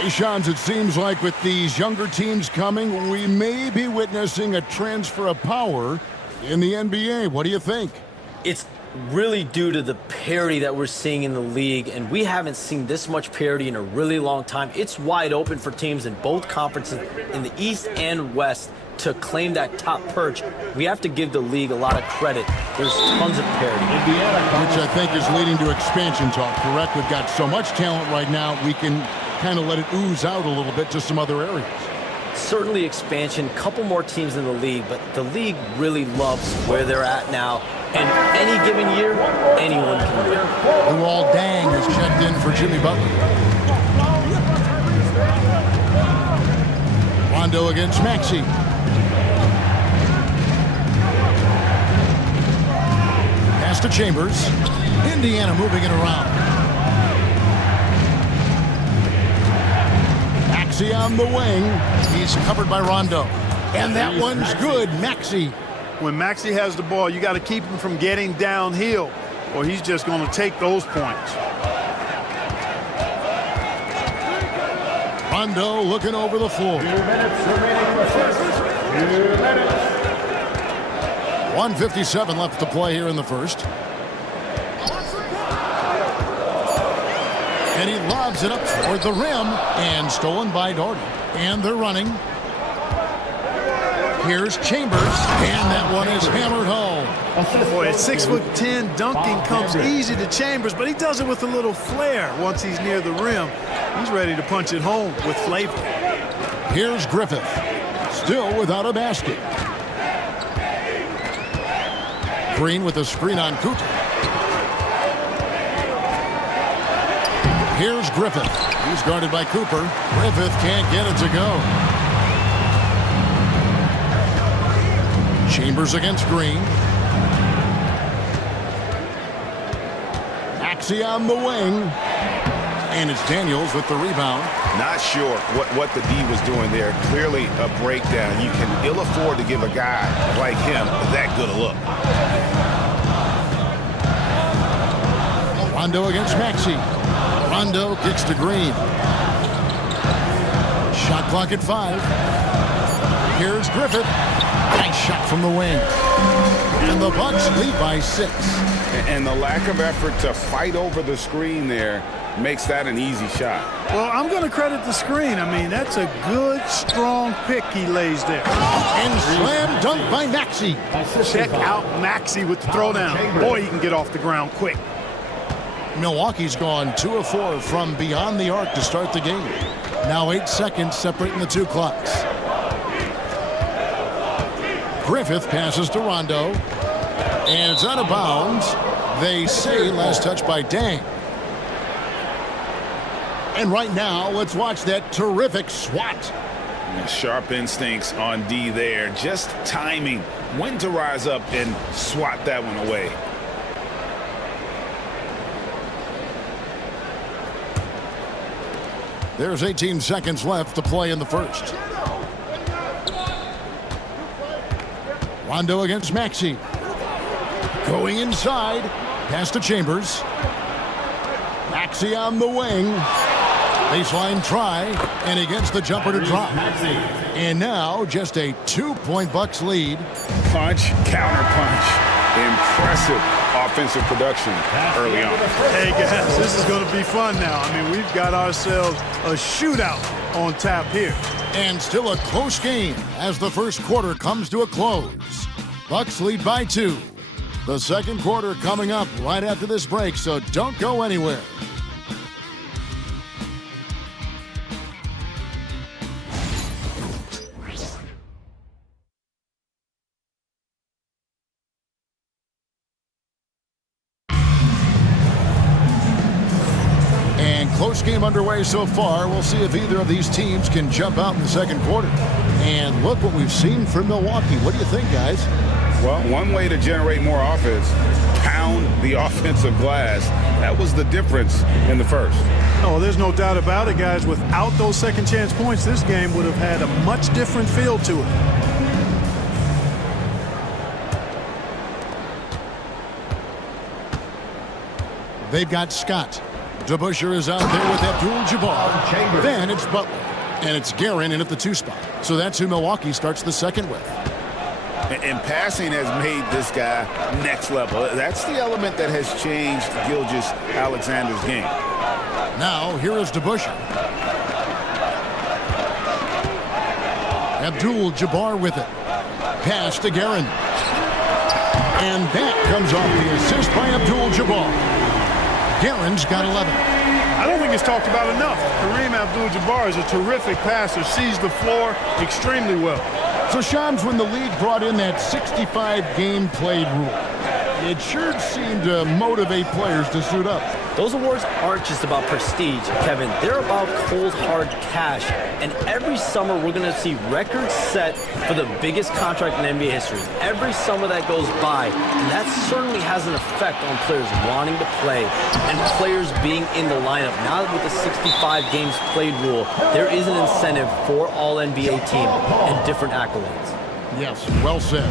Hey, Shans, it seems like with these younger teams coming, we may be witnessing a transfer of power in the NBA. What do you think? It's really due to the parity that we're seeing in the league, and we haven't seen this much parity in a really long time. It's wide open for teams in both conferences, in the East and West, to claim that top perch. We have to give the league a lot of credit. There's tons of parity. Which I think is leading to expansion talk, correct? We've got so much talent right now, we can kind of let it ooze out a little bit to some other areas. Certainly expansion, couple more teams in the league, but the league really loves where they're at now. And any given year, anyone can win. Luol Deng is checked in for Jimmy Butler. Rondo against Maxey. to Chambers. Indiana moving it around. Maxey on the wing. He's covered by Rondo. And that one's good. Maxey. When Maxey has the ball, you got to keep him from getting downhill, or he's just going to take those points. Rondo looking over the floor. 2 minutes remaining in the first. 2 minutes. 1:57 left to play here in the first. And he lobs it up toward the rim and stolen by Doherty. And they're running. Here's Chambers, and that one is hammered home. Boy, at 6'10", dunking comes easy to Chambers, but he does it with a little flair once he's near the rim. He's ready to punch it home with flavor. Here's Griffith, still without a basket. Green with a screen on Kuta. Here's Griffith. He's guarded by Cooper. Griffith can't get it to go. Chambers against Green. Maxey on the wing. And it's Daniels with the rebound. Not sure what the D was doing there. Clearly a breakdown. You can ill afford to give a guy like him that good a look. Rondo against Maxey. Rondo kicks to Green. Shot clock at 5. Here's Griffith. Nice shot from the wing. And the Bucks lead by 6. And the lack of effort to fight over the screen there makes that an easy shot. Well, I'm going to credit the screen. I mean, that's a good, strong pick he lays there. And slam dunk by Maxey. Check out Maxey with the throwdown. Boy, he can get off the ground quick. Milwaukee's gone 2 of 4 from beyond the arc to start the game. Now 8 seconds separating the two clocks. Griffith passes to Rondo. And it's out of bounds. They say last touch by Dang. And right now, let's watch that terrific swat. Sharp instincts on D there. Just timing when to rise up and swat that one away. There's 18 seconds left to play in the first. Rondo against Maxey. Going inside. Pass to Chambers. Maxey on the wing. Baseline try. And he gets the jumper to drop. And now just a 2-point Bucks lead. Punch, counter punch. Impressive offensive production early on. Hey, guys, this is going to be fun now. I mean, we've got ourselves a shootout on tap here. And still a close game as the first quarter comes to a close. Bucks lead by 2. The second quarter coming up right after this break, so don't go anywhere. Close game underway so far. We'll see if either of these teams can jump out in the second quarter. And look what we've seen from Milwaukee. What do you think, guys? Well, one way to generate more offense, pound the offensive glass. That was the difference in the first. Oh, there's no doubt about it, guys. Without those second chance points, this game would have had a much different feel to it. They've got Scott. DeBusschere is out there with Abdul-Jabbar. Then it's Butler. And it's Guerin in at the 2 spot. So that's who Milwaukee starts the second with. And passing has made this guy next level. That's the element that has changed Gilgeous-Alexander's game. Now, here is DeBusschere. Abdul-Jabbar with it. Pass to Guerin. And that comes off the assist by Abdul-Jabbar. Guerin's got 11. I don't think it's talked about enough. Kareem Abdul-Jabbar is a terrific passer, sees the floor extremely well. So, Shams, when the league brought in that 65 game played rule, it sure seemed to motivate players to suit up. Those awards aren't just about prestige, Kevin. They're about cold, hard cash. And every summer, we're going to see records set for the biggest contract in NBA history. Every summer that goes by, and that certainly has an effect on players wanting to play and players being in the lineup. Now with the 65 games played rule, there is an incentive for all NBA team and different accolades. Yes, well said.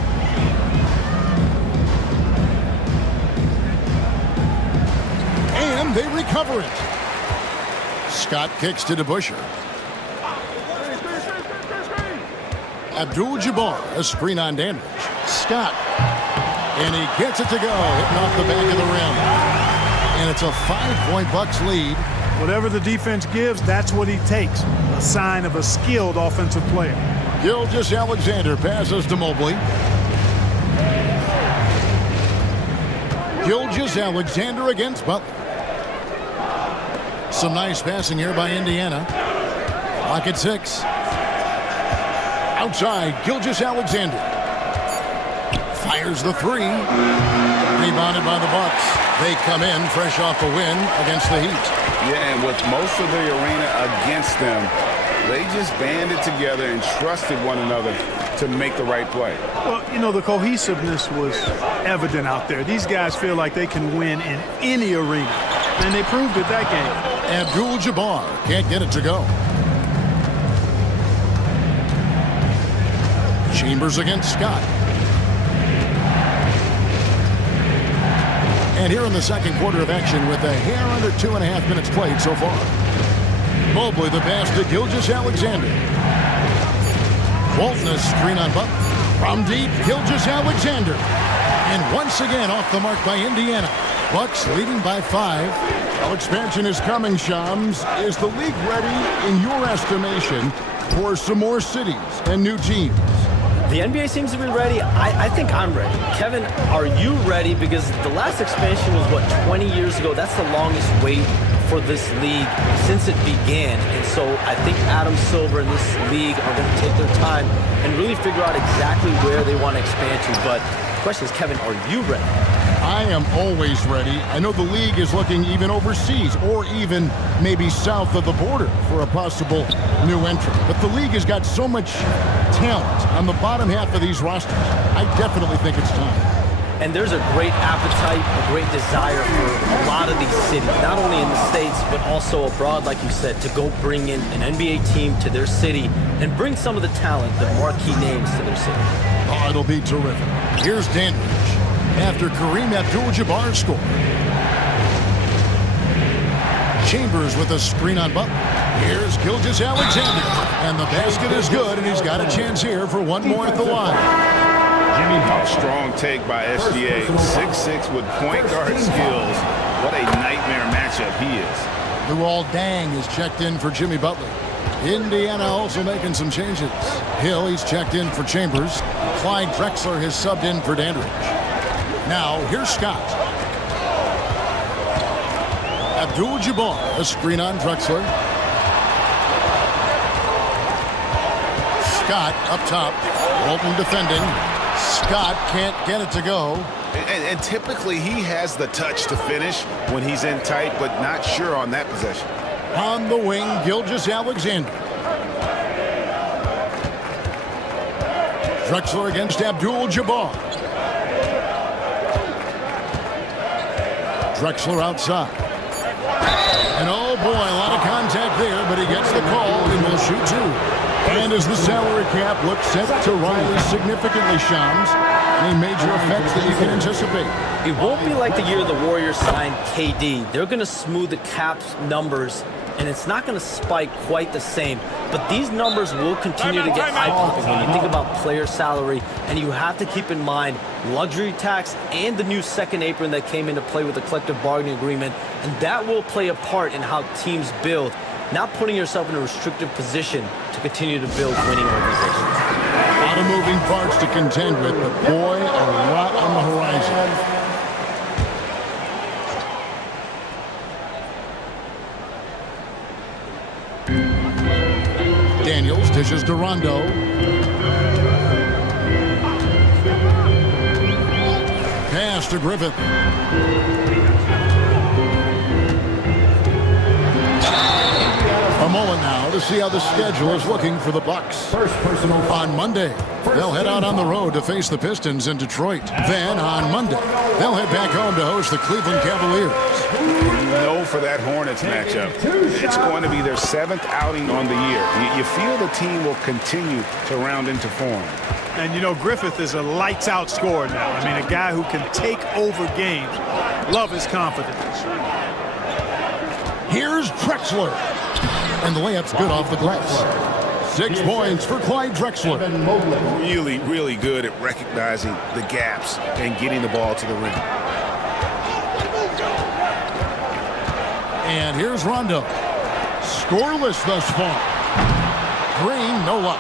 And they recover it. Scott kicks to DeBusschere. Abdul-Jabbar, a screen on Dandridge. Scott. And he gets it to go, hitting off the back of the rim. And it's a 5-point Bucks lead. Whatever the defense gives, that's what he takes. A sign of a skilled offensive player. Gilgeous-Alexander passes to Mobley. Gilgeous-Alexander against Butler. Some nice passing here by Indiana. Clock at 6. Outside, Gilgeous-Alexander. Fires the 3. Rebounded by the Bucks. They come in fresh off a win against the Heat. Yeah, and with most of the arena against them, they just banded together and trusted one another to make the right play. Well, you know, the cohesiveness was evident out there. These guys feel like they can win in any arena, and they proved it that game. Abdul-Jabbar can't get it to go. Chambers against Scott. And here in the second quarter of action with a hair under 2.5 minutes played so far. Mobley the pass to Gilgeous-Alexander. Walton a screen on Butler. From deep, Gilgeous-Alexander. And once again off the mark by Indiana. Bucks leading by 5. Well, expansion is coming, Shams. Is the league ready, in your estimation, for some more cities and new teams? The NBA seems to be ready. I think I'm ready. Kevin, are you ready? Because the last expansion was, what, 20 years ago? That's the longest wait for this league since it began. And so I think Adam Silver and this league are going to take their time and really figure out exactly where they want to expand to. But the question is, Kevin, are you ready? I am always ready. I know the league is looking even overseas or even maybe south of the border for a possible new entrant. But the league has got so much talent on the bottom half of these rosters. I definitely think it's time. And there's a great appetite, a great desire for a lot of these cities, not only in the States, but also abroad, like you said, to go bring in an NBA team to their city and bring some of the talent, the marquee names to their city. Oh, it'll be terrific. Here's Dandridge after Kareem Abdul-Jabbar scored. Chambers with a screen on Butler. Here's Gilgeous-Alexander. And the basket is good, and he's got a chance here for one more at the line. A strong take by SGA. 6'6" with point guard skills. What a nightmare matchup he is. Luol Deng is checked in for Jimmy Butler. Indiana also making some changes. Hill, he's checked in for Chambers. Clyde Drexler has subbed in for Dandridge. Now, here's Scott. Abdul-Jabbar, a screen on Drexler. Scott up top. Walton defending. Scott can't get it to go. And typically he has the touch to finish when he's in tight, but not sure on that possession. On the wing, Gilgeous-Alexander. Drexler against Abdul-Jabbar. Drexler outside. And oh boy, a lot of contact there, but he gets the call and will shoot 2. And as the salary cap looks set to rise significantly, Shams, any major effects that you can anticipate? It won't be like the year the Warriors signed KD. They're going to smooth the cap's numbers, and it's not going to spike quite the same. But these numbers will continue to get eye-popping when you think about player salary, and you have to keep in mind luxury tax and the new second apron that came into play with the collective bargaining agreement, and that will play a part in how teams build, not putting yourself in a restrictive position to continue to build winning organizations. A lot of moving parts to contend with, but boy, a lot on the horizon. Daniels dishes to Rondo. Pass to Griffith. A moment now to see how the schedule is looking for the Bucks. On Monday, they'll head out on the road to face the Pistons in Detroit. Then on Monday, they'll head back home to host the Cleveland Cavaliers. You know for that Hornets matchup, it's going to be their 7th outing on the year. You feel the team will continue to round into form. And, you know, Griffith is a lights-out scorer now. I mean, a guy who can take over games. Love his confidence. Here's Drexler. And the layup's good off the glass. 6 points for Clyde Drexler. Really, really good at recognizing the gaps and getting the ball to the rim. And here's Rondo. Scoreless thus far. Green, no luck.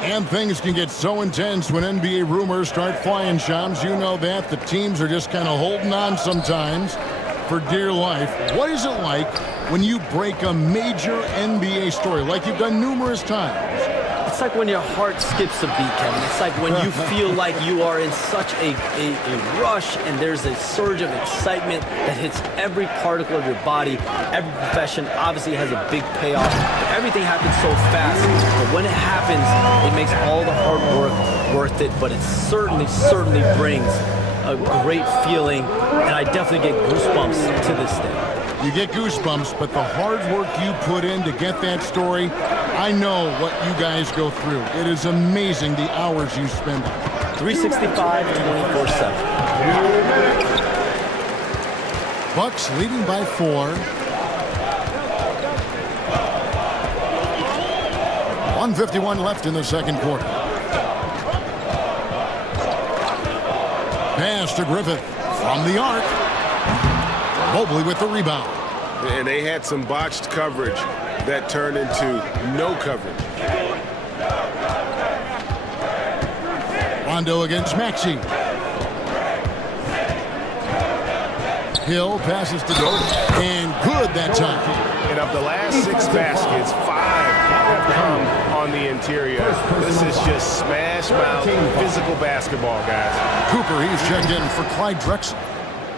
And things can get so intense when NBA rumors start flying, Shams. You know that. The teams are just kind of holding on sometimes for dear life. What is it like when you break a major NBA story like you've done numerous times? It's like when your heart skips a beat, Kevin. It's like when you feel like you are in such a rush and there's a surge of excitement that hits every particle of your body. Every profession obviously has a big payoff. Everything happens so fast, but when it happens, it makes all the hard work worth it, but it certainly brings a great feeling, and I definitely get goosebumps to this day. You get goosebumps, but the hard work you put in to get that story, I know what you guys go through. It is amazing the hours you spend. 365, 24/7. Bucks leading by 4. 1:51 left in the second quarter. Pass to Griffith from the arc. Mobley with the rebound. And they had some botched coverage that turned into no coverage. Rondo against Maxey. Hill passes to Gordon. And good that time. And of the last 6 baskets, 5 have come on the interior. This is just smash mouth physical basketball, guys. Cooper, he's checked in for Clyde Drexler.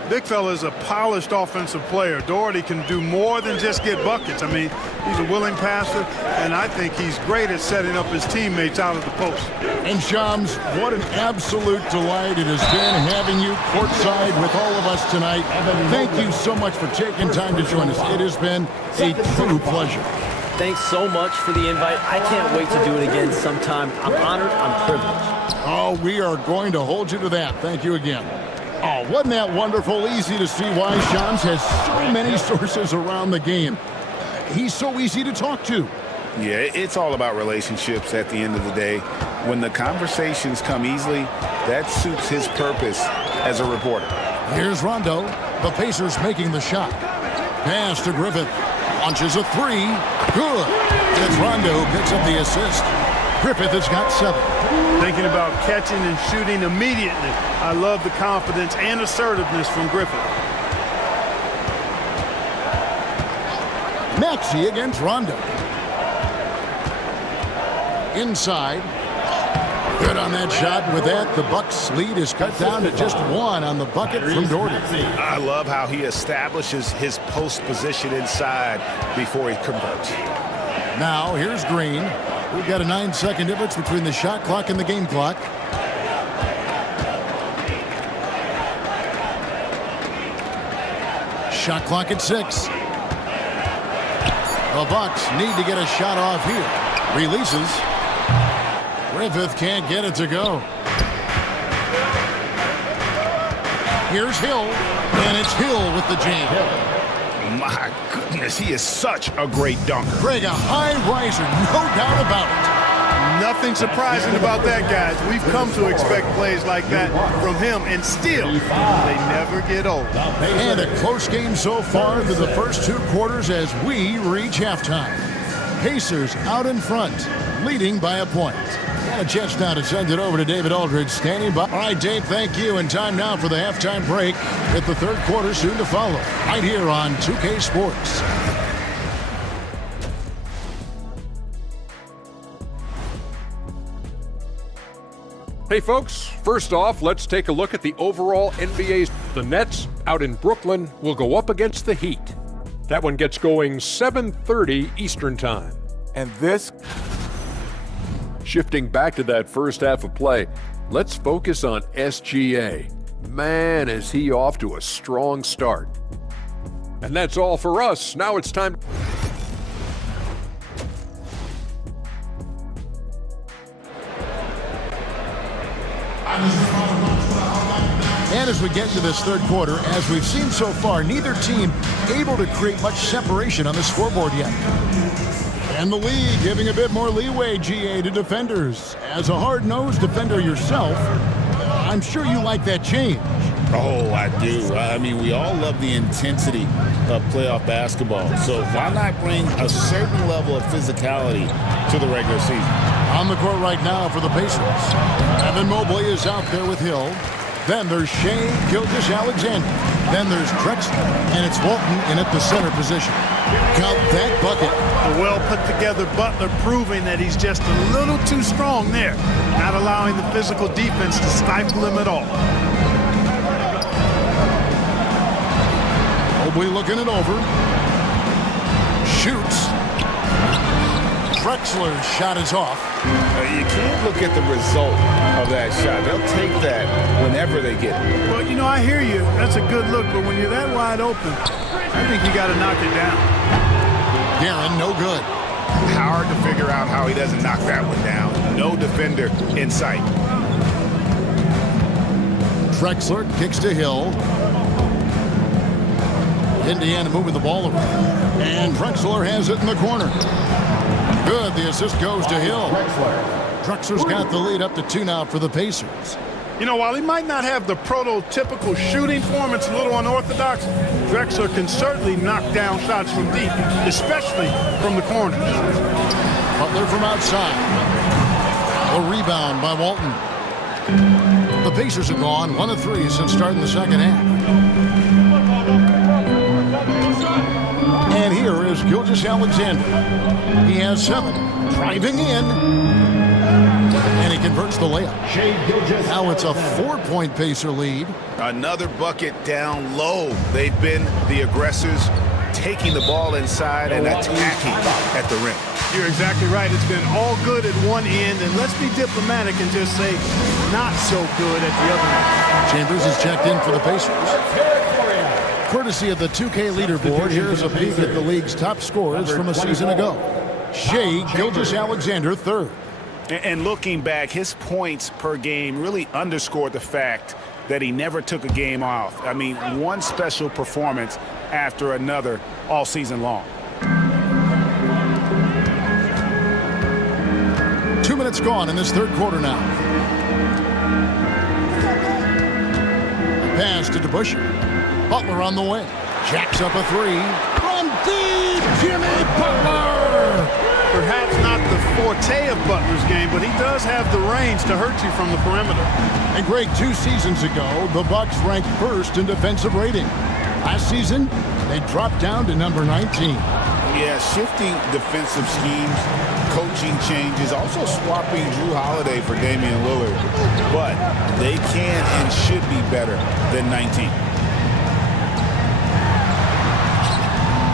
Big fella is a polished offensive player. Doherty can do more than just get buckets. I mean, he's a willing passer, and I think he's great at setting up his teammates out of the post. And Shams, what an absolute delight it has been having you courtside with all of us tonight. Thank you so much for taking time to join us. It has been a true pleasure. Thanks so much for the invite. I can't wait to do it again sometime. I'm honored. I'm privileged. Oh, we are going to hold you to that. Thank you again. Oh, wasn't that wonderful? Easy to see why Shams has so many sources around the game. He's so easy to talk to. Yeah, it's all about relationships at the end of the day. When the conversations come easily, that suits his purpose as a reporter. Here's Rondo. The Pacers making the shot. Pass to Griffith. Launches a 3. Good. And it's Rondo who picks up the assist. Griffith has got 7. Thinking about catching and shooting immediately. I love the confidence and assertiveness from Griffith. Maxey against Rondo. Inside. Good on that shot. With that, the Bucks' lead is cut down to just 1 on the bucket from Doherty. I love how he establishes his post position inside before he converts. Now, here's Green. We've got a 9-second difference between the shot clock and the game clock. Shot clock at 6. The Bucks need to get a shot off here. Releases. Griffith can't get it to go. Here's Hill, and it's Hill with the jam. My goodness, he is such a great dunker. Greg, a high riser, no doubt about it. Nothing surprising about that, guys. We've come to expect plays like that from him, and still, they never get old. And a close game so far through the first 2 quarters as we reach halftime. Pacers out in front, leading by a point. And a chance now to send it over to David Aldridge, standing by. All right, Dave, thank you. And time now for the halftime break, with the third quarter soon to follow, right here on 2K Sports. Hey folks, first off, let's take a look at the overall NBA. The Nets out in Brooklyn will go up against the Heat. That one gets going 7:30 Eastern Time. And this... Shifting back to that first half of play, let's focus on SGA. Man, is he off to a strong start. And that's all for us. Now it's time. And as we get into this third quarter, as we've seen so far, neither team able to create much separation on the scoreboard yet. And the league giving a bit more leeway, GA, to defenders. As a hard-nosed defender yourself, I'm sure you like that change. Oh, I do. I mean, we all love the intensity of playoff basketball. So why not bring a certain level of physicality to the regular season? On the court right now for the Pacers. Evan Mobley is out there with Hill. Then there's Shea Gilgeous-Alexander. Then there's Drexler. And it's Walton in at the center position. Count that bucket. A well-put-together Butler proving that he's just a little too strong there, not allowing the physical defense to stifle him at all. Mobley looking it over. Shoots. Drexler's shot is off. You can't look at the result of that shot. They'll take that whenever they get it. Well, you know, I hear you. That's a good look, but when you're that wide open, I think you got to knock it down. Guerin, no good. Hard to figure out how he doesn't knock that one down. No defender in sight. Drexler kicks to Hill. Indiana moving the ball around. And Drexler has it in the corner. Good. The assist goes to Hill. Drexler's got the lead up to 2 now for the Pacers. You know, while he might not have the prototypical shooting form, it's a little unorthodox. Drexler can certainly knock down shots from deep, especially from the corners. Butler from outside. A rebound by Walton. The Pacers have gone 1 of 3 since starting the second half. And here is Gilgeous-Alexander. He has 7. Driving in. And he converts the layup. Now it's a 4-point Pacer lead. Another bucket down low. They've been the aggressors, taking the ball inside and attacking at the rim. You're exactly right. It's been all good at one end, and let's be diplomatic and just say not so good at the other end. Chambers is checked in for the Pacers. Courtesy of the 2K leaderboard, here's a peek at the league's top scorers from a season ago. Shea Gilgeous-Alexander, 3rd. And looking back, his points per game really underscored the fact that he never took a game off. I mean, one special performance after another all season long. 2 minutes gone in this third quarter now. Pass to DeBusschere. Butler on the wing. Jacks up a 3. From deep, Jimmy Butler! Perhaps not the forte of Butler's game, but he does have the range to hurt you from the perimeter. And Greg, 2 seasons ago, the Bucks ranked 1st in defensive rating. Last season, they dropped down to number 19. Yeah, shifting defensive schemes, coaching changes, also swapping Drew Holiday for Damian Lillard. But they can and should be better than 19.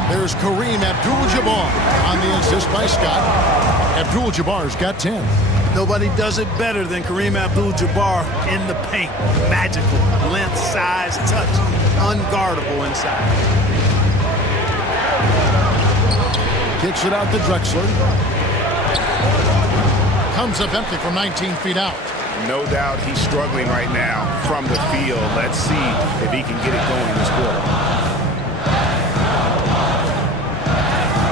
There's Kareem Abdul-Jabbar on the assist by Scott. Abdul-Jabbar's got 10. Nobody does it better than Kareem Abdul-Jabbar in the paint. Magical. Length, size, touch. Unguardable inside. Kicks it out to Drexler. Comes up empty from 19 feet out. No doubt he's struggling right now from the field. Let's see if he can get it going this quarter.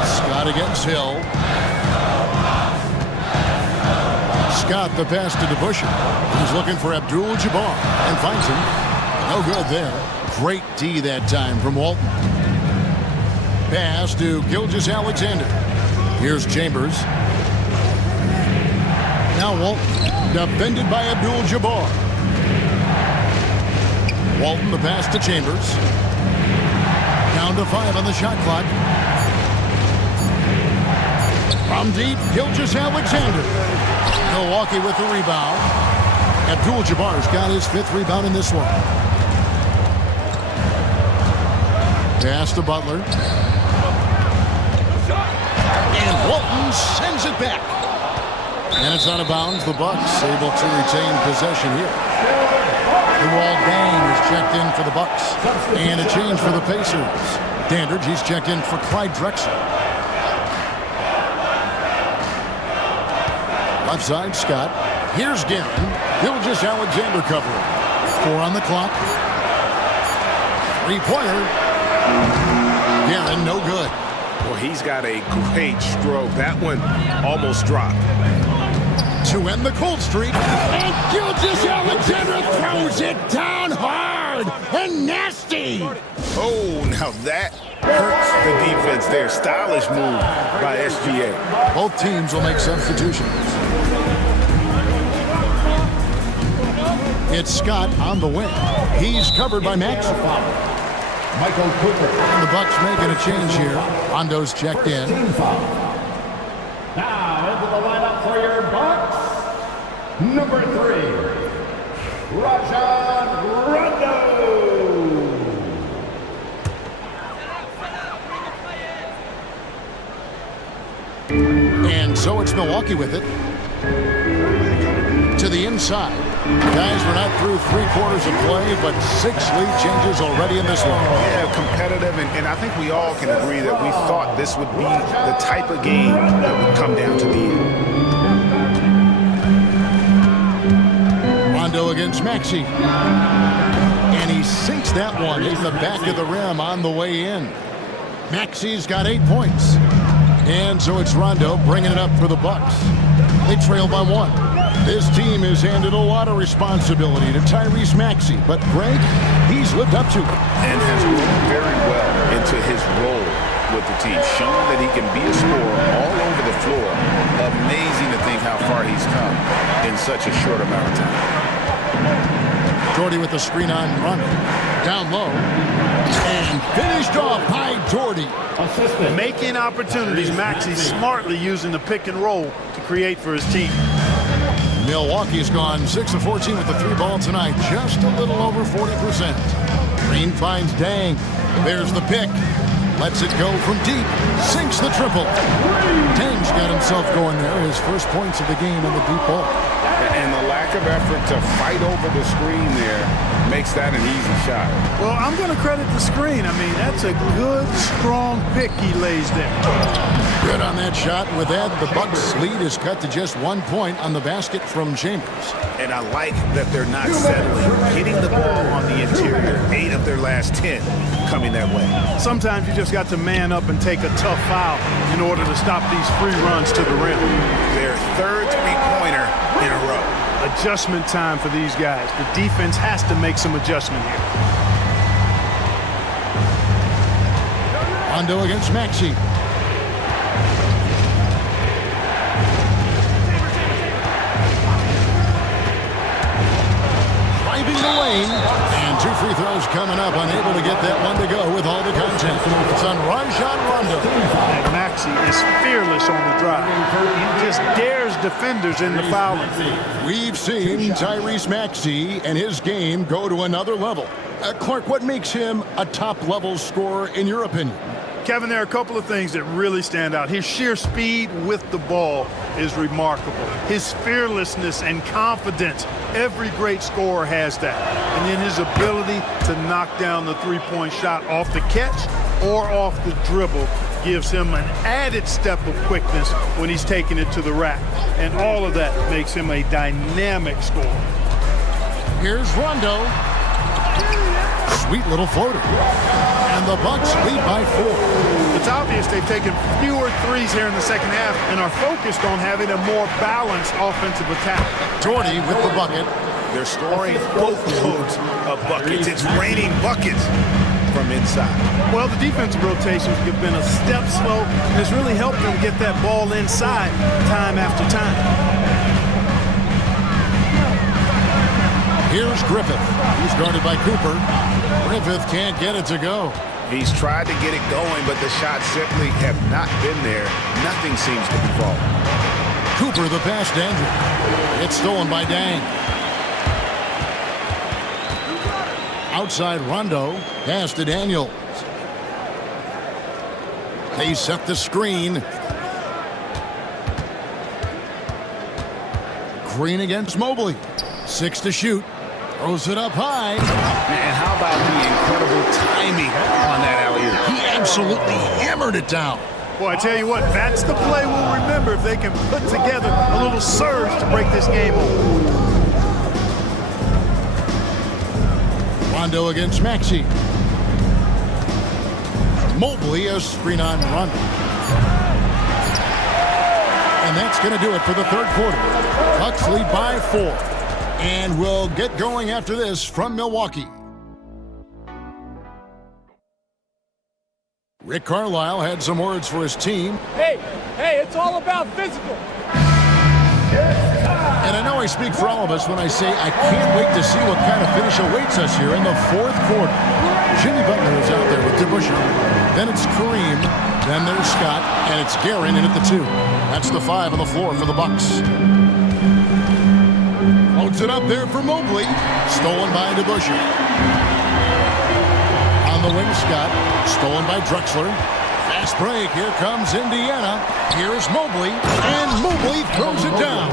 Scott against Hill. Scott the pass to DeBusschere. He's looking for Abdul-Jabbar and finds him. No good there. Great D that time from Walton. Pass to Gilgeous-Alexander. Here's Chambers. Now Walton, defended by Abdul-Jabbar. Walton the pass to Chambers. Down to 5 on the shot clock. From deep, Gilgeous-Alexander. Milwaukee with the rebound. Abdul-Jabbar's got his 5th rebound in this one. Pass to Butler. And Walton sends it back. And it's out of bounds. The Bucks able to retain possession here. Luol Deng is checked in for the Bucks. And a change for the Pacers. Dandridge, he's checked in for Clyde Drexler. Left side, Scott. Here's Guerin. Gilgeous-Alexander covering. 4 on the clock. 3-pointer. Guerin, no good. Well, he's got a great stroke. That one almost dropped. To end the cold streak. And Gilgeous-Alexander throws it down hard and nasty. Oh, now that hurts the defense there. Stylish move by SGA. Both teams will make substitutions. It's Scott on the wing. He's covered by Max. Michael Cooper. And the Bucks making a change here. Rondo's checked in. Now into the lineup for your Bucks, number 3, Rajon Rondo. And so it's Milwaukee with it. To the inside. Guys, we're not through 3/4 of play, but 6 lead changes already in this one. Yeah, competitive, and I think we all can agree that we thought this would be the type of game that would come down to the end. Rondo against Maxey. And he sinks that one in the back of the rim on the way in. Maxey's got 8 points. And so it's Rondo bringing it up for the Bucks. They trail by 1. This team has handed a lot of responsibility to Tyrese Maxey, but Greg, he's lived up to it. And has grown very well into his role with the team, showing that he can be a scorer all over the floor. Amazing to think how far he's come in such a short amount of time. Jordy with the screen on Rondo. Down low. And finished off by Jordy. Making opportunities. Maxey smartly using the pick and roll to create for his team. Milwaukee's gone 6 of 14 with the 3 ball tonight. Just a little over 40%. Green finds Deng. There's the pick. Lets it go from deep. Sinks the triple. Deng's got himself going there. His first points of the game on the deep ball. And the lack of effort to fight over the screen there makes that an easy shot. Well, I'm going to credit the screen. I mean, that's a good, strong pick he lays there. Good on that shot. With that, the Bucks' lead is cut to just 1 point on the basket from Chambers. And I like that they're not settling. Hitting the ball on the interior. 8 of their last 10 coming that way. Sometimes you just got to man up and take a tough foul in order to stop these free runs to the rim. Their third three-pointer in a row. Adjustment time for these guys. The defense has to make some adjustment here. Rondo against Maxey. Driving the lane. And 2 free throws coming up. Unable to get that one to go with all the content. It's on Rajon Rondo. And Maxey is fearless on the drive. He just dares defenders in the foul line. We've seen Tyrese Maxey and his game go to another level. Clark, what makes him a top-level scorer in your opinion? Kevin, there are a couple of things that really stand out. His sheer speed with the ball is remarkable. His fearlessness and confidence, every great scorer has that. And then his ability to knock down the three-point shot off the catch or off the dribble gives him an added step of quickness when he's taking it to the rack. And all of that makes him a dynamic scorer. Here's Rondo. Sweet little floater. And the Bucks lead by 4. It's obvious they've taken fewer threes here in the second half and are focused on having a more balanced offensive attack. Jordy with the bucket. They're scoring boatloads of buckets. It's raining buckets from inside. Well, the defensive rotations have been a step slow, and it's really helped them get that ball inside time after time. Here's Griffith. He's guarded by Cooper. Griffith can't get it to go. He's tried to get it going, but the shots simply have not been there. Nothing seems to be falling. Cooper the pass to Andrew. It's stolen by Deng. Outside Rondo. Pass to Daniels. They set the screen. Green against Mobley. 6 to shoot. Throws it up high. And how about the incredible timing on that alley-oop? He absolutely hammered it down. Boy, I tell you what, that's the play we'll remember if they can put together a little surge to break this game open. Rondo against Maxey. Mobley, a screen on Rondo. And that's going to do it for the third quarter. Bucks lead by 4. And we'll get going after this from Milwaukee. Rick Carlisle had some words for his team. Hey, it's all about physical. And I know I speak for all of us when I say I can't wait to see what kind of finish awaits us here in the fourth quarter. Jimmy Butler is out there with DeBusschere. Then it's Kareem. Then there's Scott. And it's Guerin in at the 2. That's the 5 on the floor for the Bucks. Loads it up there for Mobley. Stolen by DeBusschere. On the wing, Scott. Stolen by Drexler. Fast break. Here comes Indiana. Here's Mobley. And Mobley throws it down.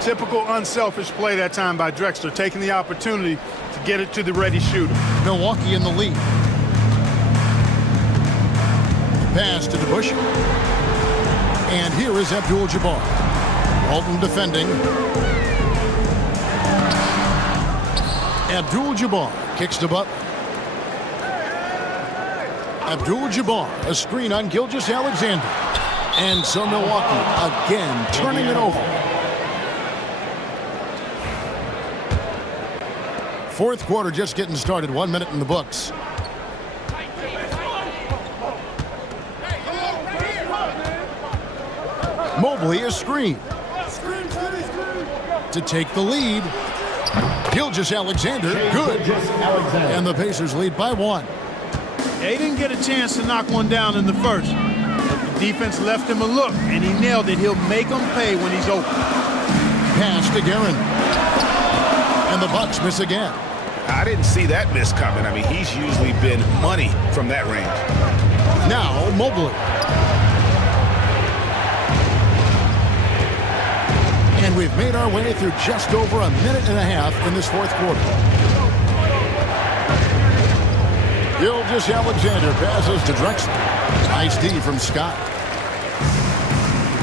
Typical unselfish play that time by Drexler, taking the opportunity to get it to the ready shooter. Milwaukee in the lead. Pass to DeBusschere. And here is Abdul-Jabbar. Walton defending. Abdul-Jabbar kicks to Butler. Abdul-Jabbar, a screen on Gilgeous-Alexander. And so Milwaukee again turning it over. Fourth quarter just getting started. 1 minute in the books. Mobley a screen. To take the lead. Gilgeous-Alexander, good. And the Pacers lead by 1. They didn't get a chance to knock one down in the first. But the defense left him a look, and he nailed it. He'll make them pay when he's open. Pass to Guerin. And the Bucks miss again. I didn't see that miss coming. I mean, he's usually been money from that range. Now Mobley. And we've made our way through just over a minute and a half in this fourth quarter. Gilgeous-Alexander passes to Drexler. Nice D from Scott.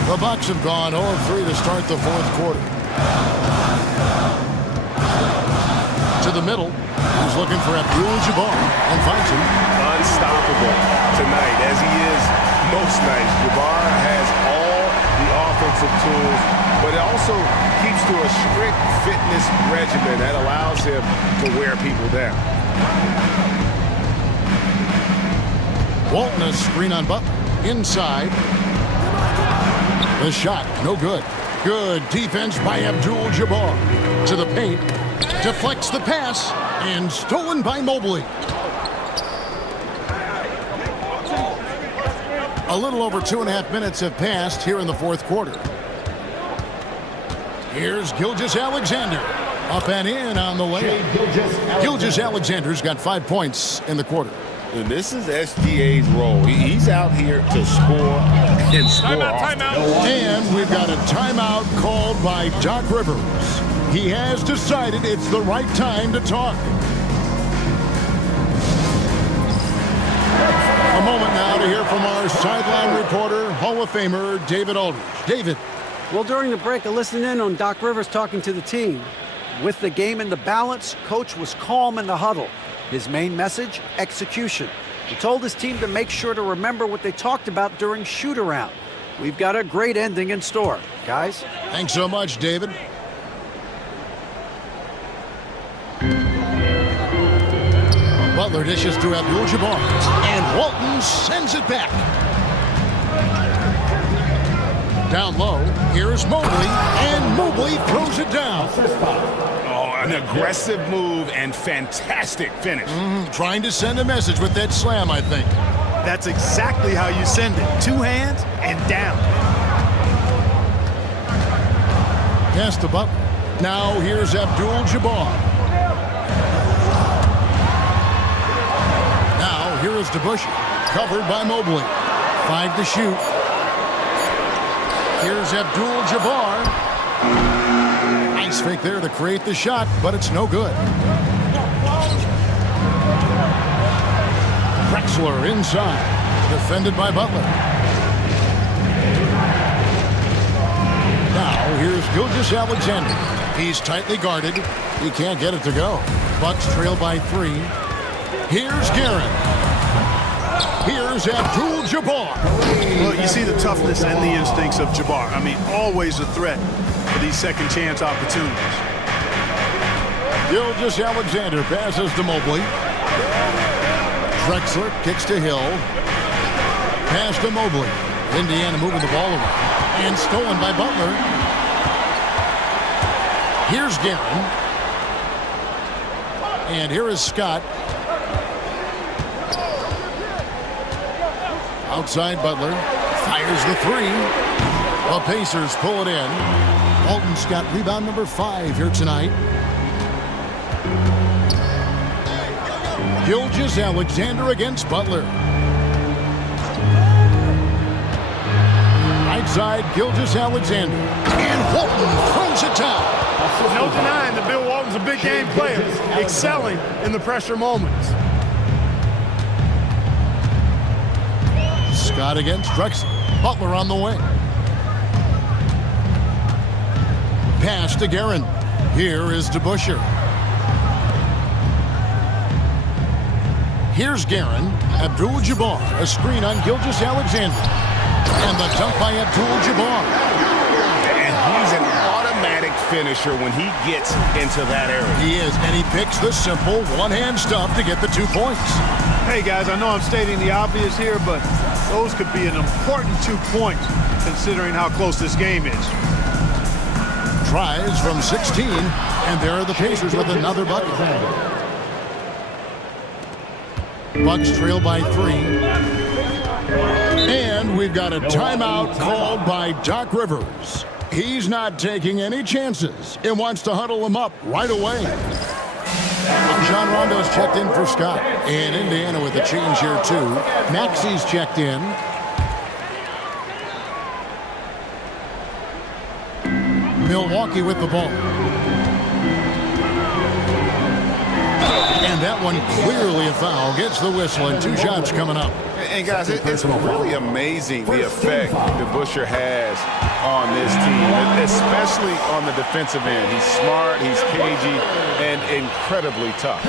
The Bucks have gone 0-3 to start the fourth quarter. To the middle. He's looking for Abdul-Jabbar and finds him. Unstoppable tonight, as he is most nights. Jabbar has all the offensive tools, but it also keeps to a strict fitness regimen that allows him to wear people down. Walton a screen on Butler. Inside. The shot, no good. Good defense by Abdul-Jabbar. To the paint. Deflects the pass. And stolen by Mobley. A little over 2.5 minutes have passed here in the fourth quarter. Here's Gilgeous-Alexander. Up and in on the layup. Gilgeous-Alexander's got 5 points in the quarter. And this is SGA's role. He's out here to score and score. Timeout. And we've got a timeout called by Doc Rivers. He has decided it's the right time to talk. A moment now to hear from our sideline reporter, Hall of Famer David Aldridge. David. Well, during the break, I listened in on Doc Rivers talking to the team. With the game in the balance, Coach was calm in the huddle. His main message, execution. He told his team to make sure to remember what they talked about during shoot-around. We've got a great ending in store, guys. Thanks so much, David. Butler dishes to Abdul-Jabbar. And Walton sends it back. Down low, here's Mobley. And Mobley throws it down. An aggressive move and fantastic finish. Trying to send a message with that slam, I think. That's exactly how you send it. 2 hands and down. Pass to Butler. Now here's Abdul-Jabbar. Now here is DeBusschere. Covered by Mobley. 5 to shoot. Here's Abdul-Jabbar. Nice fake there to create the shot, but it's no good. Drexler inside. Defended by Butler. Now here's Gilgeous-Alexander. He's tightly guarded. He can't get it to go. Bucks trail by 3. Here's Guerin. Here's Abdul-Jabbar. Well, you see the toughness and the instincts of Jabbar. I mean, always a threat for these second chance opportunities. Gilgeous-Alexander passes to Mobley. Drexler kicks to Hill. Pass to Mobley. Indiana moving the ball around. And stolen by Butler. Here's Guerin. And here is Scott. Outside Butler. Fires the 3. The Pacers pull it in. Walton Scott, rebound number 5 here tonight. Gilgeous-Alexander against Butler. Right side, Gilgeous-Alexander. And Walton throws it down. No denying that Bill Walton's a big game player, excelling in the pressure moments. Scott against Drexler. Butler on the wing. Pass to Guerin. Here is DeBusschere. Here's Guerin. Abdul-Jabbar. A screen on Gilgeous-Alexander. And the dunk by Abdul-Jabbar. And he's an automatic finisher when he gets into that area. He is, and he picks the simple one-hand stuff to get the 2 points. Hey, guys, I know I'm stating the obvious here, but those could be an important 2 points considering how close this game is. Tries from 16, and there are the Pacers with another bucket. Bucks trail by 3. And we've got a timeout called by Doc Rivers. He's not taking any chances and wants to huddle them up right away. John Rondo's checked in for Scott. And Indiana with a change here, too. Maxey's checked in. Milwaukee with the ball. And that one clearly a foul. Gets the whistle and 2 shots coming up. And guys, it's really amazing the effect DeBusschere has on this team, especially on the defensive end. He's smart, he's cagey, and incredibly tough.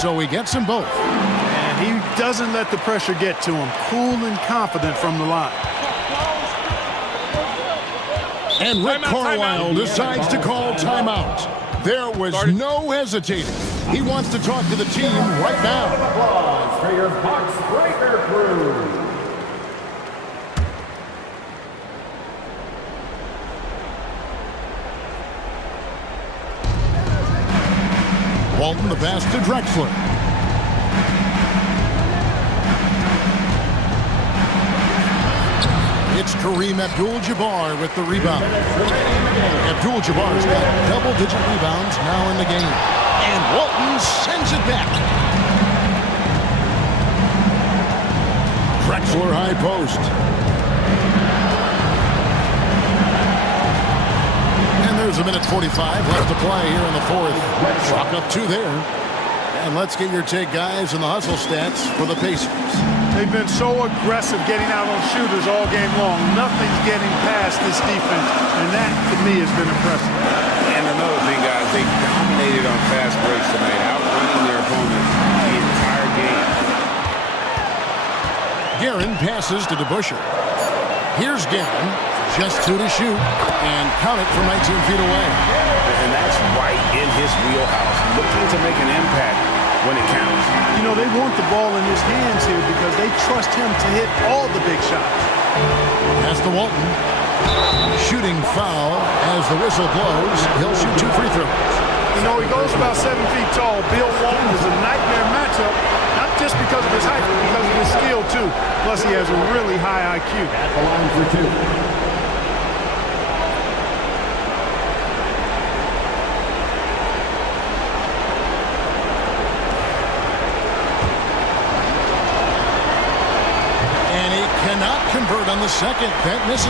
So he gets them both. And he doesn't let the pressure get to him. Cool and confident from the line. And Rick Carlisle decides to call timeout. There was no hesitating. He wants to talk to the team right now. Applause for your Bucks Breaker crew. Walton the pass to Drexler. It's Kareem Abdul-Jabbar with the rebound. Abdul-Jabbar's got double-digit rebounds now in the game. And Walton sends it back. Drexler high post. And there's a minute 45 left to play here in the 4th. Chalk up 2 there. And let's get your take, guys, in the hustle stats for the Pacers. They've been so aggressive getting out on shooters all game long. Nothing's getting past this defense, and that, to me, has been impressive. And another thing, guys, they dominated on fast breaks tonight, outrunning their opponent the entire game. Guerin passes to DeBusschere. Here's Guerin, just 2 to shoot, and count it from 19 feet away. And that's right in his wheelhouse, looking to make an impact when it counts. You know, they want the ball in his hands here because they trust him to hit all the big shots. Pass to Walton. Shooting foul as the whistle blows. He'll shoot 2 free throws. You know, he goes about 7 feet tall. Bill Walton is a nightmare matchup, not just because of his height, but because of his skill, too. Plus, he has a really high IQ. At the line for two. And he cannot convert on the second. That misses.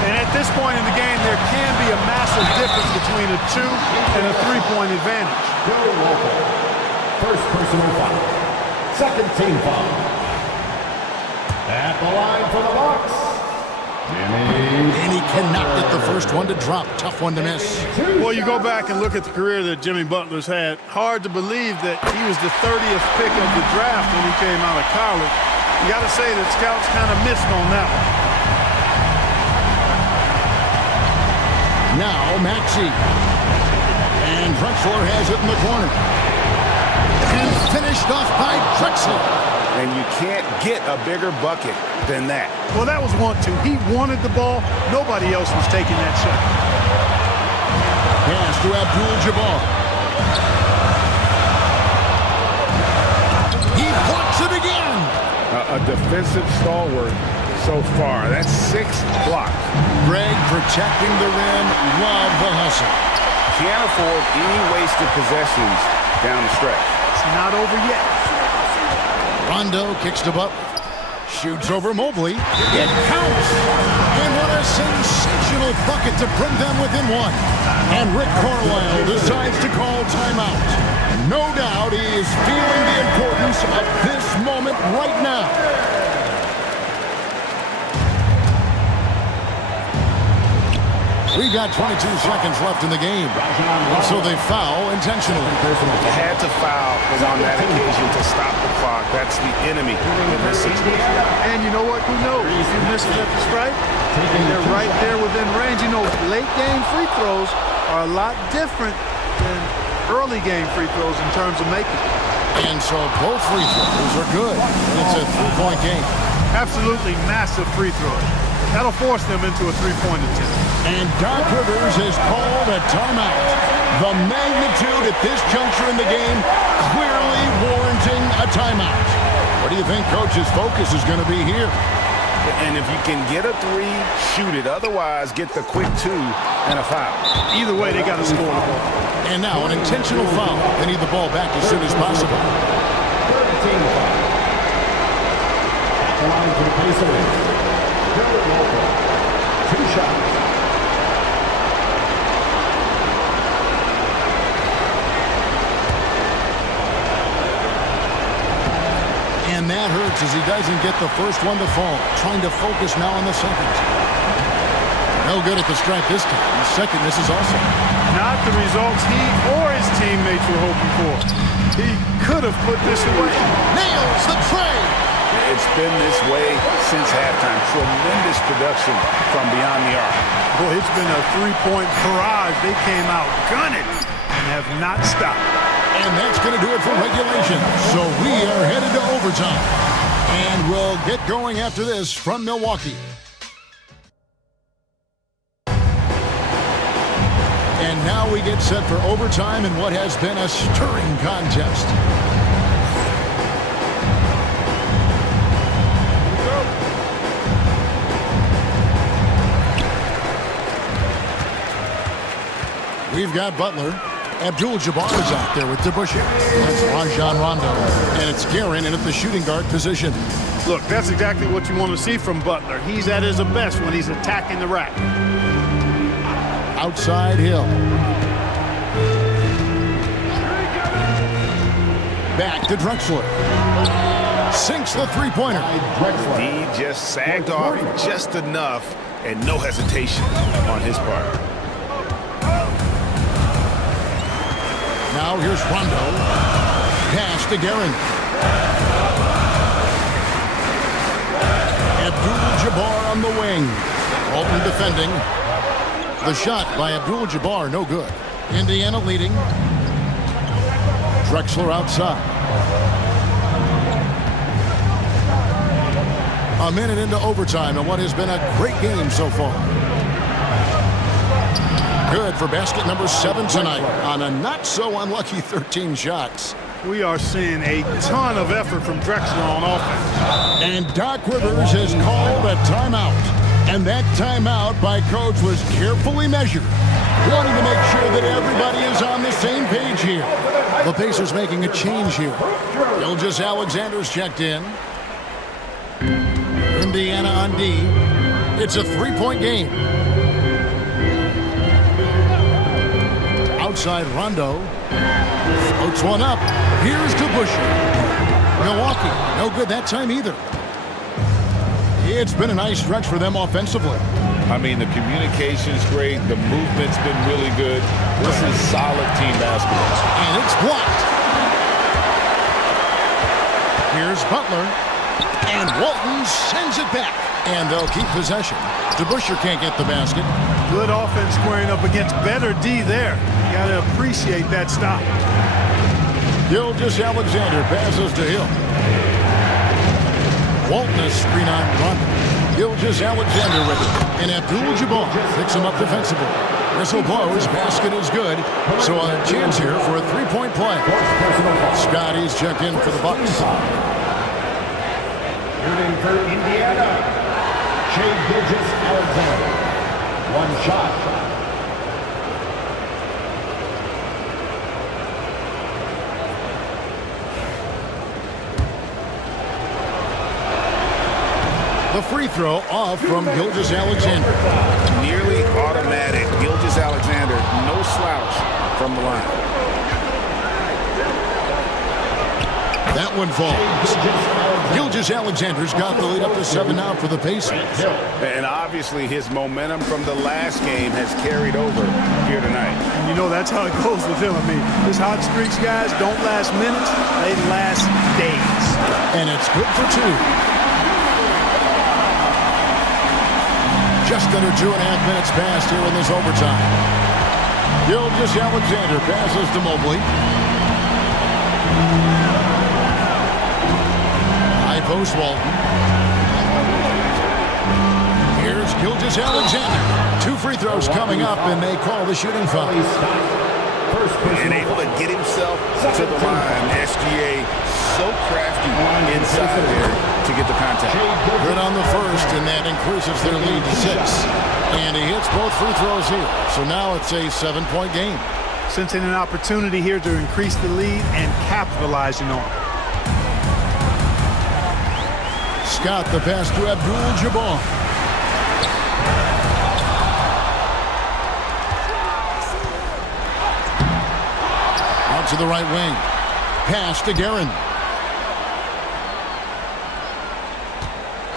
And at this point in the game, there can be a massive difference between a 2 and a 3-point advantage. Joe Walker. First personal foul. Second team foul. At the line for the Bucks. And he cannot get the first one to drop. Tough one to miss. Well, you go back and look at the career that Jimmy Butler's had. Hard to believe that he was the 30th pick of the draft when he came out of college. You got to say that scouts kind of missed on that one. Now Maxey. And Drexler has it in the corner. And finished off by Drexler. And you can't get a bigger bucket than that. Well, that was 1-2. He wanted the ball. Nobody else was taking that shot. Pass to Abdul-Jabbar. He blocks it again. A defensive stalwart so far. That's 6 blocks. Greg protecting the rim. Love the hustle. Can't afford any wasted possessions down the stretch. It's not over yet. Rondo kicks to Butler. Shoots over Mobley. It counts. And what a sensational bucket to bring them within 1. And Rick Carlisle decides to call timeout. No doubt he is feeling the importance of this moment right now. We've got 22 seconds left in the game. And so they foul intentionally. They had to foul on that occasion to stop the clock. That's the enemy in this situation. And you know what? Who knows? If you miss it at the stripe, and they're right there within range. You know, late game free throws are a lot different than early game free throws in terms of making. And so both free throws are good. It's a 3-point game. Absolutely massive free throws. That'll force them into a 3-point attempt. And Doc Rivers has called a timeout. The magnitude at this juncture in the game clearly warranting a timeout. What do you think Coach's focus is going to be here? And if you can get a 3, shoot it. Otherwise, get the quick 2 and a foul. Either way, they got to score the ball. And now an intentional foul. They need the ball back as soon as possible. Third team foul. At the line for the Pacers. Joe Walker. 2 shots. And that hurts as he doesn't get the first one to fall. Trying to focus now on the second. No good at the stripe this time. The second misses also. Not the results he or his teammates were hoping for. He could have put this away. Nails the tray. It's been this way since halftime. Tremendous production from beyond the arc. Boy, it's been a 3-point barrage. They came out gunning and have not stopped. And that's going to do it for regulation. So we are headed to overtime. And we'll get going after this from Milwaukee. And now we get set for overtime in what has been a stirring contest. We've got Butler. Abdul-Jabbar is out there with DeBusschere. That's Rajon Rondo. And it's Guerin in at the shooting guard position. Look, that's exactly what you want to see from Butler. He's at his best when he's attacking the rack. Outside Hill. Back to Drexler. Sinks the three-pointer. D just sagged off just enough and no hesitation on his part. Now here's Rondo. Pass to Guerin. Abdul-Jabbar on the wing. Walton defending. The shot by Abdul-Jabbar, no good. Indiana leading. Drexler outside. A minute into overtime and what has been a great game so far. Good for basket number 7 tonight on a not-so-unlucky 13 shots. We are seeing a ton of effort from Drexler on offense. And Doc Rivers has called a timeout. And that timeout by Coach was carefully measured, wanting to make sure that everybody is on the same page here. The Pacers making a change here. Gilgeous-Alexander's checked in. Indiana on D. It's a three-point game. Outside Rondo. Floats one up. Here's DeBusschere. Milwaukee, no good that time either. It's been a nice stretch for them offensively. I mean, the communication's great. The movement's been really good. This is solid team basketball. And it's blocked. Here's Butler. And Walton sends it back. And they'll keep possession. DeBusschere can't get the basket. Good offense squaring up against better D there. You got to appreciate that stop. Gilgeous-Alexander passes to Hill. Walton a screen on Rondo. Gilgeous-Alexander with it. And Abdul-Jabbar picks him up defensively. Whistle blows, basket is good. So a chance here for a three-point play. Scotty's checked in for the Bucks. Shooting for Indiana, Shai Gilgeous-Alexander. One shot. The free throw off from Gilgeous-Alexander. Nearly automatic. Gilgeous-Alexander, no slouch from the line. That one falls. Gilgeous-Alexander's got the lead up to 7 now for the Pacers. And obviously his momentum from the last game has carried over here tonight. And you know that's how it goes with him. I mean, his hot streaks, guys, don't last minutes. They last days. And it's good for 2. Just under 2.5 minutes passed here in this overtime. Gilgeous-Alexander passes to Mobley. High post Walton. Here's Gilgeous-Alexander. 2 free throws coming up, and they call the shooting foul. And able to get himself to the line. SGA so crafty inside there to get the contact. Good on the first, and that increases their lead to 6. And he hits both free throws here. So now it's a 7-point game. Sensing an opportunity here to increase the lead and capitalizing on it. Scott the pass to Abdul-Jabbar. Out to the right wing. Pass to Guerin.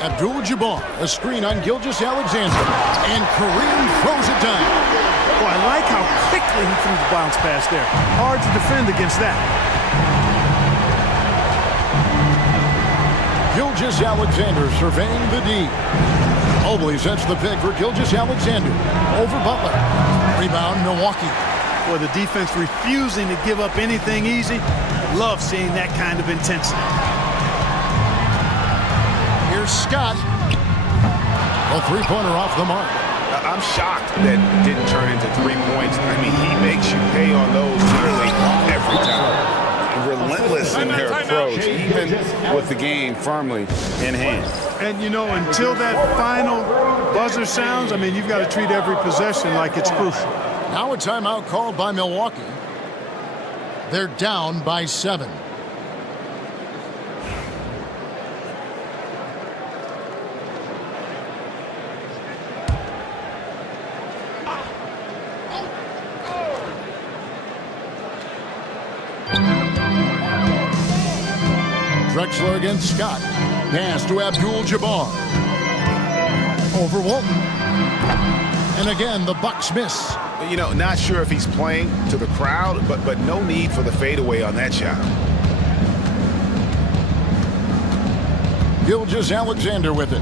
Abdul-Jabbar, a screen on Gilgeous-Alexander. And Kareem throws it down. Boy, I like how quickly he threw the bounce pass there. Hard to defend against that. Gilgeous-Alexander surveying the D. Mobley sets the pick for Gilgeous-Alexander. Over Butler. Rebound, Milwaukee. Boy, the defense refusing to give up anything easy. Love seeing that kind of intensity. Here's Scott. A three-pointer off the mark. I'm shocked that didn't turn into 3 points. I mean, he makes you pay on those nearly every time. Relentless in their approach, even with the game firmly in hand. And, you know, until that final buzzer sounds, I mean, you've got to treat every possession like it's crucial. Now a timeout called by Milwaukee. They're down by 7. Drexler against Scott. Pass to Abdul-Jabbar. Over Walton. And again, the Bucks miss. You know, not sure if he's playing to the crowd, but no need for the fadeaway on that shot. Gilgeous-Alexander with it.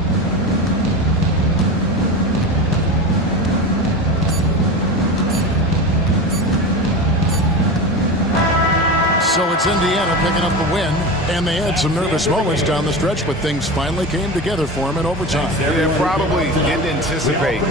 So it's Indiana picking up the win, and they had some nervous moments down the stretch, but things finally came together for them in overtime. They probably didn't anticipate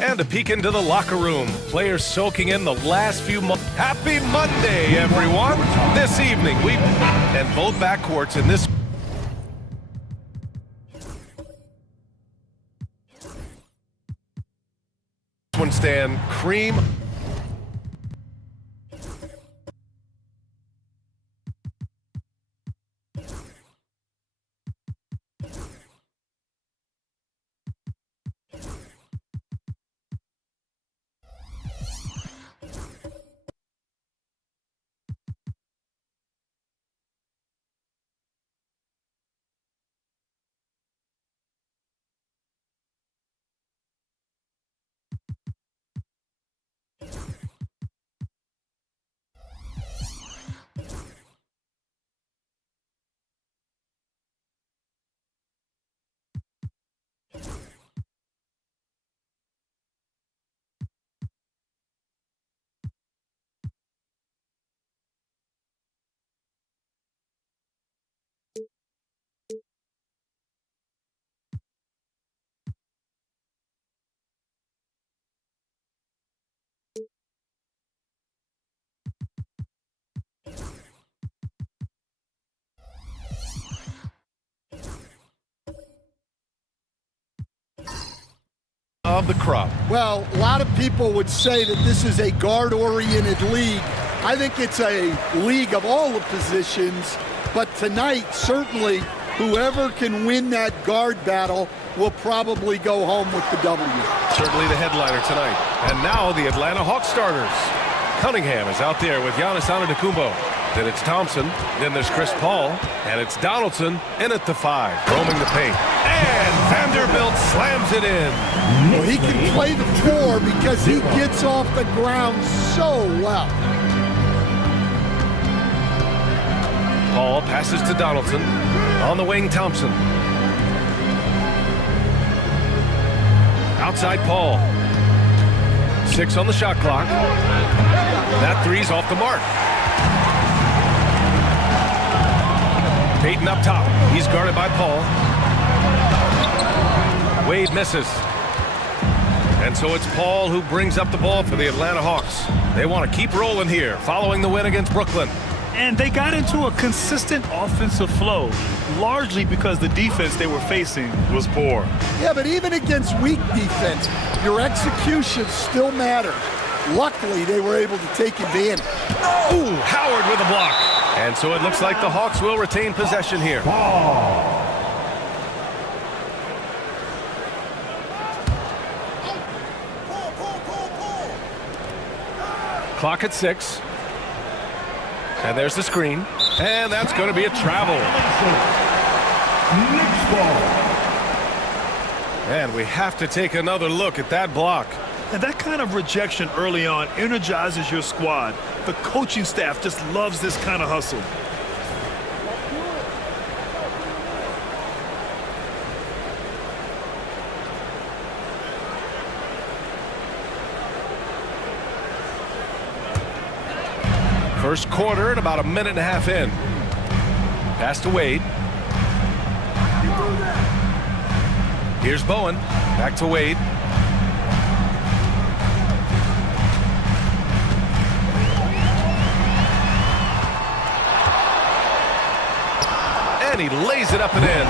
And a peek into the locker room. Players soaking in the last few months. Happy Monday, everyone. This evening, and both backcourts in this one stand cream. Of the crop. Well, a lot of people would say that this is a guard-oriented league. I think it's a league of all the positions, but tonight, certainly, Whoever can win that guard battle will probably go home with the W. Certainly the headliner tonight. And now the Atlanta Hawks starters. Cunningham is out there with Giannis Antetokounmpo. Then it's Thompson. Then there's Chris Paul. And it's Donaldson in at the 5, roaming the paint. And Vanderbilt slams it in. Well, he can play the 4 because he gets off the ground so well. Paul passes to Donaldson. On the wing, Thompson. Outside Paul. 6 on the shot clock. That 3's off the mark. Payton up top. He's guarded by Paul. Wade misses. And so it's Paul who brings up the ball for the Atlanta Hawks. They want to keep rolling here following the win against Brooklyn. And they got into a consistent offensive flow, largely because the defense they were facing was poor. Yeah, but even against weak defense, your execution still matters. Luckily, they were able to take advantage. Ooh, Howard with a block. And so it looks like the Hawks will retain possession here. Clock at 6. And there's the screen. And that's going to be a travel. And we have to take another look at that block. And that kind of rejection early on energizes your squad. The coaching staff just loves this kind of hustle. First quarter at about a minute and a half in. Pass to Wade. Here's Bowen. Back to Wade. And he lays it up and in.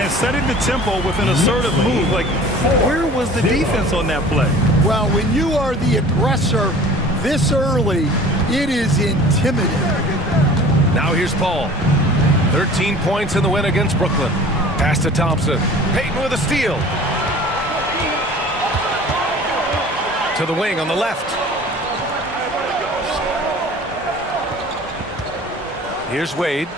And setting the tempo with an assertive move. Like, where was the defense on that play? Well, when you are the aggressor this early, it is intimidating. Now here's Paul. 13 points in the win against Brooklyn. Pass to Thompson. Payton with a steal. To the wing on the left. Here's Wade.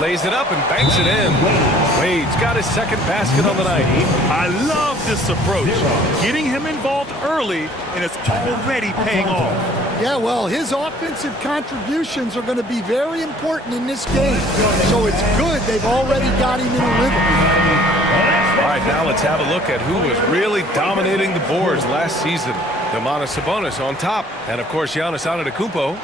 Lays it up and banks it in. Wade's got his second basket on the night. I love this approach. Getting him involved early, and it's already paying off. Yeah, well, his offensive contributions are going to be very important in this game. So it's good they've already got him in a rhythm. All right, now let's have a look at who was really dominating the boards last season. Domantas Sabonis on top. And, of course, Giannis Antetokounmpo.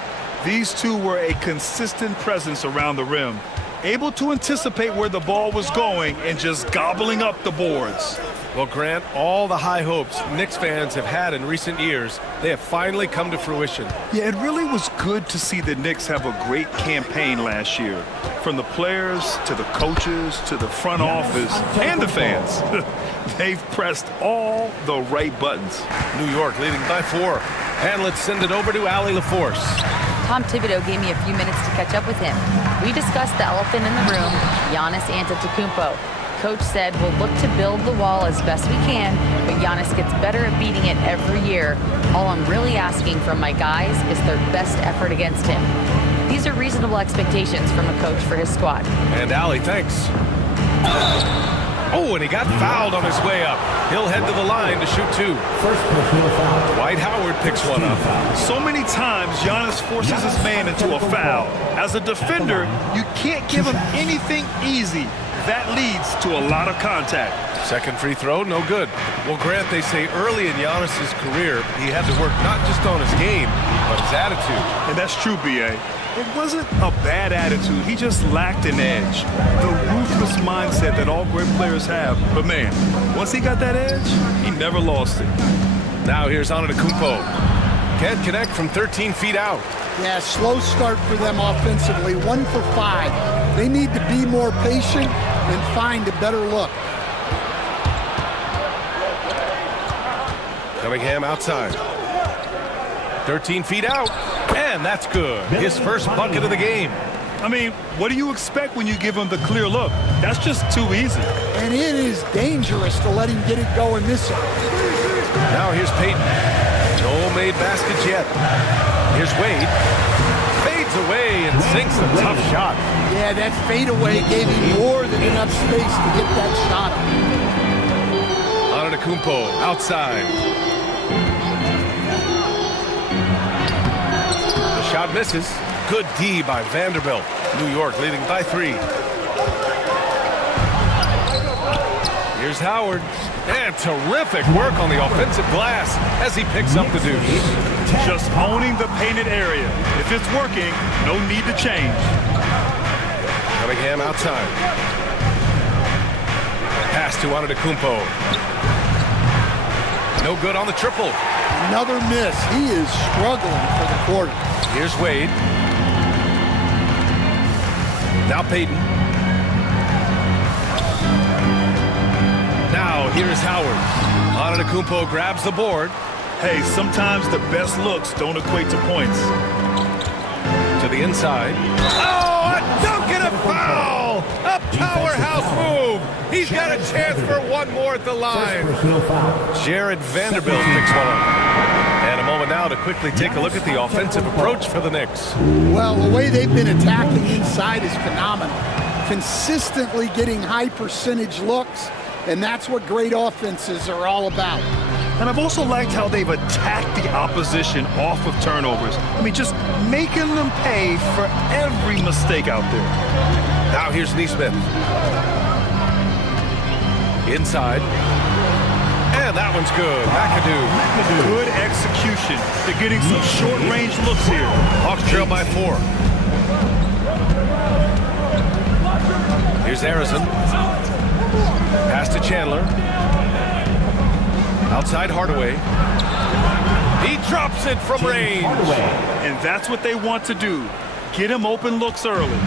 These two were a consistent presence around the rim, able to anticipate where the ball was going and just gobbling up the boards. Well, Grant, all the high hopes Knicks fans have had in recent years, they have finally come to fruition. Yeah, it really was good to see the Knicks have a great campaign last year. From the players to the coaches to the front office and the fans. They've pressed all the right buttons. New York leading by 4. And let's send it over to Allie LaForce. Tom Thibodeau gave me a few minutes to catch up with him. We discussed the elephant in the room, Giannis Antetokounmpo. Coach said we'll look to build the wall as best we can, but Giannis gets better at beating it every year. All I'm really asking from my guys is their best effort against him. These are reasonable expectations from a coach for his squad. And Allie, thanks. Oh, and he got fouled on his way up. He'll head to the line to shoot 2. Dwight Howard picks one up. So many times, Giannis forces his man into a foul. As a defender, you can't give him anything easy. That leads to a lot of contact. Second free throw, no good. Well, Grant, they say early in Giannis's career, he had to work not just on his game, but his attitude. And that's true, B.A. It wasn't a bad attitude. He just lacked an edge. The ruthless mindset that all great players have. But, man, once he got that edge, he never lost it. Now here's Antetokounmpo. Can't connect from 13 feet out. Yeah, slow start for them offensively. 1 for 5. They need to be more patient and find a better look. Cunningham outside. 13 feet out, and that's good. His first bucket of the game. I mean, what do you expect when you give him the clear look? That's just too easy. And it is dangerous to let him get it going this way. Now here's Payton. No made baskets yet. Here's Wade. Fades away and sinks a tough shot. Yeah, that fadeaway gave him more than enough space to get that shot up. Antetokounmpo outside. The shot misses. Good D by Vanderbilt. New York leading by 3. Here's Howard. And terrific work on the offensive glass as he picks up the deuce. Just owning the painted area. If it's working, no need to change. Cunningham outside. Pass to Antetokounmpo. No good on the triple. Another miss. He is struggling for the quarter. Here's Wade. Now Payton. Now here's Howard. Antetokounmpo grabs the board. Hey, sometimes the best looks don't equate to points. To the inside. Oh, a dunk and a foul! A powerhouse move. He's got a chance for one more at the line. Jared Vanderbilt picks one up. And a moment now to quickly take a look at the offensive approach for the Knicks. Well, the way they've been attacking inside is phenomenal. Consistently getting high percentage looks, and that's what great offenses are all about. And I've also liked how they've attacked the opposition off of turnovers. I mean, just making them pay for every mistake out there. Now here's Neesmith. Inside. And that one's good. McAdoo. Good execution. They're getting some short-range looks here. Hawks trail by 4. Here's Harrison. Pass to Chandler. Outside Hardaway. He drops it from range. And that's what they want to do. Get him open looks early.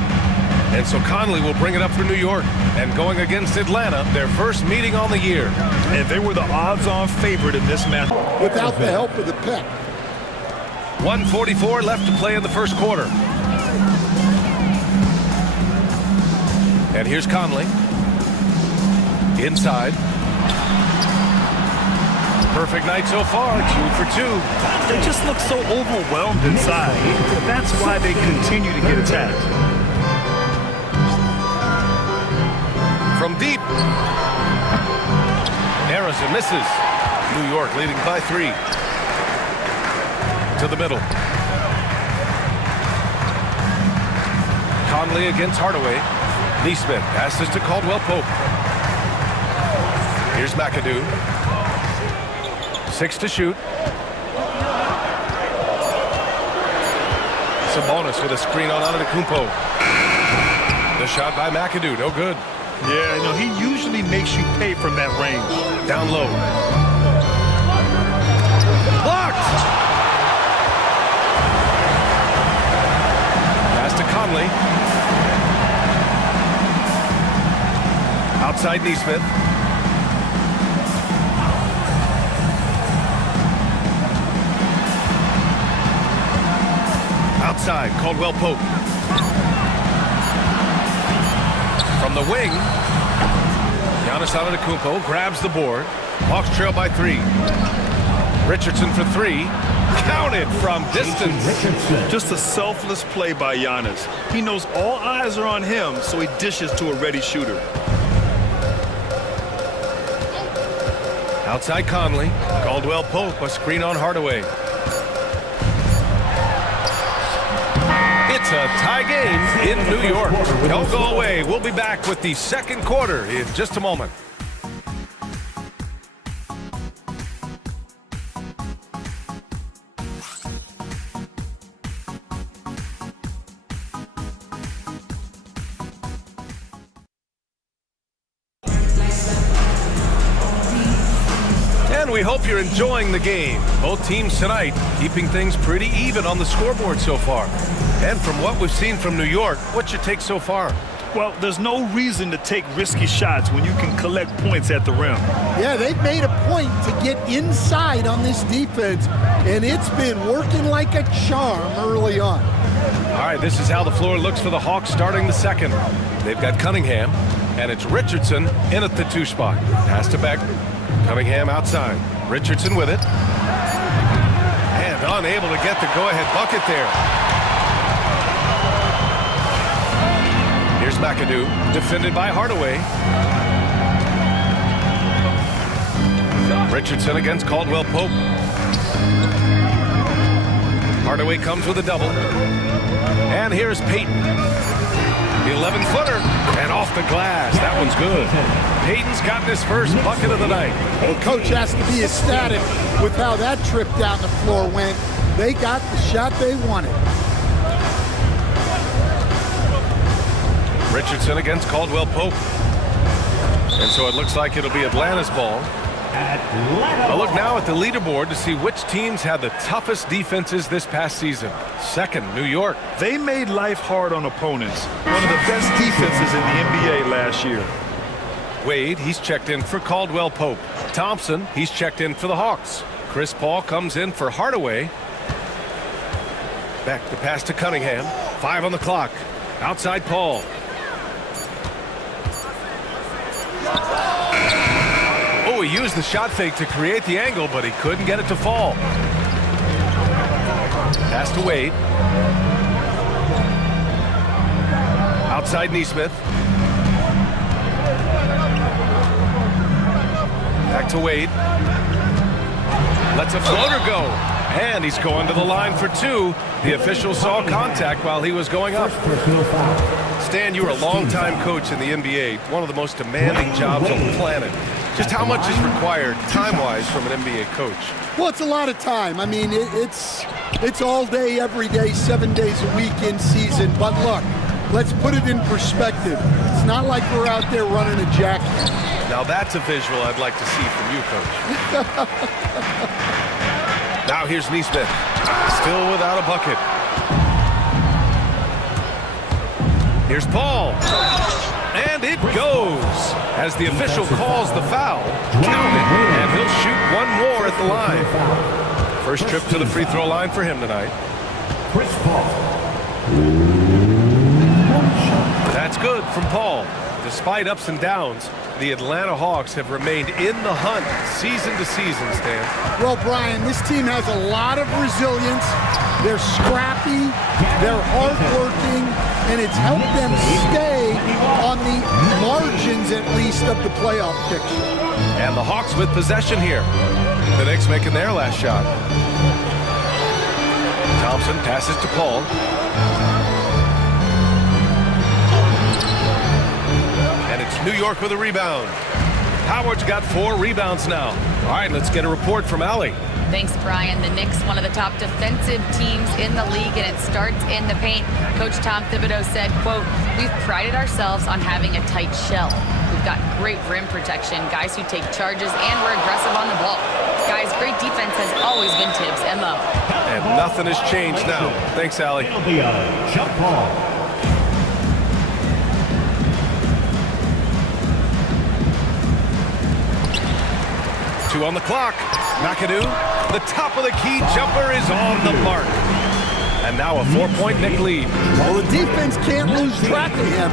And so Conley will bring it up for New York. And going against Atlanta, their first meeting on the year. And they were the odds-on favorite in this match. Without the help of the pick. 1:44 left to play in the first quarter. And here's Conley. Inside. Perfect night so far, 2 for 2. They just look so overwhelmed inside. That's why they continue to get attacked. From deep. Harrison misses. New York leading by 3. To the middle. Conley against Hardaway. Neesmith passes to Caldwell Pope. Here's McAdoo. 6 to shoot. Sabonis with a screen on Antetokounmpo. The shot by McAdoo, no good. Yeah, you know, he usually makes you pay from that range. Down low. Blocked! Pass to Conley. Outside Neesmith. Outside, Caldwell Pope. From the wing, Giannis Antetokounmpo grabs the board. Hawks trail by 3. Richardson for 3. Counted from distance. Just a selfless play by Giannis. He knows all eyes are on him, so he dishes to a ready shooter. Outside Conley. Caldwell Pope, a screen on Hardaway. It's a tie game in New York. Don't go away. We'll be back with the second quarter in just a moment. And we hope you're enjoying the game. Both teams tonight keeping things pretty even on the scoreboard so far. And from what we've seen from New York, what's your take so far? Well, there's no reason to take risky shots when you can collect points at the rim. Yeah, they've made a point to get inside on this defense, and it's been working like a charm early on. All right, this is how the floor looks for the Hawks starting the second. They've got Cunningham, and it's Richardson in at the 2 spot. Pass to Beck. Cunningham outside. Richardson with it. And unable to get the go-ahead bucket there. Here's McAdoo, defended by Hardaway. Richardson against Caldwell Pope. Hardaway comes with a double. And here's Payton. The 11-footer, and off the glass. That one's good. Payton's gotten his first bucket of the night. Well, coach has to be ecstatic with how that trip down the floor went. They got the shot they wanted. Richardson against Caldwell Pope. And so it looks like it'll be Atlanta's ball. A look now at the leaderboard to see which teams had the toughest defenses this past season. Second, New York. They made life hard on opponents. One of the best defenses in the NBA last year. Wade, he's checked in for Caldwell Pope. Thompson, he's checked in for the Hawks. Chris Paul comes in for Hardaway. Back the pass to Cunningham. 5 on the clock. Outside Paul. Oh, he used the shot fake to create the angle, but he couldn't get it to fall. Pass to Wade. Outside Nesmith. Back to Wade. Lets a floater go. And he's going to the line for 2. The official saw contact while he was going up. Stan, you were a longtime coach in the NBA, one of the most demanding jobs on the planet. Just how much is required time-wise from an NBA coach? Well, it's a lot of time. I mean, it's all day, every day, 7 days a week in season. But look, let's put it in perspective. It's not like we're out there running a jacket. Now that's a visual I'd like to see from you, Coach. Now here's Nesmith, still without a bucket. Here's Paul. And it goes as the official calls the foul. Count it, and he'll shoot one more at the line. First trip to the free throw line for him tonight. Chris Paul. That's good from Paul. Despite ups and downs, the Atlanta Hawks have remained in the hunt season to season, Stan. Well, Brian, this team has a lot of resilience. They're scrappy, they're hardworking, and it's helped them stay on the margins, at least, of the playoff picture. And the Hawks with possession here. The Knicks making their last shot. Thompson passes to Paul. And it's New York with a rebound. Howard's got 4 rebounds now. All right, let's get a report from Allie. Thanks, Brian. The Knicks, one of the top defensive teams in the league, and it starts in the paint. Coach Tom Thibodeau said, quote, "We've prided ourselves on having a tight shell. We've got great rim protection, guys who take charges, and we're aggressive on the ball. Guys, great defense has always been Tibbs' MO." And nothing has changed now. Thanks, Allie. Jump ball. 2 on the clock. McAdoo, the top of the key jumper is on the mark. And now a 4-point Knick lead. Well, the defense can't lose track of him.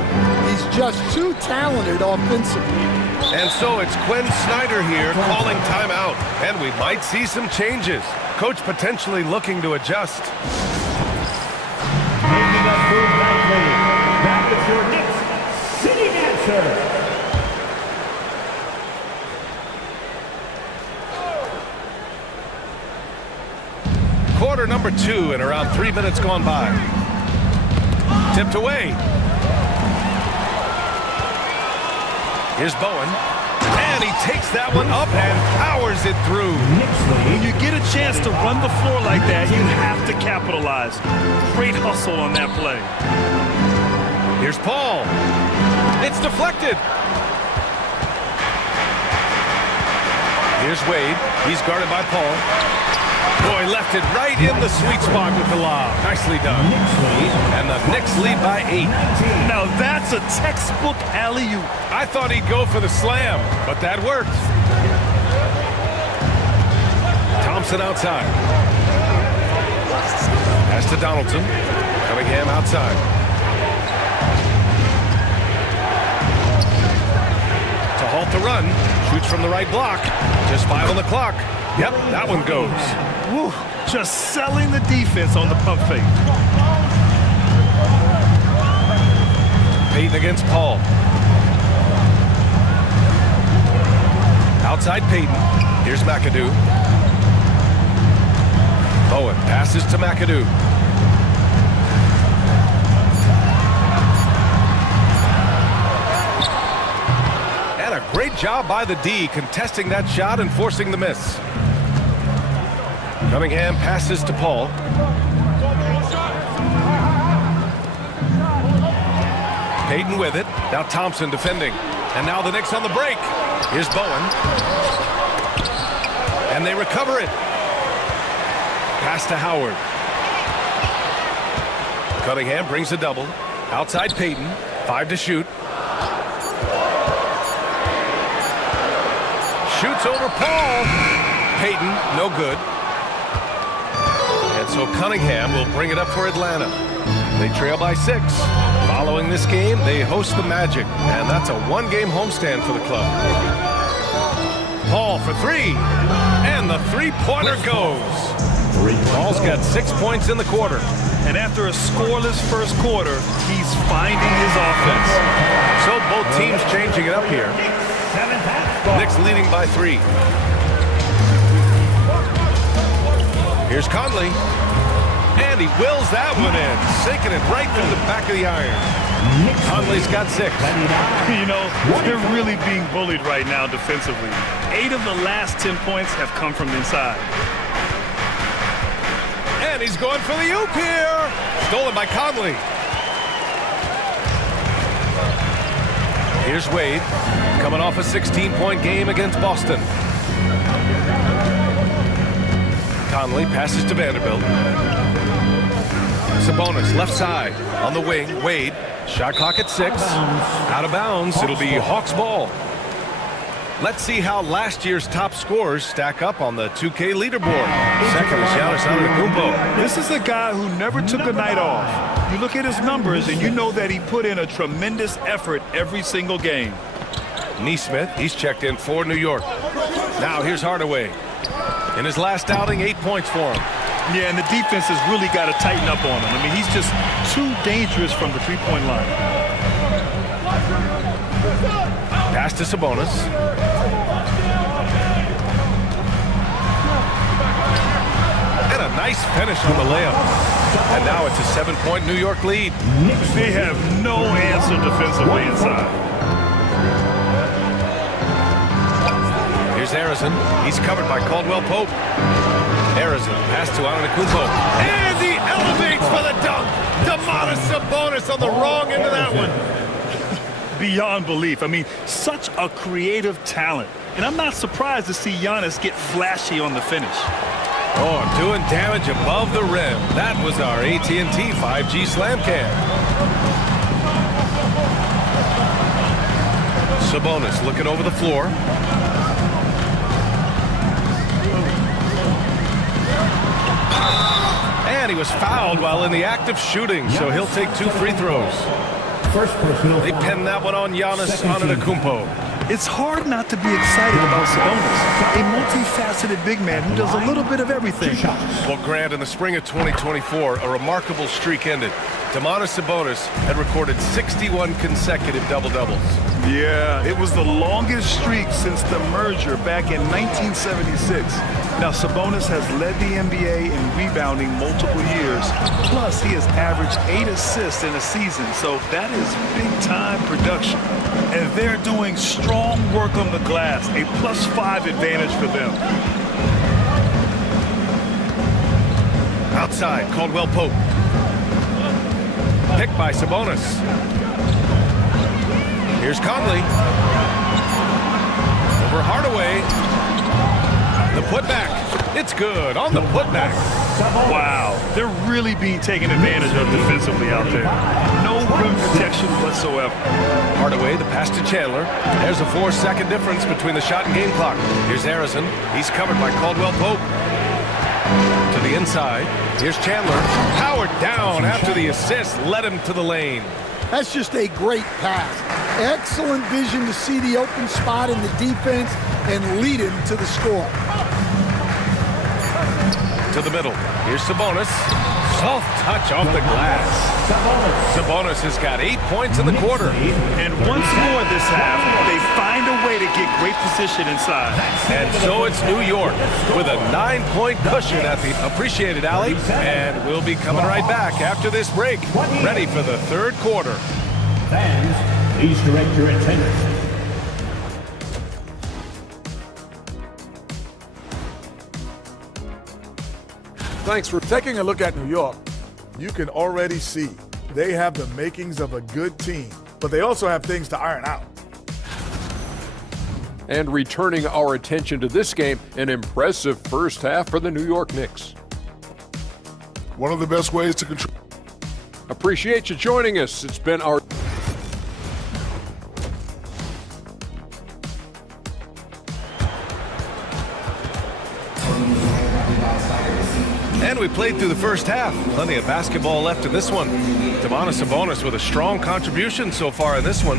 He's just too talented offensively. And so it's Quinn Snyder here calling timeout. And we might see some changes. Coach potentially looking to adjust. Making up for nightly. Back is your Knicks singing answer. Quarter number 2 and around 3 minutes gone by. Tipped away. Here's Bowen. And he takes that one up and powers it through. When you get a chance to run the floor like that, you have to capitalize. Great hustle on that play. Here's Paul. It's deflected. Here's Wade. He's guarded by Paul. Boy, left it right in the sweet spot with the lob. Nicely done. And the Knicks lead by 8. Now that's a textbook alley-oop. I thought he'd go for the slam, but that worked. Thompson outside. Pass to Donaldson. Cunningham outside. To halt the run. Shoots from the right block. Just 5 on the clock. Yep, that one goes. Woo, just selling the defense on the pump fake. Payton against Paul. Outside Payton. Here's McAdoo. Bowen passes to McAdoo. And a great job by the D contesting that shot and forcing the miss. Cunningham passes to Paul. Payton with it. Now Thompson defending. And now the Knicks on the break. Here's Bowen. And they recover it. Pass to Howard. Cunningham brings a double. Outside Payton. 5 to shoot. Shoots over Paul. Payton, no good. And so Cunningham will bring it up for Atlanta. They trail by 6. Following this game, they host the Magic. And that's a 1-game homestand for the club. Paul for 3. And the three-pointer goes. Paul's got 6 points in the quarter. And after a scoreless first quarter, he's finding his offense. So both teams changing it up here. Knicks leading by 3. Here's Conley. And he wills that one in, sinking it right through the back of the iron. Conley's got 6. You know, they're really being bullied right now defensively. 8 of the last 10 points have come from inside. And he's going for the oop here. Stolen by Conley. Here's Wade, coming off a 16-point game against Boston. Conley passes to Vanderbilt. Sabonis left side on the wing. Wade, shot clock at 6. Out of bounds. It'll be Hawks ball. Let's see how last year's top scorers stack up on the 2K leaderboard. Second is Giannis Antetokounmpo. This is a guy who never took a night off. You look at his numbers and you know that he put in a tremendous effort every single game. Neesmith, he's checked in for New York. Now here's Hardaway. In his last outing, 8 points for him. Yeah, and the defense has really got to tighten up on him. I mean, he's just too dangerous from the three-point line. Pass to Sabonis. And a nice finish on the layup. And now it's a 7-point New York lead. They have no answer defensively inside. Here's Harrison. He's covered by Caldwell Pope. Harrison pass to Antetokounmpo. And he elevates for the dunk. Domantas Sabonis on the wrong end of that one. Beyond belief. I mean, such a creative talent. And I'm not surprised to see Giannis get flashy on the finish. Oh, doing damage above the rim. That was our AT&T 5G Slam Cam. Sabonis looking over the floor. And he was fouled while in the act of shooting, so he'll take 2 free throws. They pinned that one on Giannis Antetokounmpo. It's hard not to be excited about Sabonis, a multifaceted big man who does a little bit of everything. Well, Grant, in the spring of 2024, a remarkable streak ended. Domantas Sabonis had recorded 61 consecutive double-doubles. Yeah, it was the longest streak since the merger back in 1976. Now, Sabonis has led the NBA in rebounding multiple years. Plus, he has averaged 8 assists in a season, so that is big-time production. And they're doing strong work on the glass, a +5 advantage for them. Outside, Caldwell Pope. Picked by Sabonis. Here's Conley. Over Hardaway. The putback. It's good on the putback. Wow, they're really being taken advantage of defensively out there. No rim protection whatsoever. Hardaway, the pass to Chandler. There's a 4-second difference between the shot and game clock. Here's Harrison. He's covered by Caldwell Pope. To the inside. Here's Chandler. Howard down after the assist. Led him to the lane. That's just a great pass. Excellent vision to see the open spot in the defense and lead him to the score. To the middle. Here's Sabonis. Soft touch off the glass. Sabonis has got 8 points in the quarter. And once more this half, they find a way to get great position inside. And so it's New York with a 9-point cushion at the appreciated alley. And we'll be coming right back after this break, ready for the third quarter. Fans, please direct your attention. Thanks for taking a look at New York. You can already see they have the makings of a good team, but they also have things to iron out. And returning our attention to this game, an impressive first half for the New York Knicks. One of the best ways to control. Appreciate you joining us. It's been our... And we played through the first half. Plenty of basketball left in this one. Domantas Sabonis with a strong contribution so far in this one.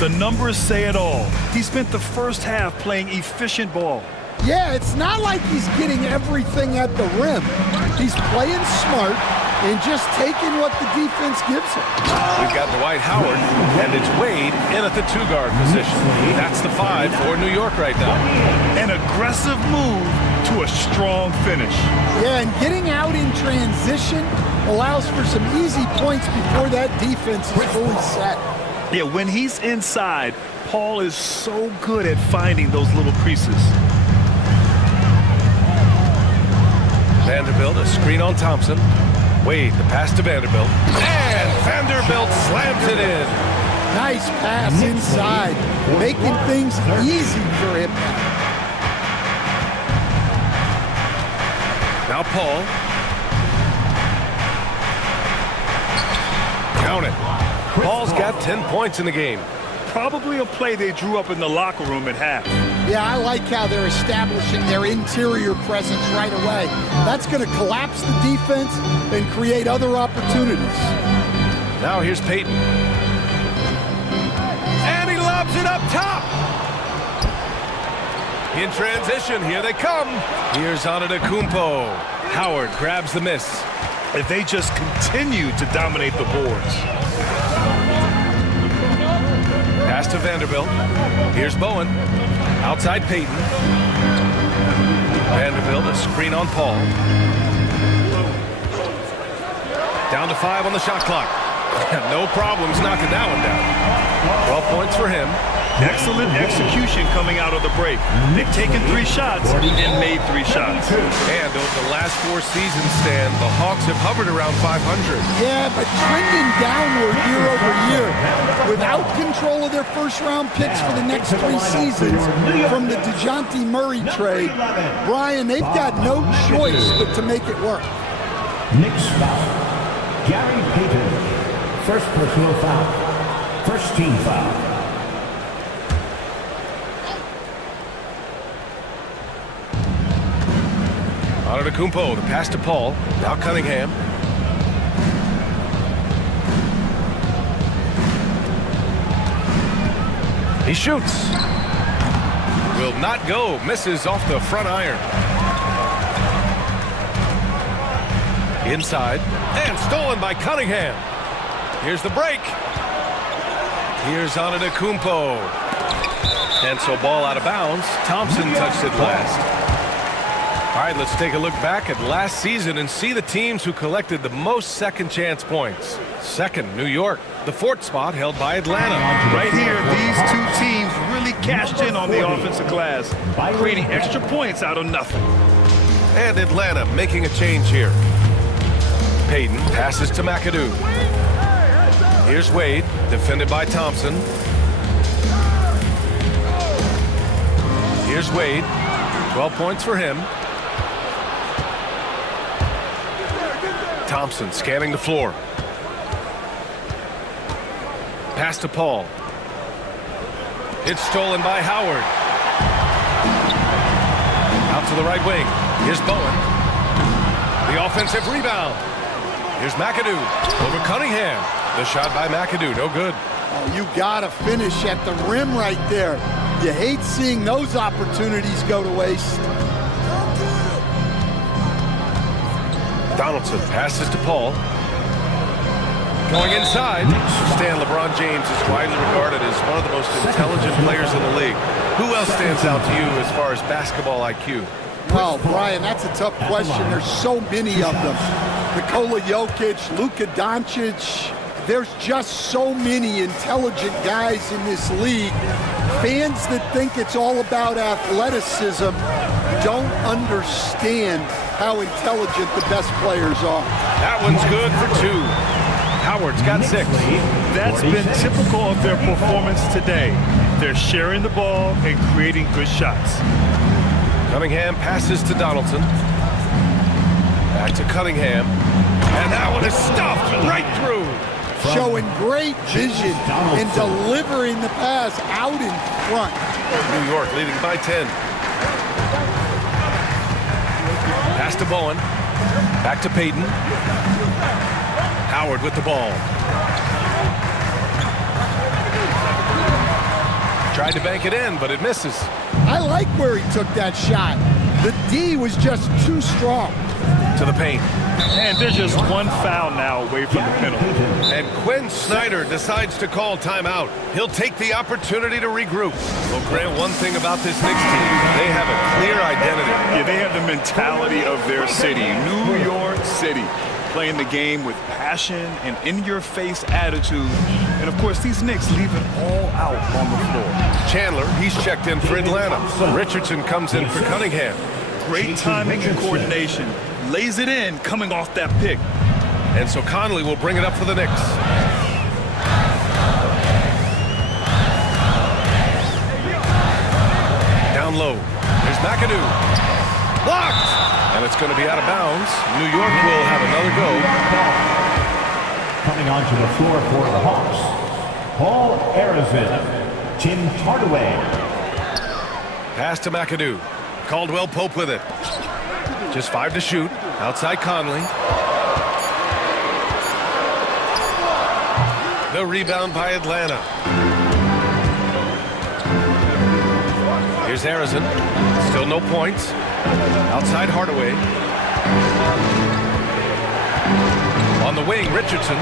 The numbers say it all. He spent the first half playing efficient ball. Yeah, it's not like he's getting everything at the rim. He's playing smart and just taking what the defense gives him. We've got Dwight Howard, and it's Wade in at the 2-guard position. That's the 5 for New York right now. An aggressive move to a strong finish. Yeah, and getting out in transition allows for some easy points before that defense is fully set. Yeah, when he's inside, Paul is so good at finding those little creases. Vanderbilt, a screen on Thompson. Wade, the pass to Vanderbilt. And Vanderbilt slams it in. Nice pass inside, making things easy for him. Now Paul. Count it. Paul's got 10 points in the game. Probably a play they drew up in the locker room at half. Yeah, I like how they're establishing their interior presence right away. That's going to collapse the defense and create other opportunities. Now here's Payton. And he lobs it up top. In transition, here they come. Here's Antetokounmpo. Howard grabs the miss. If they just continue to dominate the boards. Pass to Vanderbilt. Here's Bowen. Outside Payton. Vanderbilt, a screen on Paul. Down to 5 on the shot clock. No problems knocking that one down. 12 points for him. Excellent execution coming out of the break. They've taken 3 shots and made 3 shots. And over the last 4 seasons, Stan, the Hawks have hovered around 500. Yeah, but trending downward year over year. Without control of their first-round picks for the next 3 seasons from the DeJounte Murray trade, Brian, they've got no choice but to make it work. Knicks foul. Gary Payton. First personal foul. First team foul. Antetokounmpo, the pass to Paul. Now Cunningham. He shoots. Will not go. Misses off the front iron. Inside. And stolen by Cunningham. Here's the break. Here's Antetokounmpo. And so ball out of bounds. Thompson touched it last. All right, let's take a look back at last season and see the teams who collected the most second chance points. Second, New York. The 4th spot held by Atlanta. Right here, these 2 teams really cashed in on the offensive glass, creating extra points out of nothing. And Atlanta making a change here. Payton passes to McAdoo. Here's Wade, defended by Thompson. Here's Wade. 12 points for him. Thompson scanning the floor. Pass to Paul. It's stolen by Howard. Out to the right wing. Here's Bowen. The offensive rebound. Here's McAdoo over Cunningham. The shot by McAdoo, no good. Oh, you gotta finish at the rim right there. You hate seeing those opportunities go to waste. Donaldson passes to Paul. Going inside. Stan, LeBron James is widely regarded as one of the most intelligent players in the league. Who else stands out to you as far as basketball IQ? Well, Brian, that's a tough question. There's so many of them. Nikola Jokic, Luka Doncic. There's just so many intelligent guys in this league. Fans that think it's all about athleticism don't understand how intelligent the best players are. That one's good for 2. Howard's got 6. That's been typical of their performance today. They're sharing the ball and creating good shots. Cunningham passes to Donaldson. Back to Cunningham. And that one is stuffed right through. Showing great vision and delivering the pass out in front. New York leading by 10. Pass to Bowen. Back to Payton. Howard with the ball. Tried to bank it in, but it misses. I like where he took that shot. The D was just too strong. To the paint. And there's just one foul now away from the penalty. And Quinn Snyder decides to call timeout. He'll take the opportunity to regroup. Well, Grant, one thing about this Knicks team, they have a clear identity. Yeah, they have the mentality of their city, New York City. Playing the game with passion and in-your-face attitude. And, of course, these Knicks leave it all out on the floor. Chandler, he's checked in for Atlanta. Richardson comes in for Cunningham. Great timing and coordination. Lays it in coming off that pick. And so Conley will bring it up for the Knicks. Down low. There's McAdoo. Blocked! And it's going to be out of bounds. New York will have another go. Coming onto the floor for the Hawks, Paul Arizin, Tim Hardaway. Pass to McAdoo. Caldwell Pope with it. Just 5 to shoot. Outside Conley. The rebound by Atlanta. Here's Arizin. Still no points. Outside Hardaway. On the wing, Richardson.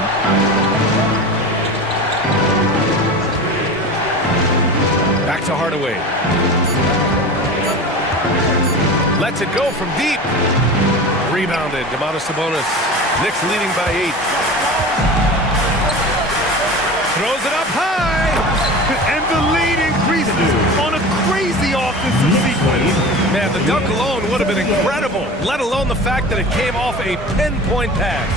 Back to Hardaway. Lets it go from deep. Rebounded. Domantas Sabonis. Knicks leading by 8. Throws it up high. And the lead increases on a crazy offensive sequence. Man, the dunk alone would have been incredible, let alone the fact that it came off a pinpoint pass.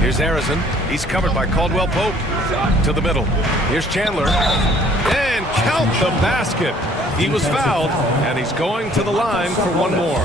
Here's Arizin. He's covered by Caldwell Pope. To the middle. Here's Chandler. And count the basket. He was fouled, and he's going to the line for one more.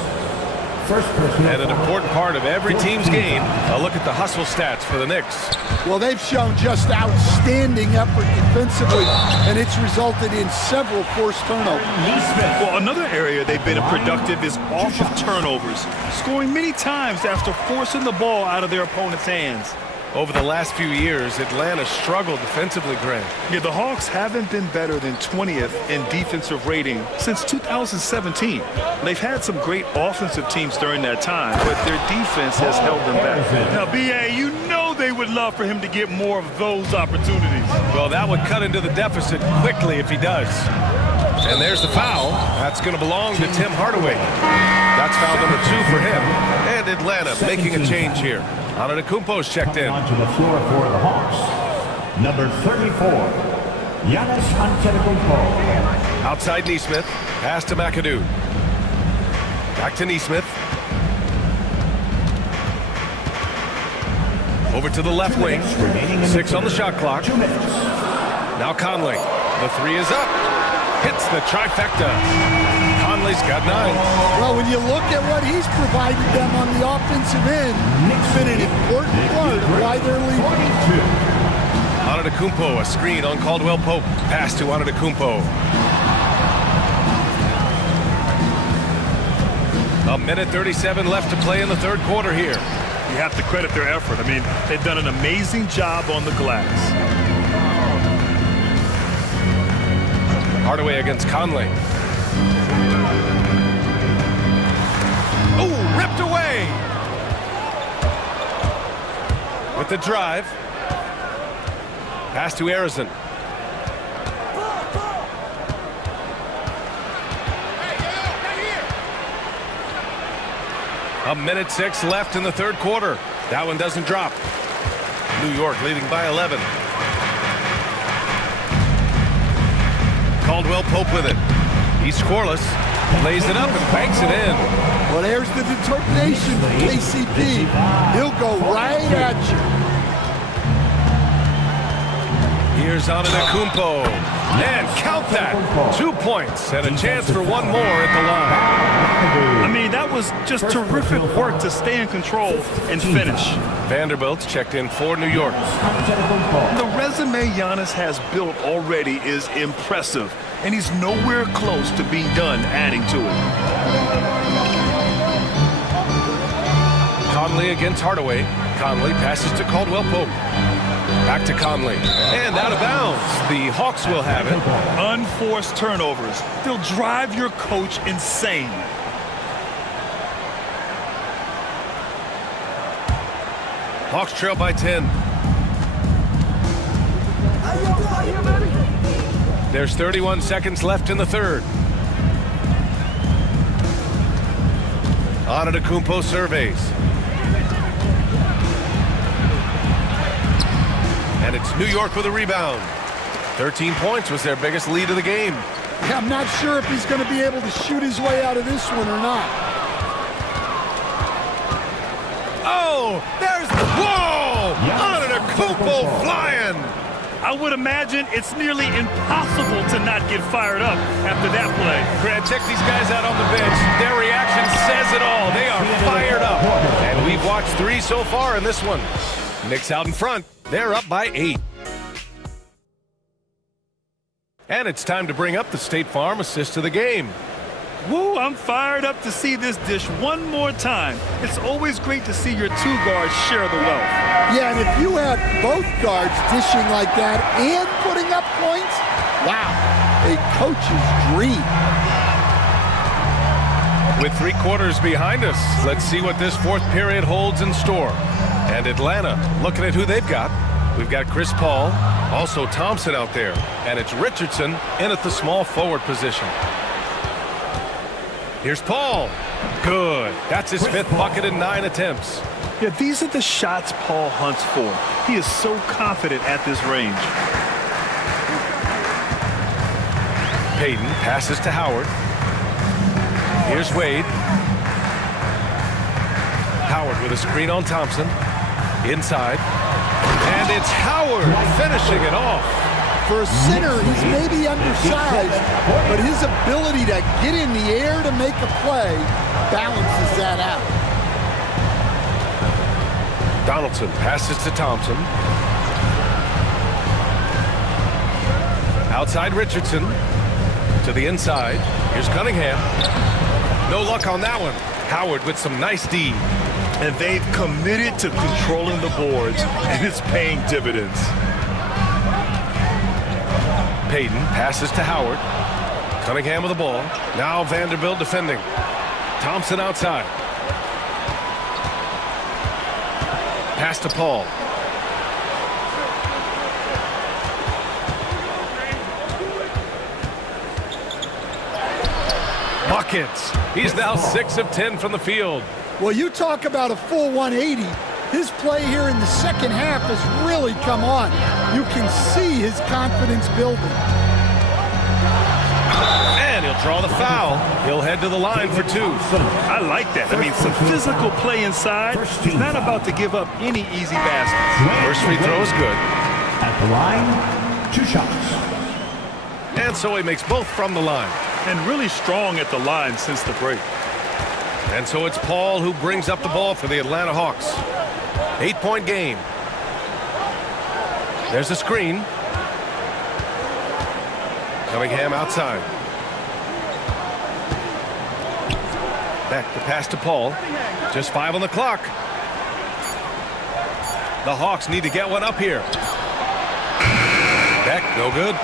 And an important part of every team's game, a look at the hustle stats for the Knicks. Well, they've shown just outstanding effort defensively, and it's resulted in several forced turnovers. Well, another area they've been productive is off of turnovers, scoring many times after forcing the ball out of their opponent's hands. Over the last few years, Atlanta struggled defensively, Grant. Yeah, the Hawks haven't been better than 20th in defensive rating since 2017. They've had some great offensive teams during that time, but their defense has held them back. Now, B.A., you know they would love for him to get more of those opportunities. Well, that would cut into the deficit quickly if he does. And there's the foul. That's going to belong to Tim Hardaway. That's foul number 2 for him. And Atlanta making a change here. Antetokounmpo's checked in. Onto the floor for the Hawks, number 34, Giannis Antetokounmpo. Outside Nesmith. Pass to McAdoo. Back to Nesmith. Over to the left wing. 6 on the shot clock. Now Conley. The 3 is up. Hits the trifecta. Conley's got 9. Well, when you look at what he's provided them on the offensive end, it's been an important part of why they're leading. Antetokounmpo, a screen on Caldwell Pope. Pass to Antetokounmpo. A minute 37 left to play in the third quarter here. You have to credit their effort. I mean, they've done an amazing job on the glass. Hardaway against Conley. Oh, ripped away! With the drive. Pass to Arizon. A minute 6 left in the third quarter. That one doesn't drop. New York leading by 11. Caldwell Pope with it. He's scoreless. Lays it up and banks it in. Well, there's the determination from KCP. He'll go right at you. Here's Antetokounmpo. And count that. 2 points and a chance for one more at the line. I mean, that was just terrific work to stay in control and finish. Vanderbilt's checked in for New York. The resume Giannis has built already is impressive, and he's nowhere close to being done adding to it. Conley against Hardaway. Conley passes to Caldwell Pope. Back to Conley. And out of bounds. The Hawks will have it. Unforced turnovers. They'll drive your coach insane. Hawks trail by 10. There's 31 seconds left in the third. Antetokounmpo surveys. And it's New York with a rebound. 13 points was their biggest lead of the game. Yeah, I'm not sure if he's going to be able to shoot his way out of this one or not. Oh, there's the... Whoa! Antetokounmpo flying! I would imagine it's nearly impossible to not get fired up after that play. Grant, check these guys out on the bench. Their reaction says it all. They are fired up. And we've watched 3 so far in this one. Knicks out in front. They're up by 8. And it's time to bring up the State Farm assist of the game. Woo, I'm fired up to see this dish one more time. It's always great to see your 2 guards share the wealth. Yeah, and if you had both guards dishing like that and putting up points, wow, a coach's dream. With 3 quarters behind us, let's see what this fourth period holds in store. And Atlanta, looking at who they've got. We've got Chris Paul, also Thompson out there, and it's Richardson in at the small forward position. Here's Paul. Good. That's his 5th bucket in 9 attempts. Yeah, these are the shots Paul hunts for. He is so confident at this range. Payton passes to Howard. Here's Wade. Howard with a screen on Thompson. Inside. And it's Howard finishing it off. For a center, he's maybe undersized, but his ability to get in the air to make a play balances that out. Donaldson passes to Thompson. Outside Richardson. To the inside. Here's Cunningham. No luck on that one. Howard with some nice D. And they've committed to controlling the boards, and it's paying dividends. Payton passes to Howard. Cunningham with the ball. Now Vanderbilt defending. Thompson outside. Pass to Paul. Buckets. He's now 6 of 10 from the field. Well, you talk about a full 180. His play here in the second half has really come on. You can see his confidence building. And he'll draw the foul. He'll head to the line for 2. I like that. I mean, some physical play inside. He's not about to give up any easy baskets. First free throw is good. At the line, 2 shots. And so he makes both from the line. and really strong at the line since the break. And so it's Paul who brings up the ball for the Atlanta Hawks. 8-point game. There's a screen. Cunningham outside. Back the pass to Paul. Just 5 on the clock. The Hawks need to get one up here. Beck, no good.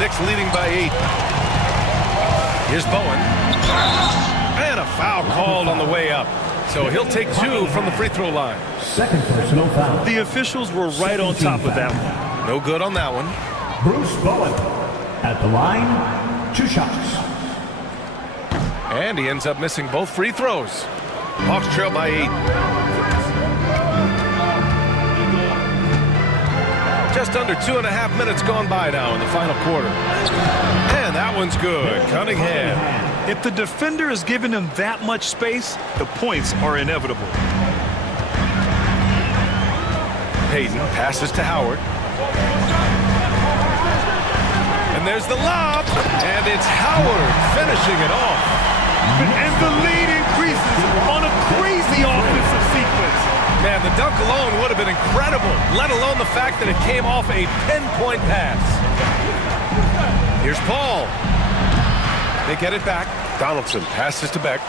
Knicks leading by 8. Here's Bowen. And a foul called on the way up. So he'll take 2 from the free throw line. Second personal foul. The officials were right on top of that one. No good on that one. Bruce Bowen at the line, 2 shots. And he ends up missing both free throws. Hawks trail by 8. Just under 2.5 minutes gone by now in the final quarter. And that one's good. Cunningham. If the defender is giving him that much space, the points are inevitable. Payton passes to Howard. And there's the lob. And it's Howard finishing it off. And the lead increases on a crazy offensive sequence. Man, the dunk alone would have been incredible, let alone the fact that it came off a pinpoint pass. Here's Paul. They get it back. Donaldson passes to Beck.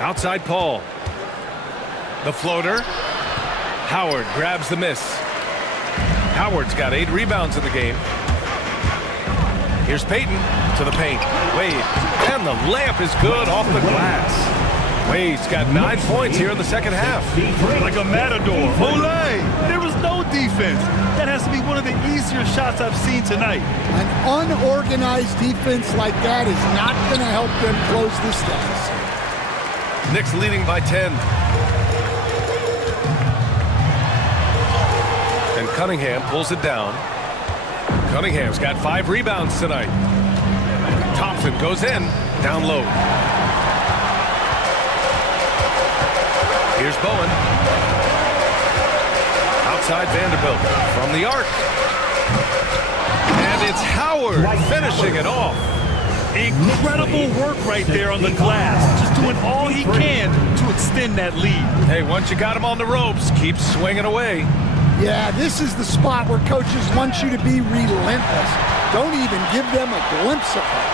Outside Paul. The floater. Howard grabs the miss. Howard's got 8 rebounds in the game. Here's Payton to the paint. Wade. And the layup is good off the glass. Wade's got 9 points here in the second half. Like a matador. Olay! There was no defense. That has to be one of the easier shots I've seen tonight. An unorganized defense like that is not going to help them close this deficit. Knicks leading by 10. And Cunningham pulls it down. Cunningham's got 5 rebounds tonight. Thompson goes in, down low. Here's Bowen. Outside Vanderbilt from the arc. And it's Howard finishing it off. Incredible work right there on the glass. Just doing all he can to extend that lead. Hey, once you got him on the ropes, keep swinging away. Yeah, this is the spot where coaches want you to be relentless. Don't even give them a glimpse of it.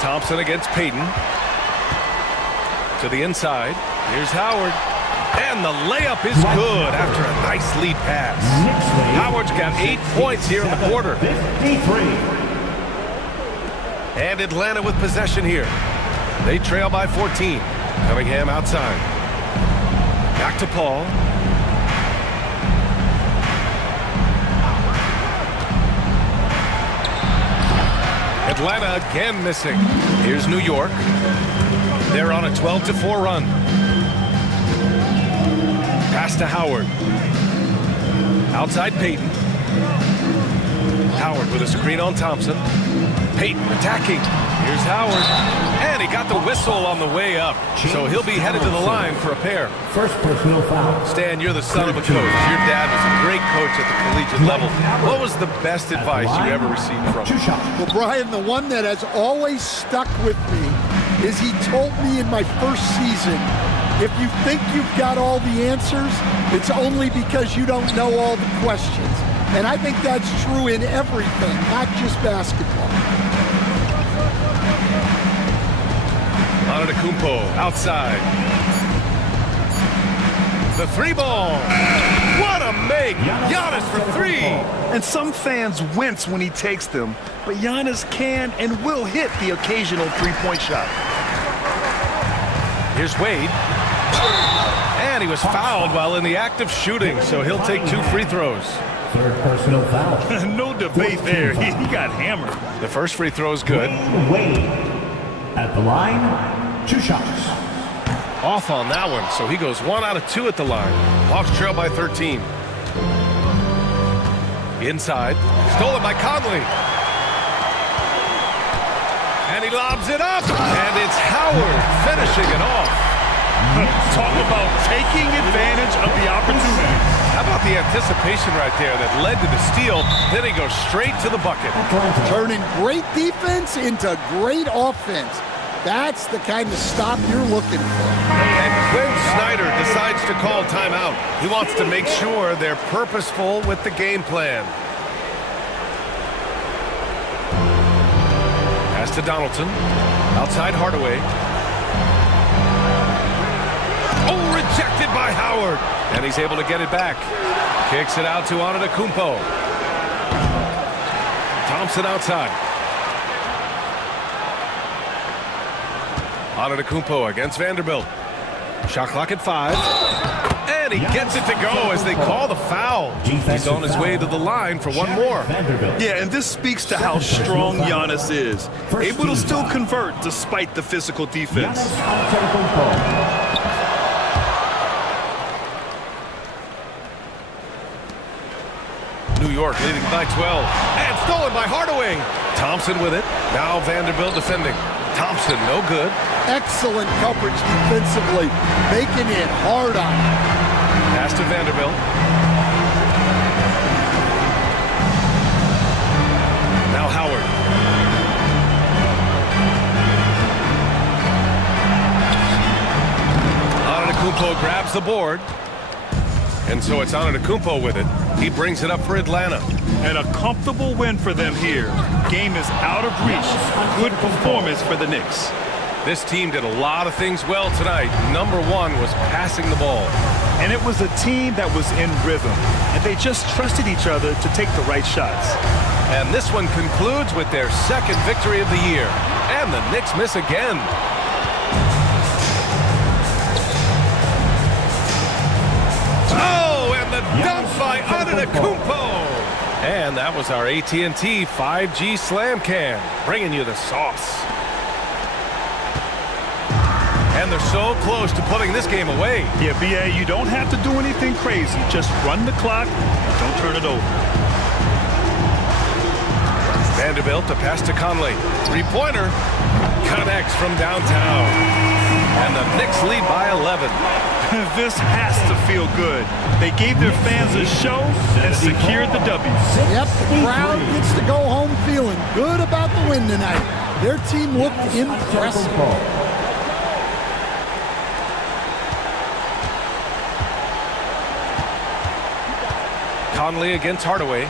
Thompson against Payton. To the inside. Here's Howard. And the layup is good after a nice lead pass. Howard's got 8 points here in the quarter. And Atlanta with possession here. They trail by 14. Cunningham outside. Back to Paul. Atlanta again missing. Here's New York. They're on a 12-4 run. Pass to Howard. Outside Payton. Howard with a screen on Thompson. Payton attacking. Here's Howard. And he got the whistle on the way up. So he'll be headed to the line for a pair. First personal foul. Stan, you're the son of a coach. Your dad was a great coach at the collegiate level. What was the best advice you ever received from him? Well, Brian, the one that has always stuck with me is he told me in my first season, if you think you've got all the answers, it's only because you don't know all the questions. And I think that's true in everything, not just basketball. Antetokounmpo outside. The 3 ball. What a make. Giannis for 3. And some fans wince when he takes them, but Giannis can and will hit the occasional 3-point shot. Here's Wade. And he was fouled while in the act of shooting, so he'll take 2 free throws. Third personal foul. No debate there. He got hammered. The first free throw is good. Wade at the line, 2 shots. Off on that one, so he goes 1 out of 2 at the line. Hawks trail by 13. Inside. Stolen by Conley. And he lobs it up. And it's Howard finishing it off. Talk about taking advantage of the opportunity. How about the anticipation right there that led to the steal? Then he goes straight to the bucket. Turning great defense into great offense. That's the kind of stop you're looking for. And Quinn Snyder decides to call timeout. He wants to make sure they're purposeful with the game plan. Pass to Donaldson. Outside Hardaway. Oh, rejected by Howard. And he's able to get it back. Kicks it out to Antetokounmpo. Thompson outside. Antetokounmpo against Vanderbilt. Shot clock at 5. And he gets it to go as they call the foul. He's on his way to the line for one more. Yeah, and this speaks to how strong Giannis is. Able to still convert despite the physical defense. New York leading by 12. And stolen by Hardaway. Thompson with it. Now Vanderbilt defending. Thompson, no good. Excellent coverage defensively, making it hard on him. Pass to Vanderbilt. Now Howard. Antetokounmpo grabs the board. And so it's Antetokounmpo with it. He brings it up for Atlanta. And a comfortable win for them here. Game is out of reach. Good performance for the Knicks. This team did a lot of things well tonight. Number one was passing the ball. And it was a team that was in rhythm. And they just trusted each other to take the right shots. And this one concludes with their second victory of the year. And the Knicks miss again. Oh, and the dunk by Antetokounmpo. And that was our AT&T 5G Slam Can, bringing you the sauce. And they're so close to putting this game away. Yeah, B.A., you don't have to do anything crazy. Just run the clock. Don't turn it over. Vanderbilt to pass to Conley. Three-pointer. Connects from downtown. And the Knicks lead by 11. This has to feel good. They gave their fans a show and secured the W. Yep, the crowd gets to go home feeling good about the win tonight. Their team looked impressive. Conley against Hardaway.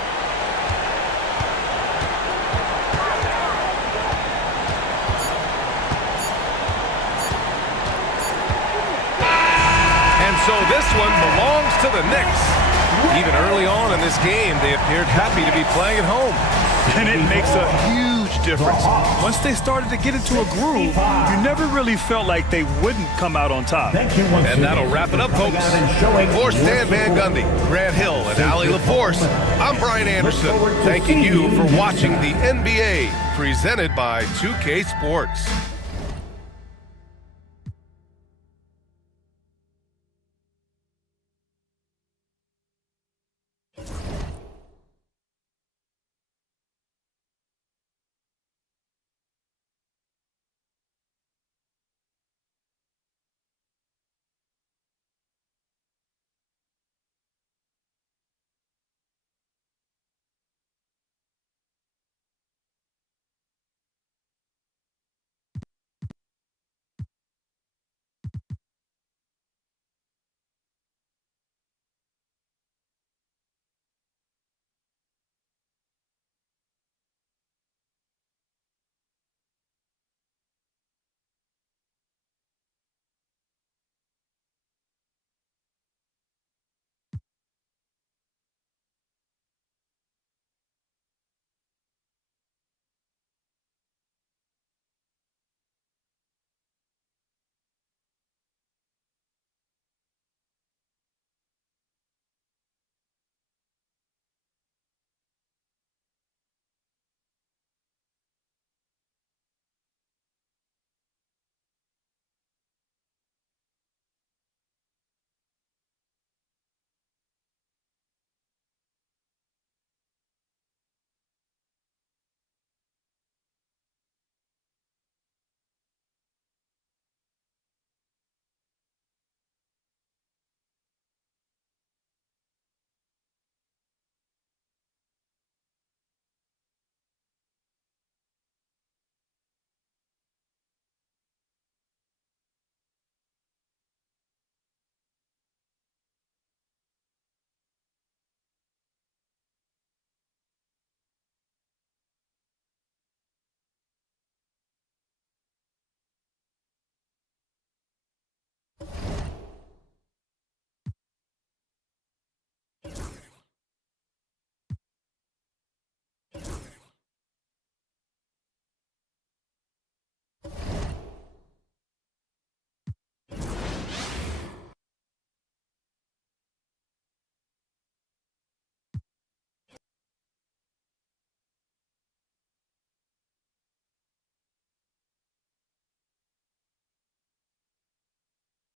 And so this one belongs to the Knicks. Even early on in this game, they appeared happy to be playing at home. And it makes a huge difference. Once they started to get into a groove, you never really felt like they wouldn't come out on top. And that'll wrap it up, folks. For Stan Van Gundy, Grant Hill, and Allie LaForce, I'm Brian Anderson, thanking you for watching the NBA, presented by 2K Sports.